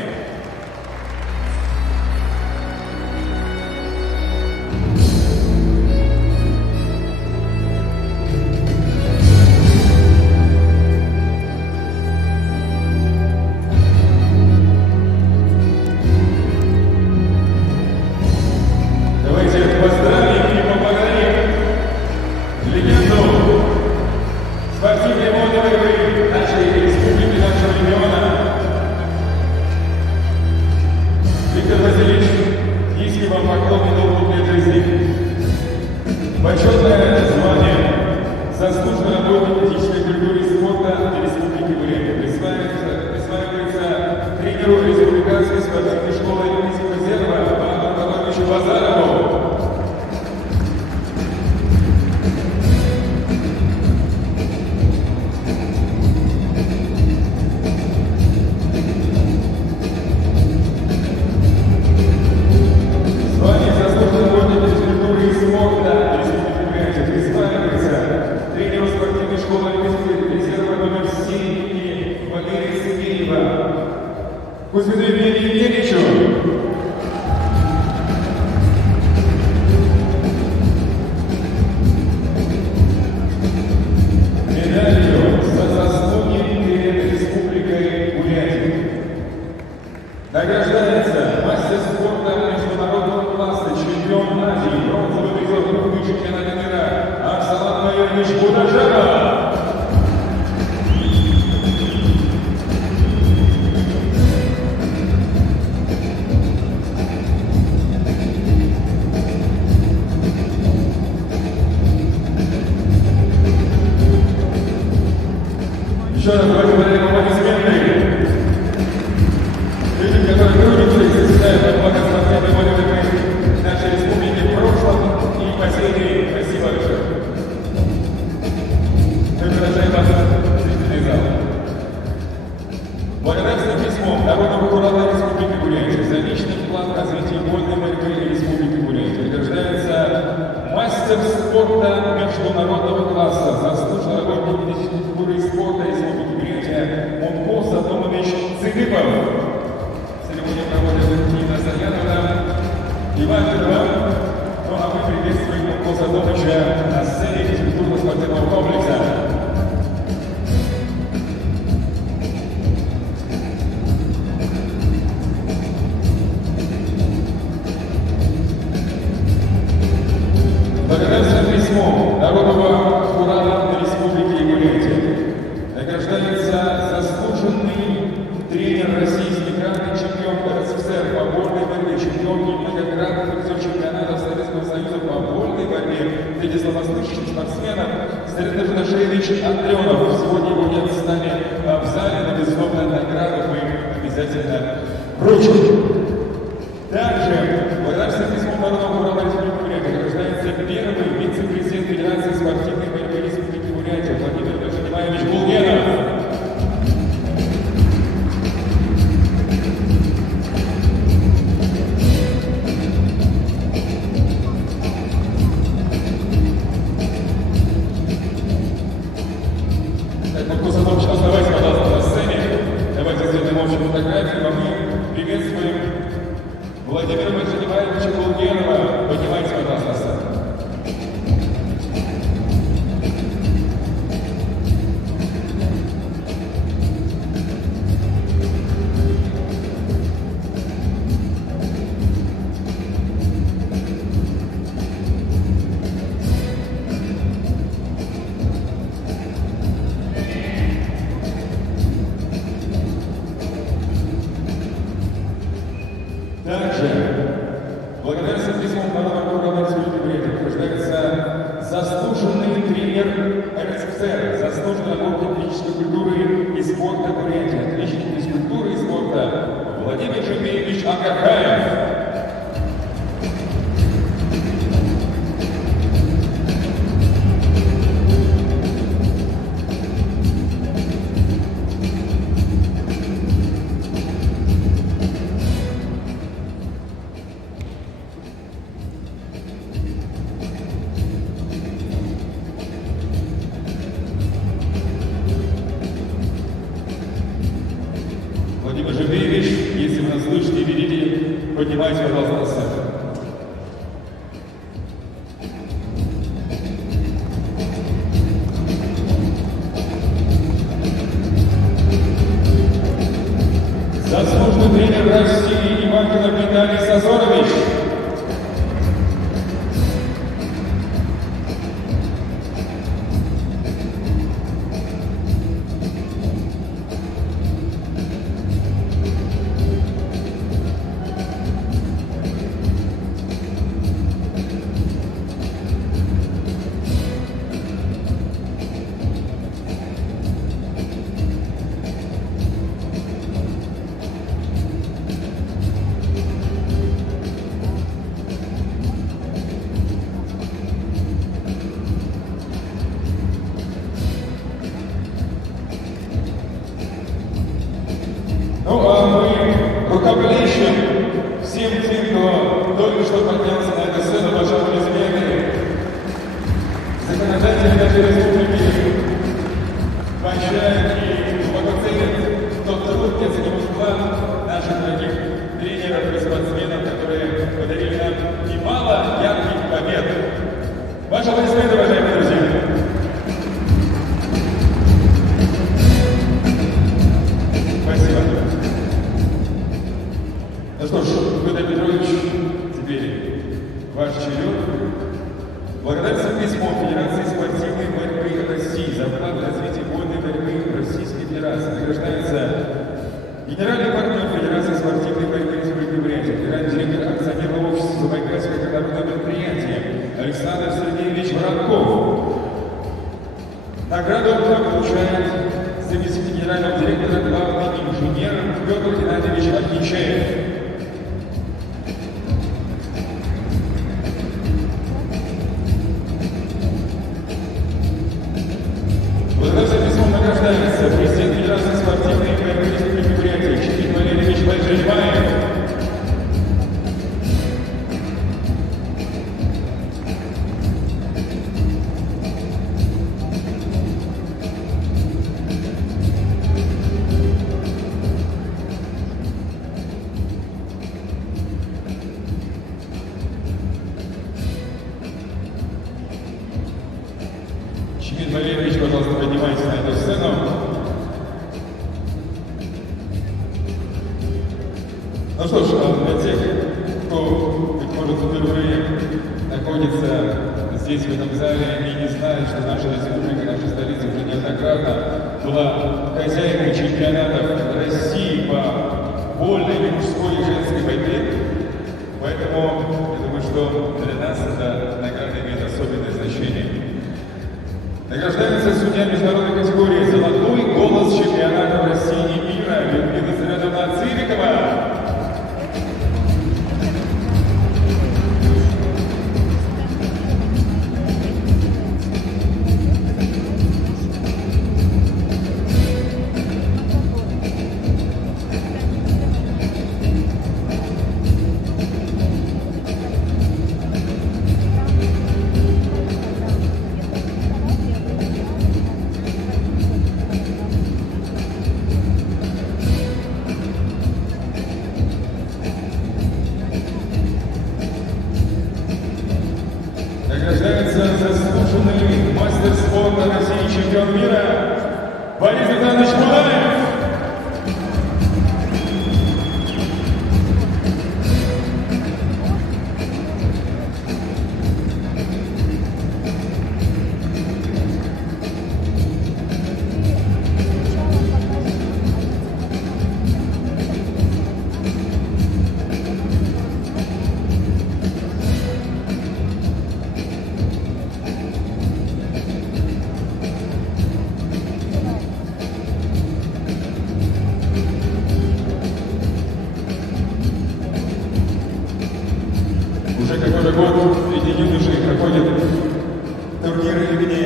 Награждается мастер спорта международного класса, чемпион Азии, бронзовый призер чемпионата мира Арсалан Майорович Будажанов. Еще раз давайте подарим аплодисменты. Людям, которые трудятся и созидают от блага спортивной политики нашей республики в прошлом и по сей день. Спасибо большое. Мы продолжаем вас зрительный зал. Благодарственным письмом Народного курата Республики Бурятия за личный вклад в развитие вольной борьбы Республики Бурятия награждается мастер спорта международного класса, заслуженный работник физической культуры и спорта Республики Бурятия Мунков Сатомович Цыгыпов. Церемонию проводит Нина Саяновна Иванова. Ну а мы приветствуем Мункова Сатомовича на сцене физкультурно-спортивного комплекса. Благодарственным письмом Народного курата Республики Бурятия награждается заслуженный тренер России, снегранный чемпион РСФСР по вольной борьбе, чемпион и многократный призер чемпионатов Советского Союза по вольной борьбе среди слабослышащих спортсменов Сергей Дашевич Андреонов. Сегодня его нет с нами в зале, но безусловно награду мы обязательно вручим. Также благодарственным письмом Народного курата Республики Бурятия награждается первый вице-президент Федерации спортивной борьбы Республики Бурятия Владимир Владимирович Булгенов. Так, Мунков Сатомович, оставайтесь, пожалуйста, на сцене. Давайте сделаем общую фотографию, а мы приветствуем Владимира Владимировича Булгенова. Поднимайте, пожалуйста, на сцену. Также, благодарственным письмом Народного курата Республики Бурятия награждается заслуженный тренер РСФСР, заслуженный работник физической культуры и спорта Бурятии, отличник физкультуры и спорта Владимир Жемеевич Акархаев. Владимир Жемеевич, если вы нас слышите и видите, поднимайте, пожалуйста, на сцену. Заслуженный тренер России Иванкина Виталий Сазорович. Ну а мы рукоплещем всем тем, кто только что поднялся на эту сцену, большой аплодисменты. Законодатели нашей республики поощряют и глубоко ценят тот труд, неоценимый вклад наших дорогих тренеров и спортсменов, которые подарили нам немало ярких побед. Ваши аплодисменты, уважаемые друзья. Спасибо. Ну что ж, Петр Петрович, теперь ваш черед. Благодарственным письмом Федерации спортивной борьбы России за вклад в развитие вольной борьбы Российской Федерации награждается генеральный партнер Федерации спортивной борьбы Республики Бурятия, генеральный директор акционерного общества Забайкальское народное предприятие Александр Сергеевич Воронков. Награду он получает заместитель генерального директора, главный инженер Петр Геннадьевич Архичеев. Благодарственным письмом награждается президент Федерации спортивной и военно-военных мероприятий Чигин Валерий Николаевич Байжельмаев. Чигин Валерьевич, пожалуйста, поднимайтесь на эту сцену. Ну что ж, для тех, кто, быть может, впервые находится здесь, в этом зале, и не знает, что наша республика, наша столица уже неоднократно была хозяйкой чемпионатов России по вольной и мужской и женской борьбе. Поэтому я думаю, что для нас эта награда имеет особенное значение. Награждается судья международной категории «Золотой голос чемпионата России и мира» Людмила Советовна Цирикова. Награждается заслуженный мастер спорта России, чемпион мира Борис Александрович Мулаев. Уже который год среди юношей проходят турниры имени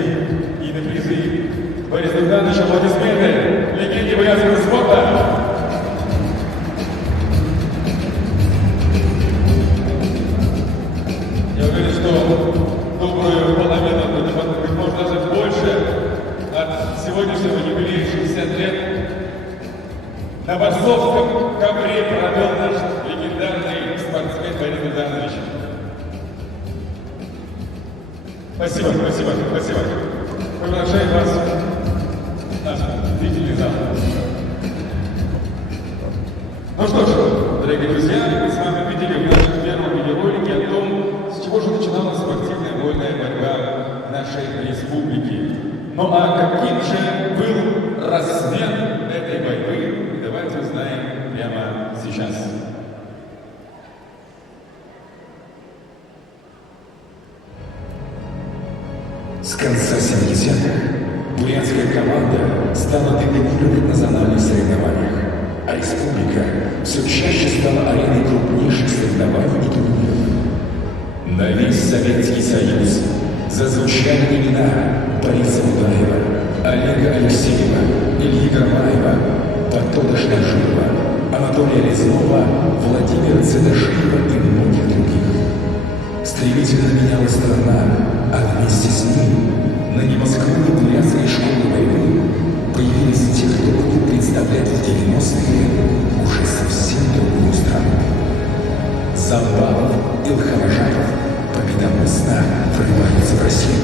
и на призы. Борис Александрович, аплодисменты легенде боярского спорта. Я уверен, что добрую половину, быть может даже больше, от сегодняшнего юбилея 60 лет на Борцовском ковре провел наш легендарный спортсмен Борис Александрович. Спасибо, спасибо, спасибо. Приглашаем вас, наши зрители зала. Ну что ж, дорогие друзья, мы с вами видели в нашем первом видеоролике о том, с чего же начиналась спортивная вольная борьба нашей республики. Ну а каким же был рассвет этой борьбы, давайте узнаем прямо сейчас. С конца 70-х бурятская команда стала доминировать в национальных соревнованиях, а республика все чаще стала ареной крупнейших соревнований и турниров. На весь Советский Союз зазвучали имена Бориса Мулаева, Олега Алексеева, Ильи Гармаева, Батона Шляжова, Анатолия Лезнова, Владимира Цедашиева и многих других. Стремительно менялась страна, а вместе с ним на небосклоне бурятской школы войны появились те, кто будет представлять в 90-е уже совсем другую страну. Замбалов, Илхамажаров победоносно врываются в Россию.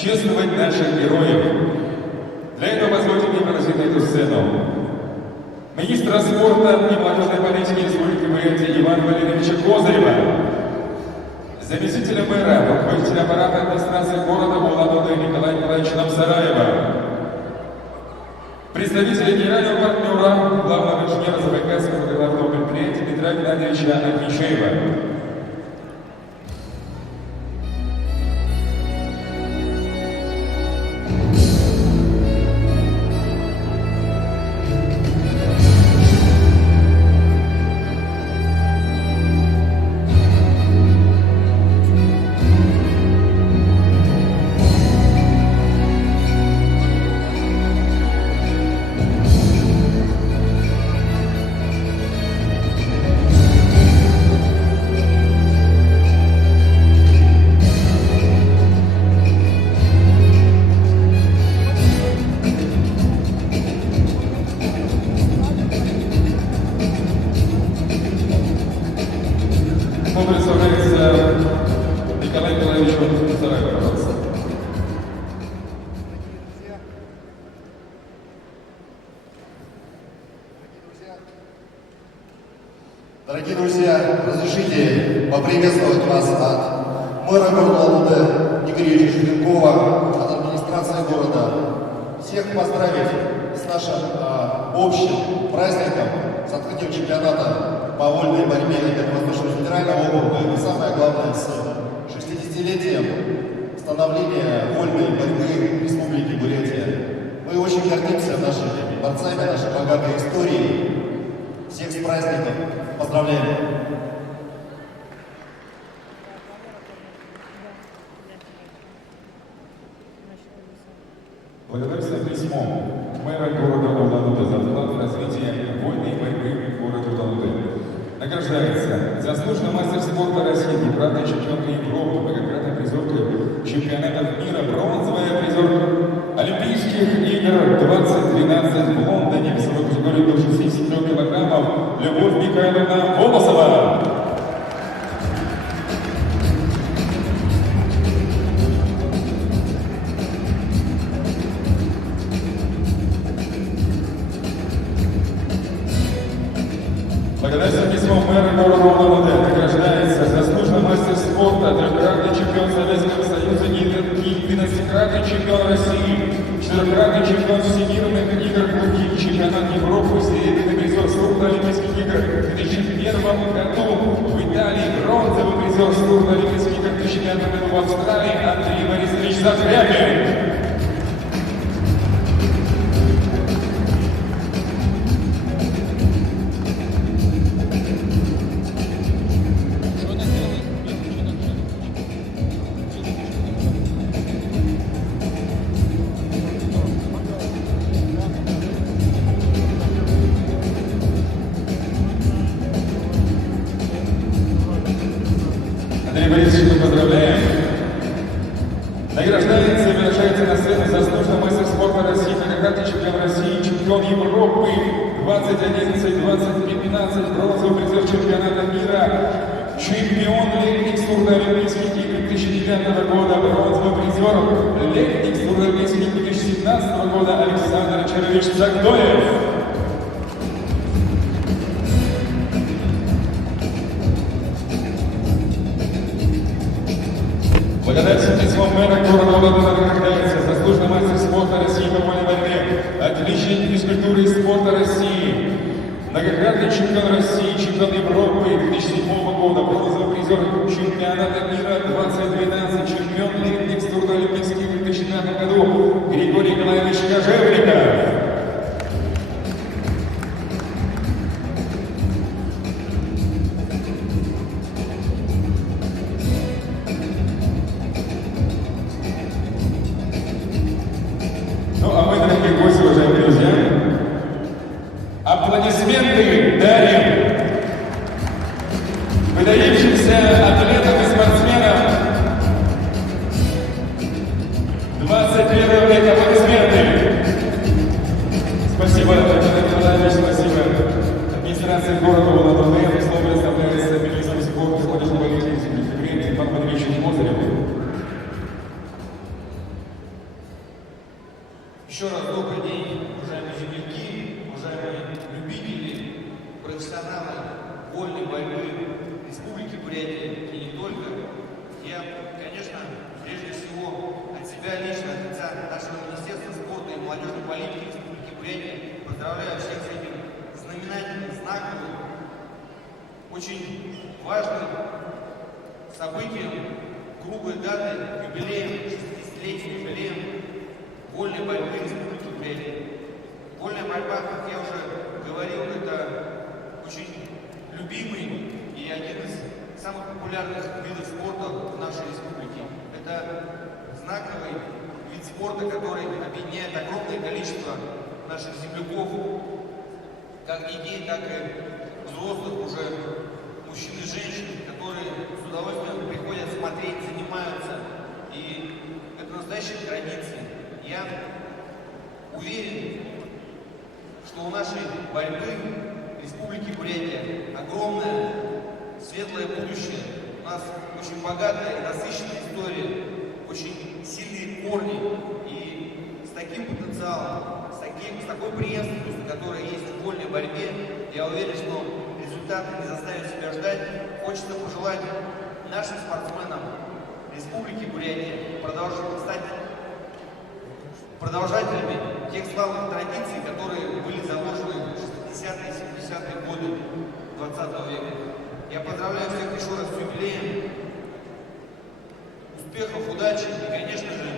чествовать наших героев. Для этого позвольте мне пригласить на эту сцену министра спорта и молодежной политики Республики Бурятия Ивана Валерьевича Козырева, заместителя мэра, руководителя аппарата администрации города Улан-Удэ Николая Николаевича Намсараева, представителя генерального партнера, главного инженера Забайкальского городного предприятия Петра Геннадьевича Акмичеева. Представляется Николай Николаевич Намсараев, пожалуйста. Дорогие друзья, разрешите поприветствовать вас от мэра города Улан-Удэ Игоря Шевченкова, от администрации города. Всех поздравить с нашим общим праздником, с открытием чемпионата по вольной борьбе Дальневосточного федерального округа и, самое главное, с 60-летием становления вольной борьбы в Республике Бурятия. Мы очень гордимся нашими борцами, нашей богатой историей. Всех с праздником! Поздравляем! Благодарственным письмом мэра города Улан-Удэ за вклад в развитие вольной борьбы в городе Улан-Удэ награждается заслуженный мастер спорта России, двукратная чемпионка Европы, многократная призерка чемпионатов мира, бронзовая призерка Олимпийских игр 2012 в Лондоне, весовой категории до 63 килограммов, Любовь Михайловна Волосова. Благодарственным письмом мэра города Улан-Удэ награждается заслуженный мастер спорта, трехкратный чемпион Советского Союза и 12-кратный чемпион России, 4-кратный чемпион всемирных игр других, чемпионат Европы, серебряный призер службы Олимпийских игр в 2001 году в Италии, бронзовый призер службы Олимпийских игр в 2005 году в Австралии Андрей Борисович Захряпин. Андрей Борисович, мы поздравляем. Награждается и приглашается на сцену заслуженный мастер спорта России, многократный чемпион России, чемпион Европы 2011-2015, бронзовый призер чемпионата мира, чемпион летних сурдоолимпийских игр 2009 года, бронзовый призер летних сурдоолимпийских игр 2017 года Александр Черевич Загдоев. Благодарственным письмом мэра города Улан-Удэ награждается заслуженный мастер спорта России по вольной борьбе, отличник физкультуры и спорта России, многократный чемпион России, чемпион Европы 2007 года, бронзовый призер чемпионата мира 2012, чемпион летних сурдоолимпийских игр в 2005 году Григорий Николаевич Кожевников. Ну, а мы, дорогие гости, уважаемые друзья, аплодисменты дарим выдающимся атлетам и спортсменам 21 века. Аплодисменты! Спасибо, Николай Николаевич, спасибо. Администрация города Улан-Удэ, слово представляется министром спорта, молодежной политики Республики Бурятия Иваном Валерьевичем Козыревым. Еще раз добрый день, уважаемые земляки, уважаемые любители, профессионалы вольной борьбы Республики Бурятия и не только. Я, конечно, прежде всего от себя лично, от лица нашего Министерства спорта и молодежной политики Республики Бурятия поздравляю всех с этим знаменательным, знаковым, очень важным событием, круглой датой, юбилеем, 60-летним юбилеем вольной борьбы Республики Бурятия. Вольная борьба, как я уже говорил, это очень любимый и один из самых популярных видов спорта в нашей республике. Это знаковый вид спорта, который объединяет огромное количество наших земляков, как детей, так и взрослых уже мужчин и женщин, которые с удовольствием приходят смотреть, занимаются. И это настоящая традиция. Я уверен, что у нашей борьбы Республики Бурятия огромное, светлое будущее. У нас очень богатая и насыщенная история, очень сильные корни. И с таким потенциалом, с такой преемственностью, которая есть в вольной борьбе, я уверен, что результаты не заставят себя ждать. Хочется пожелать нашим спортсменам Республики Бурятия стать продолжателями тех славных традиций, которые были заложены в 60-е и 70-е годы 20 века. Я поздравляю всех еще раз с юбилеем, успехов, удачи и, конечно же,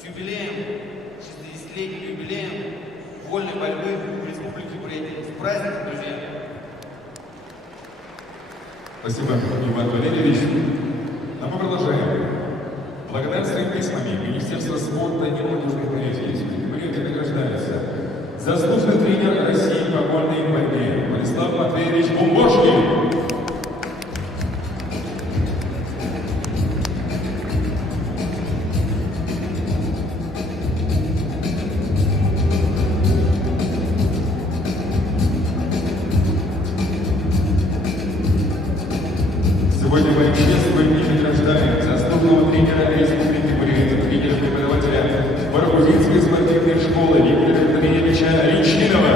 с юбилеем, 60-летним юбилеем вольной борьбы в Республике Бурятия. С праздником, друзья! Спасибо, Иван Валерьевич. А мы продолжаем. Благодарственными письмами Министерства спорта и молодежной политики Республики Бурятия награждается заслуженный тренер России по вольной борьбе Владислав Матвеевич Бумбошкин. Сегодня мы чествуем и награждаем заслуженного тренера Республики Бурятия, тренера-преподавателя Баргузинской спортивной школы Виктора Андреевича Личинова.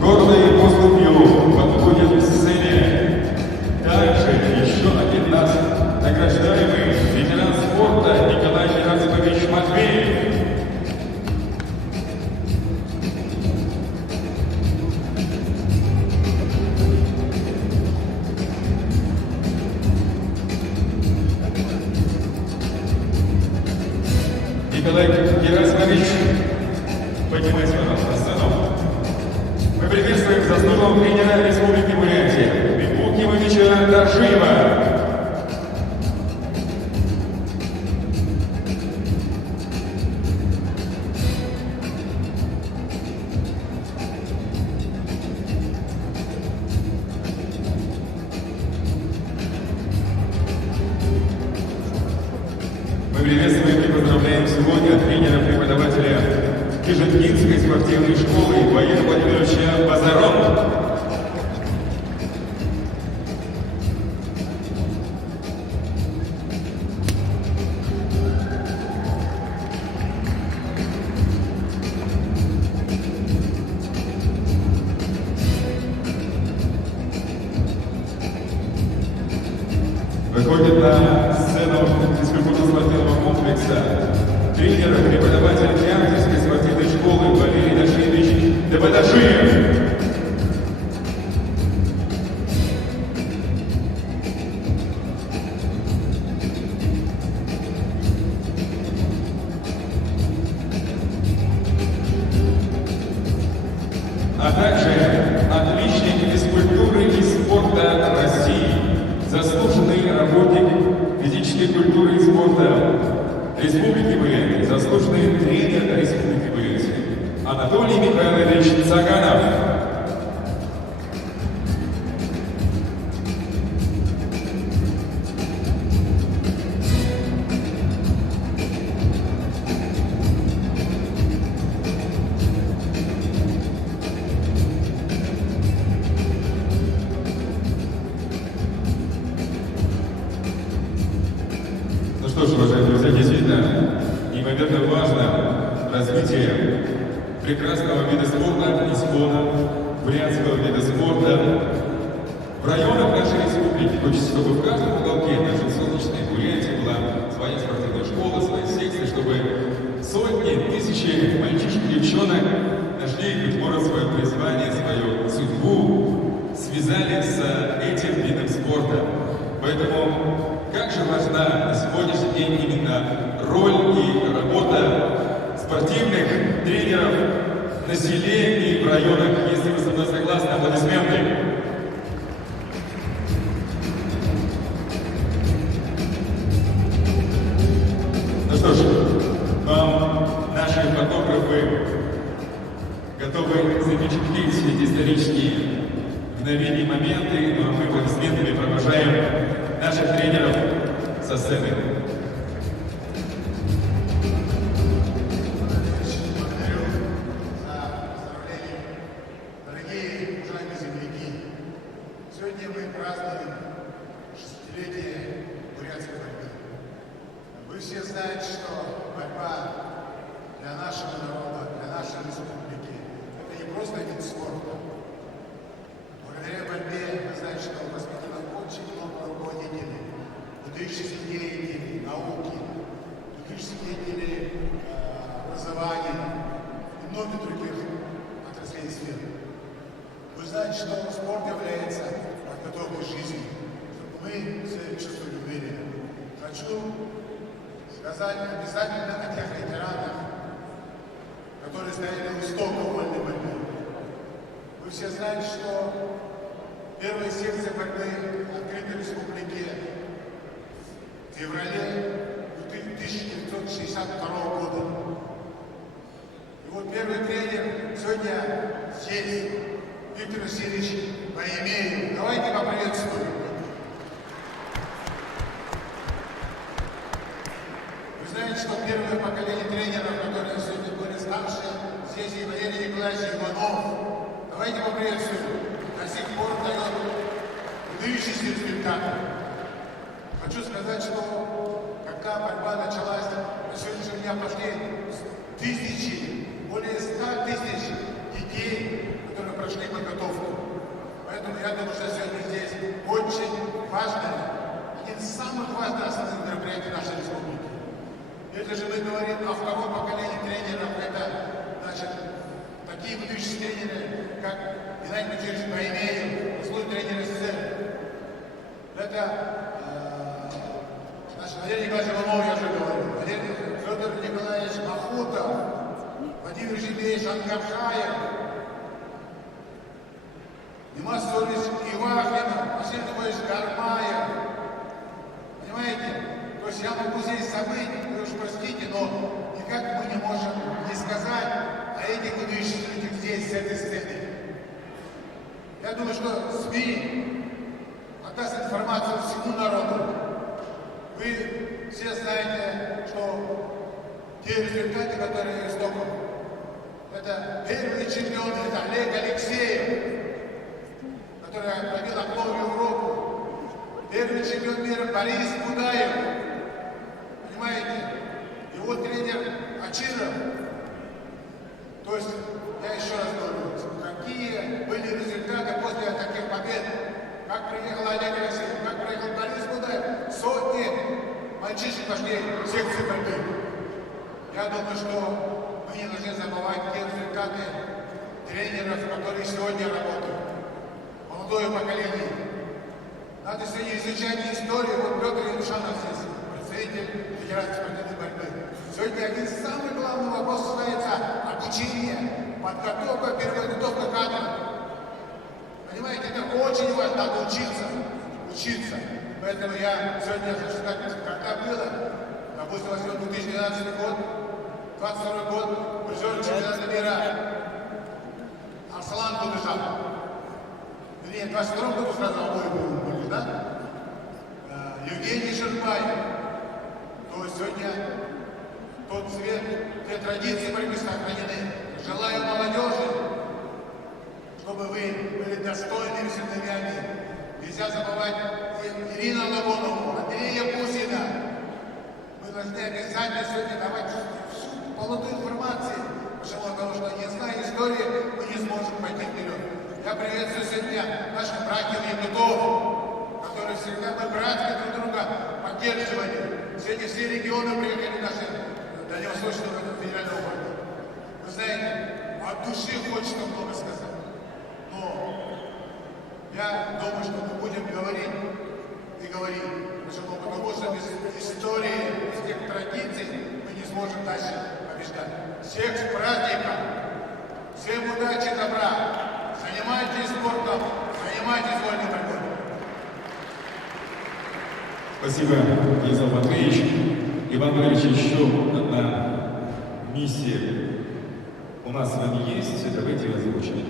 Гордые поступью подходят к сцене. Также еще один нас награждаемый ветеран спорта Николай Герасимович Матвеев. Николай Герасимович, поднимайте, пожалуйста, на сцену. Мы приветствуем заслуженного тренера Республики Бурятия Бекбукимовича Даршиева. Мы приветствуем и поздравляем сегодня тренера-преподавателя Кижеткинской спортивной школы Валерия Владимировича Базарова. Выходит на сцену физкультурно-спортивного комплекса тренер-преподаватель Янкинской спортивной школы Валерий Дашевич Дебадашиев. А также отличник физкультуры и спорта России, заслуженный работник физической культуры и спорта Республики Бурятия, заслуженный тренер Республики Бурятия Анатолий Михайлович Цаганов. что ж, уважаемые друзья, действительно, неимоверно важно развитие прекрасного вида спорта, исконно, бурятского вида спорта в районах нашей республики. Хочется, чтобы в каждом уголке нашей солнечной Бурятии была своя спортивная школа, своя секция, чтобы сотни, тысячи мальчишек и девчонок нашли, быть может, свое призвание, свою судьбу, связали с этим видом спорта. Поэтому как же важна на сегодняшний день именно роль и работа спортивных тренеров на селе и в районах. Если вы со мной согласны, аплодисменты. Ну что ж, наши фотографы готовы запечатлеть эти исторические мгновения и моменты, но мы аплодисментами провожаем наших тренеров со сцены. Дорогие уважаемые земляки, сегодня мы празднуем 60-летие бурятской борьбы. Вы все знаете, что борьба для нашего народа, для нашей республики – это не просто вид спорта. Благодаря борьбе, вы знаете, что воспитано очень много руководителей, выдающихся деятелей науки, выдающихся деятелей образования и многих других отраслей сфер. Вы знаете, что спорт является подготовкой жизни, чтобы мы себя чувствовали уверенно. Хочу сказать обязательно о тех ветеранах, которые стояли у истока вольной борьбы. Вы все знаете, что первая секция борьбы открытой в республике в феврале 1962 года. И вот первый тренер сегодня здесь, Виктор Васильевич Боемеев. Давайте поприветствуем. Вы знаете, что первое поколение тренеров, которые сегодня были старше, здесь и Валерий Николаевич Иванов. Давайте поприветствуем. До сих пор дает выдающиеся результаты. Хочу сказать, что когда борьба началась, на сегодняшний день пошли тысячи, более 100 тысяч детей, которые прошли подготовку. Поэтому я думаю, что сегодня здесь очень важное, один из самых важных основных мероприятий нашей республики. Если же мы говорим о втором поколении тренеров, это, значит, такие выдающиеся тренеры, как Геннадий Петрович Боемеев, заслуженный тренер СССР. Это наш Валерий Николаевич Иванов, я уже говорил, Федор Николаевич Махутов, Владимир Жильевич Ангархаев, Димас Анатольевич Ивахин, Василий Николаевич Гармаев. Понимаете? То есть я могу здесь забыть, вы уж простите, но никак мы не можем не сказать о этих выдающихся людях здесь, с этой сцены. Я думаю, что СМИ отдаст информацию всему народу. Вы все знаете, что те результаты, которые истоком, это первый чемпион, это Олег Алексеев, который пробил окно в Европу. Первый чемпион мира Борис Будаев. Понимаете? Его тренер Ачиров. То есть, я еще раз говорю, какие были результаты после таких побед. Как приехал Олег Алексеев, как приехал Борис Будаев. Сотни мальчишек пошли в секции борьбы. Я думаю, что мы не должны забывать те результаты тренеров, которые сегодня работают. Молодое поколение. Надо сегодня изучать историю. Вот Петр Ильшанов здесь, представитель Федерации спортивной борьбы. Сегодня один из самых главных вопросов ставится обучение, подготовка, переподготовка кадров. Понимаете, это очень важно, надо учиться. Поэтому я сегодня хочу сказать, когда было, допустим, возьмем 2012 год, 22 год, призер чемпионата мира Арслан Кудышев. Вернее, в 22 году сразу обои были, да? Евгений Шерпаев. То есть сегодня тот цвет, те традиции борьбы сохранены. Желаю молодежи, чтобы вы были достойными сыновьями. Нельзя забывать Ирину Лагунову, Андрея Пусина. должны обязательно сегодня давать всю полноту информации, потому что, не зная истории, мы не сможем пойти вперед. Я приветствую сегодня наших братьев и ягудов, которые всегда мы братья друг друга поддерживали. Сегодня все регионы приехали наши Дальневосточного федерального округа. Вы знаете, от души хочется много сказать. Но я думаю, что мы будем говорить и говорить. Потому что без истории, без тех традиций мы не сможем дальше побеждать. Всех с праздником! Всем удачи, добра! Занимайтесь спортом, занимайтесь вольной борьбой. Спасибо, Владислав Матвеевич. Иван Валерьевич, еще одна миссия у нас с вами есть. Давайте ее озвучим.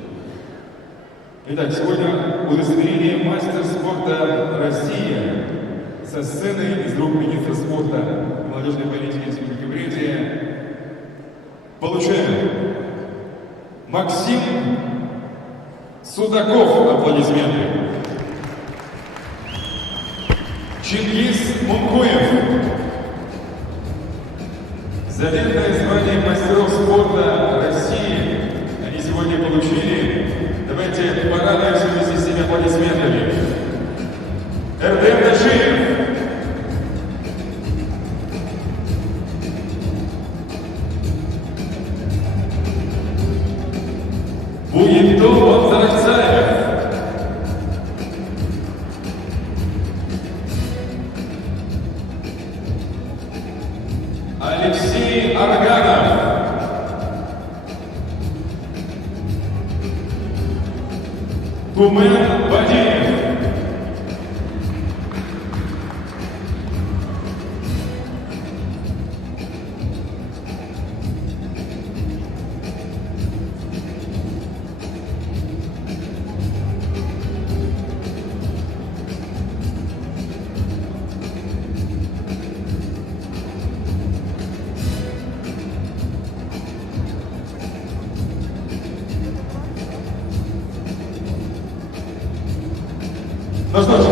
Итак, сегодня удостоверение мастер спорта России со сцены из рук министра спорта и молодежной политики Республики Бурятия получаем Максим Судаков. Аплодисменты. Чингис Мункуев. Заветное звание мастеров спорта России они сегодня получили. Давайте порадуемся вместе с ними аплодисментами. Эрдем Дашиев. Бугитов Зараксаев. Алексей Арганов. Тумен Бадиев. Ну что ж,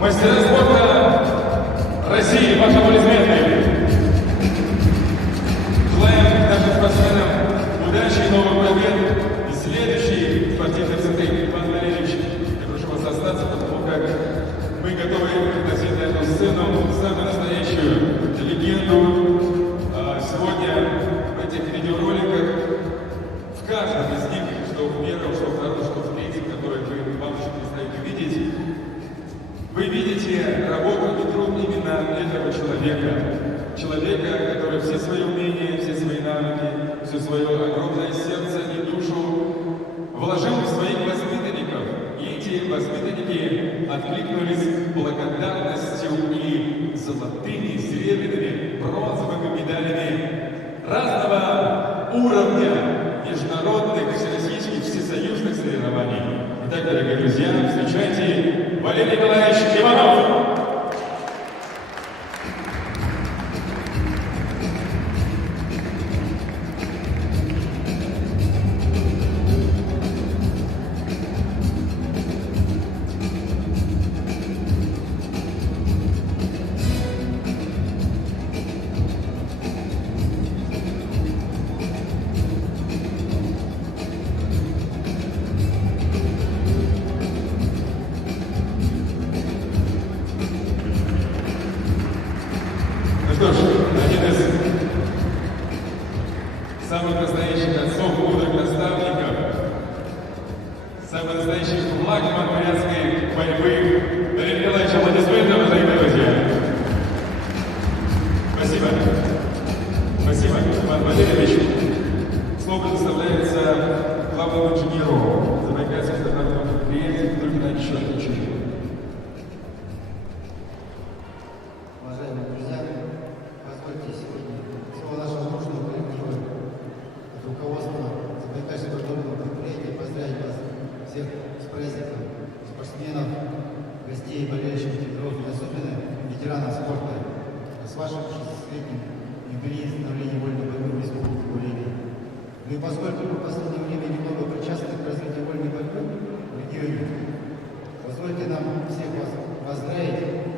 мастера спорта России, ваши аплодисменты. Желаем нашим спортсменам удачи, новых побед. И следующий спортивный центр, Иван Валерьевич, я прошу вас остаться, потому как мы готовы пригласить на эту сцену самую настоящую легенду. Сегодня в этих видеороликах, в каждом из них, что в первом, что в втором, что в третьем, которые вам еще предстоит увидеть, вы видите работу и труд именно этого человека. Человека, который все свои умения, все свои навыки, все свое огромное сердце и душу вложил в своих воспитанников. И эти воспитанники откликнулись благодарностью и золотыми, серебряными, бронзовыми медалями разного уровня международных, всероссийских, всесоюзных соревнований. Итак, дорогие друзья, встречайте Валерий Николаевич Иванов. Что ж, один из самых настоящих отцов, мудрых наставников, самый настоящий флагман бурятской борьбы. Валерий Николаевич, аплодисменты, уважаемые друзья. Спасибо. Спасибо, Иван Валерьевич. Слово предоставляется главному инженеру Забайкальского стартапного предприятия Петру Геннадьевичу Отключению. Уважаемые друзья, позвольте сегодня всего нашего дружного коллектива от руководства Забайкальского стартапного предприятия поздравить вас всех с праздником, спортсменов, гостей, болельщиков, тренеров и особенно ветеранов спорта с вашим 60-летним юбилеем становления вольной борьбы в Республике Бурятия. Ну и поскольку мы в последнее время немного причастны к развитию вольной борьбы в регионе, позвольте нам всех вас поздравить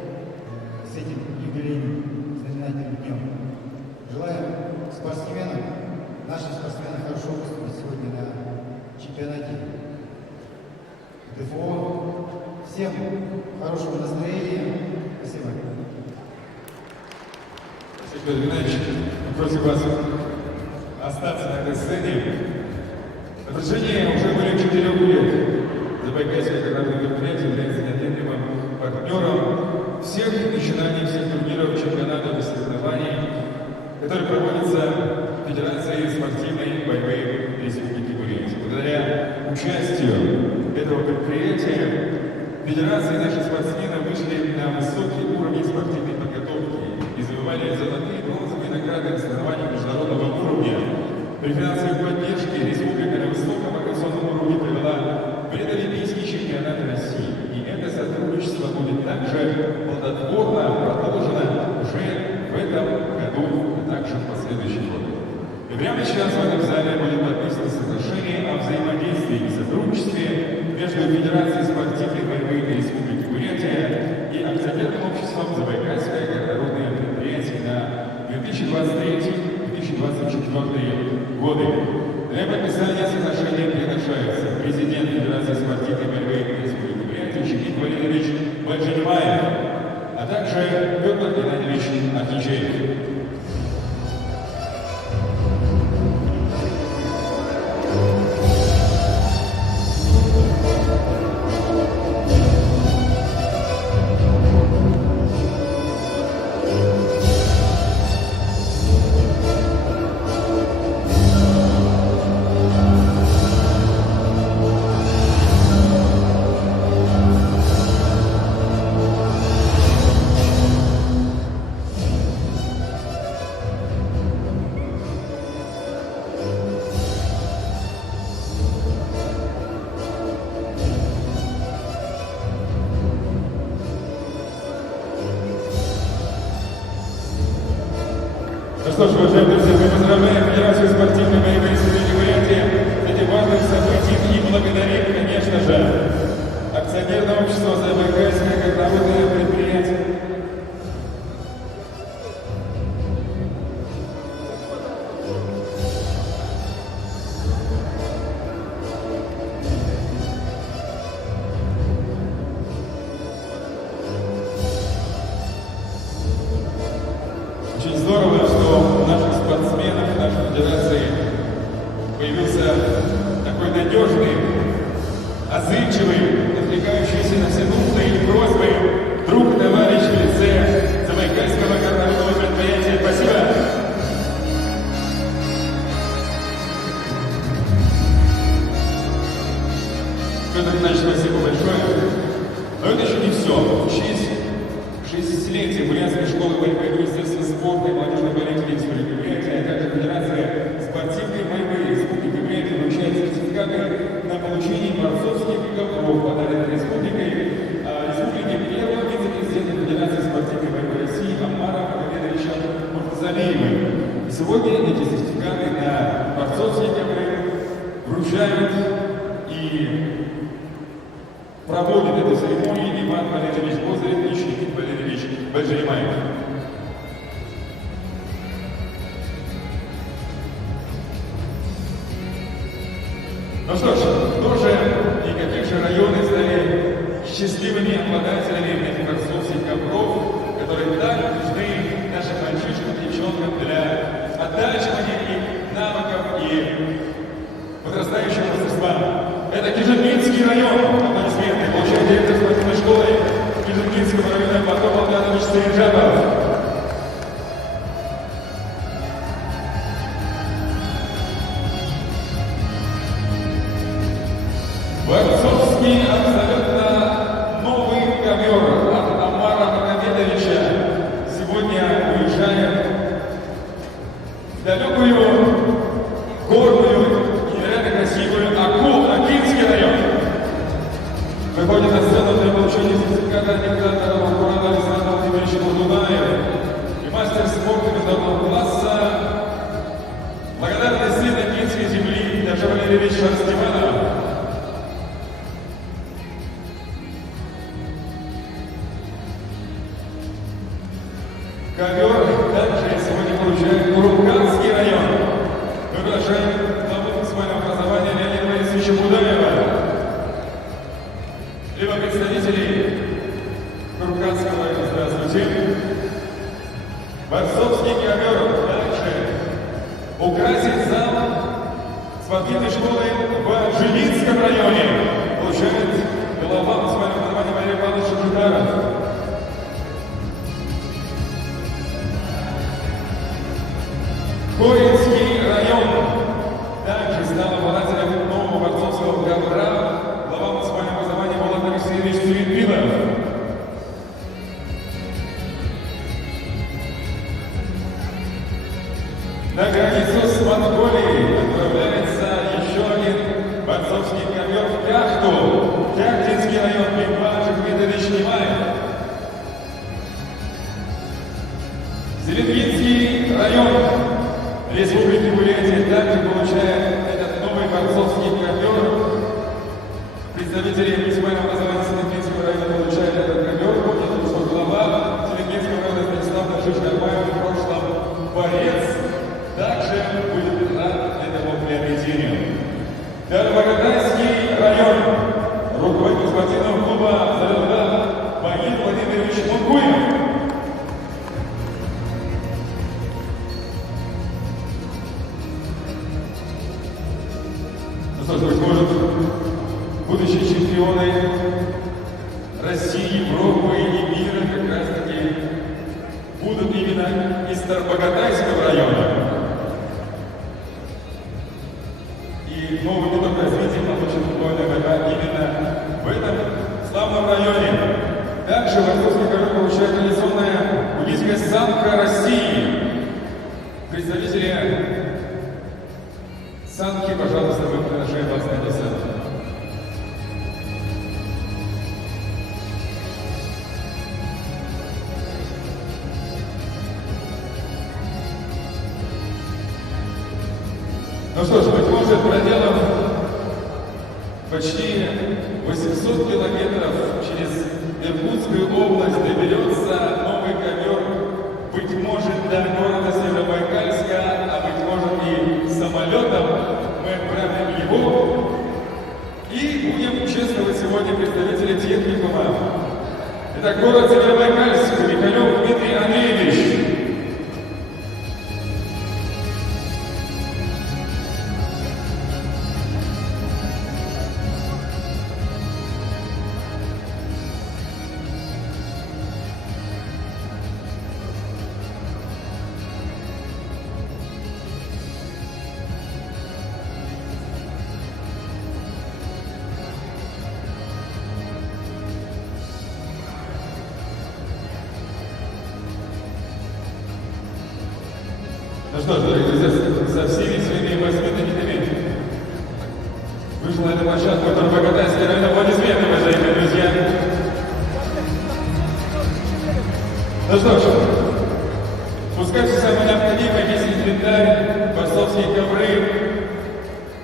с этим юбилейным знаменательным днем. Петр Геннадьевич, просим вас остаться на этой сцене. На протяжении уже более 4 лет Забайкальское аграрное предприятие является неотъемлемым партнером всех начинаний, всех турниров, чемпионатов и соревнований, которые проводятся Федерацией спортивной борьбы Республики Бурятия. Благодаря участию этого предприятия Федерации наши спортсмены вышли на высокий уровень спортивной подготовки и завоевали золотые, бронзовые награды на соревнованиях международного уровня. При финансовой поддержке Республика на высоком организационном уровне провела предолимпийские чемпионаты России. И это сотрудничество будет также плодотворно продолжено уже в этом году, а также в последующем году. И прямо сейчас в этом зале будет подписано соглашение о взаимодействии и сотрудничестве между Федерацией спортивной борьбы Республики Бурятия и акционерным обществом Забайкальское аграрное предприятие на 2023-2024 годы. Для подписания соглашения приглашается президент Федерации спортивной борьбы Республики Бурятия Чигит Валерьевич Баджимаев, а также Петр Геннадьевич Ахичеев. Ну что ж, уважаемые друзья, мы поздравляем Федерацию спортивной борьбы Республики Бурятия с этим важным событием и благодарим, конечно же, акционерное общество Забайкальское аграрное предприятие. Очень здорово, что у наших спортсменов, в нашей федерации появился такой надежный, отзывчивый, отвлекающийся на все нужды и просьбы друг и товарищ в лице Забайкальского аграрного предприятия. Спасибо! Петр Геннадьевич, спасибо большое. Но это еще не все. В честь 60-летия Бурятской школы борьбы Министерства спорта и молодежной политики Республики Бурятия, а также Федерация спортивной борьбы Республики Бурятия вручает сертификаты на получение борцовских ковров, подаренных Республикой первого вице-президента Федерации спортивной борьбы России Аммаром Магомедовичем Муртазалиевым. И сегодня эти сертификаты на борцовские ковры вручают и проводит эту церемонию Иван Валерьевич Козырев и Чигит Валерьевич Баджимаев. Ну что ж, кто же и какие же районы стали счастливыми обладателями этих борцовских ковров, которые так нужны нашим мальчишкам и девчонкам для оттачивания их навыков и подрастающего мастерства. Это Кижетминский район, аплодисменты, получает директор спортивной школы Кижетминского района Батон Богданович Саиджанов. Борцовский абсолютно новый ковер от Аммара Магомедовича сегодня уезжает в далекую горную и нереально красивую Акинский район. Выходит на сцену для получения сертификата депутата Рауфурана Александра Владимировича Бурдунаев и мастер спорта международного класса, благодарный сын Акинской земли Даже Валерьевич Шарстиманов. Ковер также сегодня получает Куруканский район. Мы приглашаем главу муниципального образования Леонида Борисовича Будаева, либо представителей Куруканского района. Здравствуйте. Борцовский ковер также украсит зал спортивной школы в Жилинском районе. Получает голова национального образования Валерий Павлович Жударов. Коинский район также стал обладателем нового борцовского ковра глава муниципального образования Булат Алексеевич Цуинбилов. На границу с Монголией отправляется еще один борцовский ковер в Кяхту. Кяхтинский район Бекбан Жихмедович Немаев. Зеленгинский район Республики Бурятия также получает этот новый борцовский ковер. Представители муниципального образования Зеленгинского района получают этот ковер. Помните, что глава Зеленгинского района Станислав Нашиш-Гармаев в прошлом борец также будет рад этому приобретению. Дарбагатайский район. Руководитель спортивного клуба «Зарядка» Багир Владимирович Мункуев. Ну что ж, быть может, будущие чемпионы России, Европы и мира как раз-таки будут именно из Дарбагатайского района. И новый виток развития получит футбольная борьба именно в этом славном районе. Также борцовский ковер получает традиционная буддийская санка России. Представители санки, пожалуйста, мы приглашаем вас на десант. Ну что ж, быть может, проделав почти 800 километров через Иркутскую область, доберется новый ковер, быть может, до города Северобайкальска, а быть может и самолетом. Мы отправим его и будем чествовать сегодня представителей техникума. Итак, город Северобайкальск, Михалев Дмитрий Андреевич. Ну что ж, дорогие друзья, со всеми своими воспитанниками вышел на эту площадку Дарбагатайский район. Аплодисменты, уважаемые друзья. Ну что ж, пускай все самое необходимое, весь инвентарь, борцовские ковры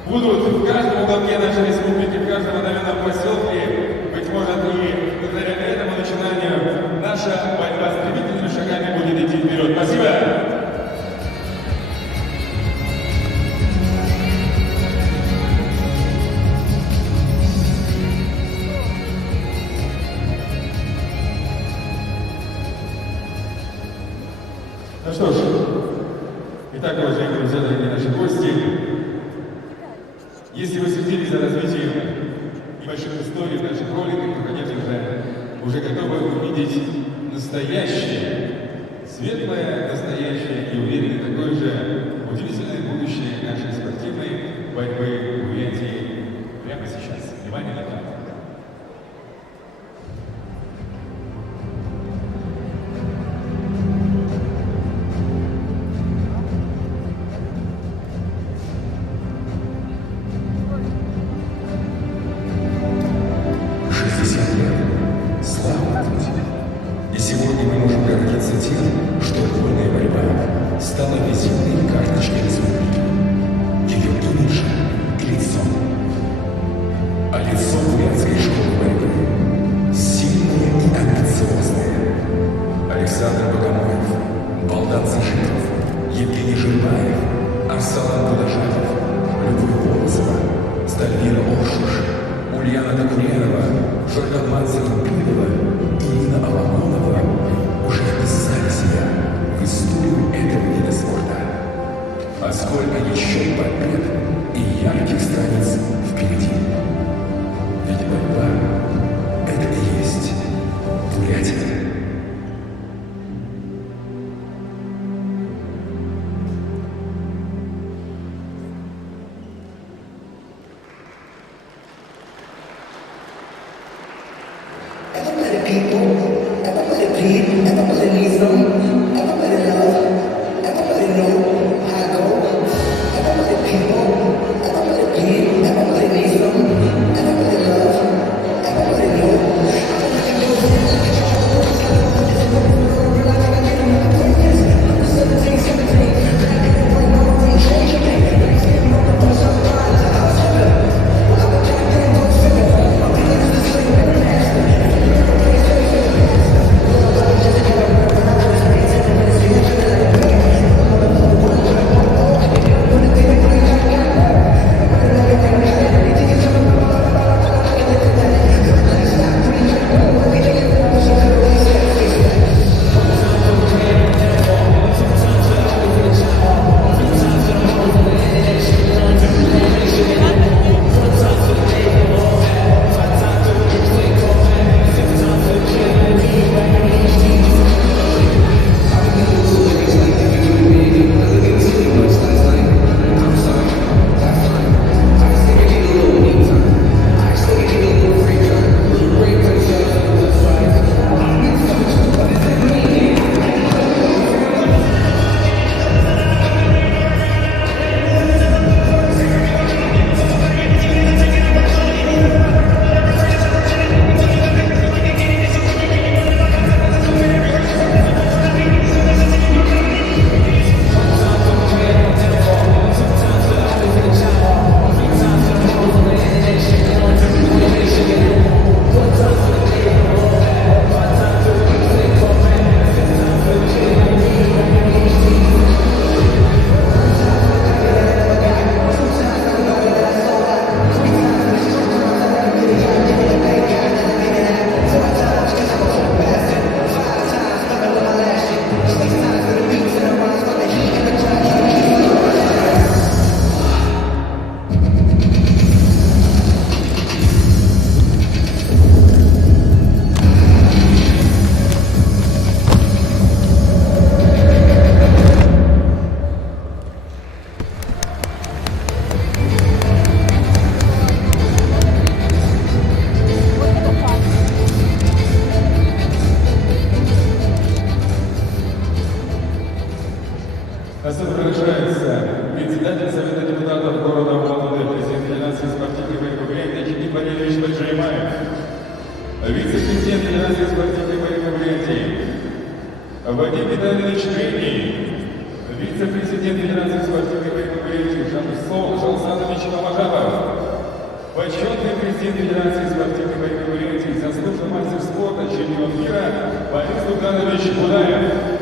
будут в каждом уголке нашей республики, в каждом отдаленном поселке. Быть может, и благодаря этому начинанию наша борьба стремительными шагами будет идти вперед. Спасибо! Ну что ж, итак, уважаемые друзья, дорогие наши гости, если вы следили за развитием небольших историй в наших роликах, то, конечно же, уже готовы увидеть настоящее, светлое настоящее и уверенное такое же удивительное будущее нашей спортивной борьбы в Бурятии прямо сейчас. Внимание на камеру. Стала визитной карточкой республики. Ее имидж и лицо. А лицо бурятской школы борьбы сильное и амбициозное. Александр Богомолов, Балдан Зажитов, Евгений Жирнаев, Арсалан Будажатов, Любовь Полозова, Стальвира Оршуш, Ульяна Докурянова, Жорган Цернопилова и Ирина Алагонова уже вписали себя в историю А сколько еще побед и ярких страниц впереди. Ведь борьба — это и есть Бурятия. Распоряжается председатель Совета депутатов города Улан-Удэ, президент Федерации спортивной борьбы Бурятии Никита Валерьевич Баджаймаев, вице-президент Федерации спортивной борьбы Бурятии Вадим Витальевич Рейни, вице-президент Федерации спортивной борьбы Бурятии Шамсол Жалсанович Новожабов, почетный президент Федерации спортивной борьбы Бурятии, заслуженный мастер спорта, чемпион мира Борис Дуганович Будаев.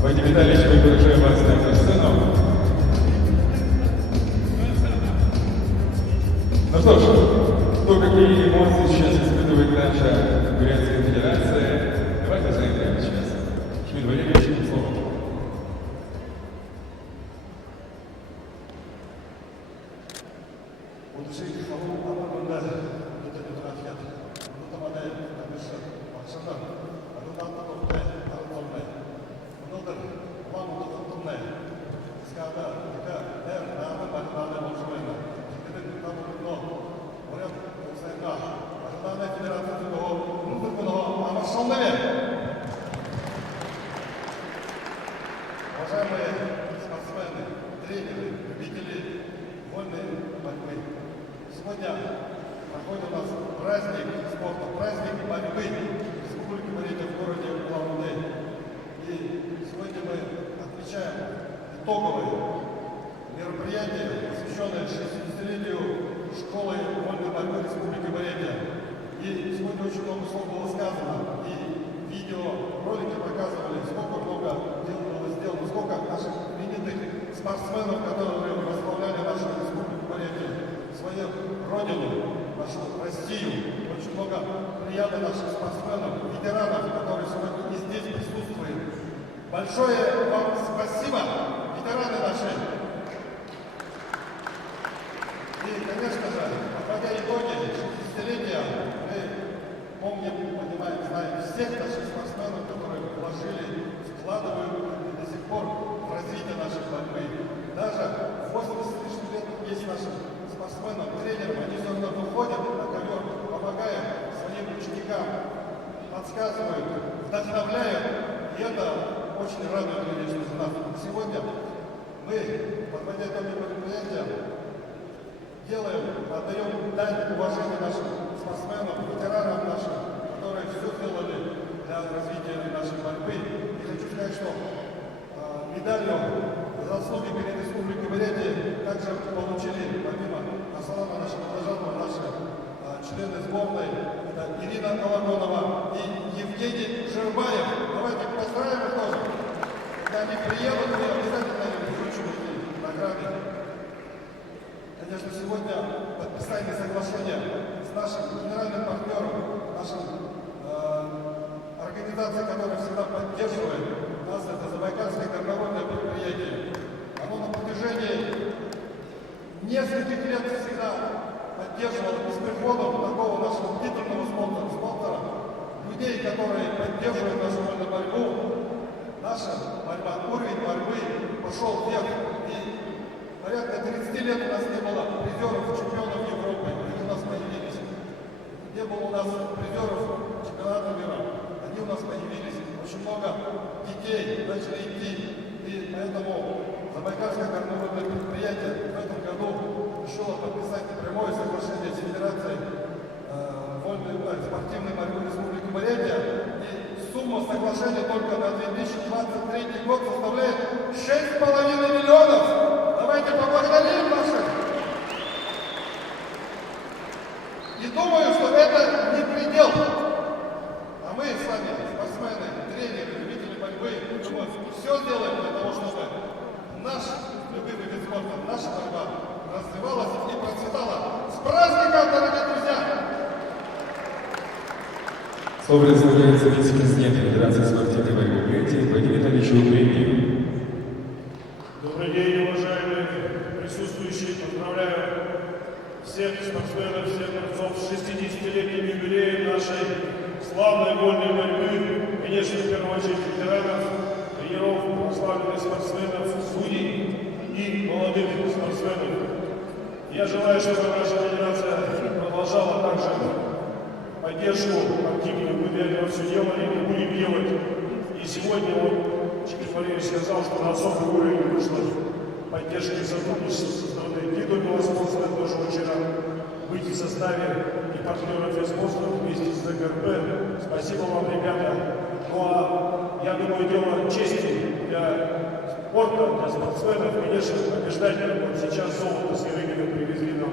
Вадим Витальевич, мы приглашаем вас на эту сцену. Ну что ж, то какие эмоции сейчас испытывает наша Бурятская Федерация, давайте узнаем прямо сейчас. Шмидт Валерьевич, слово. Уважаемые спортсмены, тренеры, любители вольной борьбы, сегодня проходит у нас праздник спорта, праздник борьбы Республики Бурятия в городе Улан-Удэ. И сегодня мы отмечаем итоговое мероприятие, посвященное 60-летию школы вольной борьбы Республики Бурятия. И сегодня очень много слов было сказано, и видеоролики показывали, сколько много дел Большое вам спасибо, ветераны наши. И, конечно же, подводя итоги 60-летия, мы помним, понимаем, знаем всех наших спортсменов, которые вложили, вкладывают и до сих пор в развитие нашей борьбы. Даже 80 лишних лет есть нашим спортсменам, тренерам, они все равно выходят на ковер, помогают своим ученикам, подсказывают, вдохновляют. И это очень радует, конечно, нас. Сегодня мы, подводя итоги мероприятия, отдаем дань уважения нашим спортсменам, ветеранам нашим, которые все сделали для развития нашей борьбы. И хочу сказать, что медалью за заслуги перед Республикой Бурятия также получили, помимо Аслана нашего Дажанова, наши члены сборной, это Ирина Калагонова и Евгений Жербаев. Давайте поздравим их тоже. Когда они приедут, мы обязательно им вручим эти награды. Конечно, сегодня подписание соглашения с нашим генеральным партнером, нашей организацией, которая всегда поддерживает нас, это Забайкальское горнорудное предприятие. Оно на протяжении нескольких лет всегда поддерживало без приходов такого нашего титульного спонсора, людей, которые поддерживают нашу вольную борьбу. Наша борьба, уровень борьбы пошел вверх. Порядка 30 лет у нас не было призеров, чемпионов Европы. Они у нас появились. Не было у нас призеров чемпионата мира. Они у нас появились. Очень много детей начали идти. И поэтому Забайкальское горнорудное предприятие в этом году решило подписать прямое соглашение с Федерацией спортивной борьбы Республики Бурятия. И сумма соглашения только на 2023 год составляет 6,5 миллионов. Давайте поблагодарим наших. И думаю, что это не предел. А мы с вами, спортсмены, тренеры, любители борьбы, думаю, все сделаем для того, чтобы наш любимый вид спорта, наша борьба развивалась и процветала. С праздником, дорогие друзья! Слово предоставляется вице-президенту Федерации спортивной борьбы Бурятии Вадиму Витальевичу Премию. Добрый день, уважаемые присутствующие. Поздравляю всех спортсменов, всех борцов с 60-летним юбилеем нашей славной вольной борьбы. Конечно, в первую очередь ветеранов, тренеров, прославленных спортсменов, судей и молодых спортсменов. Я желаю, чтобы наша федерация продолжала также поддержку активную. Мы для этого все делали и будем делать. И сегодня Чикиш Валерьевич сказал, что на особый уровень вышло поддержки и сотрудничества со стороны титульного спонсора. Тоже очень рад быть в составе и партнеров и спонсоров вместе с ЗГРБ. Спасибо вам, ребята. Ну а я думаю, дело чести для спорта, для спортсменов, конечно, побеждать. Вот сейчас золото с Ирыгиным привезли нам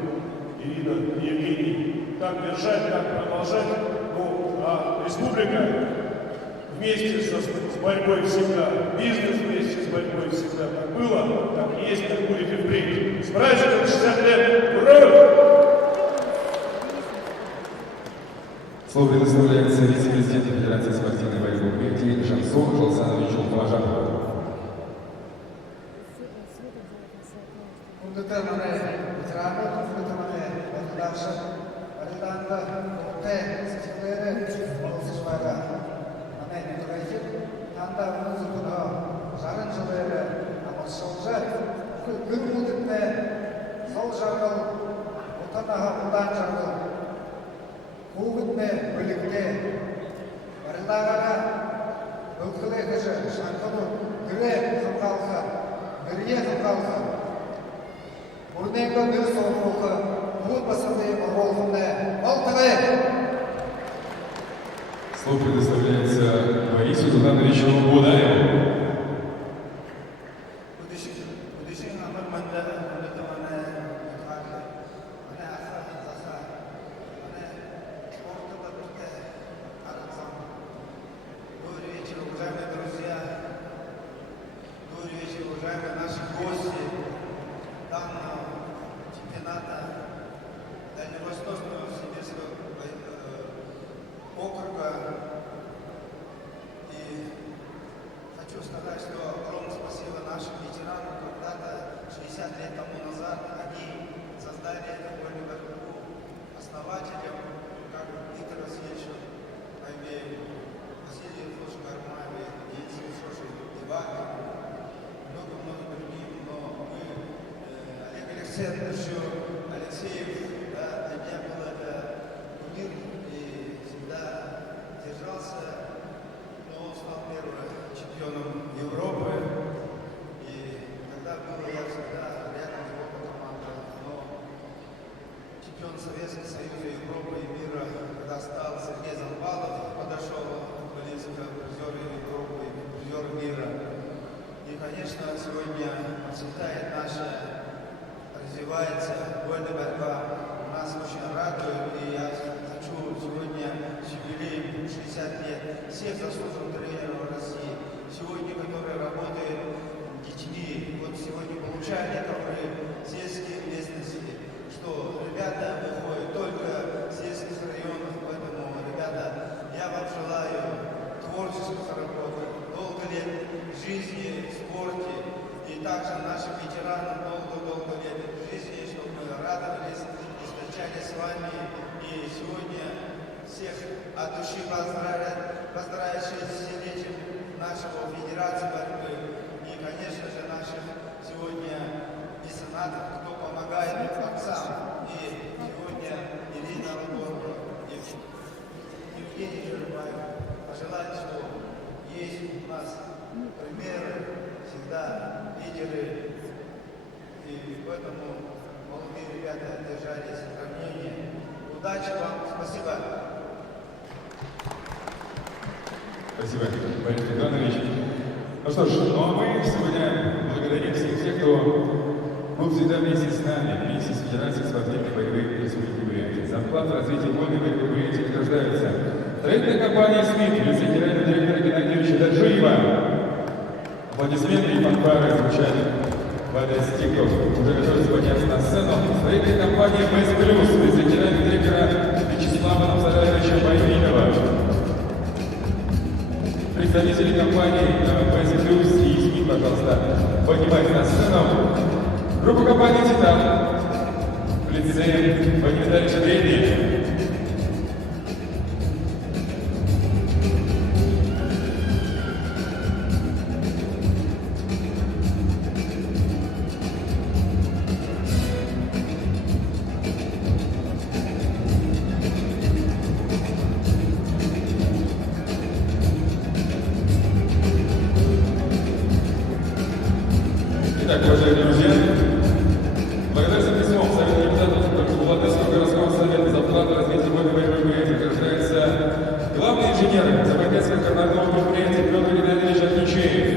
Ирина и Евгений. Как держать, как продолжать. Ну, а республика вместе с борьбой всегда, бизнес вместе с борьбой всегда. Как было, так и есть, так будет и впредь. С праздником 60 лет! Ура! Слово предоставляется вице-президенту Федерации спортивной борьбы Бурятии Жансу Жалсановичу Бажанову. Слово предоставляется Борису Зудановичу Будаеву. Александровичу Алексеев, да, для меня был это кумир и всегда держался, но он стал первым чемпионом Европы. И когда было, я всегда рядом с его командой, но чемпион Советского Союза, Европы и мира, когда стал Сергей Замбалов, подошел близко к призеру Европы и призеру мира. И, конечно, сегодня процветает наша, развивается вольная борьба. Нас очень радует, и я хочу сегодня с юбилеем 60 лет всех заслуженных тренеров России, сегодня, которые работают детьми, вот сегодня получали ковры сельские местности, что ребята выходят только с сельских районов, поэтому, ребята, я вам желаю творческих работ, долго лет жизни, в спорте, и также нашим ветеранам долго-долго лет жизни, чтобы мы радовались и встречались с вами. И сегодня всех от души поздравить с 60-летием нашего Федерации борьбы. И, конечно же, нашим сегодня меценатам, кто помогает отцам. И сегодня Ирина Лугорова, Евгений Жеребаев, пожелать, что есть у нас примеры, всегда лидеры, и поэтому молодые ребята держались сравнения. Удачи вам, спасибо. Спасибо, Борис Богданович. Ну что ж, ну а мы сегодня благодарим всех тех, кто был всегда вместе с нами, вместе с Федерацией спортивной борьбы Республики Бурятия. За вклад в развитие вольной борьбы Бурятии награждаются строительная компания «СМИТ», лице генерального директора Геннадия Юрьевича Даджиева. Аплодисменты и фанфары звучат в адрес тех, кто уже готовится подняться на сцену. Строительная компания «БЭС Плюс», лице генерального директора Вячеслава Назаровича Байвинова. Представители компании «БЭС Плюс» и СМИ, пожалуйста, поднимайте на сцену. Группа компании «Титан» в лице Вадима Витальевича Древни. Итак, уважаемые друзья, благодаря письмом Совета депутатов Владимирского городского совета за вклад в развитие вольной борьбы Бурятии награждается главный инженер Забайкальского городного предприятия Петр Геннадьевич Отличеев.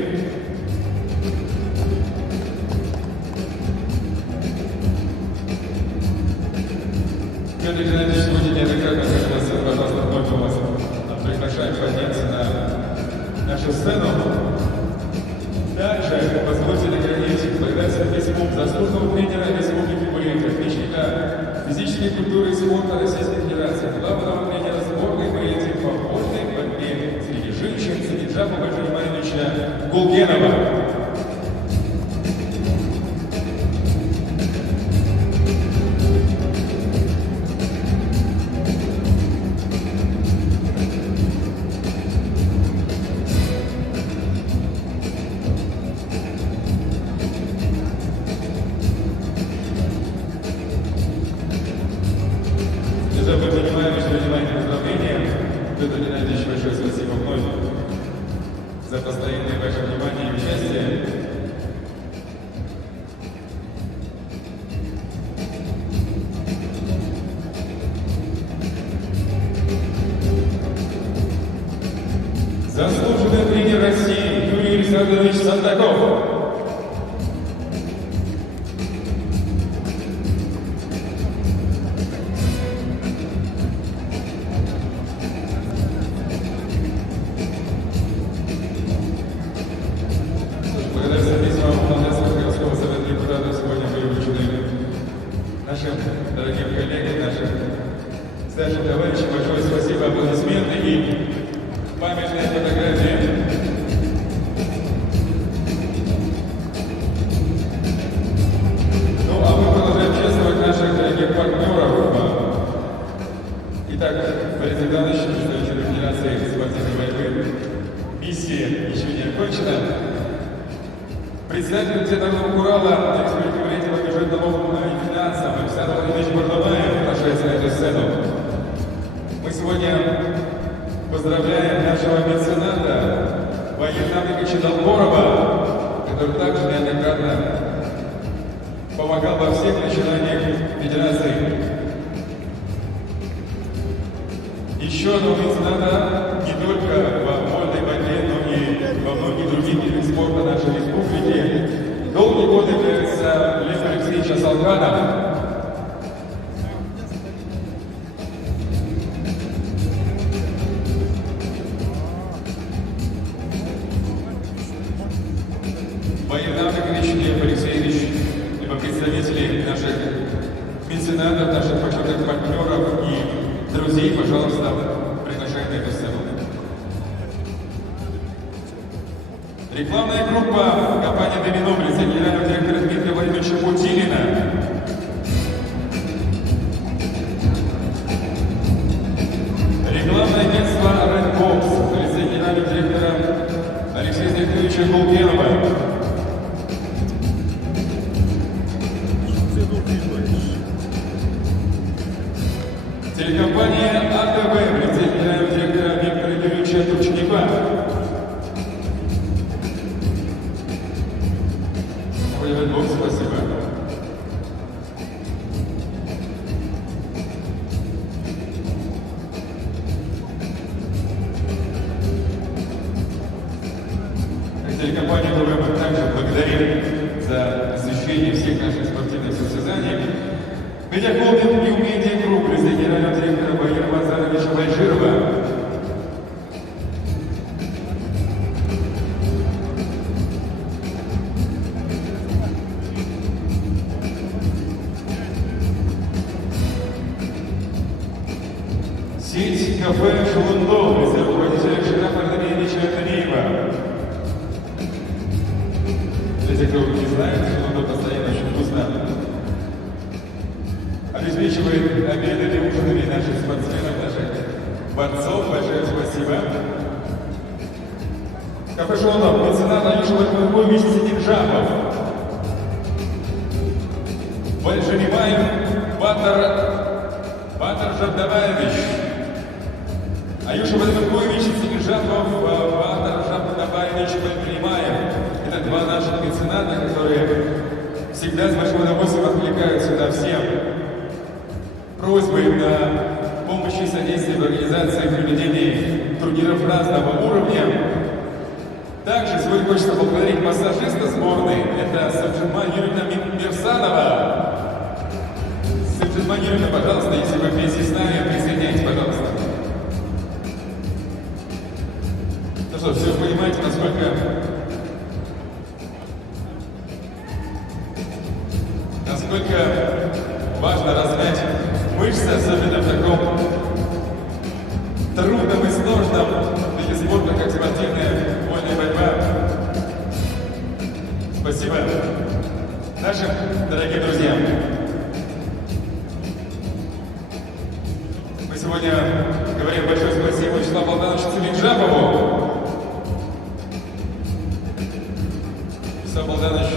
Петр Геннадьевич сегодня неоднократно пригласил, пожалуйста, вновь вас приглашаем подняться на нашу сцену. Также позвольте наградить благодарственным письмом заслуженного тренера Республики Бурятия, отличника физической культуры и спорта Российской Федерации, главного тренера сборной Бурятии по вольной борьбе среди женщин Садиджапа Ивановича Гулгенова. Мы понимаем, что принимаете поздравления. Петр Геннадьевич, большое спасибо вновь за постоянное ваше внимание и участие. Заслуженный тренер России Юрий Александрович Сандаков. Нашим дорогим коллегам, нашим старшим товарищам большое спасибо, аплодисменты и памятные фотографии. Ну, а мы продолжаем чествовать наших дорогих партнеров. Итак, Борис Богданович, представитель Федерации спортивной борьбы, миссия еще не окончена. Председатель Комитета Народного Урала Республики Бурятия по бюджетному и финансам. Александр Владимирович Бардабаев приглашается на эту сцену. Мы сегодня поздравляем нашего мецената Вагина Абдыковича Долгорова, который также неоднократно помогал во всех начинаниях Федерации. Еще одного мецената не только в вольной борьбе, но и во многих других видах спорта нашей республики. Долгие годы является Лев Алексеевич Асалганов. Вагин Абдыкович, Лев Алексеевич, либо представители наших меценатов, наших почетных партнеров и друзей, пожалуйста, приглашаем на эту сцену. Рекламная группа компании «Домино» в лице генерального директора Дмитрия Владимировича Путилина. Рекламное агентство Red Box в лице генерального директора Алексея Дмитриевича Гулбенова. Телекомпания АТВ в лице генерального директора Виктора Юрьевича Турченева. Red Box, спасибо. Телекомпания АТВ также благодарим за освещение всех наших спортивных состязаний. Медиахолдинг New Media Group, лице генерального директора Багира Мазаровича Байжирова. Сеть кафе «Шелундо», лице руководителя Шерафа Андреевича Андреева. Для тех, кто не знает, «Шелундо» постоянно очень вкусно обеспечивает обедами, ужинами наших спортсменов, наших борцов. Большое спасибо. Кафе «Шелундо», меценат Алишер Владимирович Сидинжапов. Большенимаев Батар Жабдабаевич. Аюша Владимирович Сидинжапов, Батар Жабдабаевич Большенимаев. Это два наших мецената, которые всегда с большим удовольствием отвлекают сюда всем просьбы на помощь и содействие в организации и проведении турниров разного уровня. Также сегодня хочется поблагодарить массажиста сборной. Это Саджиман Юрьевна Мирсанова. Саджиман Юрьевна, пожалуйста, если вы вместе с нами, присоединяйтесь, пожалуйста. Ну что, все понимаете, насколько важно размять мышцы, особенно в таком трудном и сложном виде спорта, как спортивная вольная борьба. Спасибо нашим дорогим друзьям. Мы сегодня говорим большое спасибо Вячеславу Богдановичу Цивинжапову. Вячеслав Богданович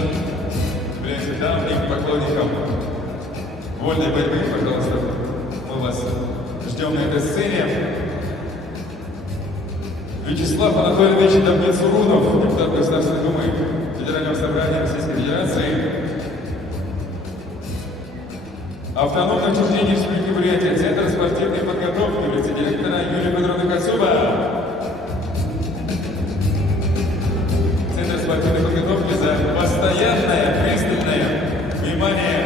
является давним поклонником вольной борьбы. Пожалуйста, мы вас ждем на этой сцене. Вячеслав Анатольевич Давнецурунов, депутат Государственной Думы Федерального собрания Российской Федерации. Автономное учреждение Республики Бурятия, Центр спортивной подготовки в лице директора Юрия Петровна Кацуба. Центр спортивной подготовки за постоянное, пристальное внимание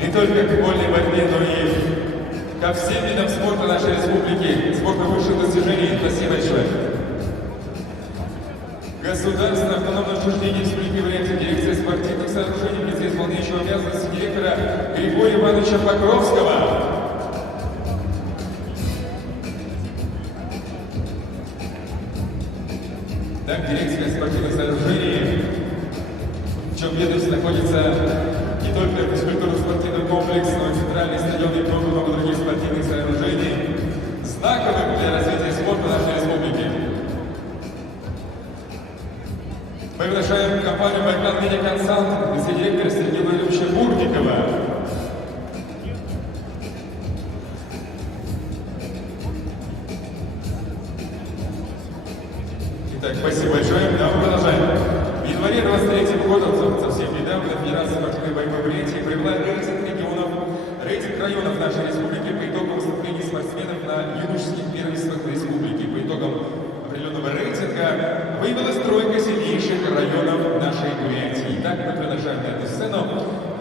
не только к вольной борьбе, но и ко всем видам спорта нашей республики, спорта высших достижений. Спасибо большое. Государственное автономное учреждение Республики Бурятия, дирекция спортивных сооружений в лице исполняющего обязанности директора Григория Ивановича Покровского. Так, дирекция спортивных сооружений, в чем ведомстве находится не только физкультурно-спортивный комплекс, но и центральный стадион и много других спортивных сооружений, знаковых для развития спорта нашей республики. Мы приглашаем компанию «Байкал Медиа Консалт», вице-директора Сергея Владимировича Бурдикова. Итак, спасибо большое. Да, мы продолжаем. В январе 23 года, совсем недавно, Федерация спортивной борьбы в Бурятии провела рейтинг регионов, рейтинг районов нашей республики по итогам выступлений спортсменов на юношеских первенствах республики. По итогам определенного рейтинга выявилась тройка сильнейших районов нашей Бурятии. Итак, мы приглашаем на эту сцену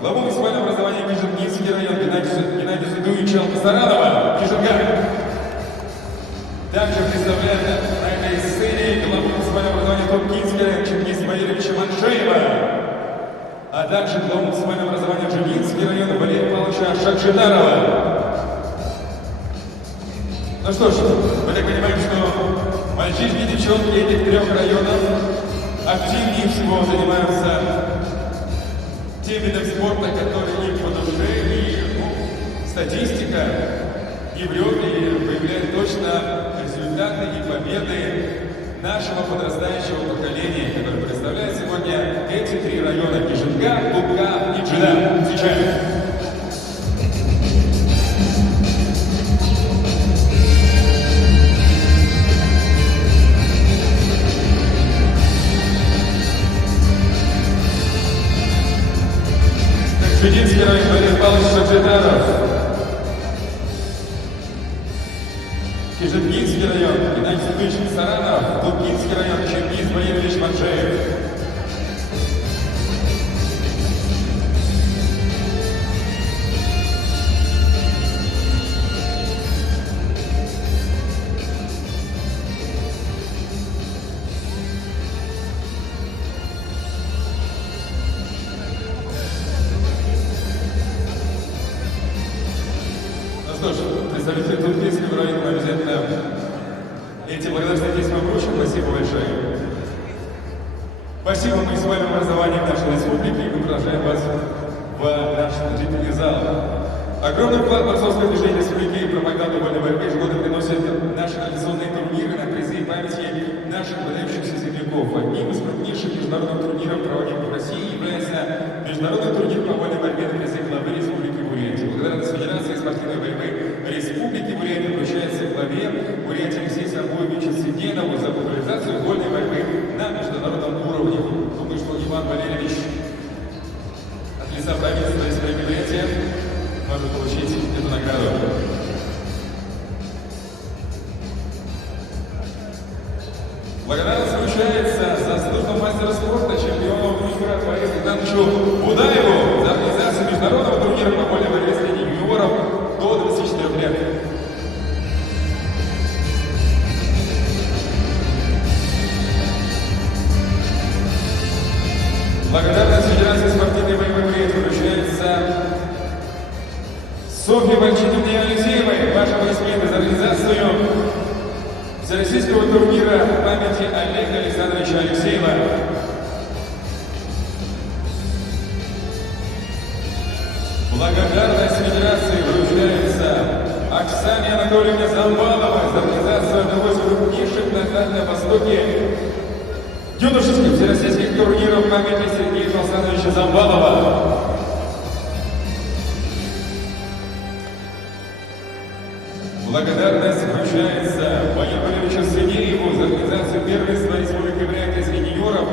главу муниципального образования Кижингинский район Геннадия Зудуевича Саранова. Кижинга. Также представляет на этой сцене главу муниципального образования Туркинский район Чингиза Валерьевича Маншеева, а также главу муниципального образования Джигинский район Валерия Павловича Шакшинарова. Ну что ж, мы так понимаем, что мальчишки и девчонки этих трех районов активнее всего занимаются тем видом спорта, который им по душе, и статистика и врет, и выявляет точно результаты и победы нашего подрастающего поколения, которое представляет сегодня эти три района: Кижинга, Лубка и Джида. Встречаем! Швединский район Валерий Павлович Шакшинаров. Кижингинский район Геннадий Зудуевич Саранов. Лубкинский район Чингиз Валерьевич Маншеев. Ну что ж, представители Туркинского района мы обязательно эти благодарственные письма вручим. Спасибо большое. Спасибо муниципальному образованию нашей республики. Мы продолжаем вас в наш значительный зал. Огромный вклад в борцовское движение республики и пропаганду вольной борьбы ежегодно приносят наши традиционные турниры на призы и памяти наших выдающихся земляков. Одним из крупнейших международных турниров, проводимых в России, является международный турнир по вольной борьбе на призы главы Республики Бурятия. Благодарность Федерации спортивной борьбы Республики Бурятия вручается главе Бурятии Алексею Сарбуевичу Сиденову за популяризацию вольной борьбы на международном уровне. Думаю, что Иван Валерьевич от лица правительства Республики Бурятия может получить эту награду. Благодарность вручается заслуженному мастеру спорта, чемпиону мира Борису Ивановичу Будаеву за организацию международного турнира по вольной борьбе среди юниоров до 24 лет. Благодарность Федерации спортивной борьбы Бурятии вручается Софье Вальчиновне Алексеевой, ваши аплодисменты за организацию всероссийского турнира памяти Олега Александровича Алексеева. Благодарность Федерации вручается Оксане Анатольевне Замбаловой за организацию одного из крупнейших наград на Востоке юношеских всероссийских турниров памяти Сергея Александровича Замбалова. Благодарность вручается Валерию Валерьевичу Сидееву за организацию первенства Республики Бурятия среди юниоров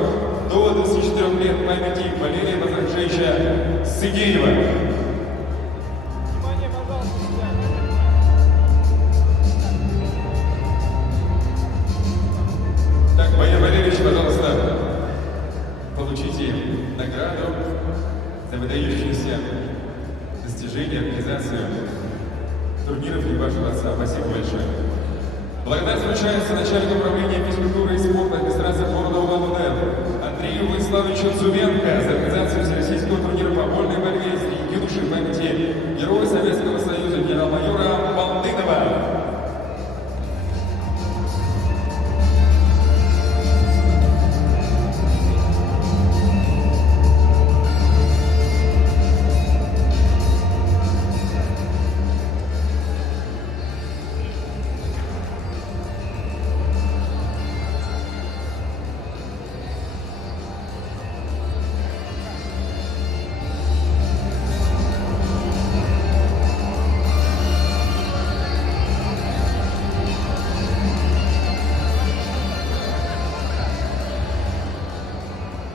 до 24 лет памяти Валерия Базарчевича Сидеева. Так, Валерий Валерьевич, пожалуйста, получите награду за выдающиеся достижения, организацию турниров и вашего отца. Спасибо большое. Благодарность вручается начальнику управления физкультуры и спорта администрации города Улан-Удэ Андрею Владиславовичу Зубенко за организацию всероссийского турнира по вольной борьбе среди юношей памяти Героя Советского Союза генерал-майора Балдынова.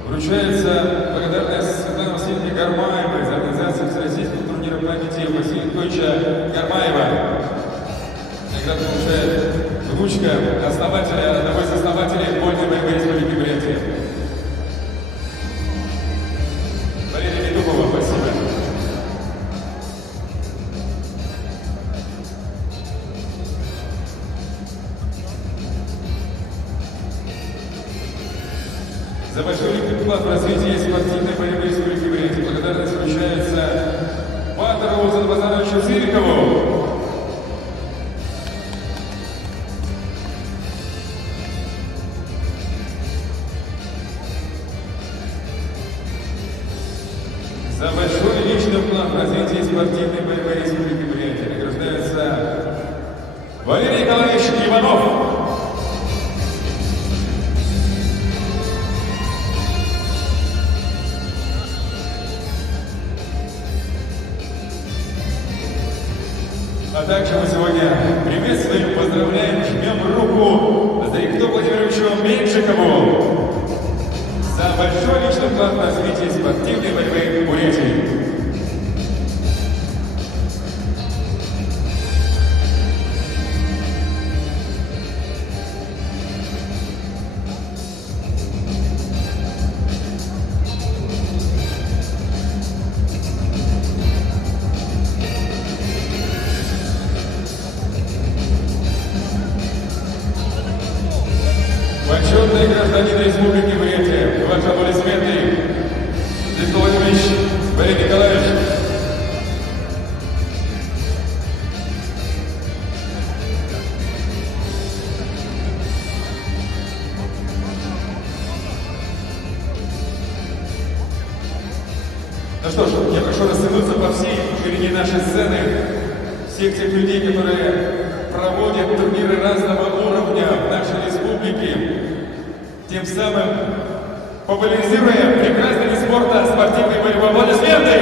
Вручается благодарность Светлане Васильевне Гармаевой за организацию всероссийского турнира памяти Василия Анатольевича Гармаева. Награду получает внучка основателя, одного из основателей вольной борьбы Республики Бурятия. Валерия Медухова, спасибо. За большой вклад в развитие спортивной борьбы Республики Бурятия благодарность вручается Батарову Александру Базаровичу Зырикову. За большой личный вклад в развитие спортивной борьбы Республики Бурятия награждается Валерий Николаевич Иванов. А также мы сегодня приветствуем, поздравляем, жмем руку Зарихту Владимировичу Меньшикову за большой личный вклад в развитие спортивной борьбы в Бурятии. Почетный гражданин Республики Бурятия, ваши аплодисменты, Зарихту Владимирович Валерий Николаевич. Ну что ж, я прошу растянуться по всей ширине нашей сцены всех тех людей, которые проводят турниры разного уровня в нашей республике, тем самым популяризируя прекрасный вид спорта, спортивной борьбы. Аплодисменты!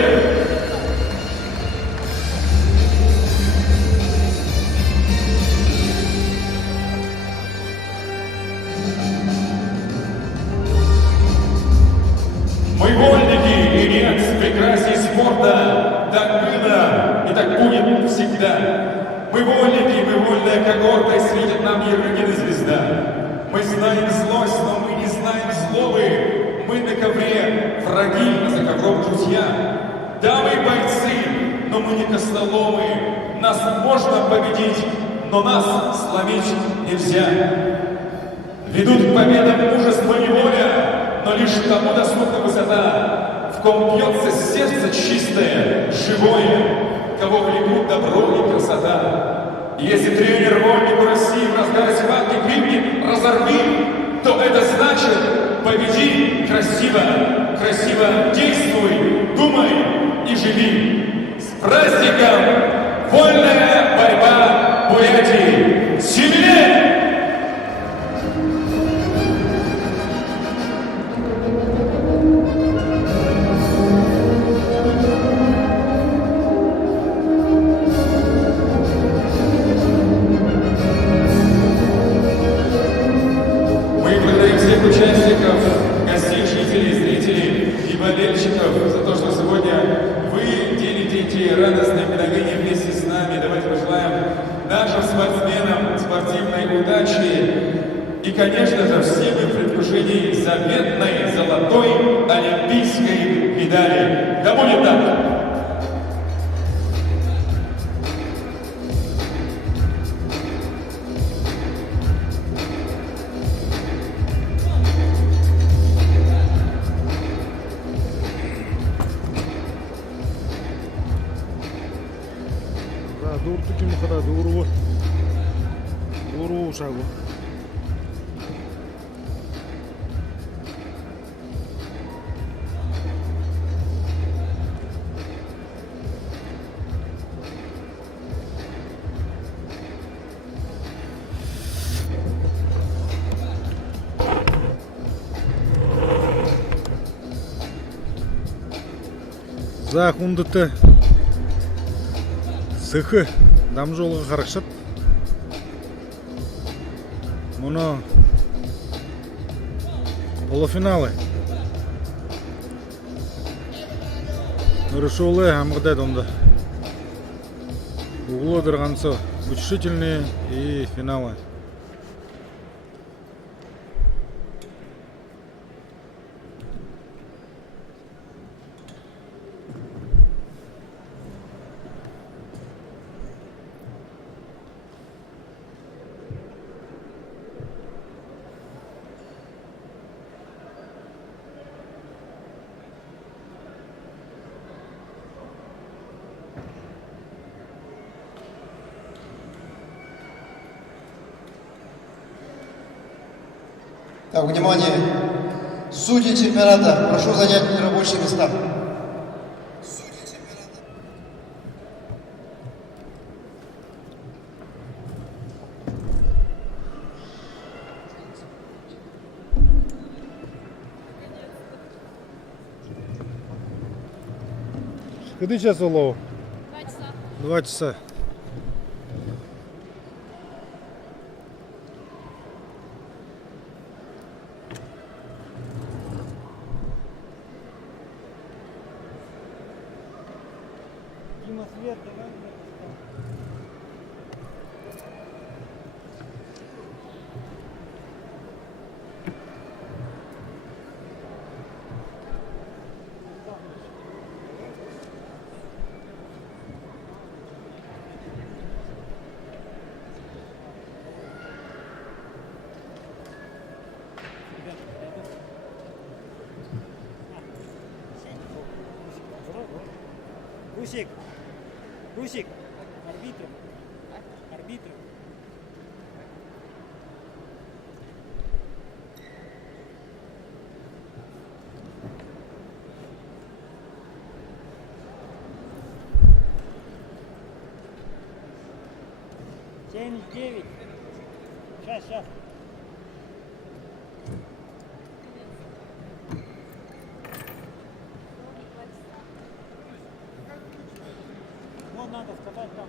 Мы вольники, и нет прекрасней спорта. Так было и так будет всегда. Мы вольники, мы вольная когорта, и светит нам Ермилина звезда. Мы знаем злость, но мы не знаем злобы. Мы на ковре враги, а за ковром друзья. Да, мы бойцы, но мы не костоломы. Нас можно победить, но нас сломить нельзя. Ведут к победам мужество и воля, но лишь тому доступна высота, в ком бьется сердце чистое, живое, кого влекут добро и красота. Если тренер вольнику России в разгаре схватки крикнет «Разорви!», то это значит «Победи красиво, красиво действуй, думай и живи». С праздником! Вольная борьба Бурятии! Сильнее! Участников, гостей, жителей, зрителей и болельщиков за то, что сегодня вы делите эти радостные мгновения вместе с нами. Давайте пожелаем нашим спортсменам спортивной удачи и, конечно же, всем им в предвкушении заветной золотой олимпийской медали. Да будет так! Durdu bu kadar doğru uşağı. За хундыты сыхы дам жолға қарақшат. Мұны полуфиналы Рышулы Амгдедонда. Углы дырганцы. Утешительные и финалы. Так, внимание! Судьи чемпионата, прошу занять рабочие места. Когда сейчас улов? 2 часа. 2 часа. Дима, свет давай. Русик, Русик, арбитр, арбитр. Семь, 9. Сейчас. Вот надо сказать там.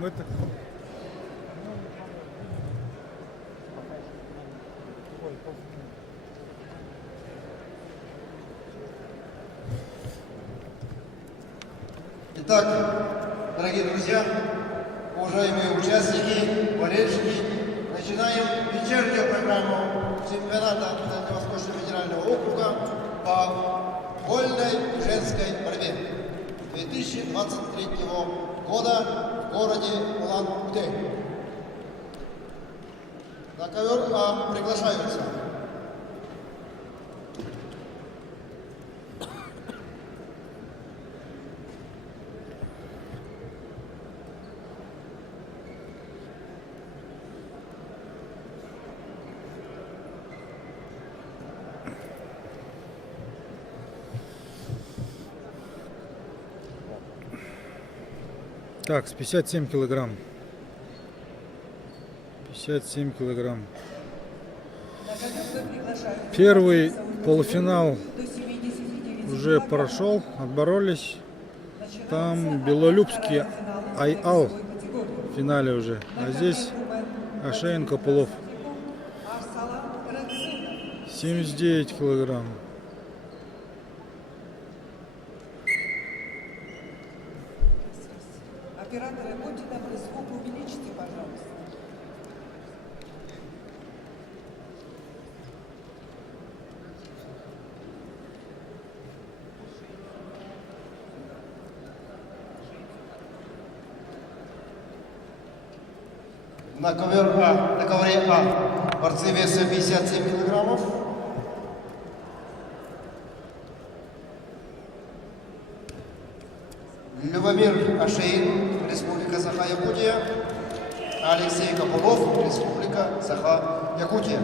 Это... Итак, дорогие друзья, уважаемые участники, болельщики, начинаем вечернюю программу чемпионата Дальневосточного федерального округа по вольной женской борьбе 2023 года в городе Улан-Удэ. На ковер приглашаются Так, с 57 килограмм. 57 килограмм. Первый полуфинал уже прошел, отборолись. Там Белолюбский Айал в финале уже. А здесь Ашейн Копылов. 79 килограмм. Операторы, будьте добры, звук увеличьте, пожалуйста. на ковре А борцы веса 57 килограммов. Любомир Ашеин, Республика Саха-Якутия, Алексей Копылов, Республика Саха-Якутия.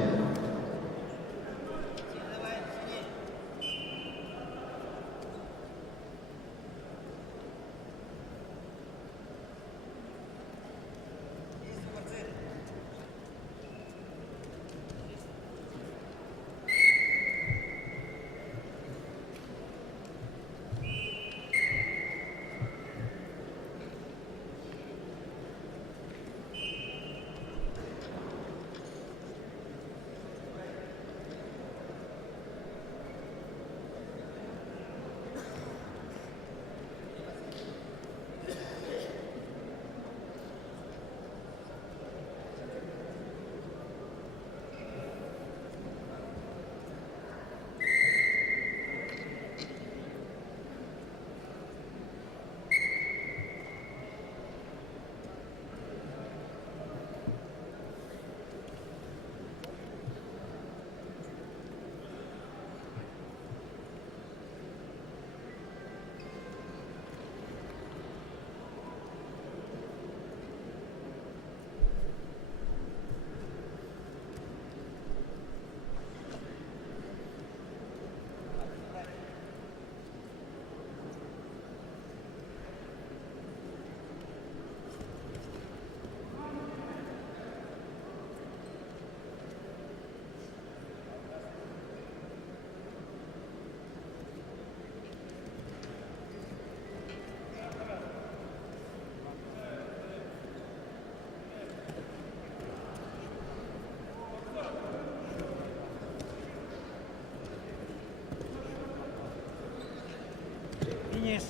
Финиш.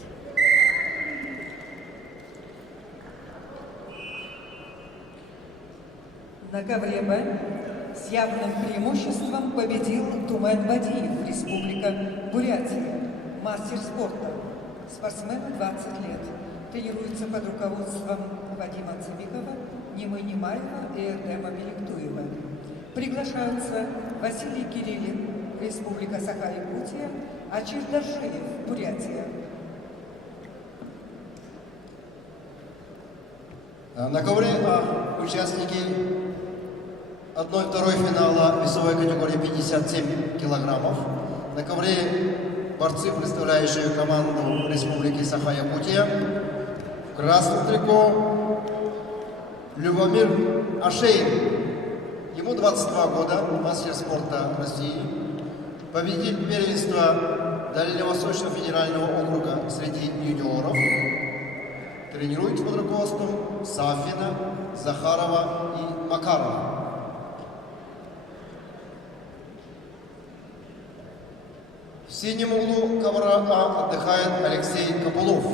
На ковре Б с явным преимуществом победил Тумен Бадиев, Республика Бурятия, мастер спорта. Спортсмену 20 лет. Тренируется под руководством Вадима Цыбикова, Нимы Немаева и Эрдема Беликтуева. Приглашаются Василий Кириллин, Республика Саха-Якутия, Ачир Дашиев, Бурятия. На ковре участники 1-2 финала весовой категории 57 килограммов. На ковре борцы, представляющие команду Республики Саха-Якутия. В красном трико Любомир Ашеин. Ему 22 года, мастер спорта России. Победитель первенства Дальневосточного федерального округа среди юниоров. Тренируется под руководством Сафина, Захарова и Макарова. В синем углу ковра А отдыхает Алексей Копылов.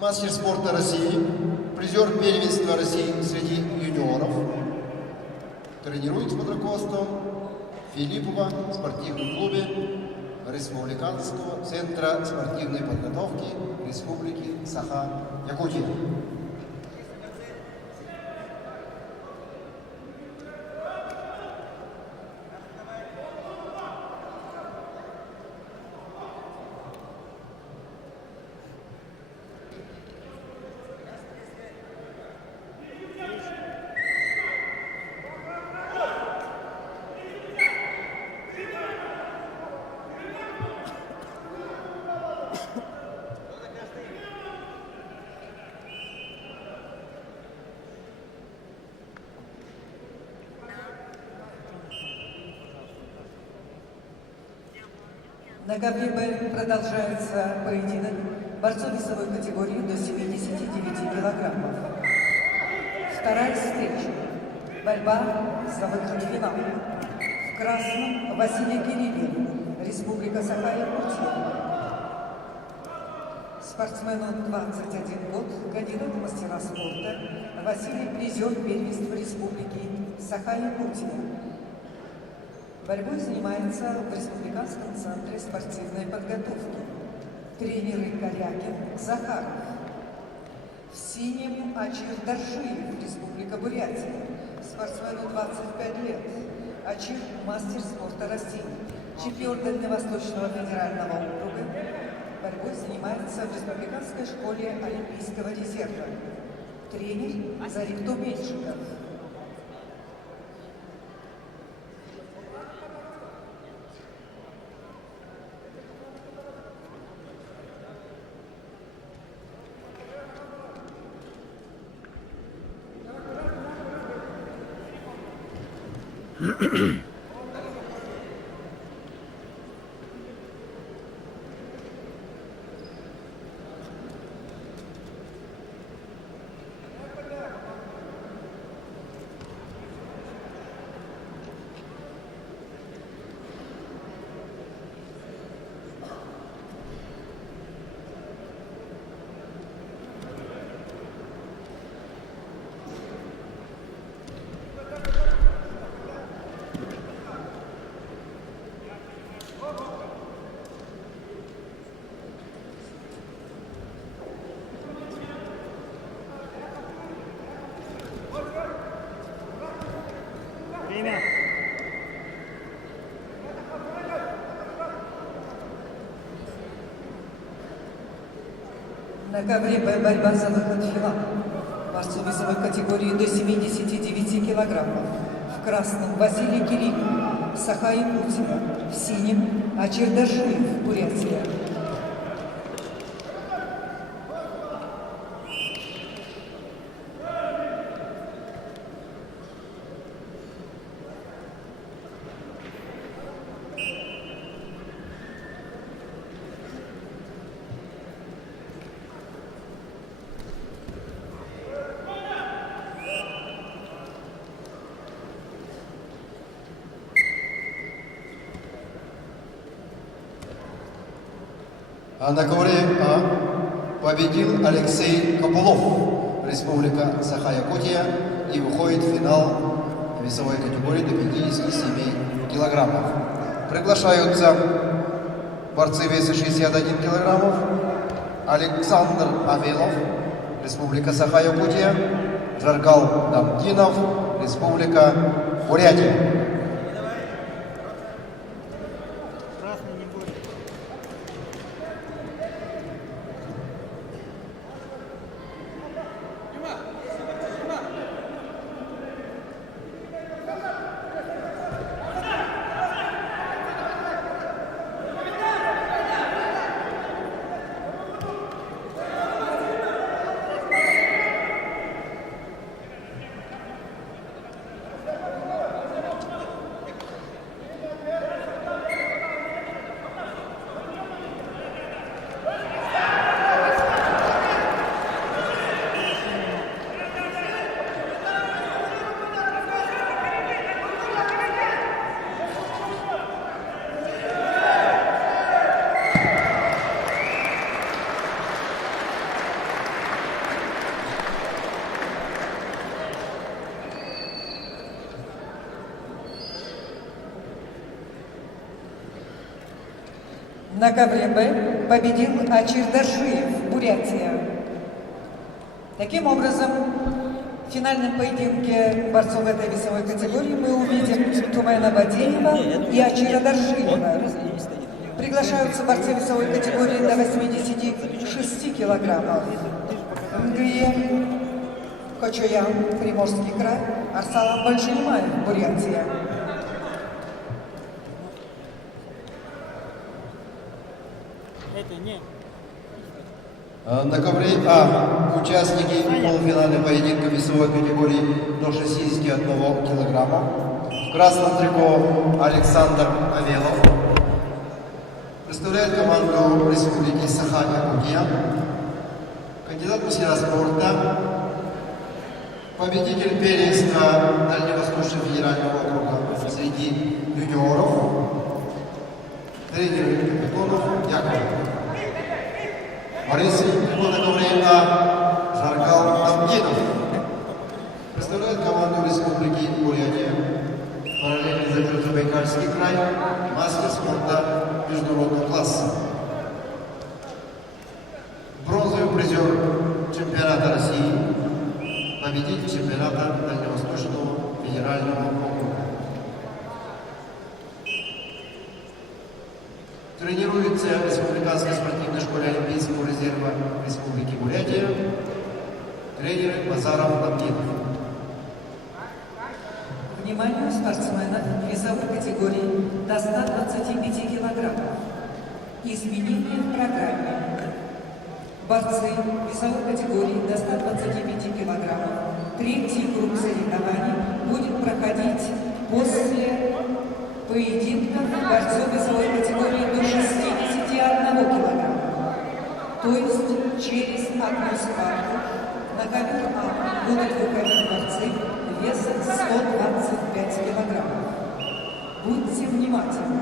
Мастер спорта России, призер первенства России среди юниоров. Тренируется под руководством Филиппова в спортивном клубе Республиканского центра спортивной подготовки Республики Саха-Якутия. На ковре Б продолжается поединок борцов весовой категории до 79 килограммов. Вторая встреча. Борьба за выход в финал. В красном Василий Кириллин, Республика Саха-Якутия. Спортсмену 21 год, кандидат в мастера спорта. Василий призер первенства Республики Саха-Якутия. Борьбой занимается в Республиканском центре спортивной подготовки. Тренеры Корякин, Захаров. В синем Ачир Дашиев, Республика Бурятия. Спортсмену 25 лет. Ачир – мастер спорта России. Чемпион Дальневосточного федерального округа. борьбой занимается в Республиканской школе Олимпийского резерва. Тренер Зарифту Меньшиков. Время. На ковре борьба за выход в финал. Борцу весовой категории до 79 килограммов. В красном Василий Кириллов, Саха Якутия. В синем Ачир Дашиев, Бурятия. А на ковре победил Алексей Копылов, Республика Саха-Якутия, и выходит в финал весовой категории до 57 килограммов. Приглашаются борцы веса 61 килограммов: Александр Авелов, Республика Саха-Якутия, Жаргал Дамдинов, Республика Бурятия. На ковре Б победил Ачир Дашиев, Бурятия. Таким образом, в финальном поединке борцов этой весовой категории мы увидим Тумена Бадеева и Ачира Дашиева. Приглашаются борцы весовой категории до 86 килограммов. Нгрия, Кочуян, Приморский край, Арсалан Большенимаев, Бурятия. На ковре участники полуфинального поединка весовой категории до 61 килограмма. В красном трико Александр Авелов. Представляет команду Республики Саха-Якутия. Кандидат в мастера спорта. Победитель первенства Дальневосточного федерального округа среди юниоров. Тренер Капитонов Яков. Борис на ковре Жаргал Дамдинов. Представляет команду Республики Бурятия. Параллельный Забайкальский край. Мастер спорта международного класса. Бронзовый призер чемпионата России. Победитель чемпионата Дальневосточного федерального округа. Тренируется в Республиканской спортивной школе школе Олимпийского резерва Республики Бурятия, тренер Базаров Лабдинов. Вниманию спортсменов весовой категории до 125 килограммов. Изменения в программе. Борцы весовой категории до 125 килограммов. Третий круг соревнований будет проходить после поединков борцов весовой категории до 61 килограмма. То есть через одну спарку на ковер А будут выходить борцы весом 125 килограммов. Будьте внимательны.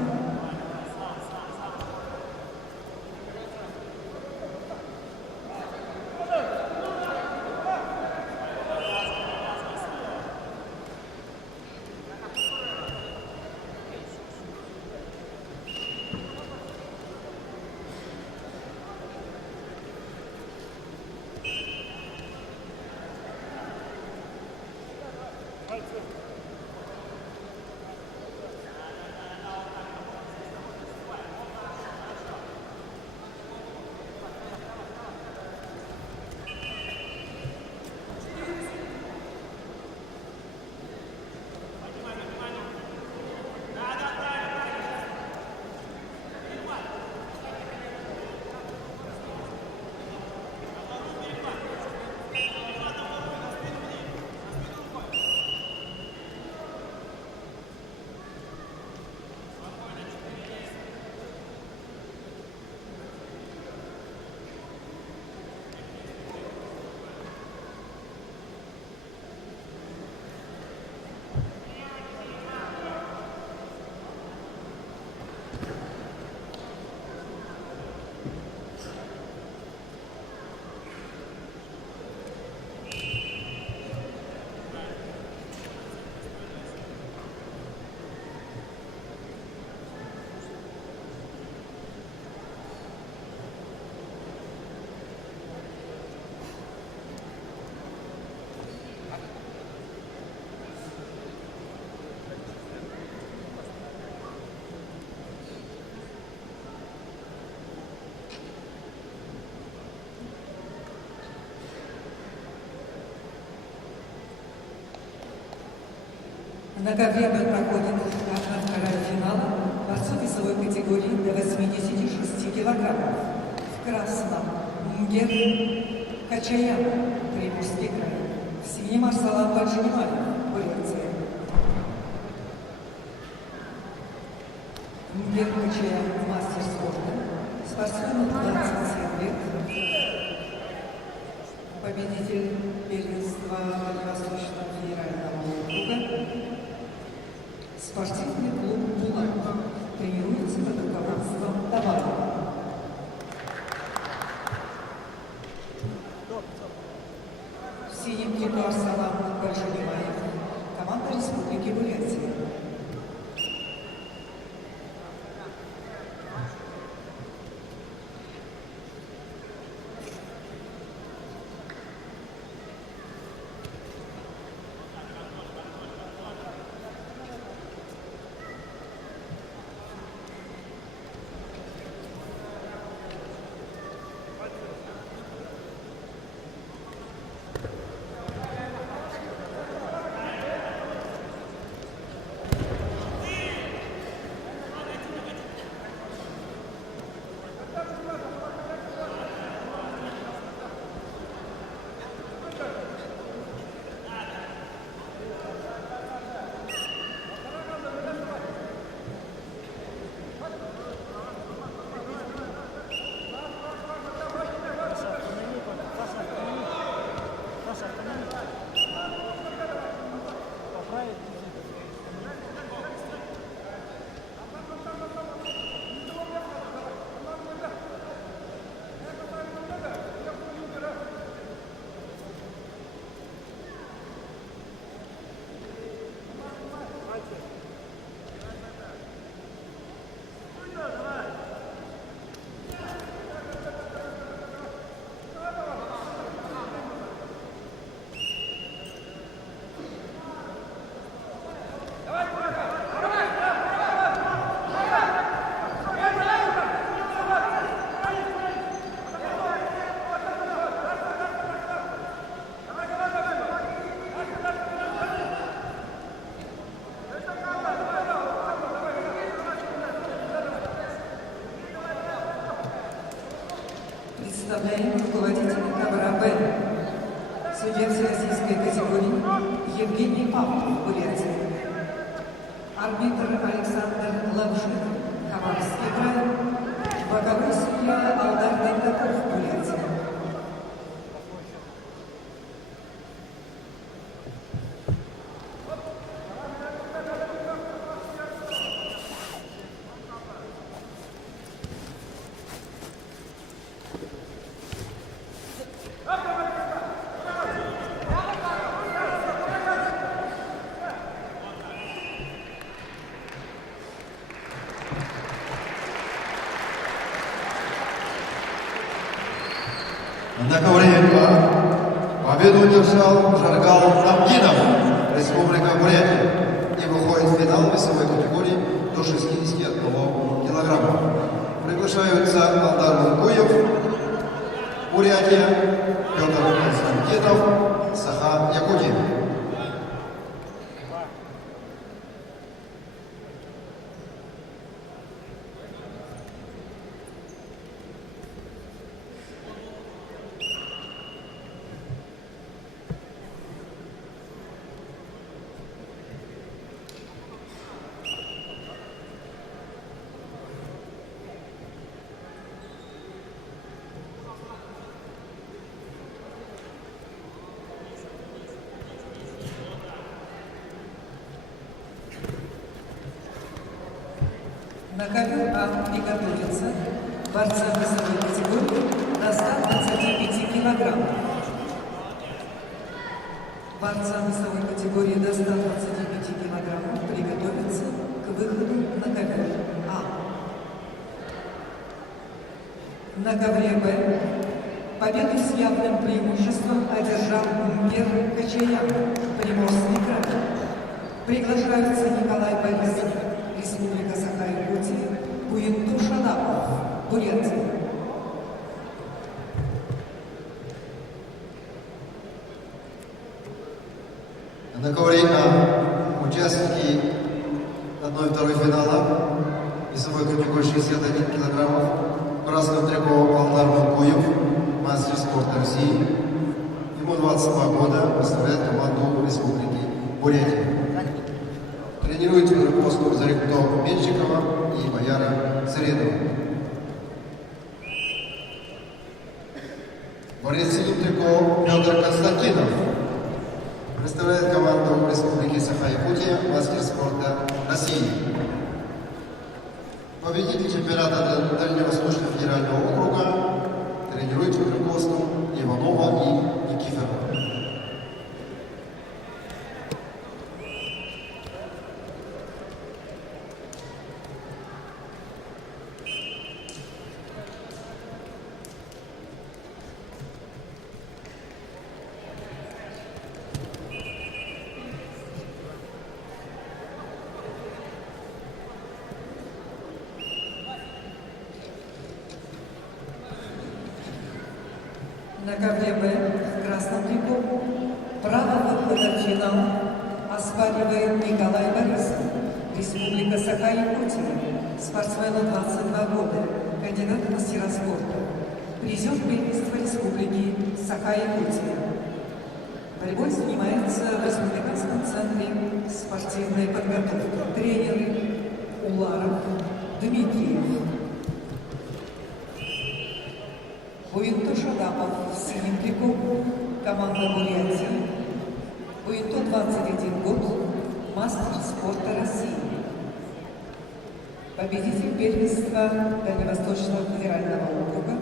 На ковре проходит 1/2 финала борцов весовой категории до 86 килограммов. В красном Мунгер Качаян, Приморский край. В синем Арсалан Баджимаев, Бурятия. Мунгер Качаян, мастер спорта. Спортсмену 27 лет. Победитель первенства Дальневосточного федерального округа. Спортивный клуб «Булат» тренируется под руководством Товарова. В синем трико Арсалан Баджимаев, команда Республики Бурятия. Представляем руководителя ковра «Б». Судья всероссийской категории Евгений Павлов, Бурятия. Арбитр Александр Лавшин, Хабаровский край. Боковой судья Алдар Дендаков, Бурятия. На ковре победу удержал Жаргал Абдинов, Республика Бурятия, и выходит в финал весовой категории до 61 килограмма. Приглашаются Алдар Мункуев, Бурятия, Петр Константинов, Саха, Якутия. На ковер А приготовиться борца весовой категории до 125 килограмм. Борца весовой категории до 125 килограмм приготовиться к выходу на ковер А. На ковре Б победу с явным преимуществом одержал Умер Качаян, Приморский край. Приглашаются Николай Борисов, Республика Саха-Якутия, Буинту Шадапов, Бурятия. На ковре А участники 1-2 финала весовой категории 61 килограммов. В красном трико Алдар Мункуев, мастер спорта России. Ему 22 года, представляет команду Республики Бурятия. Тренирует Руководство Заректо Меньшикова и Бояра Царедова. Борец синим трико Петр Константинов. Представляет команду Республики Саха-Якутия, мастер спорта России. Победитель чемпионата Дальневосточного федерального округа тренирует под руководством Иванова и Никифорова. На ковре Б в красном трико право выхода в финал оспаривает Николай Борисов, Республика Саха-Якутия, спортсмену 22 года, кандидат в мастера спорта, призер первенства Республики Саха-Якутия. Борьбой занимается в Республиканском центре спортивной подготовки тренер Уларов Дмитриев. Буинту Шадапов в синем трико, команда Бурятия. Буинту 21 год, мастер спорта России. Победитель первенства Дальневосточного федерального округа.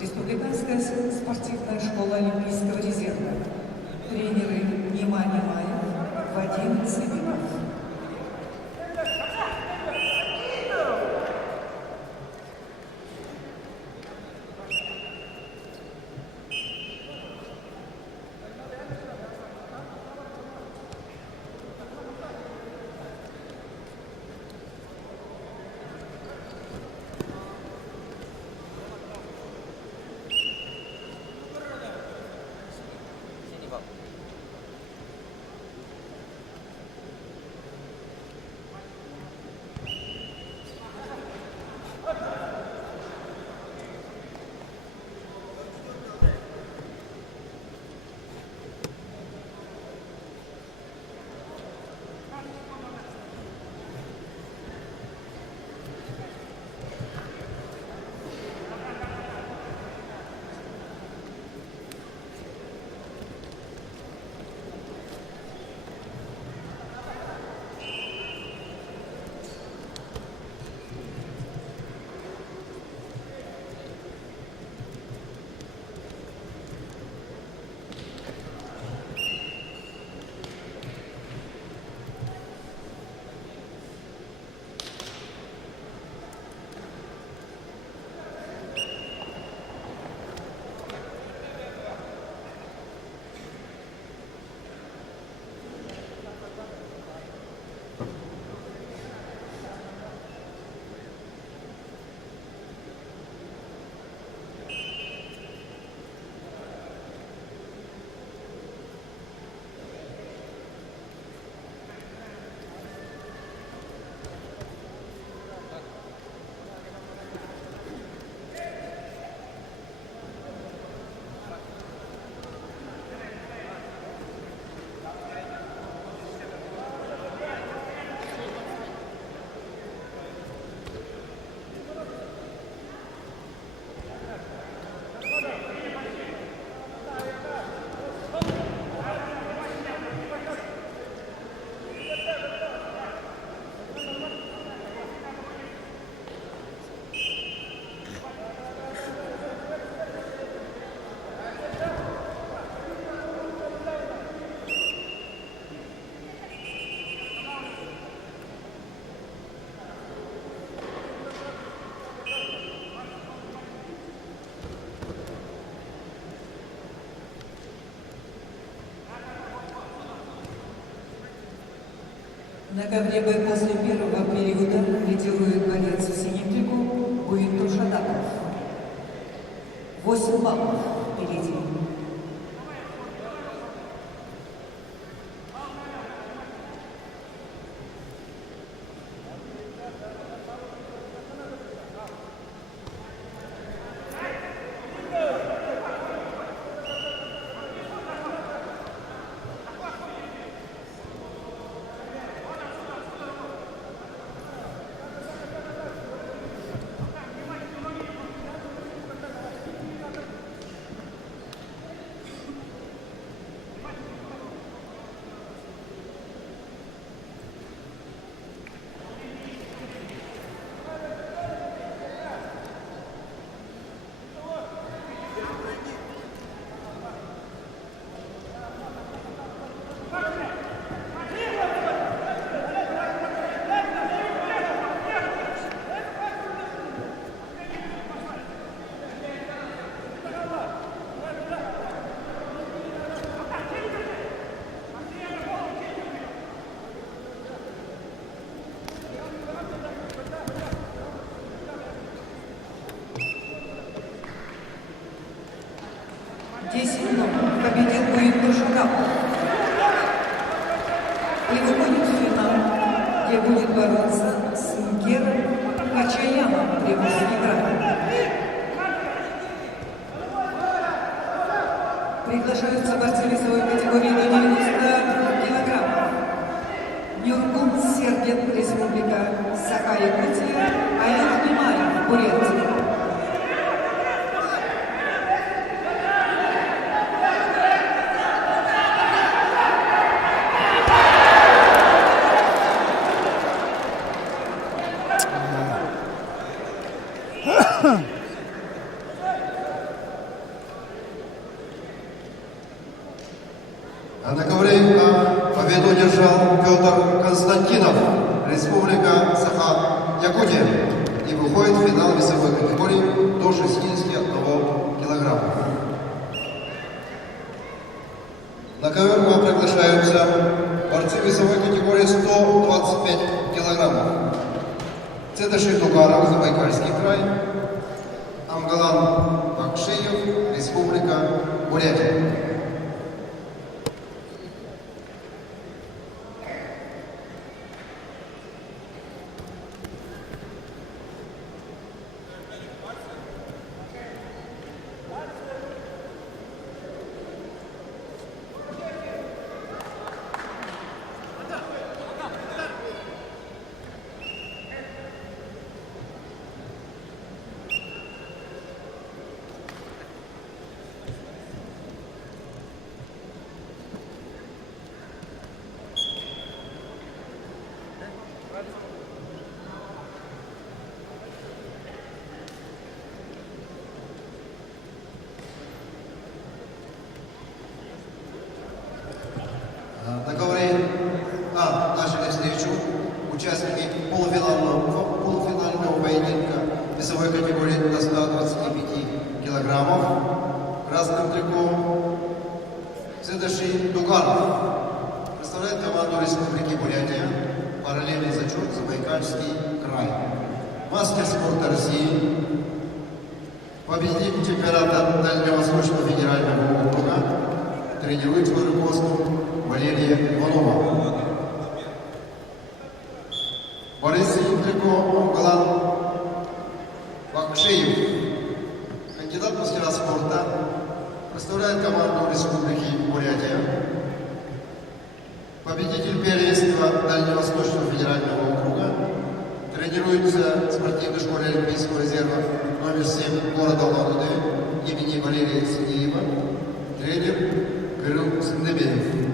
Республиканская спортивная школа Олимпийского резерва. Тренеры Нима Немаев, Вадим Цыбинов. На ковре Б после первого периода лидирует боец в синем трико Буиндур Шадапов. 8 баллов впереди. Победил Буиндур Шадапов и выходит в финал, где будет бороться с Нгером Качаямом Приморский край. Приглашаются борцы весовой категории до 90 килограммов. Нюргун Сергин, Республика Саха-Якутия, Аюр Немаев, Бурятия. А на ковре победу одержал Петр Константинов, Республика Саха-Якутия, и выходит в финал весовой категории до 61 килограмма. На ковер приглашаются борцы весовой категории 125 килограммов. Цедаши Дугаров, Забайкальский край, Амгалан Бакшиев, Республика Бурятия. Начали встречу участники полуфинального поединка весовой категории до 125 килограммов. Красным трико Цедаши Дугаров представляет команду Республики Бурятия, параллельный зачет Забайкальский край. Мастер спорта России, победитель чемпионата Дальневосточного федерального округа, тренирует под руководством Валерия Иванова. Борис Трико Амгалан Бакшиев, кандидат в мастера спорта, представляет команду Республики Бурятия, победитель первенства Дальневосточного федерального округа, тренируется в спортивной школе Олимпийского резерва номер 7 города Улан-Удэ имени Валерия Сидеева, тренер Кирилл Сандыбеев.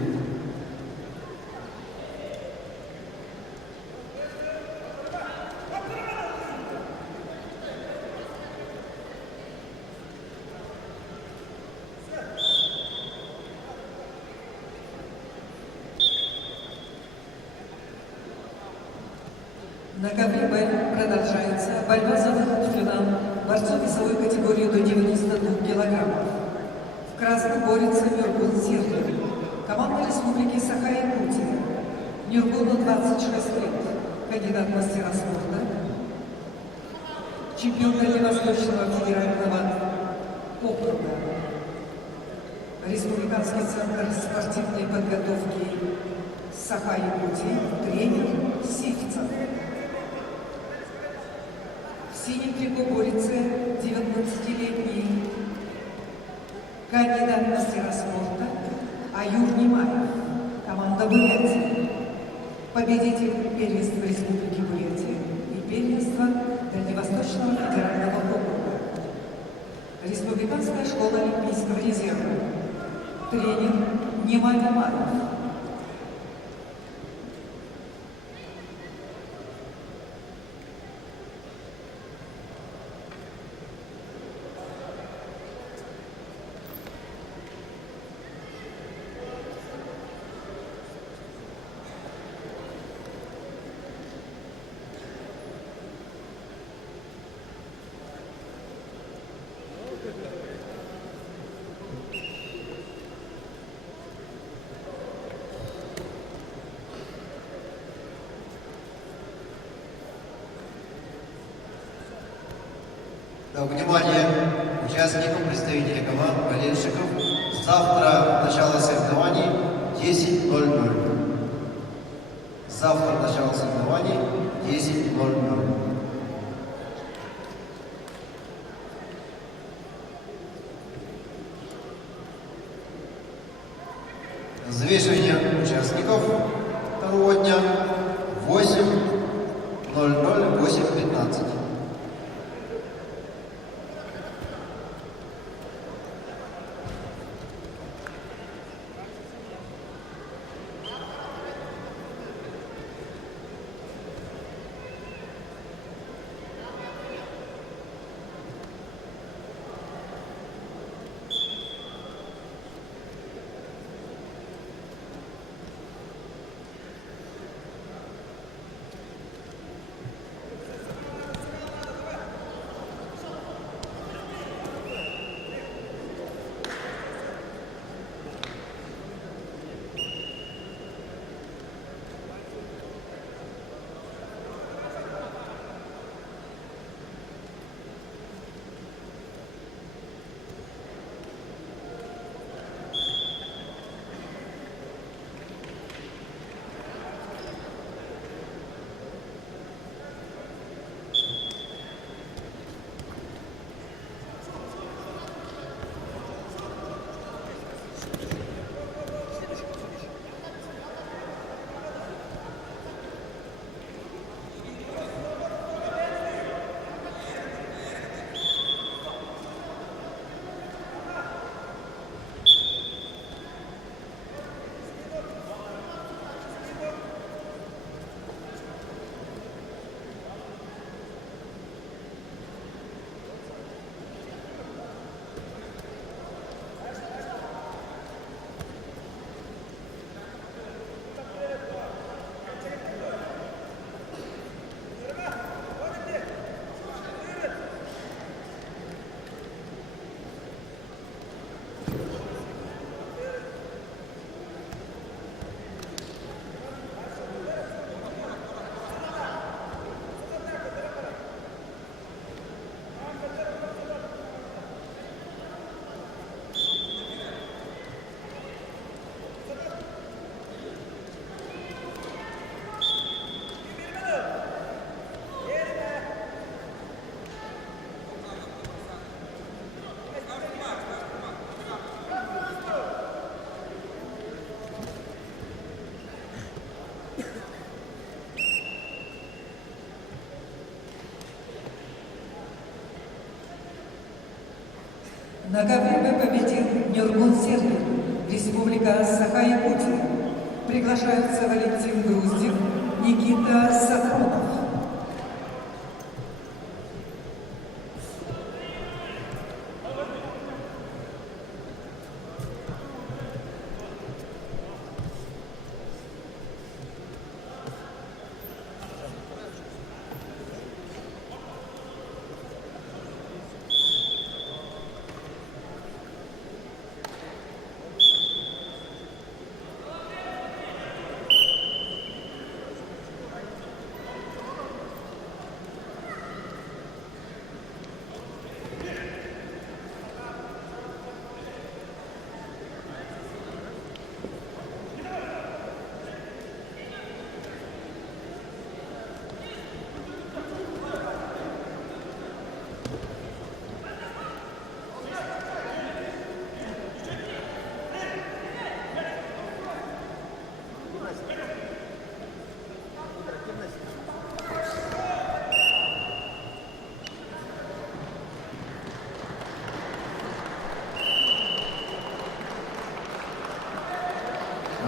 На ковре Б продолжается борьба за выход в финал борцов весовой категории до 92 килограммов. В красном борется Нюргун Сергин, команда Республики Саха-Якутия. Нюргуну 26 лет, кандидат в мастера спорта, чемпион Дальневосточного федерального округа, Республиканский центр спортивной подготовки Саха-Якутии, тренер Сивцев. В синем трико борется 19-летний кандидат в мастера спорта Аюр Немаев, команда Бурятии, победитель первенства Республики Бурятия и первенства Дальневосточного федерального округа, Республиканская школа Олимпийского резерва, тренер Немай Умаров. Да, внимание участников, представителей команд, болельщиков. Завтра начало соревнований 10:00. Завтра начало соревнований 10:00. Взвешивание участников второго дня 8:00, 8:15. На ковре победил Нюргун Сергей, Республика Саха-Якутия. Приглашаются Валентин Груздев, Никита Сафронов.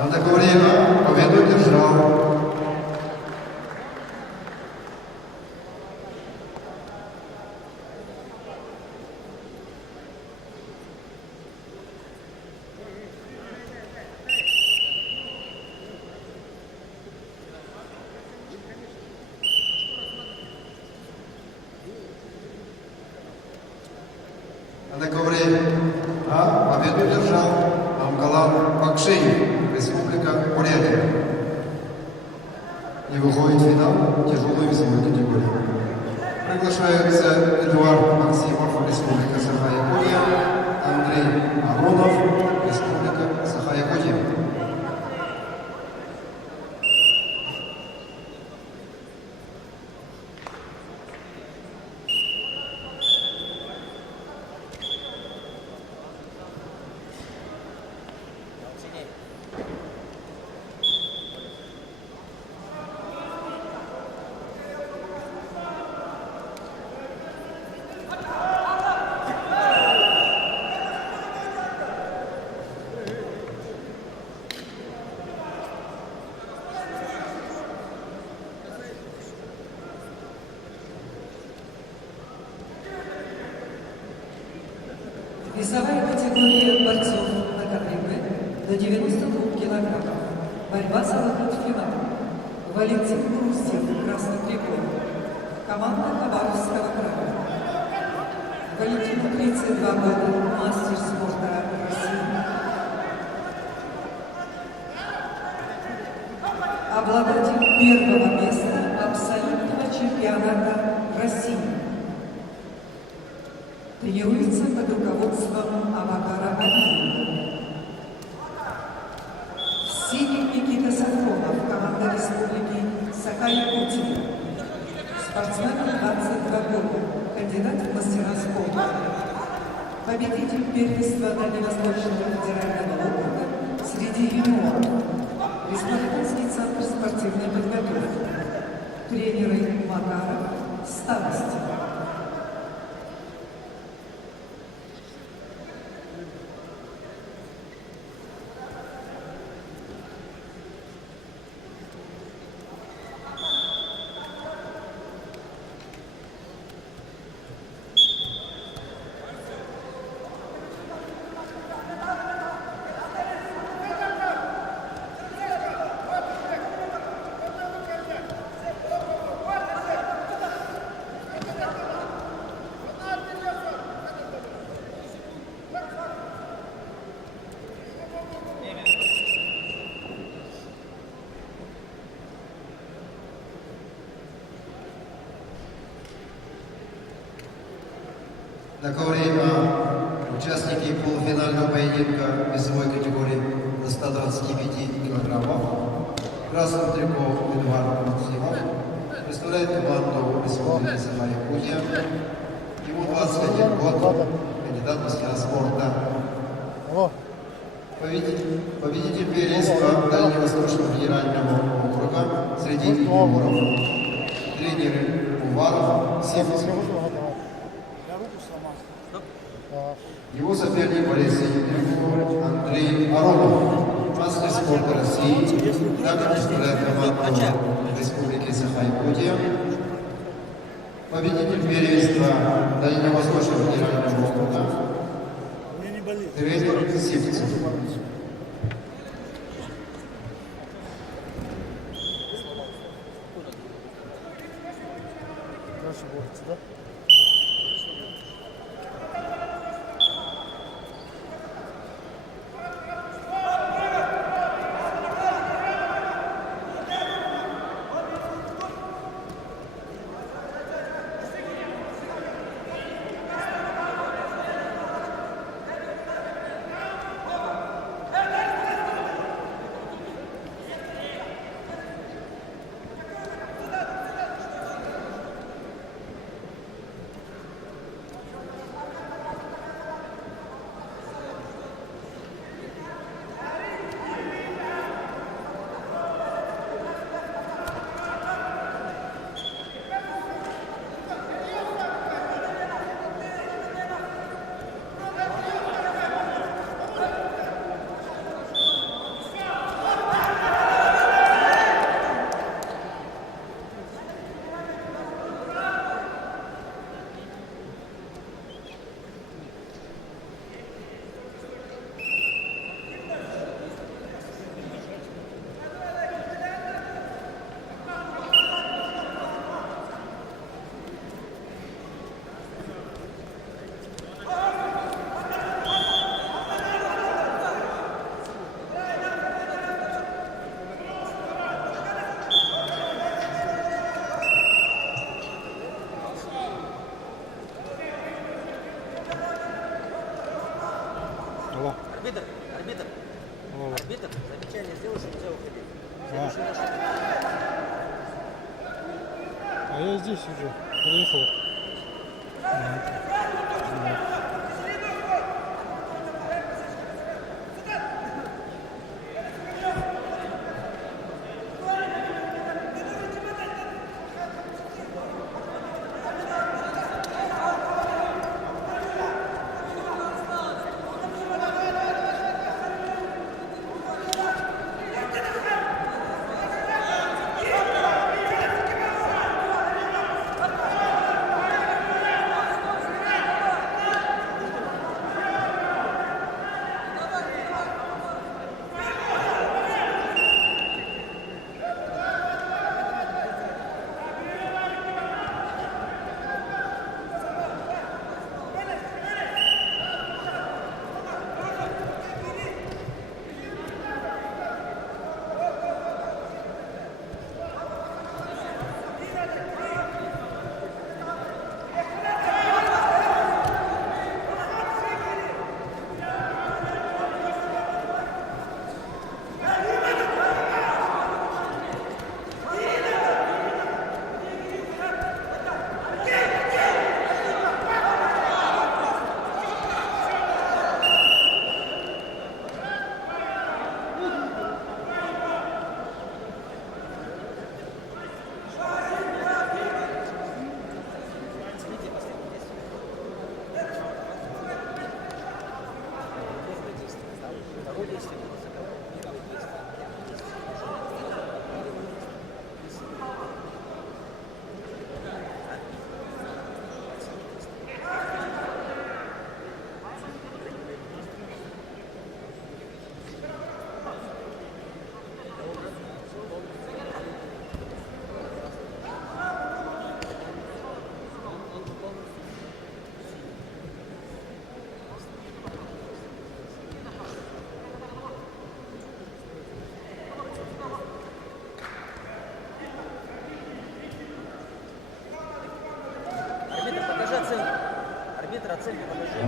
На такое время победу держал победу держал Амгалан Бакшеев, Республика Бурятия. И выходит в финал тяжелой весовой категории. Приглашаются Эдуард Максимов, Республика Саха-Якутия, Андрей Аронов, Республика Саха-Якутия. Весовая категория борцов на КВБ до 92 килограммов. Борьба за выход в финал. Валентин Груздев, красный трикол. Команда Хабаровского края. Валентину 32 года, мастер спорта России. Обладатель первого места абсолютного чемпионата России. Тренируется под руководством Абакара Алиева. Синий Никита Сафронов, команда Республики Саха-Якутия. Спортсмен 22 года, кандидат в мастера спорта. Победитель первенства Дальневосточного федерального округа среди юниоров. Республиканский центр спортивной подготовки. Тренеры Макаров, Старости. Такое время участники полуфинального поединка весовой категории до 125 килограммов. Красным трико Эдуард Максимов представляет команду Республики Саха-Якутия. Ему 21 год, кандидат в мастера спорта. Победитель первенства Дальневосточного федерального округа среди юниоров. Тренеры Уваров, Симов. Его соперник по рейтингу Андрей Аронов, мастер спорта России, также представляет команду Республики Саха-Якутия. Победитель первенства Дальневосточного федерального округа, тренер Симцев. А я здесь уже приехал.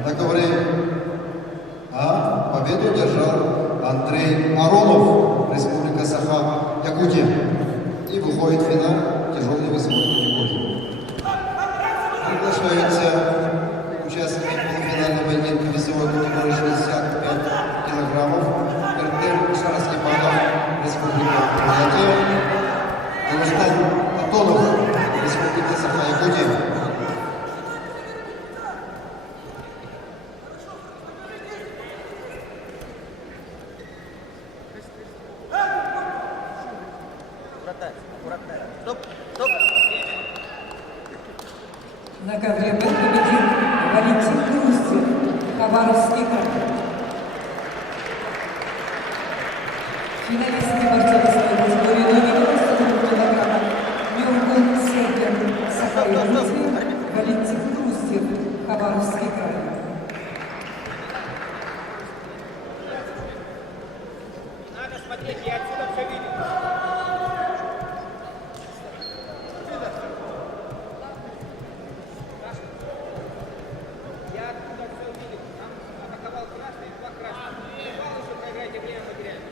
На ковре А победу одержал Андрей Аронов, Республика Саха, Якутия. И выходит в финал тяжелой весовой категории. Приглашаются участники полуфинального поединка весовой категории 65 килограммов. Эртель Шарастепанов, Республика Бурятия. И Рустам Атонов, Республика Саха, Якутия. На ковре Б победил Валентин Груздев, Хабаровский край. Финалисты борцовой категории до 92 килограмма Мюргун Сергей, Саха-Якутия, Валентин Груздев, Хабаровский край. Надо смотреть, я отсюда все видел. Я оттуда все увидел. Там атаковал красный, два красных. Упал еще, проиграйте время, потеряем.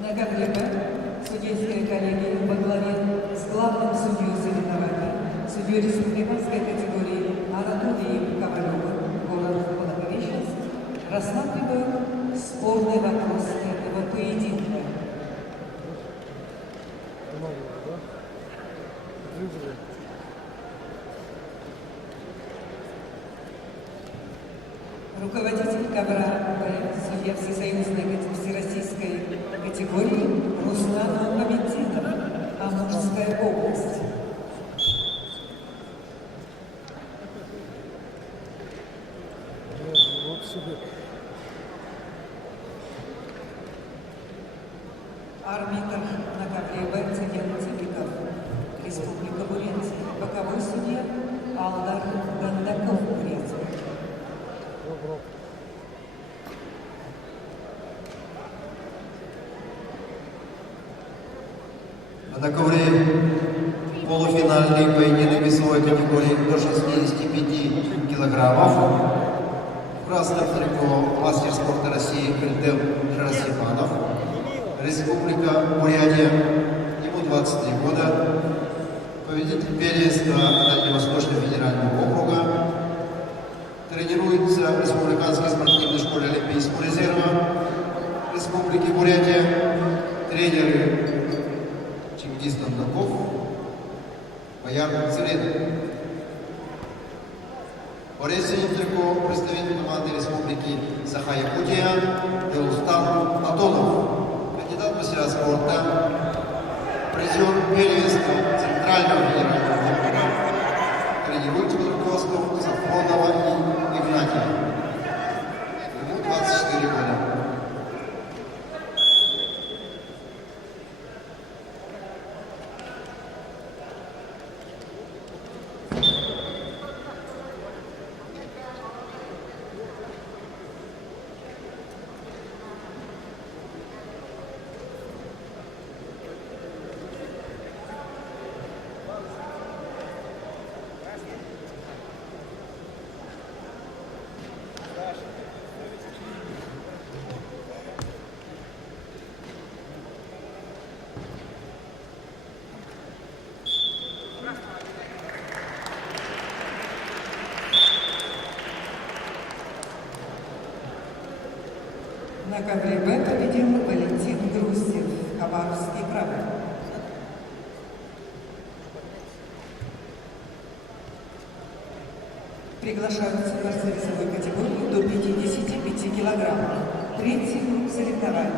На ковре Б судейская коллегия во главе с главным судьей соревнований, судьей республиканской категории Анатолием Ковалевым, город Благовещенск, рассматривают спорный вопрос этого поединка. Руководитель ковра Б, судья всесоюзной всероссийской категории Руслан Мамеддинов, Амурская область. Вот себе. Арбитр на ковре Б Цыган Цыбиков, Республика Бурятия. Боковой судья Алдар Гандаков, Бурятия. А на ковре полуфинальный поединок весовой категории до 65 килограммов. В красном трико мастер спорта России Эльдем Шарасиманов, Республика Бурятия, ему 23 года, победитель первенства Дальневосточного федерального округа, тренируется в Республиканской спортивной школе Олимпийского резерва Республики Бурятия, тренеры Чингис Дандаков, Баяр Цирин. Борец Синитрико, представитель команды Республики Саха-Якутия, Элустам Атонов, кандидат в мастера спорта, призер первенства Центрального федерального округа, тренируется под руководством Сафронова и Игнатьева. Ему 24 года. На ковре Б победил Валентин Груздев, Хабаровский край. Приглашаются борцы весовой категории до 55 килограммов. Третий круг соревнований.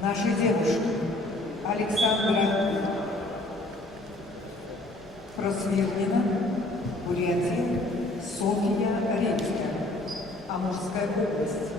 Наши девушки Александра Просвирнина, Бурятия, Софья Ремская, Амурская область.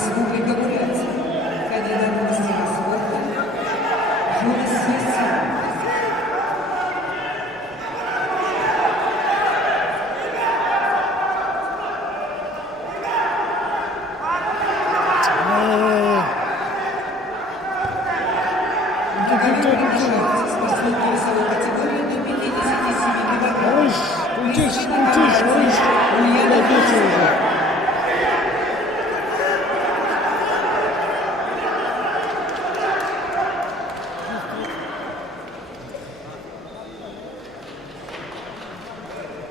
Республика Бурятия. Кандидат в мастера спорта Юрий Свистян. Спортсменки весовой категории до 57 килограммов.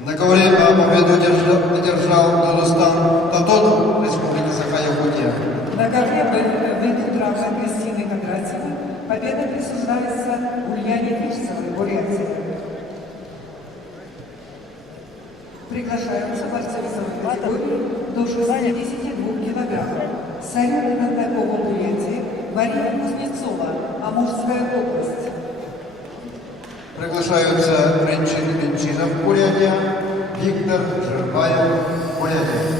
На ковре победу одержал Дагестан Татонов, Республика Саха-Якутия. На ковре выйдут равные Кристины Кондратьевой. Победа присуждается Ульяне Фишцевой, Бурятия. Приглашаются борцы весовой категории до 62 килограммов. Сарина Кондакова, Бурятия, Мария Кузнецова, Амурская область. Приглашаются Ренчин Венчинов, Бурятия, Виктор Жербаев, Бурятия.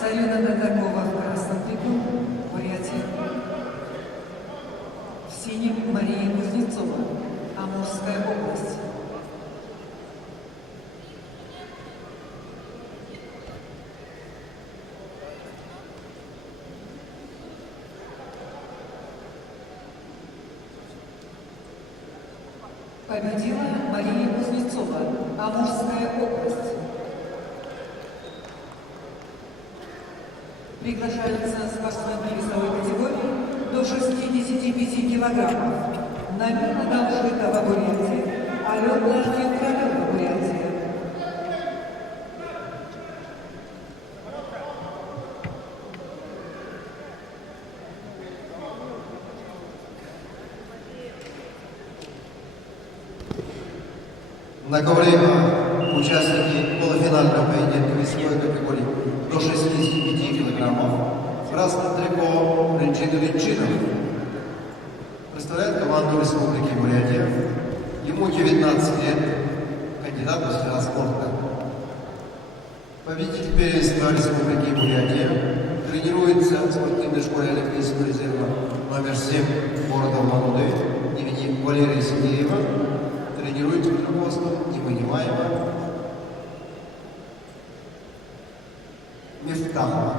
Сарина Кондакова в красном трико, Бурятия. В синем Мария Кузнецова, Амурская область. Победила Мария Кузнецова, Амурская область. Приглашаются спортсменки весовой категории до 65 килограммов. Намина Должитова, Бурятия, Алена Февралева, Бурятия. На ковре участники полуфинального поединка весовой категории до 65 килограммов. Красное трико Ренчин Венчинов. Представляет команду Республики Бурятия. Ему 19 лет, кандидат в мастера спорта. Победитель первенства Республики Бурятия тренируется в спортивной школе Олимпийского резерва номер 7 города Улан-Удэ имени Валерия Сергеева. Тренируется под руководством Немаева Мифтахова.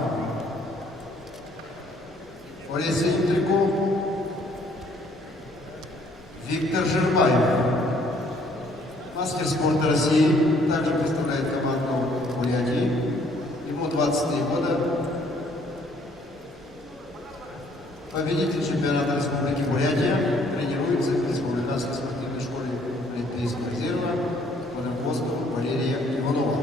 В синем трико Виктор Жербаев. Мастер спорта России, также представляет команду Бурятии. Ему 23 года. Победитель чемпионата Республики Бурятия тренируется в Республиканской спортивной школе Олимпийского резерва под руководством Валерия Иванова.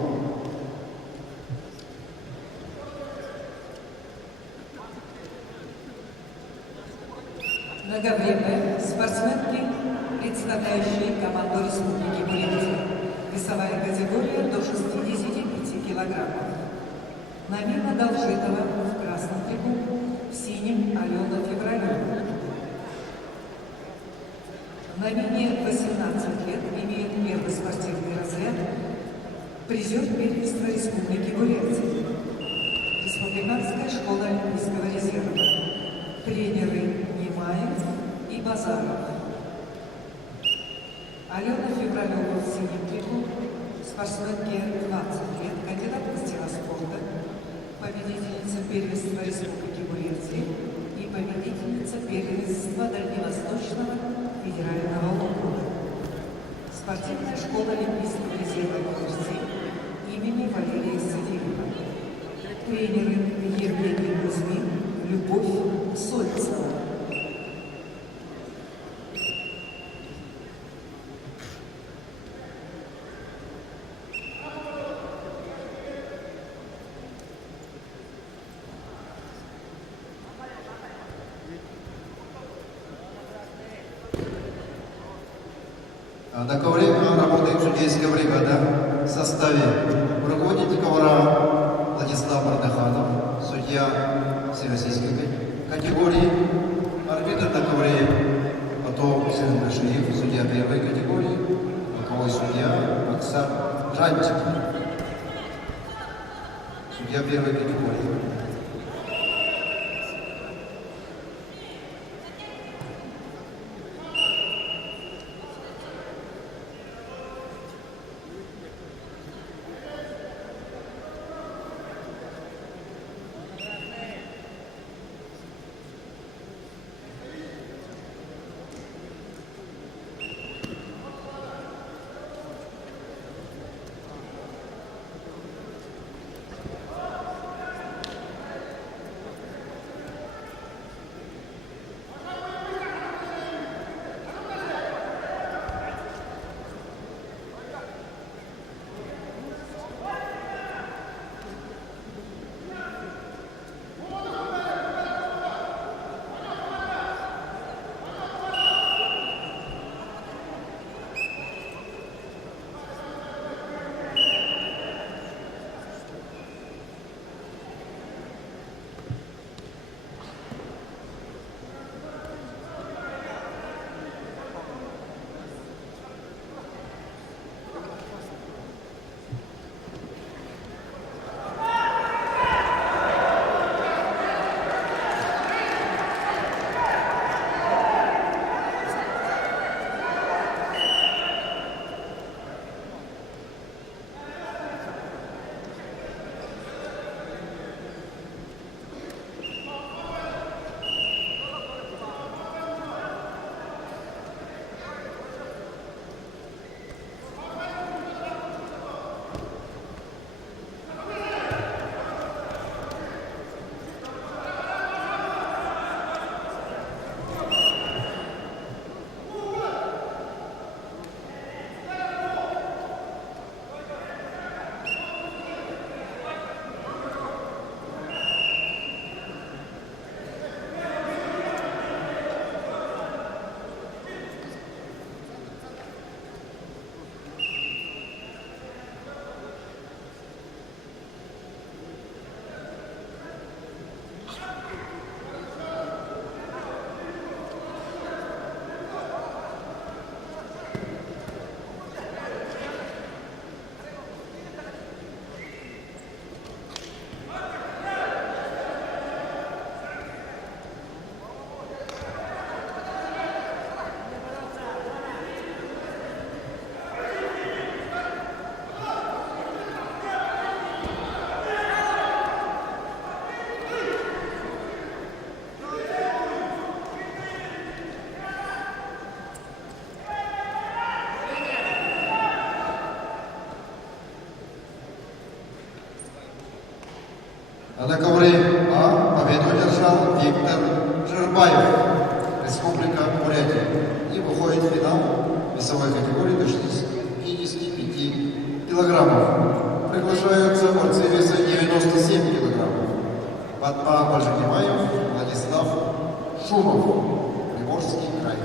Многовременные спортсменки, представляющие команду Республики Бурятия. Весовая категория до 65 килограммов. Намина Должитова в красном трико, в синем Алена Февралева. Намине 18 лет, имеет первый спортивный разряд, призер первенства Республики Бурятия. Республиканская школа Олимпийского резерва. Тренеры Немаев и Базаров. Алена Февралева в синем спортсменке 20 лет, кандидат в мастера спорта, победительница первенства Республики Бурятия и победительница первенства Дальневосточного федерального округа. Спортивная школа олимпийского резерва КФС имени Валерия Садеева. Тренеры Евгений Кузьмин, Любовь Сольцева. На ковре работает судейская бригада в составе руководитель ковра Владислав Бардаханов, судья всероссийской категории, арбитр на ковре Потом Сергей Рашиев, судья первой категории, боковой судья Оксар Жантик, судья первой категории. А на ковре А победу одержал Виктор Жербаев, Республика Бурятия, и выходит в финал весовой категории до 65 килограммов. Приглашаются борцы веса 97 килограммов. Батма Бальжанимаев, Владислав Шумов, Приморский край.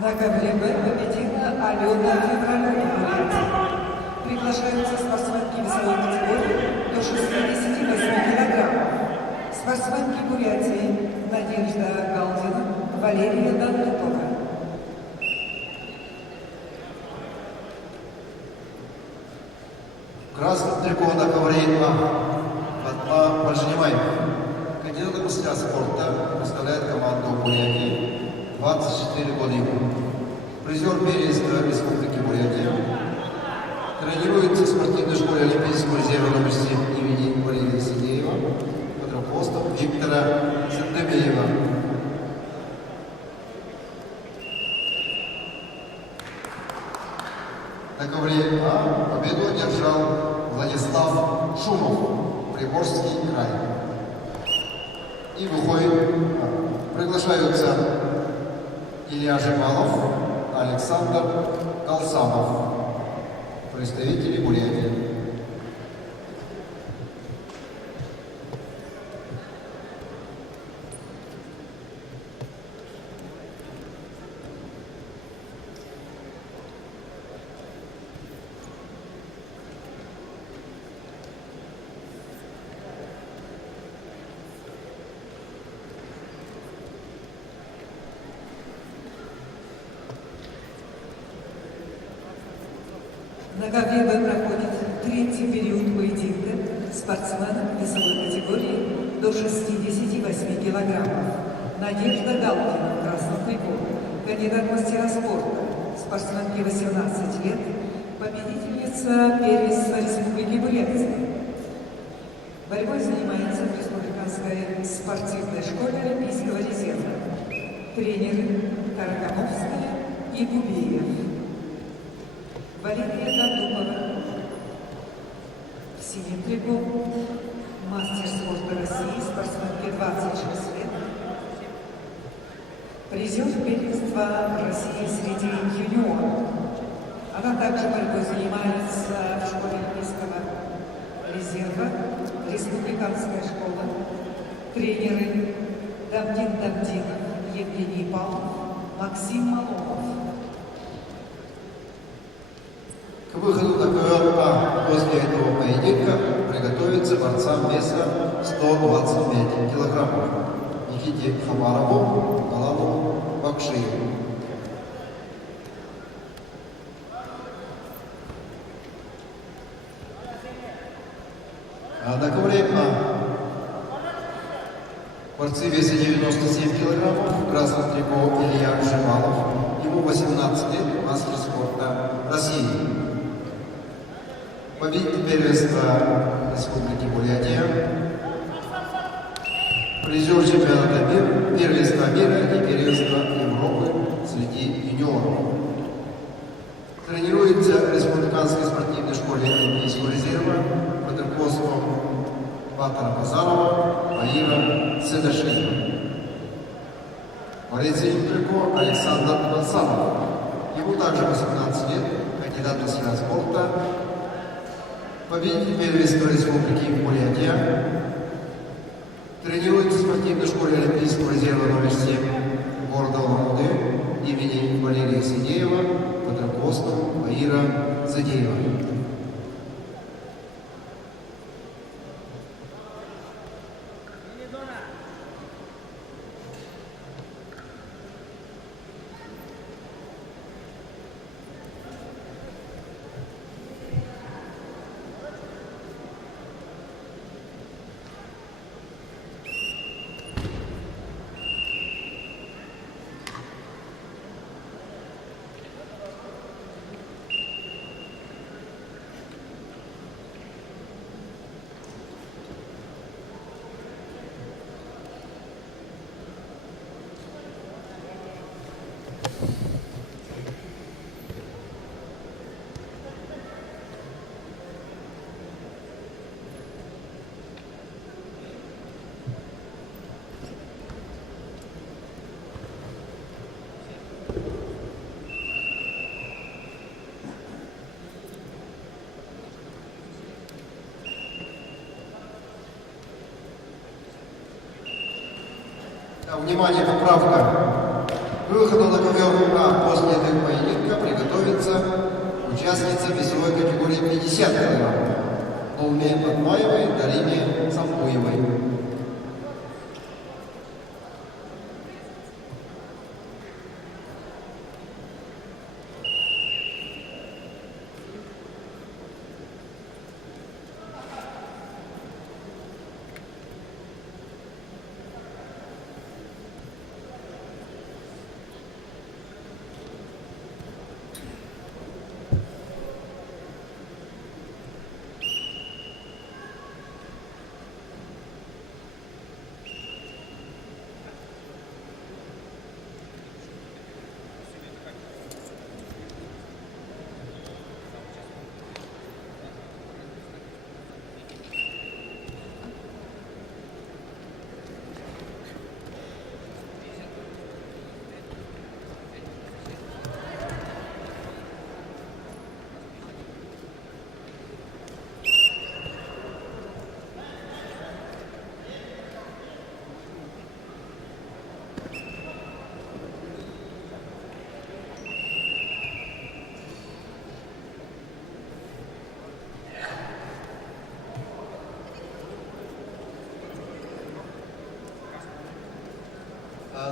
На ковре Б победила Алена Февралева. Приглашаются спортсменки весовой категории до 68 килограммов. Спортсменки Бурятии Надежда Галдина, Валерия Дантупова. Красный трико на ковре Фатма Бальжанимаева. Кандидат в мастера спорта представляет команду Бурятии, 24 года ему. Призер первенства Республики Бурятия. Тренируется в спортивной школе Олимпийского резерва номер 7 имени Валерия Сидеева под руководством Виктора Сантемеева. На ковре А победу одержал Владислав Шумов, Приморский край. И выходит, приглашаются Илья Жемалов, Александр Колсамов, представители Бурятии. На ковре Б проходит третий период поединка спортсменов весовой категории до 68 килограммов. Надежда Галкина в красном трико, кандидат в мастера спорта, спортсменке 18 лет, победительница первенства Республики Бурятия. Борьбой занимается в Республиканской спортивной школе Олимпийского резерва. Тренеры Каракановская и Губеев. Валерия Дантупова. В синем трико мастер спорта России, спортсменке 26 лет. Призер первенства России среди юниоров. Она также борьбой занимается в школе Олимпийского резерва, Республиканская школа. Тренеры Дамдин Дамдинов, Евгений Павлов, Максим Маломов. К выходу на ковер А после этого поединка приготовиться борцам веса 125 килограммов Никите Хамарову, Галану Бакшиеву. А на ковре А борцы веса 97 килограммов, в красном трико Илья Жемалов, ему 18 лет, мастер спорта России. Победитель первенства Республики Бурятия, призер чемпионата мира, первенства мира и первенства Европы среди юниоров. Тренируется в Республиканской спортивной школе Олимпийского резерва под руководством Батара Базарова, Аира Седашиева. Борец трико Александр Колсамов. Ему также 18 лет, кандидат в мастера спорта. Победитель первенства Республики Бурятия. Тренируется в спортивной школе Олимпийского резерва номер 7 города Улан-Удэ имени Валерия Сидеева под руководством Аира Задеева. Внимание, поправка. К выходу на ковер после этого поединка приготовится участница весовой категории 50 кг. Долме Батмаевой, Дарине Самбуевой.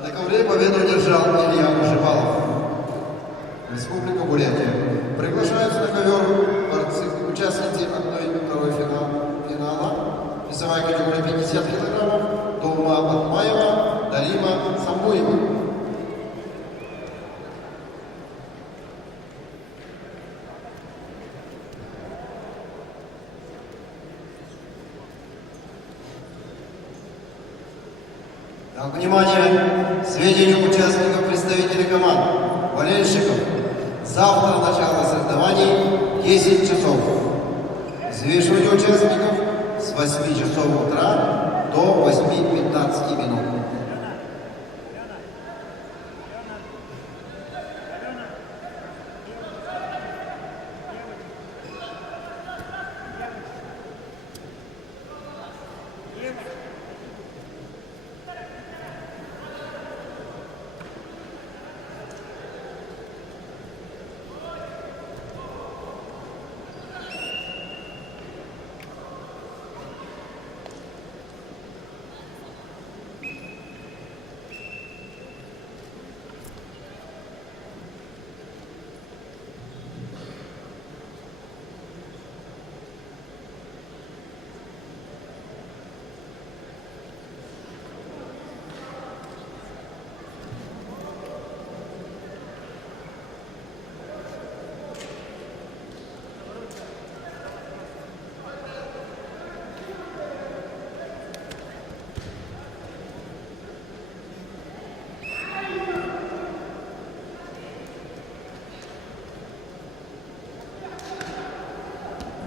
На ковре победу одержал Илья Ужевалов, Республика Бурятия. Приглашаются на ковер участницы 1-2 финала, весовая категория 50 кг, Долма Батмаева, Дарима Самбуева. Так, внимание! Сведению участников, представителей команд, болельщиков. Завтра начало соревнований 10 часов. Взвешивание участников с 8 часов утра до 8:15 минут.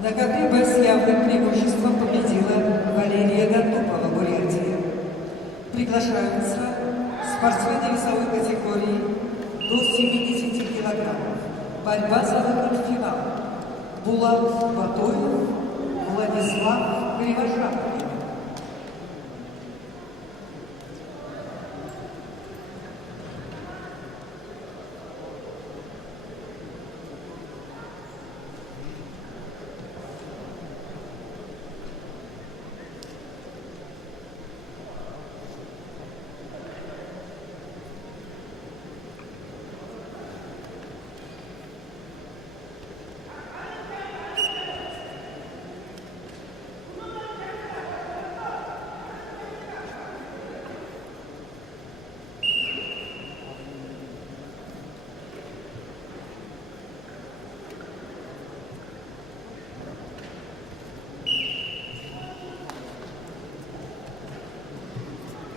На ковре с явным преимуществом победила Валерия Дантупова, Бурятия. Приглашаются спортсмены весовой категории до 70 килограммов. Борьба за выход в финал. Булат Батоев, Владислав Кривошапкин.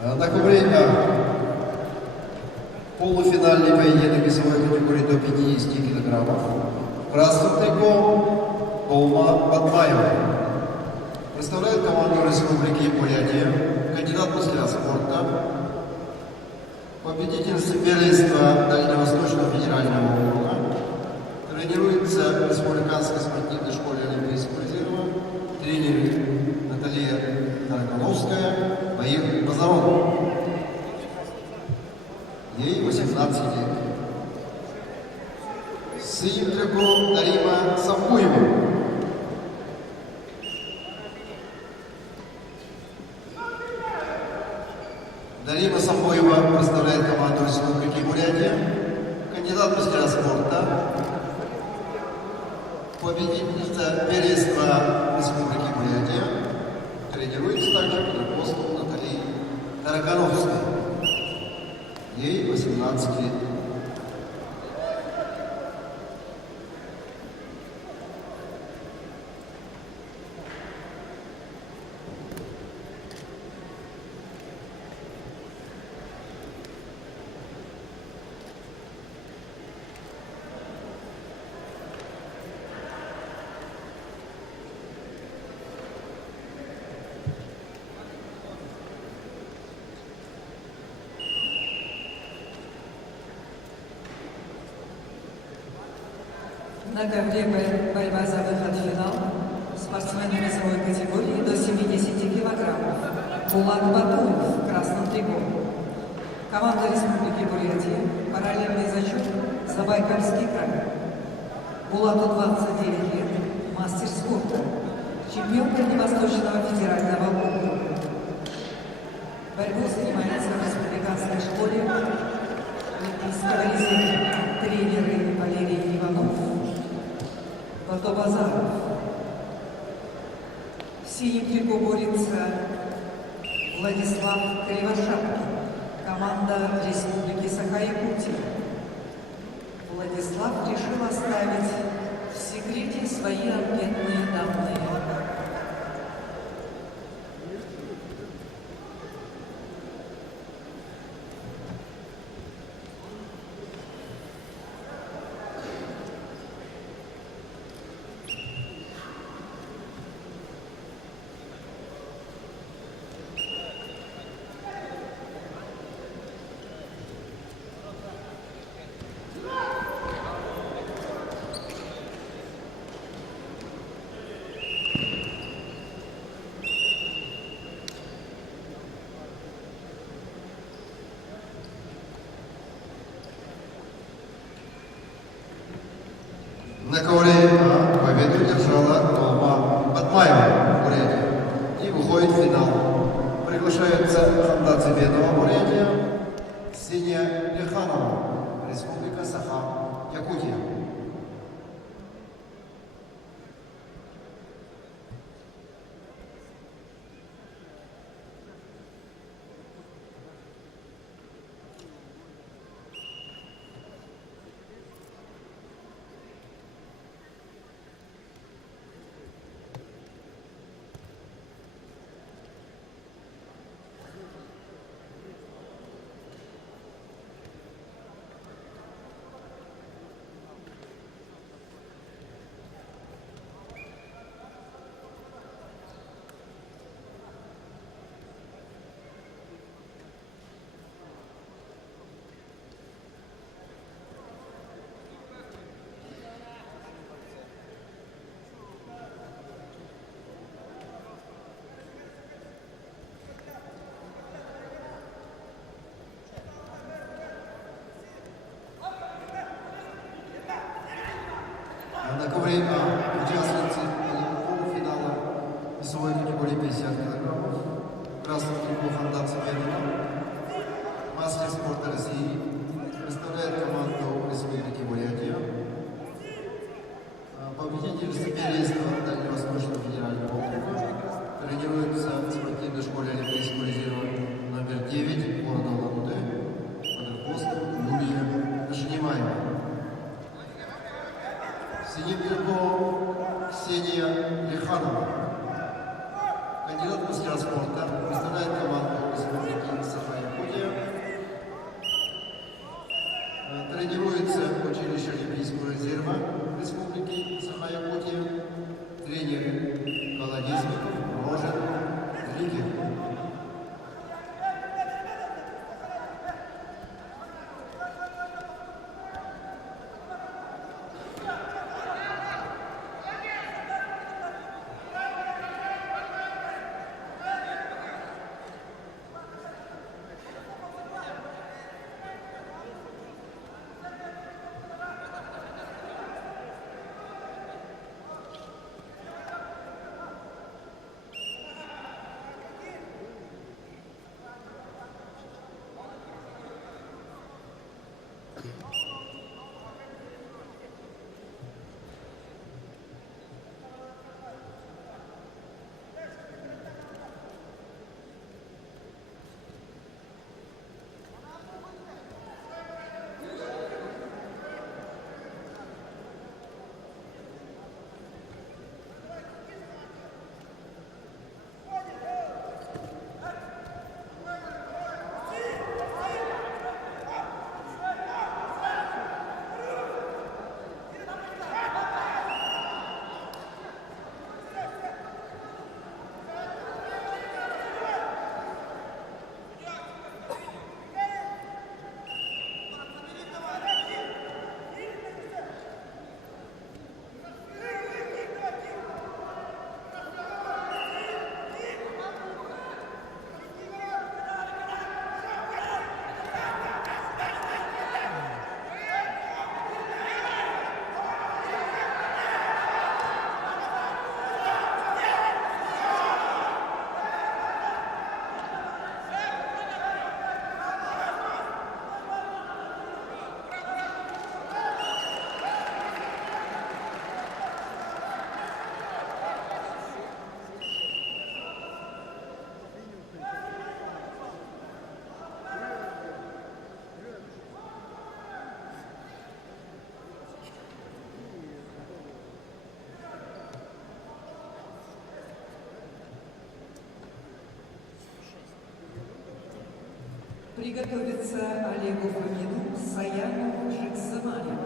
На ковре полуфинальный поединок весовой категории до 50 килограммов. В красном трико Долма Батмаева. Представляет команду Республики Бурятия, кандидат в мастера спорта, победительница первенства Дальневосточного федерального округа, тренируется в Республиканской спортивной школе Олимпийского резерва, тренер Наталья Таргановская, Баир Базаров. ей 18 лет. Синим триком Нарима Самбуева. Нарима Самбуева представляет команду Республики Бурятия, кандидат в мастера спорта, победительница первенства Республики Бурятия, тренируется также под руководством Натальи Таракановской. Ей 18 лет. На ковре борьба за выход в финал. Спортсмены весовой категории до 70 килограммов. Булат Батуев в красном трико. Команда Республики Бурятия. Параллельный зачет. Забайкальский край. Булату 29 лет. Мастер спорта. Чемпион Дальневосточного федерального округа. Борьбу занимается в республиканской школе олимпийского резерва. Тренеры Валерий Иванов, Бато Базаров. В синем трико борется Владислав Кривошапкин, команда Республики Саха-Якутия. Владислав решил оставить в секрете свои анкетные данные. На ковре победу держала Толма Батмаева, Бурятия, и выходит в финал. Приглашается Ханда Цыбенова, Бурятия, Ксения Леханова, Республика Саха, Якутия. Приготовиться Олегу Фомину, Саяну Жиксамалину.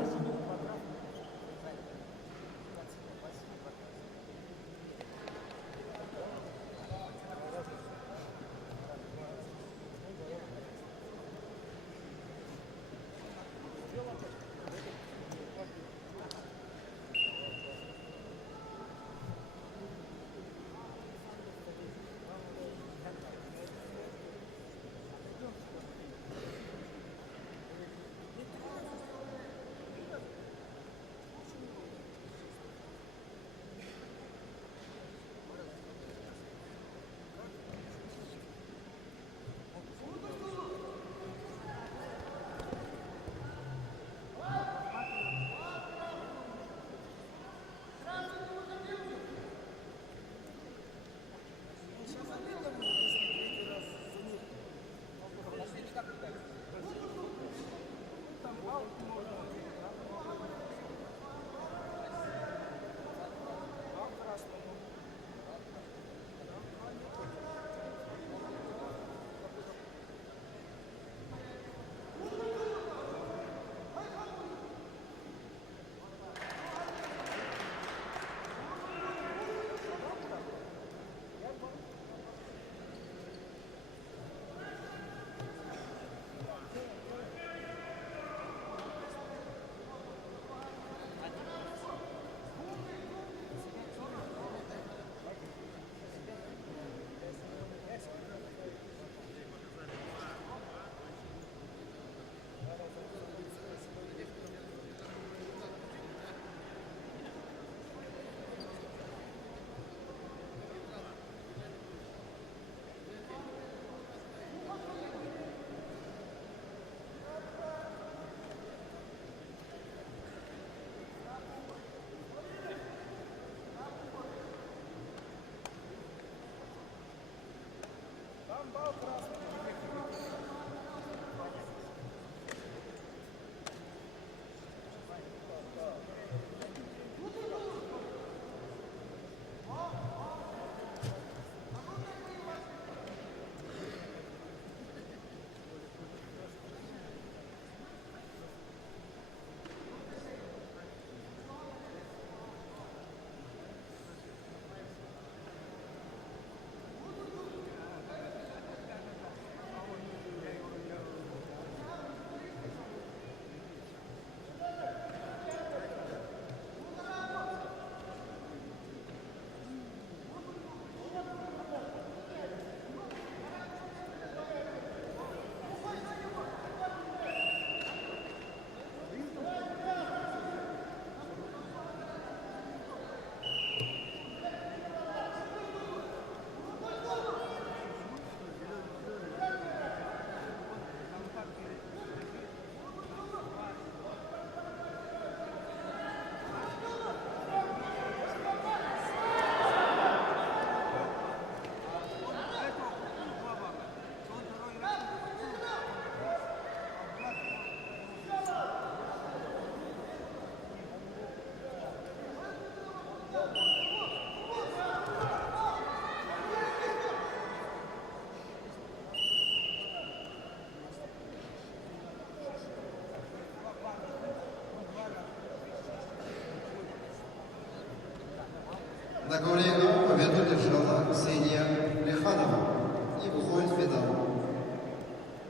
На ковре победу держала Ксения Леханова и выходит в финал.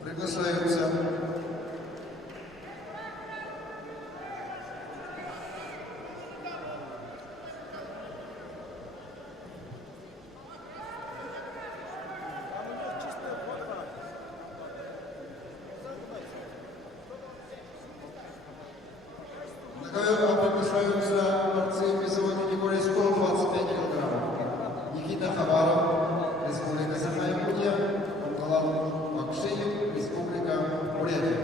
Приглашаются борцы весовой категории 125 кг. Никита Хабаров, Республика Саха-Якутия, Абдуллах Макшеев, Республика Бурятия.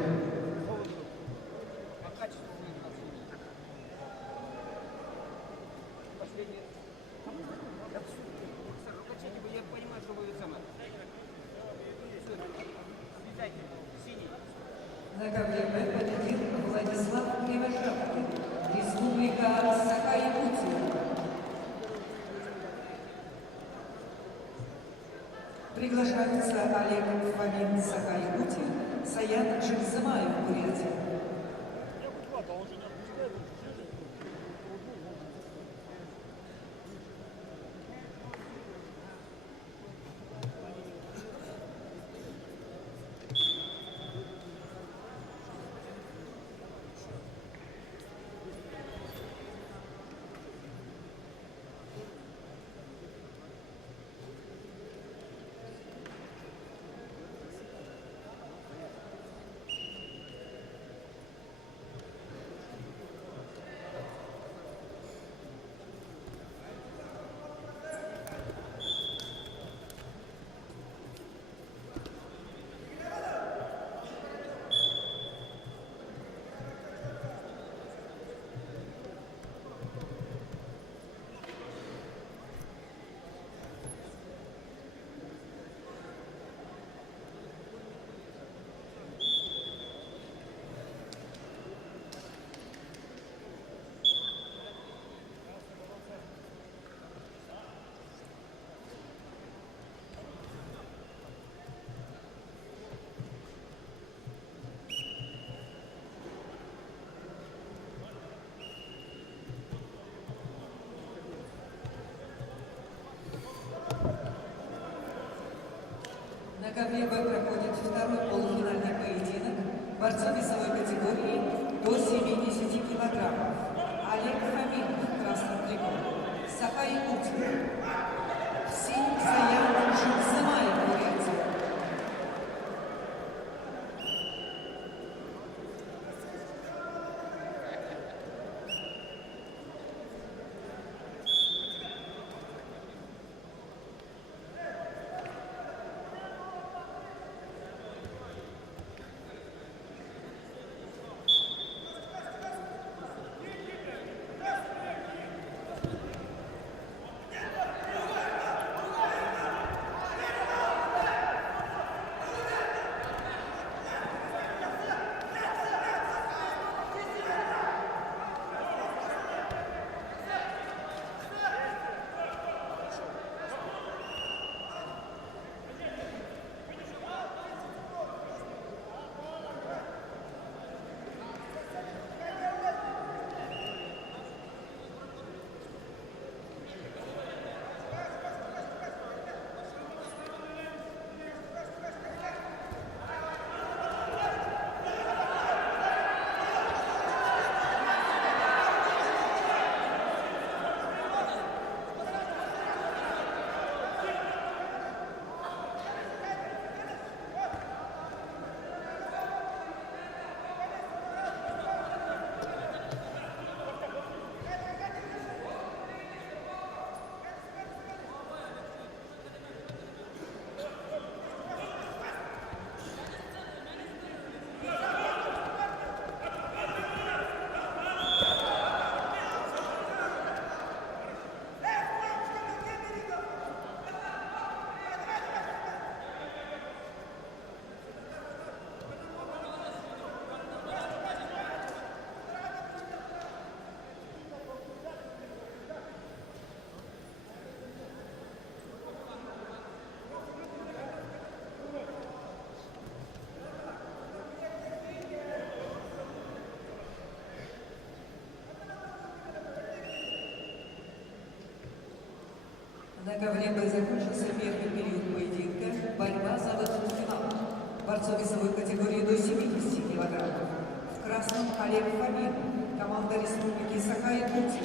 На ковре Б победил Владислав Кривошапкин, Республика Саха-Якутия. Приглашаются Олег Фомин Сахай-Якутия, Саян Жикзымаев, Бурятия. На ковре Б проходит второй полуфинальный поединок борцов весовой категории до 70 килограммов. Олег Фомин в красном трико, Сахай-Якутия, в синем Саян Жикзымаев, Бурятия. На ковре Б закончился первый период поединка. Борьба за выход в финал. Борцов весовой категории до 70 килограммов. В красном Олег Фомин, команда Республики Саха-Якутия.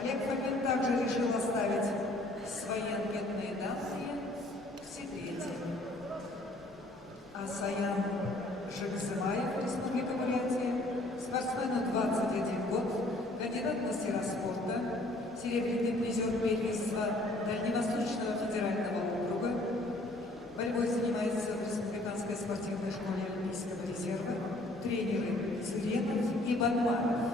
Олег Фомин также решил оставить свои анкетные данные в секрете. А Саян Жикзымаев, Республика Бурятия, спортсмену 21 год, кандидат в мастера спорта, серебряный призер первенства Дальневосточного федерального округа. Борьбой занимается в Республиканской спортивной школе Олимпийского резерва, тренеры Зыренов и Бадманов.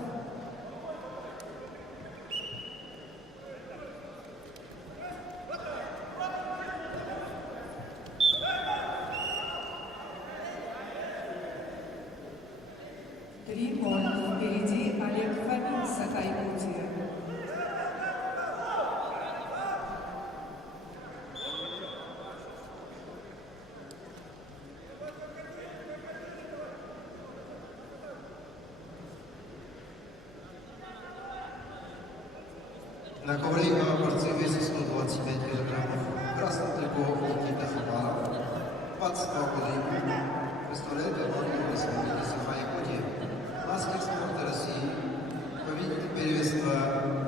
Впереди Олег Фомин, Саха-Якутия. На ковре борцы весом 125 килограммов. Красным трико Никита Хабаров. 22 года ему представляет команду Республики Саха-Якутия. Мастер спорта России. Победитель первенства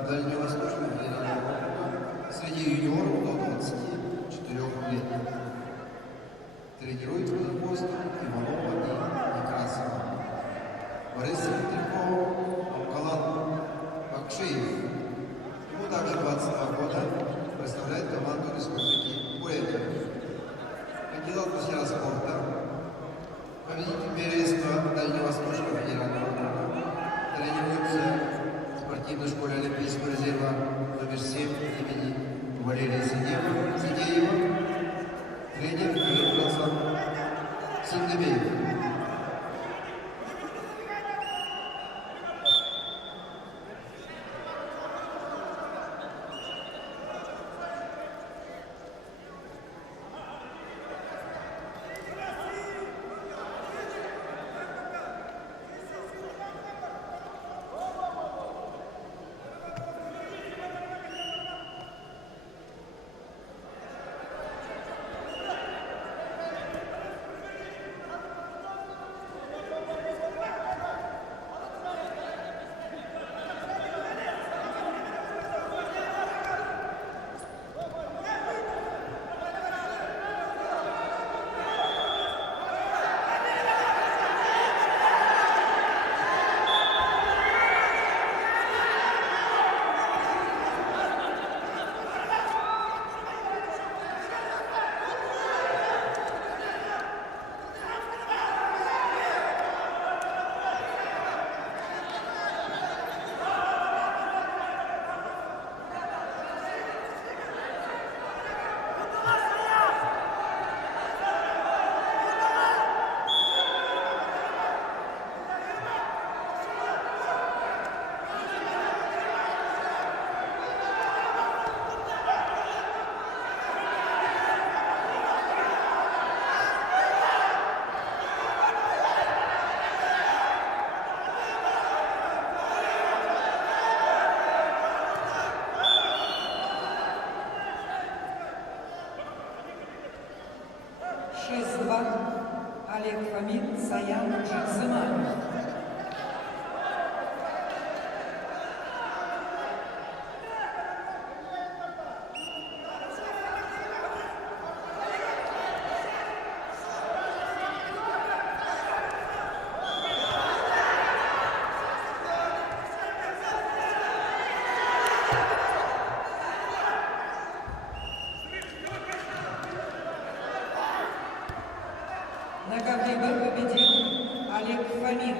Дальневосточного федерального округа среди юниоров до 24 лет. Тренирует Кузбасс, Иванова и Некрасова. Борис Трико, Абкалан Бакшиев. Ему также 22 года, представляет команду Республики Бурятия. Кандидат в мастера спорта, победитель первенства Дальневосточного федерального округа, тренируется в спортивной школе Олимпийского резерва номер 7 имени Валерия Сидеева, тренер Александр Синдемеев. Олег Фомин, Саян Джаксымаев. На ковре Б победил Олег Фомин.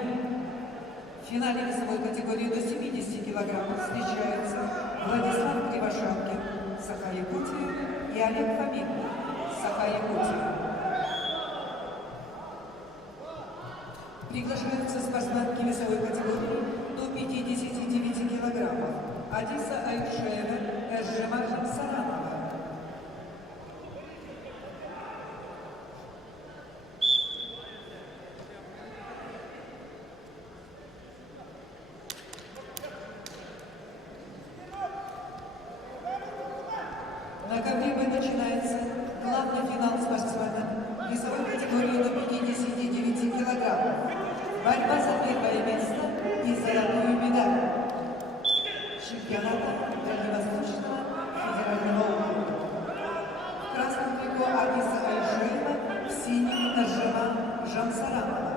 В финале весовой категории до 70 килограммов встречаются Владислав Кривошапкин, Саха-Якутия, и Олег Фомин, Саха-Якутия. Приглашаются спортсменки весовой категории до 59 килограммов. Адиса Айтшеева, Эржема Шамсаранова. На ковре Б начинается главный финал спортсмена весовой категории до 59 килограммов. Борьба за первое место и золотую медаль чемпионата Дальневосточного федерального округа. В красном трико Адиса Айшуева, в синем Эржема Жамсаранова.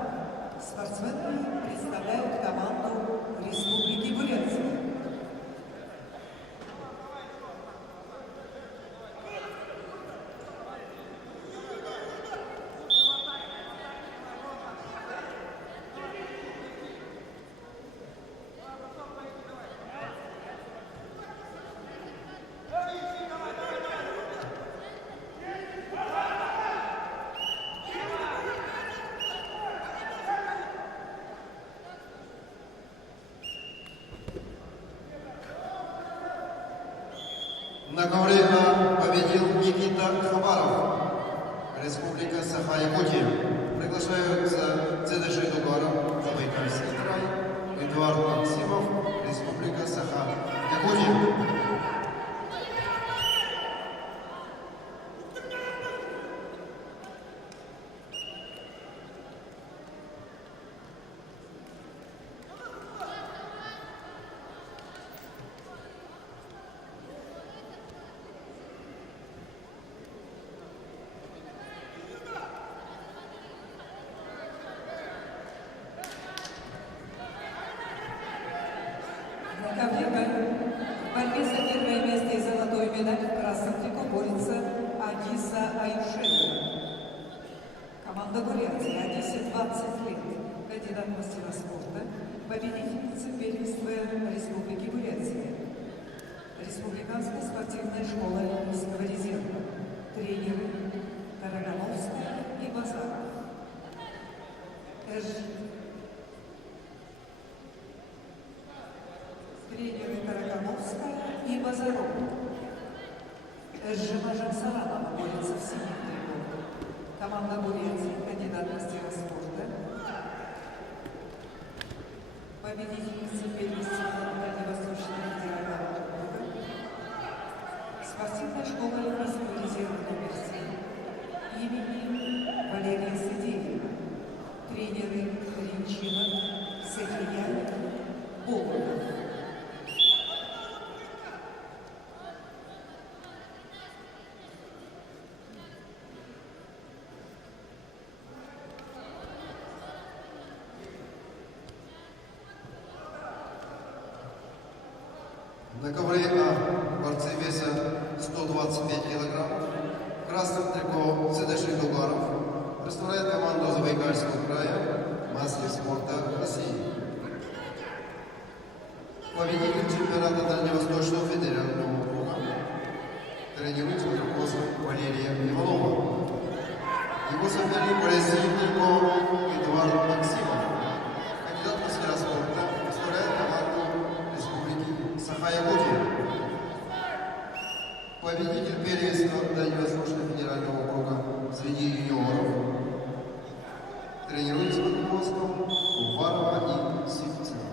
Спортсмены представляют команду Республики Бурятия. На ковре А победил Никита Хабаров, Республика Саха-Якутия. Приглашаются Цедыши Дугаров, Забайкальский край, Эдуард Максимов, Республика Саха-Якутия. красном трико борется Адиса Аюшеева. Команда Бурятии, Одессе 20 лет, кандидат в мастера спорта, победительница первенства Республики Бурятия. Республиканская спортивная школа Олимпийского резерва. Тренеры Карагановская и Базаров. Тренеры Карагановская и Базаров. Эжжима Жансаранова борется в синем трико. Команда Бурятии, кандидат в мастера спорта. Победительница первенства Дальневосточного федерального округа. Спортивная школа Олимпийского резерва номер 7 имени Валерия Сидеева. Тренеры Ринчина, Сахиян, Болотов. На ковре А борцы веса 125 килограммов. В красном трико Цедеши Дугаров представляет команду Забайкальского края мастер спорта России. Победитель чемпионата Дальневосточного федерального округа тренируется под руководством Валерия Иванова. Его соперник Бразиль Эдуард Максимов. Кандидат в мастера спорта представляет команду Республики Саха-Якутия. Победитель первенства Дальневосточного федерального округа среди юниоров тренируется под руководством Уварова и Сивцева.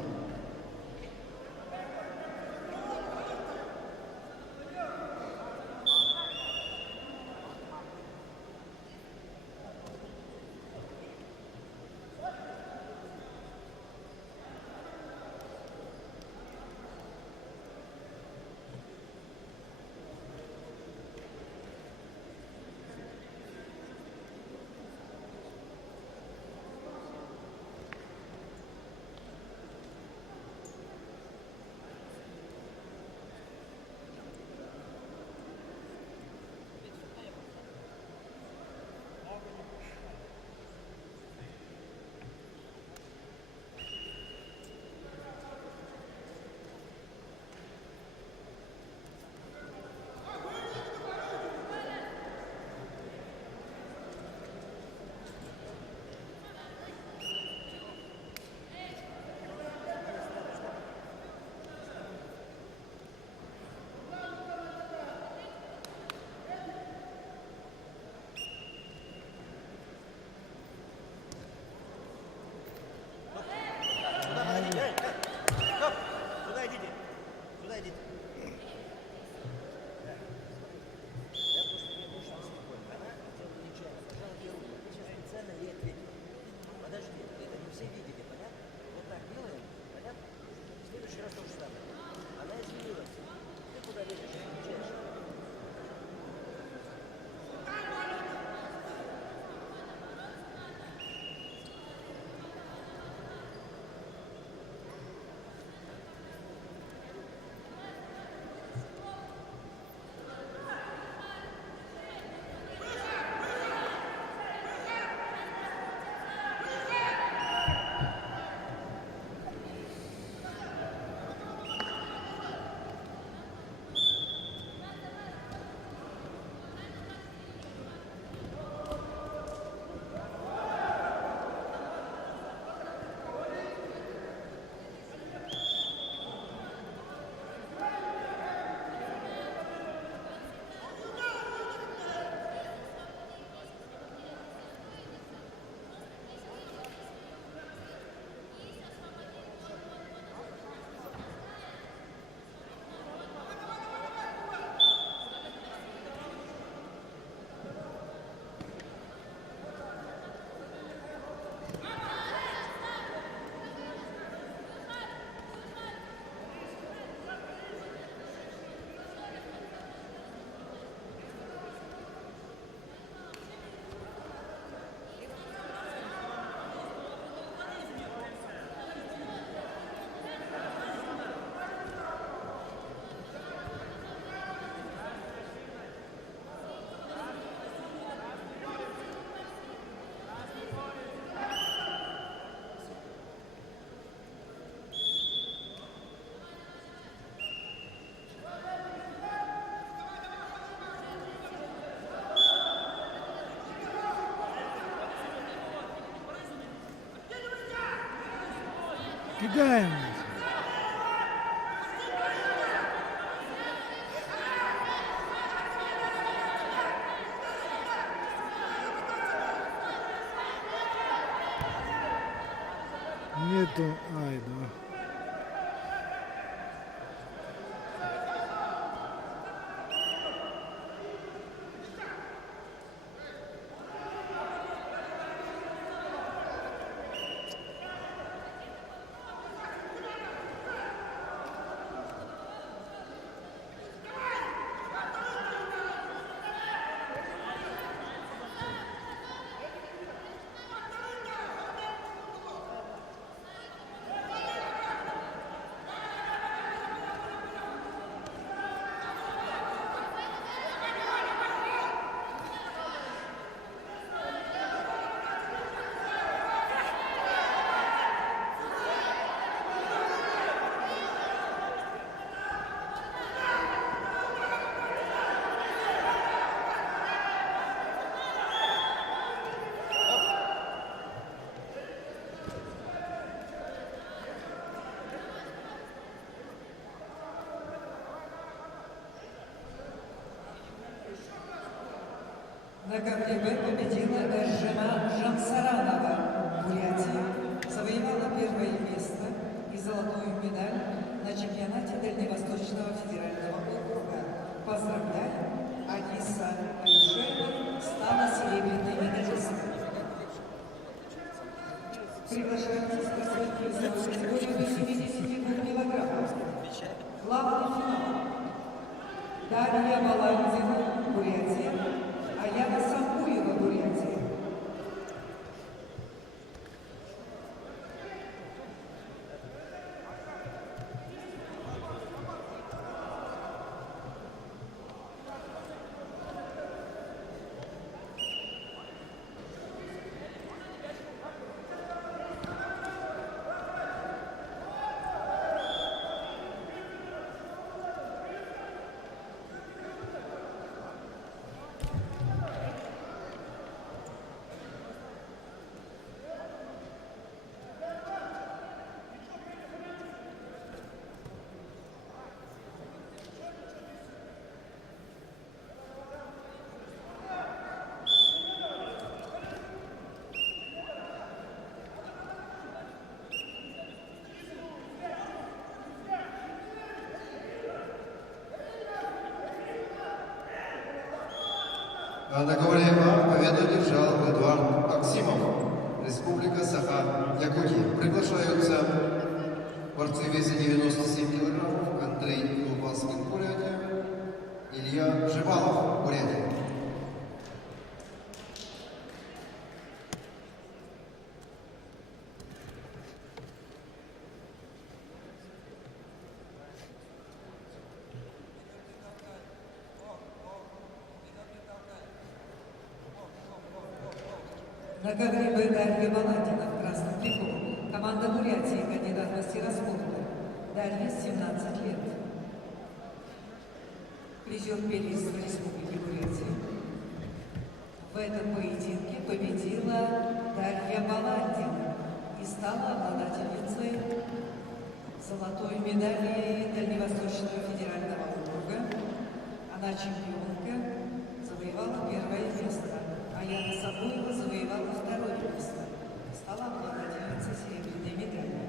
Кидаем. Нету. Ай, да. На КФБ победила Эржема Жансаранова, Бурятия, завоевала первое место и золотую медаль на чемпионате Дальневосточного федерального округа. Поздравляю, Аниса Айшева стала серебряной медалисткой. Приглашаются спортсменки весовой категории до 72 килограммов. Главный финал. Дарья Баландина, Бурятия, Аяна Самбуева, Бурятия. На договоре победу держал Эдуард Максимов, Республика Саха-Якутия. Приглашаются борцы в весе 97 килограммов Андрей Лубаскин, Бурятия, Илья Жевалов, Бурятия. На ковре Б Дарья Баландина в красном трико. Команда Бурятии, кандидат в мастера спорта. Дарья, 17 лет. Призер первенства Республики Бурятия. В этом поединке победила Дарья Баландина и стала обладательницей золотой медали Дальневосточного федерального округа. Она чемпионка, завоевала первое место. Аяна Самбуева завоевала второе место. Стала обладательницей серебряной медали.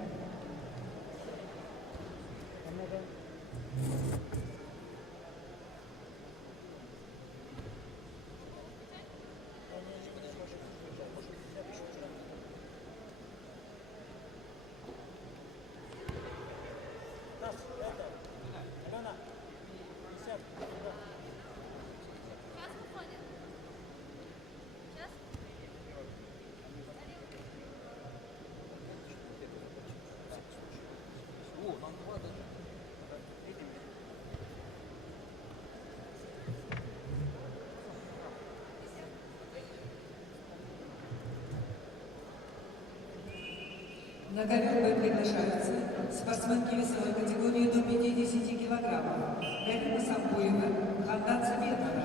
На ковер приглашаются спортсменки весовой категории до 50 килограммов. Галина Самбуева, Хандан Цаметова.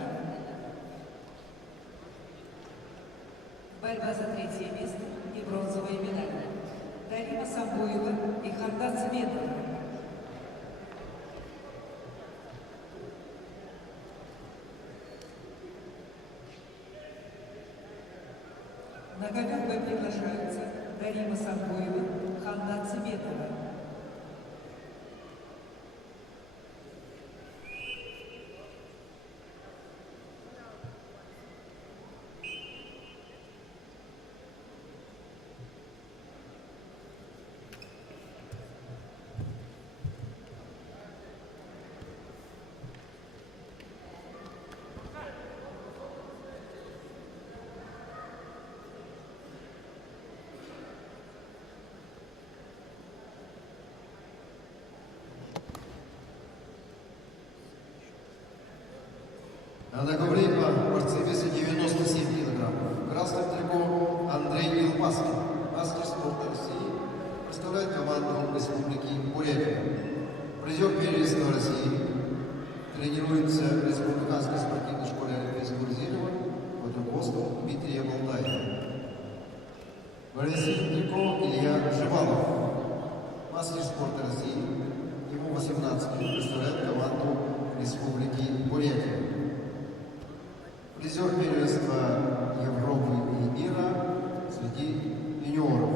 Борьба за третье место и бронзовые медали. Галина Самбуева и Хандан На ковер Б приглашаются Дарима Самбоева, Ханна Цветова. А на ковре борцы веса 97 килограммов. Красным трико Андрей Илпаский, мастер спорта России, представляет команду Республики Бурятия. Призер первенства России, тренируется в Республиканской спортивной школе Олимпийского резерва под руководством Дмитрия Болдаева. Борисин трико Илья Живалов, мастер спорта России, ему 18 лет, представляет команду Республики Бурятия. Призер первенства Европы и мира среди юниоров.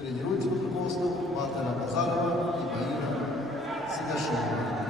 Тренируется под руководством Батара Базарова и Баира Сигашова.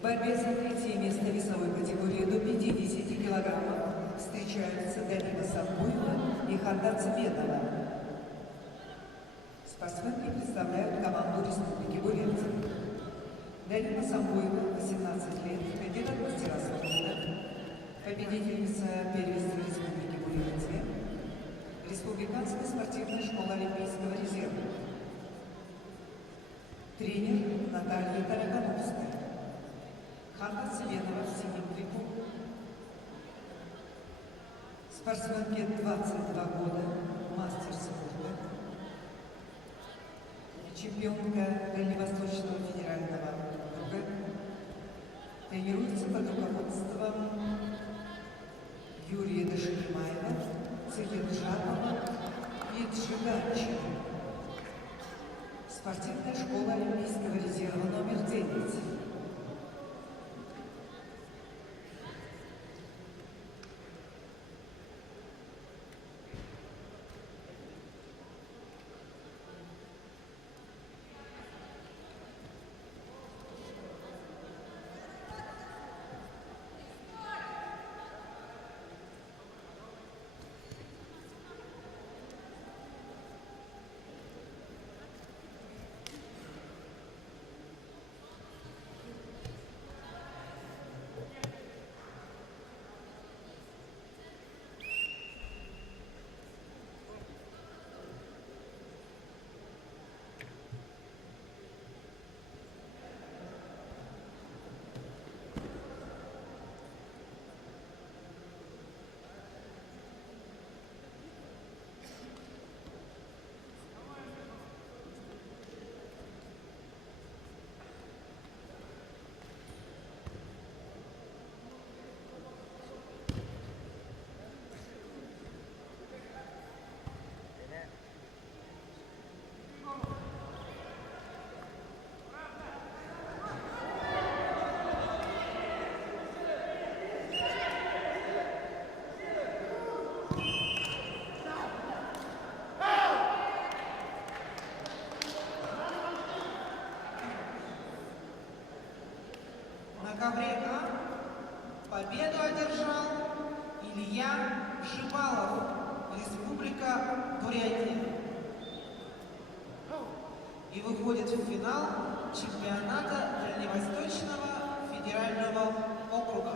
В борьбе за третье место весовой категории до 50 килограммов встречаются Дарима Самбоева и Ханна Цветова. Спортсменки представляют команду Республики Бурятия. Дарима Самбоева, 18 лет, кандидат в мастера спорта, победительница первенства Республики Бурятия, Республиканская спортивная школа Олимпийского резерва. Тренер Наталья Таракановская. Ханна Цветова в синем трико. Спортсменке 22 года, мастер спорта. Чемпионка Дальневосточного федерального округа. Тренируется под руководством Юрия Дашимаева, Цилинджанова и Джиганчева. Спортивная школа Олимпийского резерва номер 9. ковре А победу одержал Илья Шибалов, Республика Бурятия. И выходит в финал чемпионата Дальневосточного федерального округа.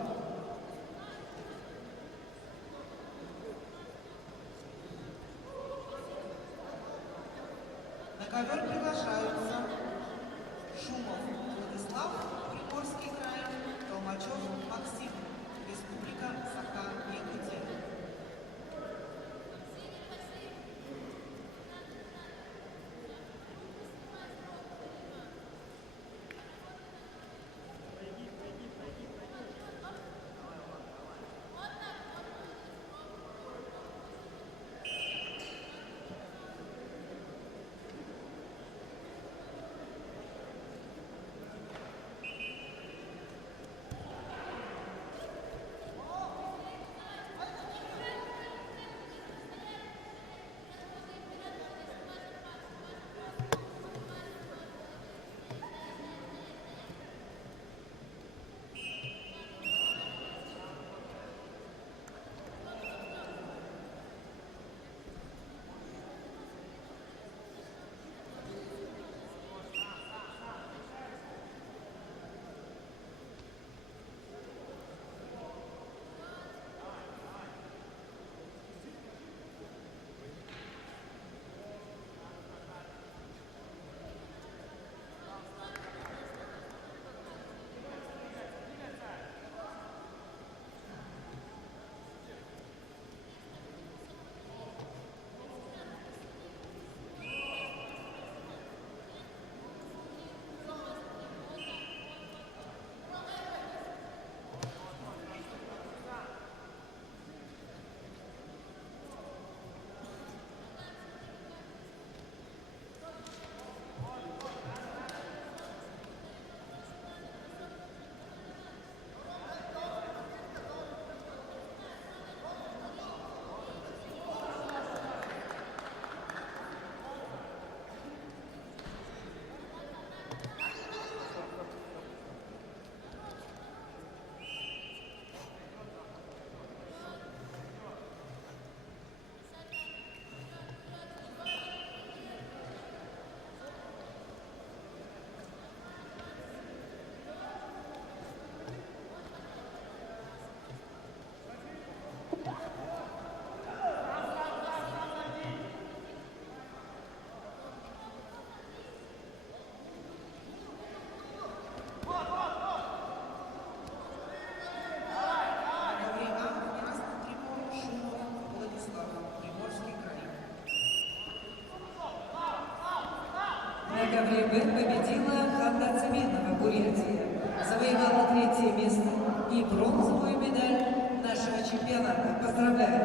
На ковер приглашаются Шумов Владислав, Приморский край, Толмачев Максим, Республика Саха-Якутия. На ковре Б победила Ханна Цеменова, Бурятия. Завоевала 3-е место и бронзовую медаль нашего чемпионата. Поздравляю!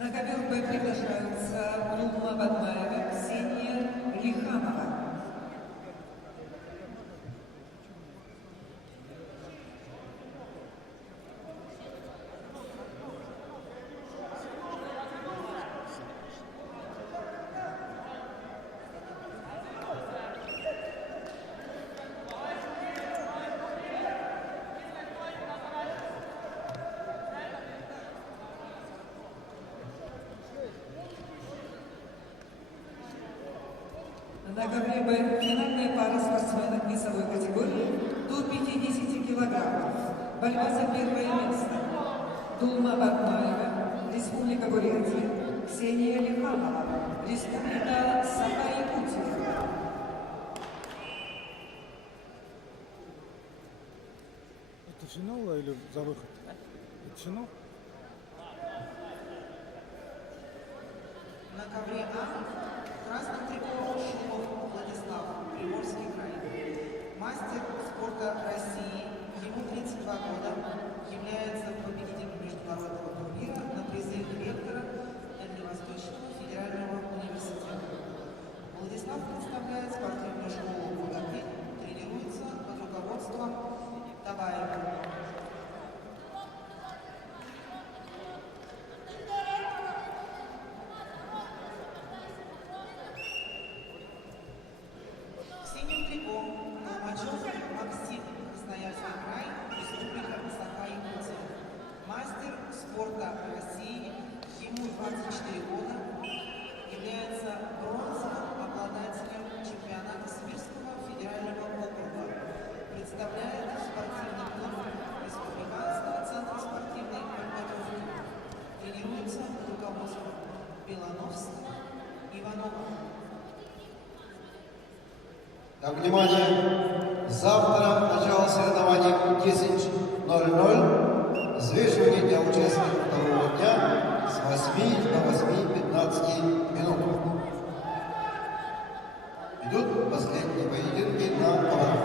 На ковер Б приглашаются Лума Бадмаева, Ксения Лихамова. На ковре Б финальная пара спортсменок весовой категории до 50 килограммов. Борьба за первое место. Дулма Бадмаева, Республика Бурятия. Ксения Лихамова, Республика Саха-Якутия. Это финал или за выход? Это финал? На ковре А красный триколор Шумов Владислав, Приморский край. Мастер спорта России, ему 32 года, является победителем международного турнира на призы ректора Дальневосточного федерального университета. Владислав представляет спортивную школу «Кудапи», тренируется под руководством Табаева. 24 года, является бронзовым обладателем чемпионата Сибирского федерального округа, представляет спортивный клуб Республиканского центра спортивной подготовки, тренируется под руководством Белановского Иванова. Так, внимание! Завтра начало соревнований в 10:00. Взвешивание для участников второго дня с 8 до 8:15 минут. Идут последние поединки на парах.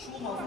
Шумов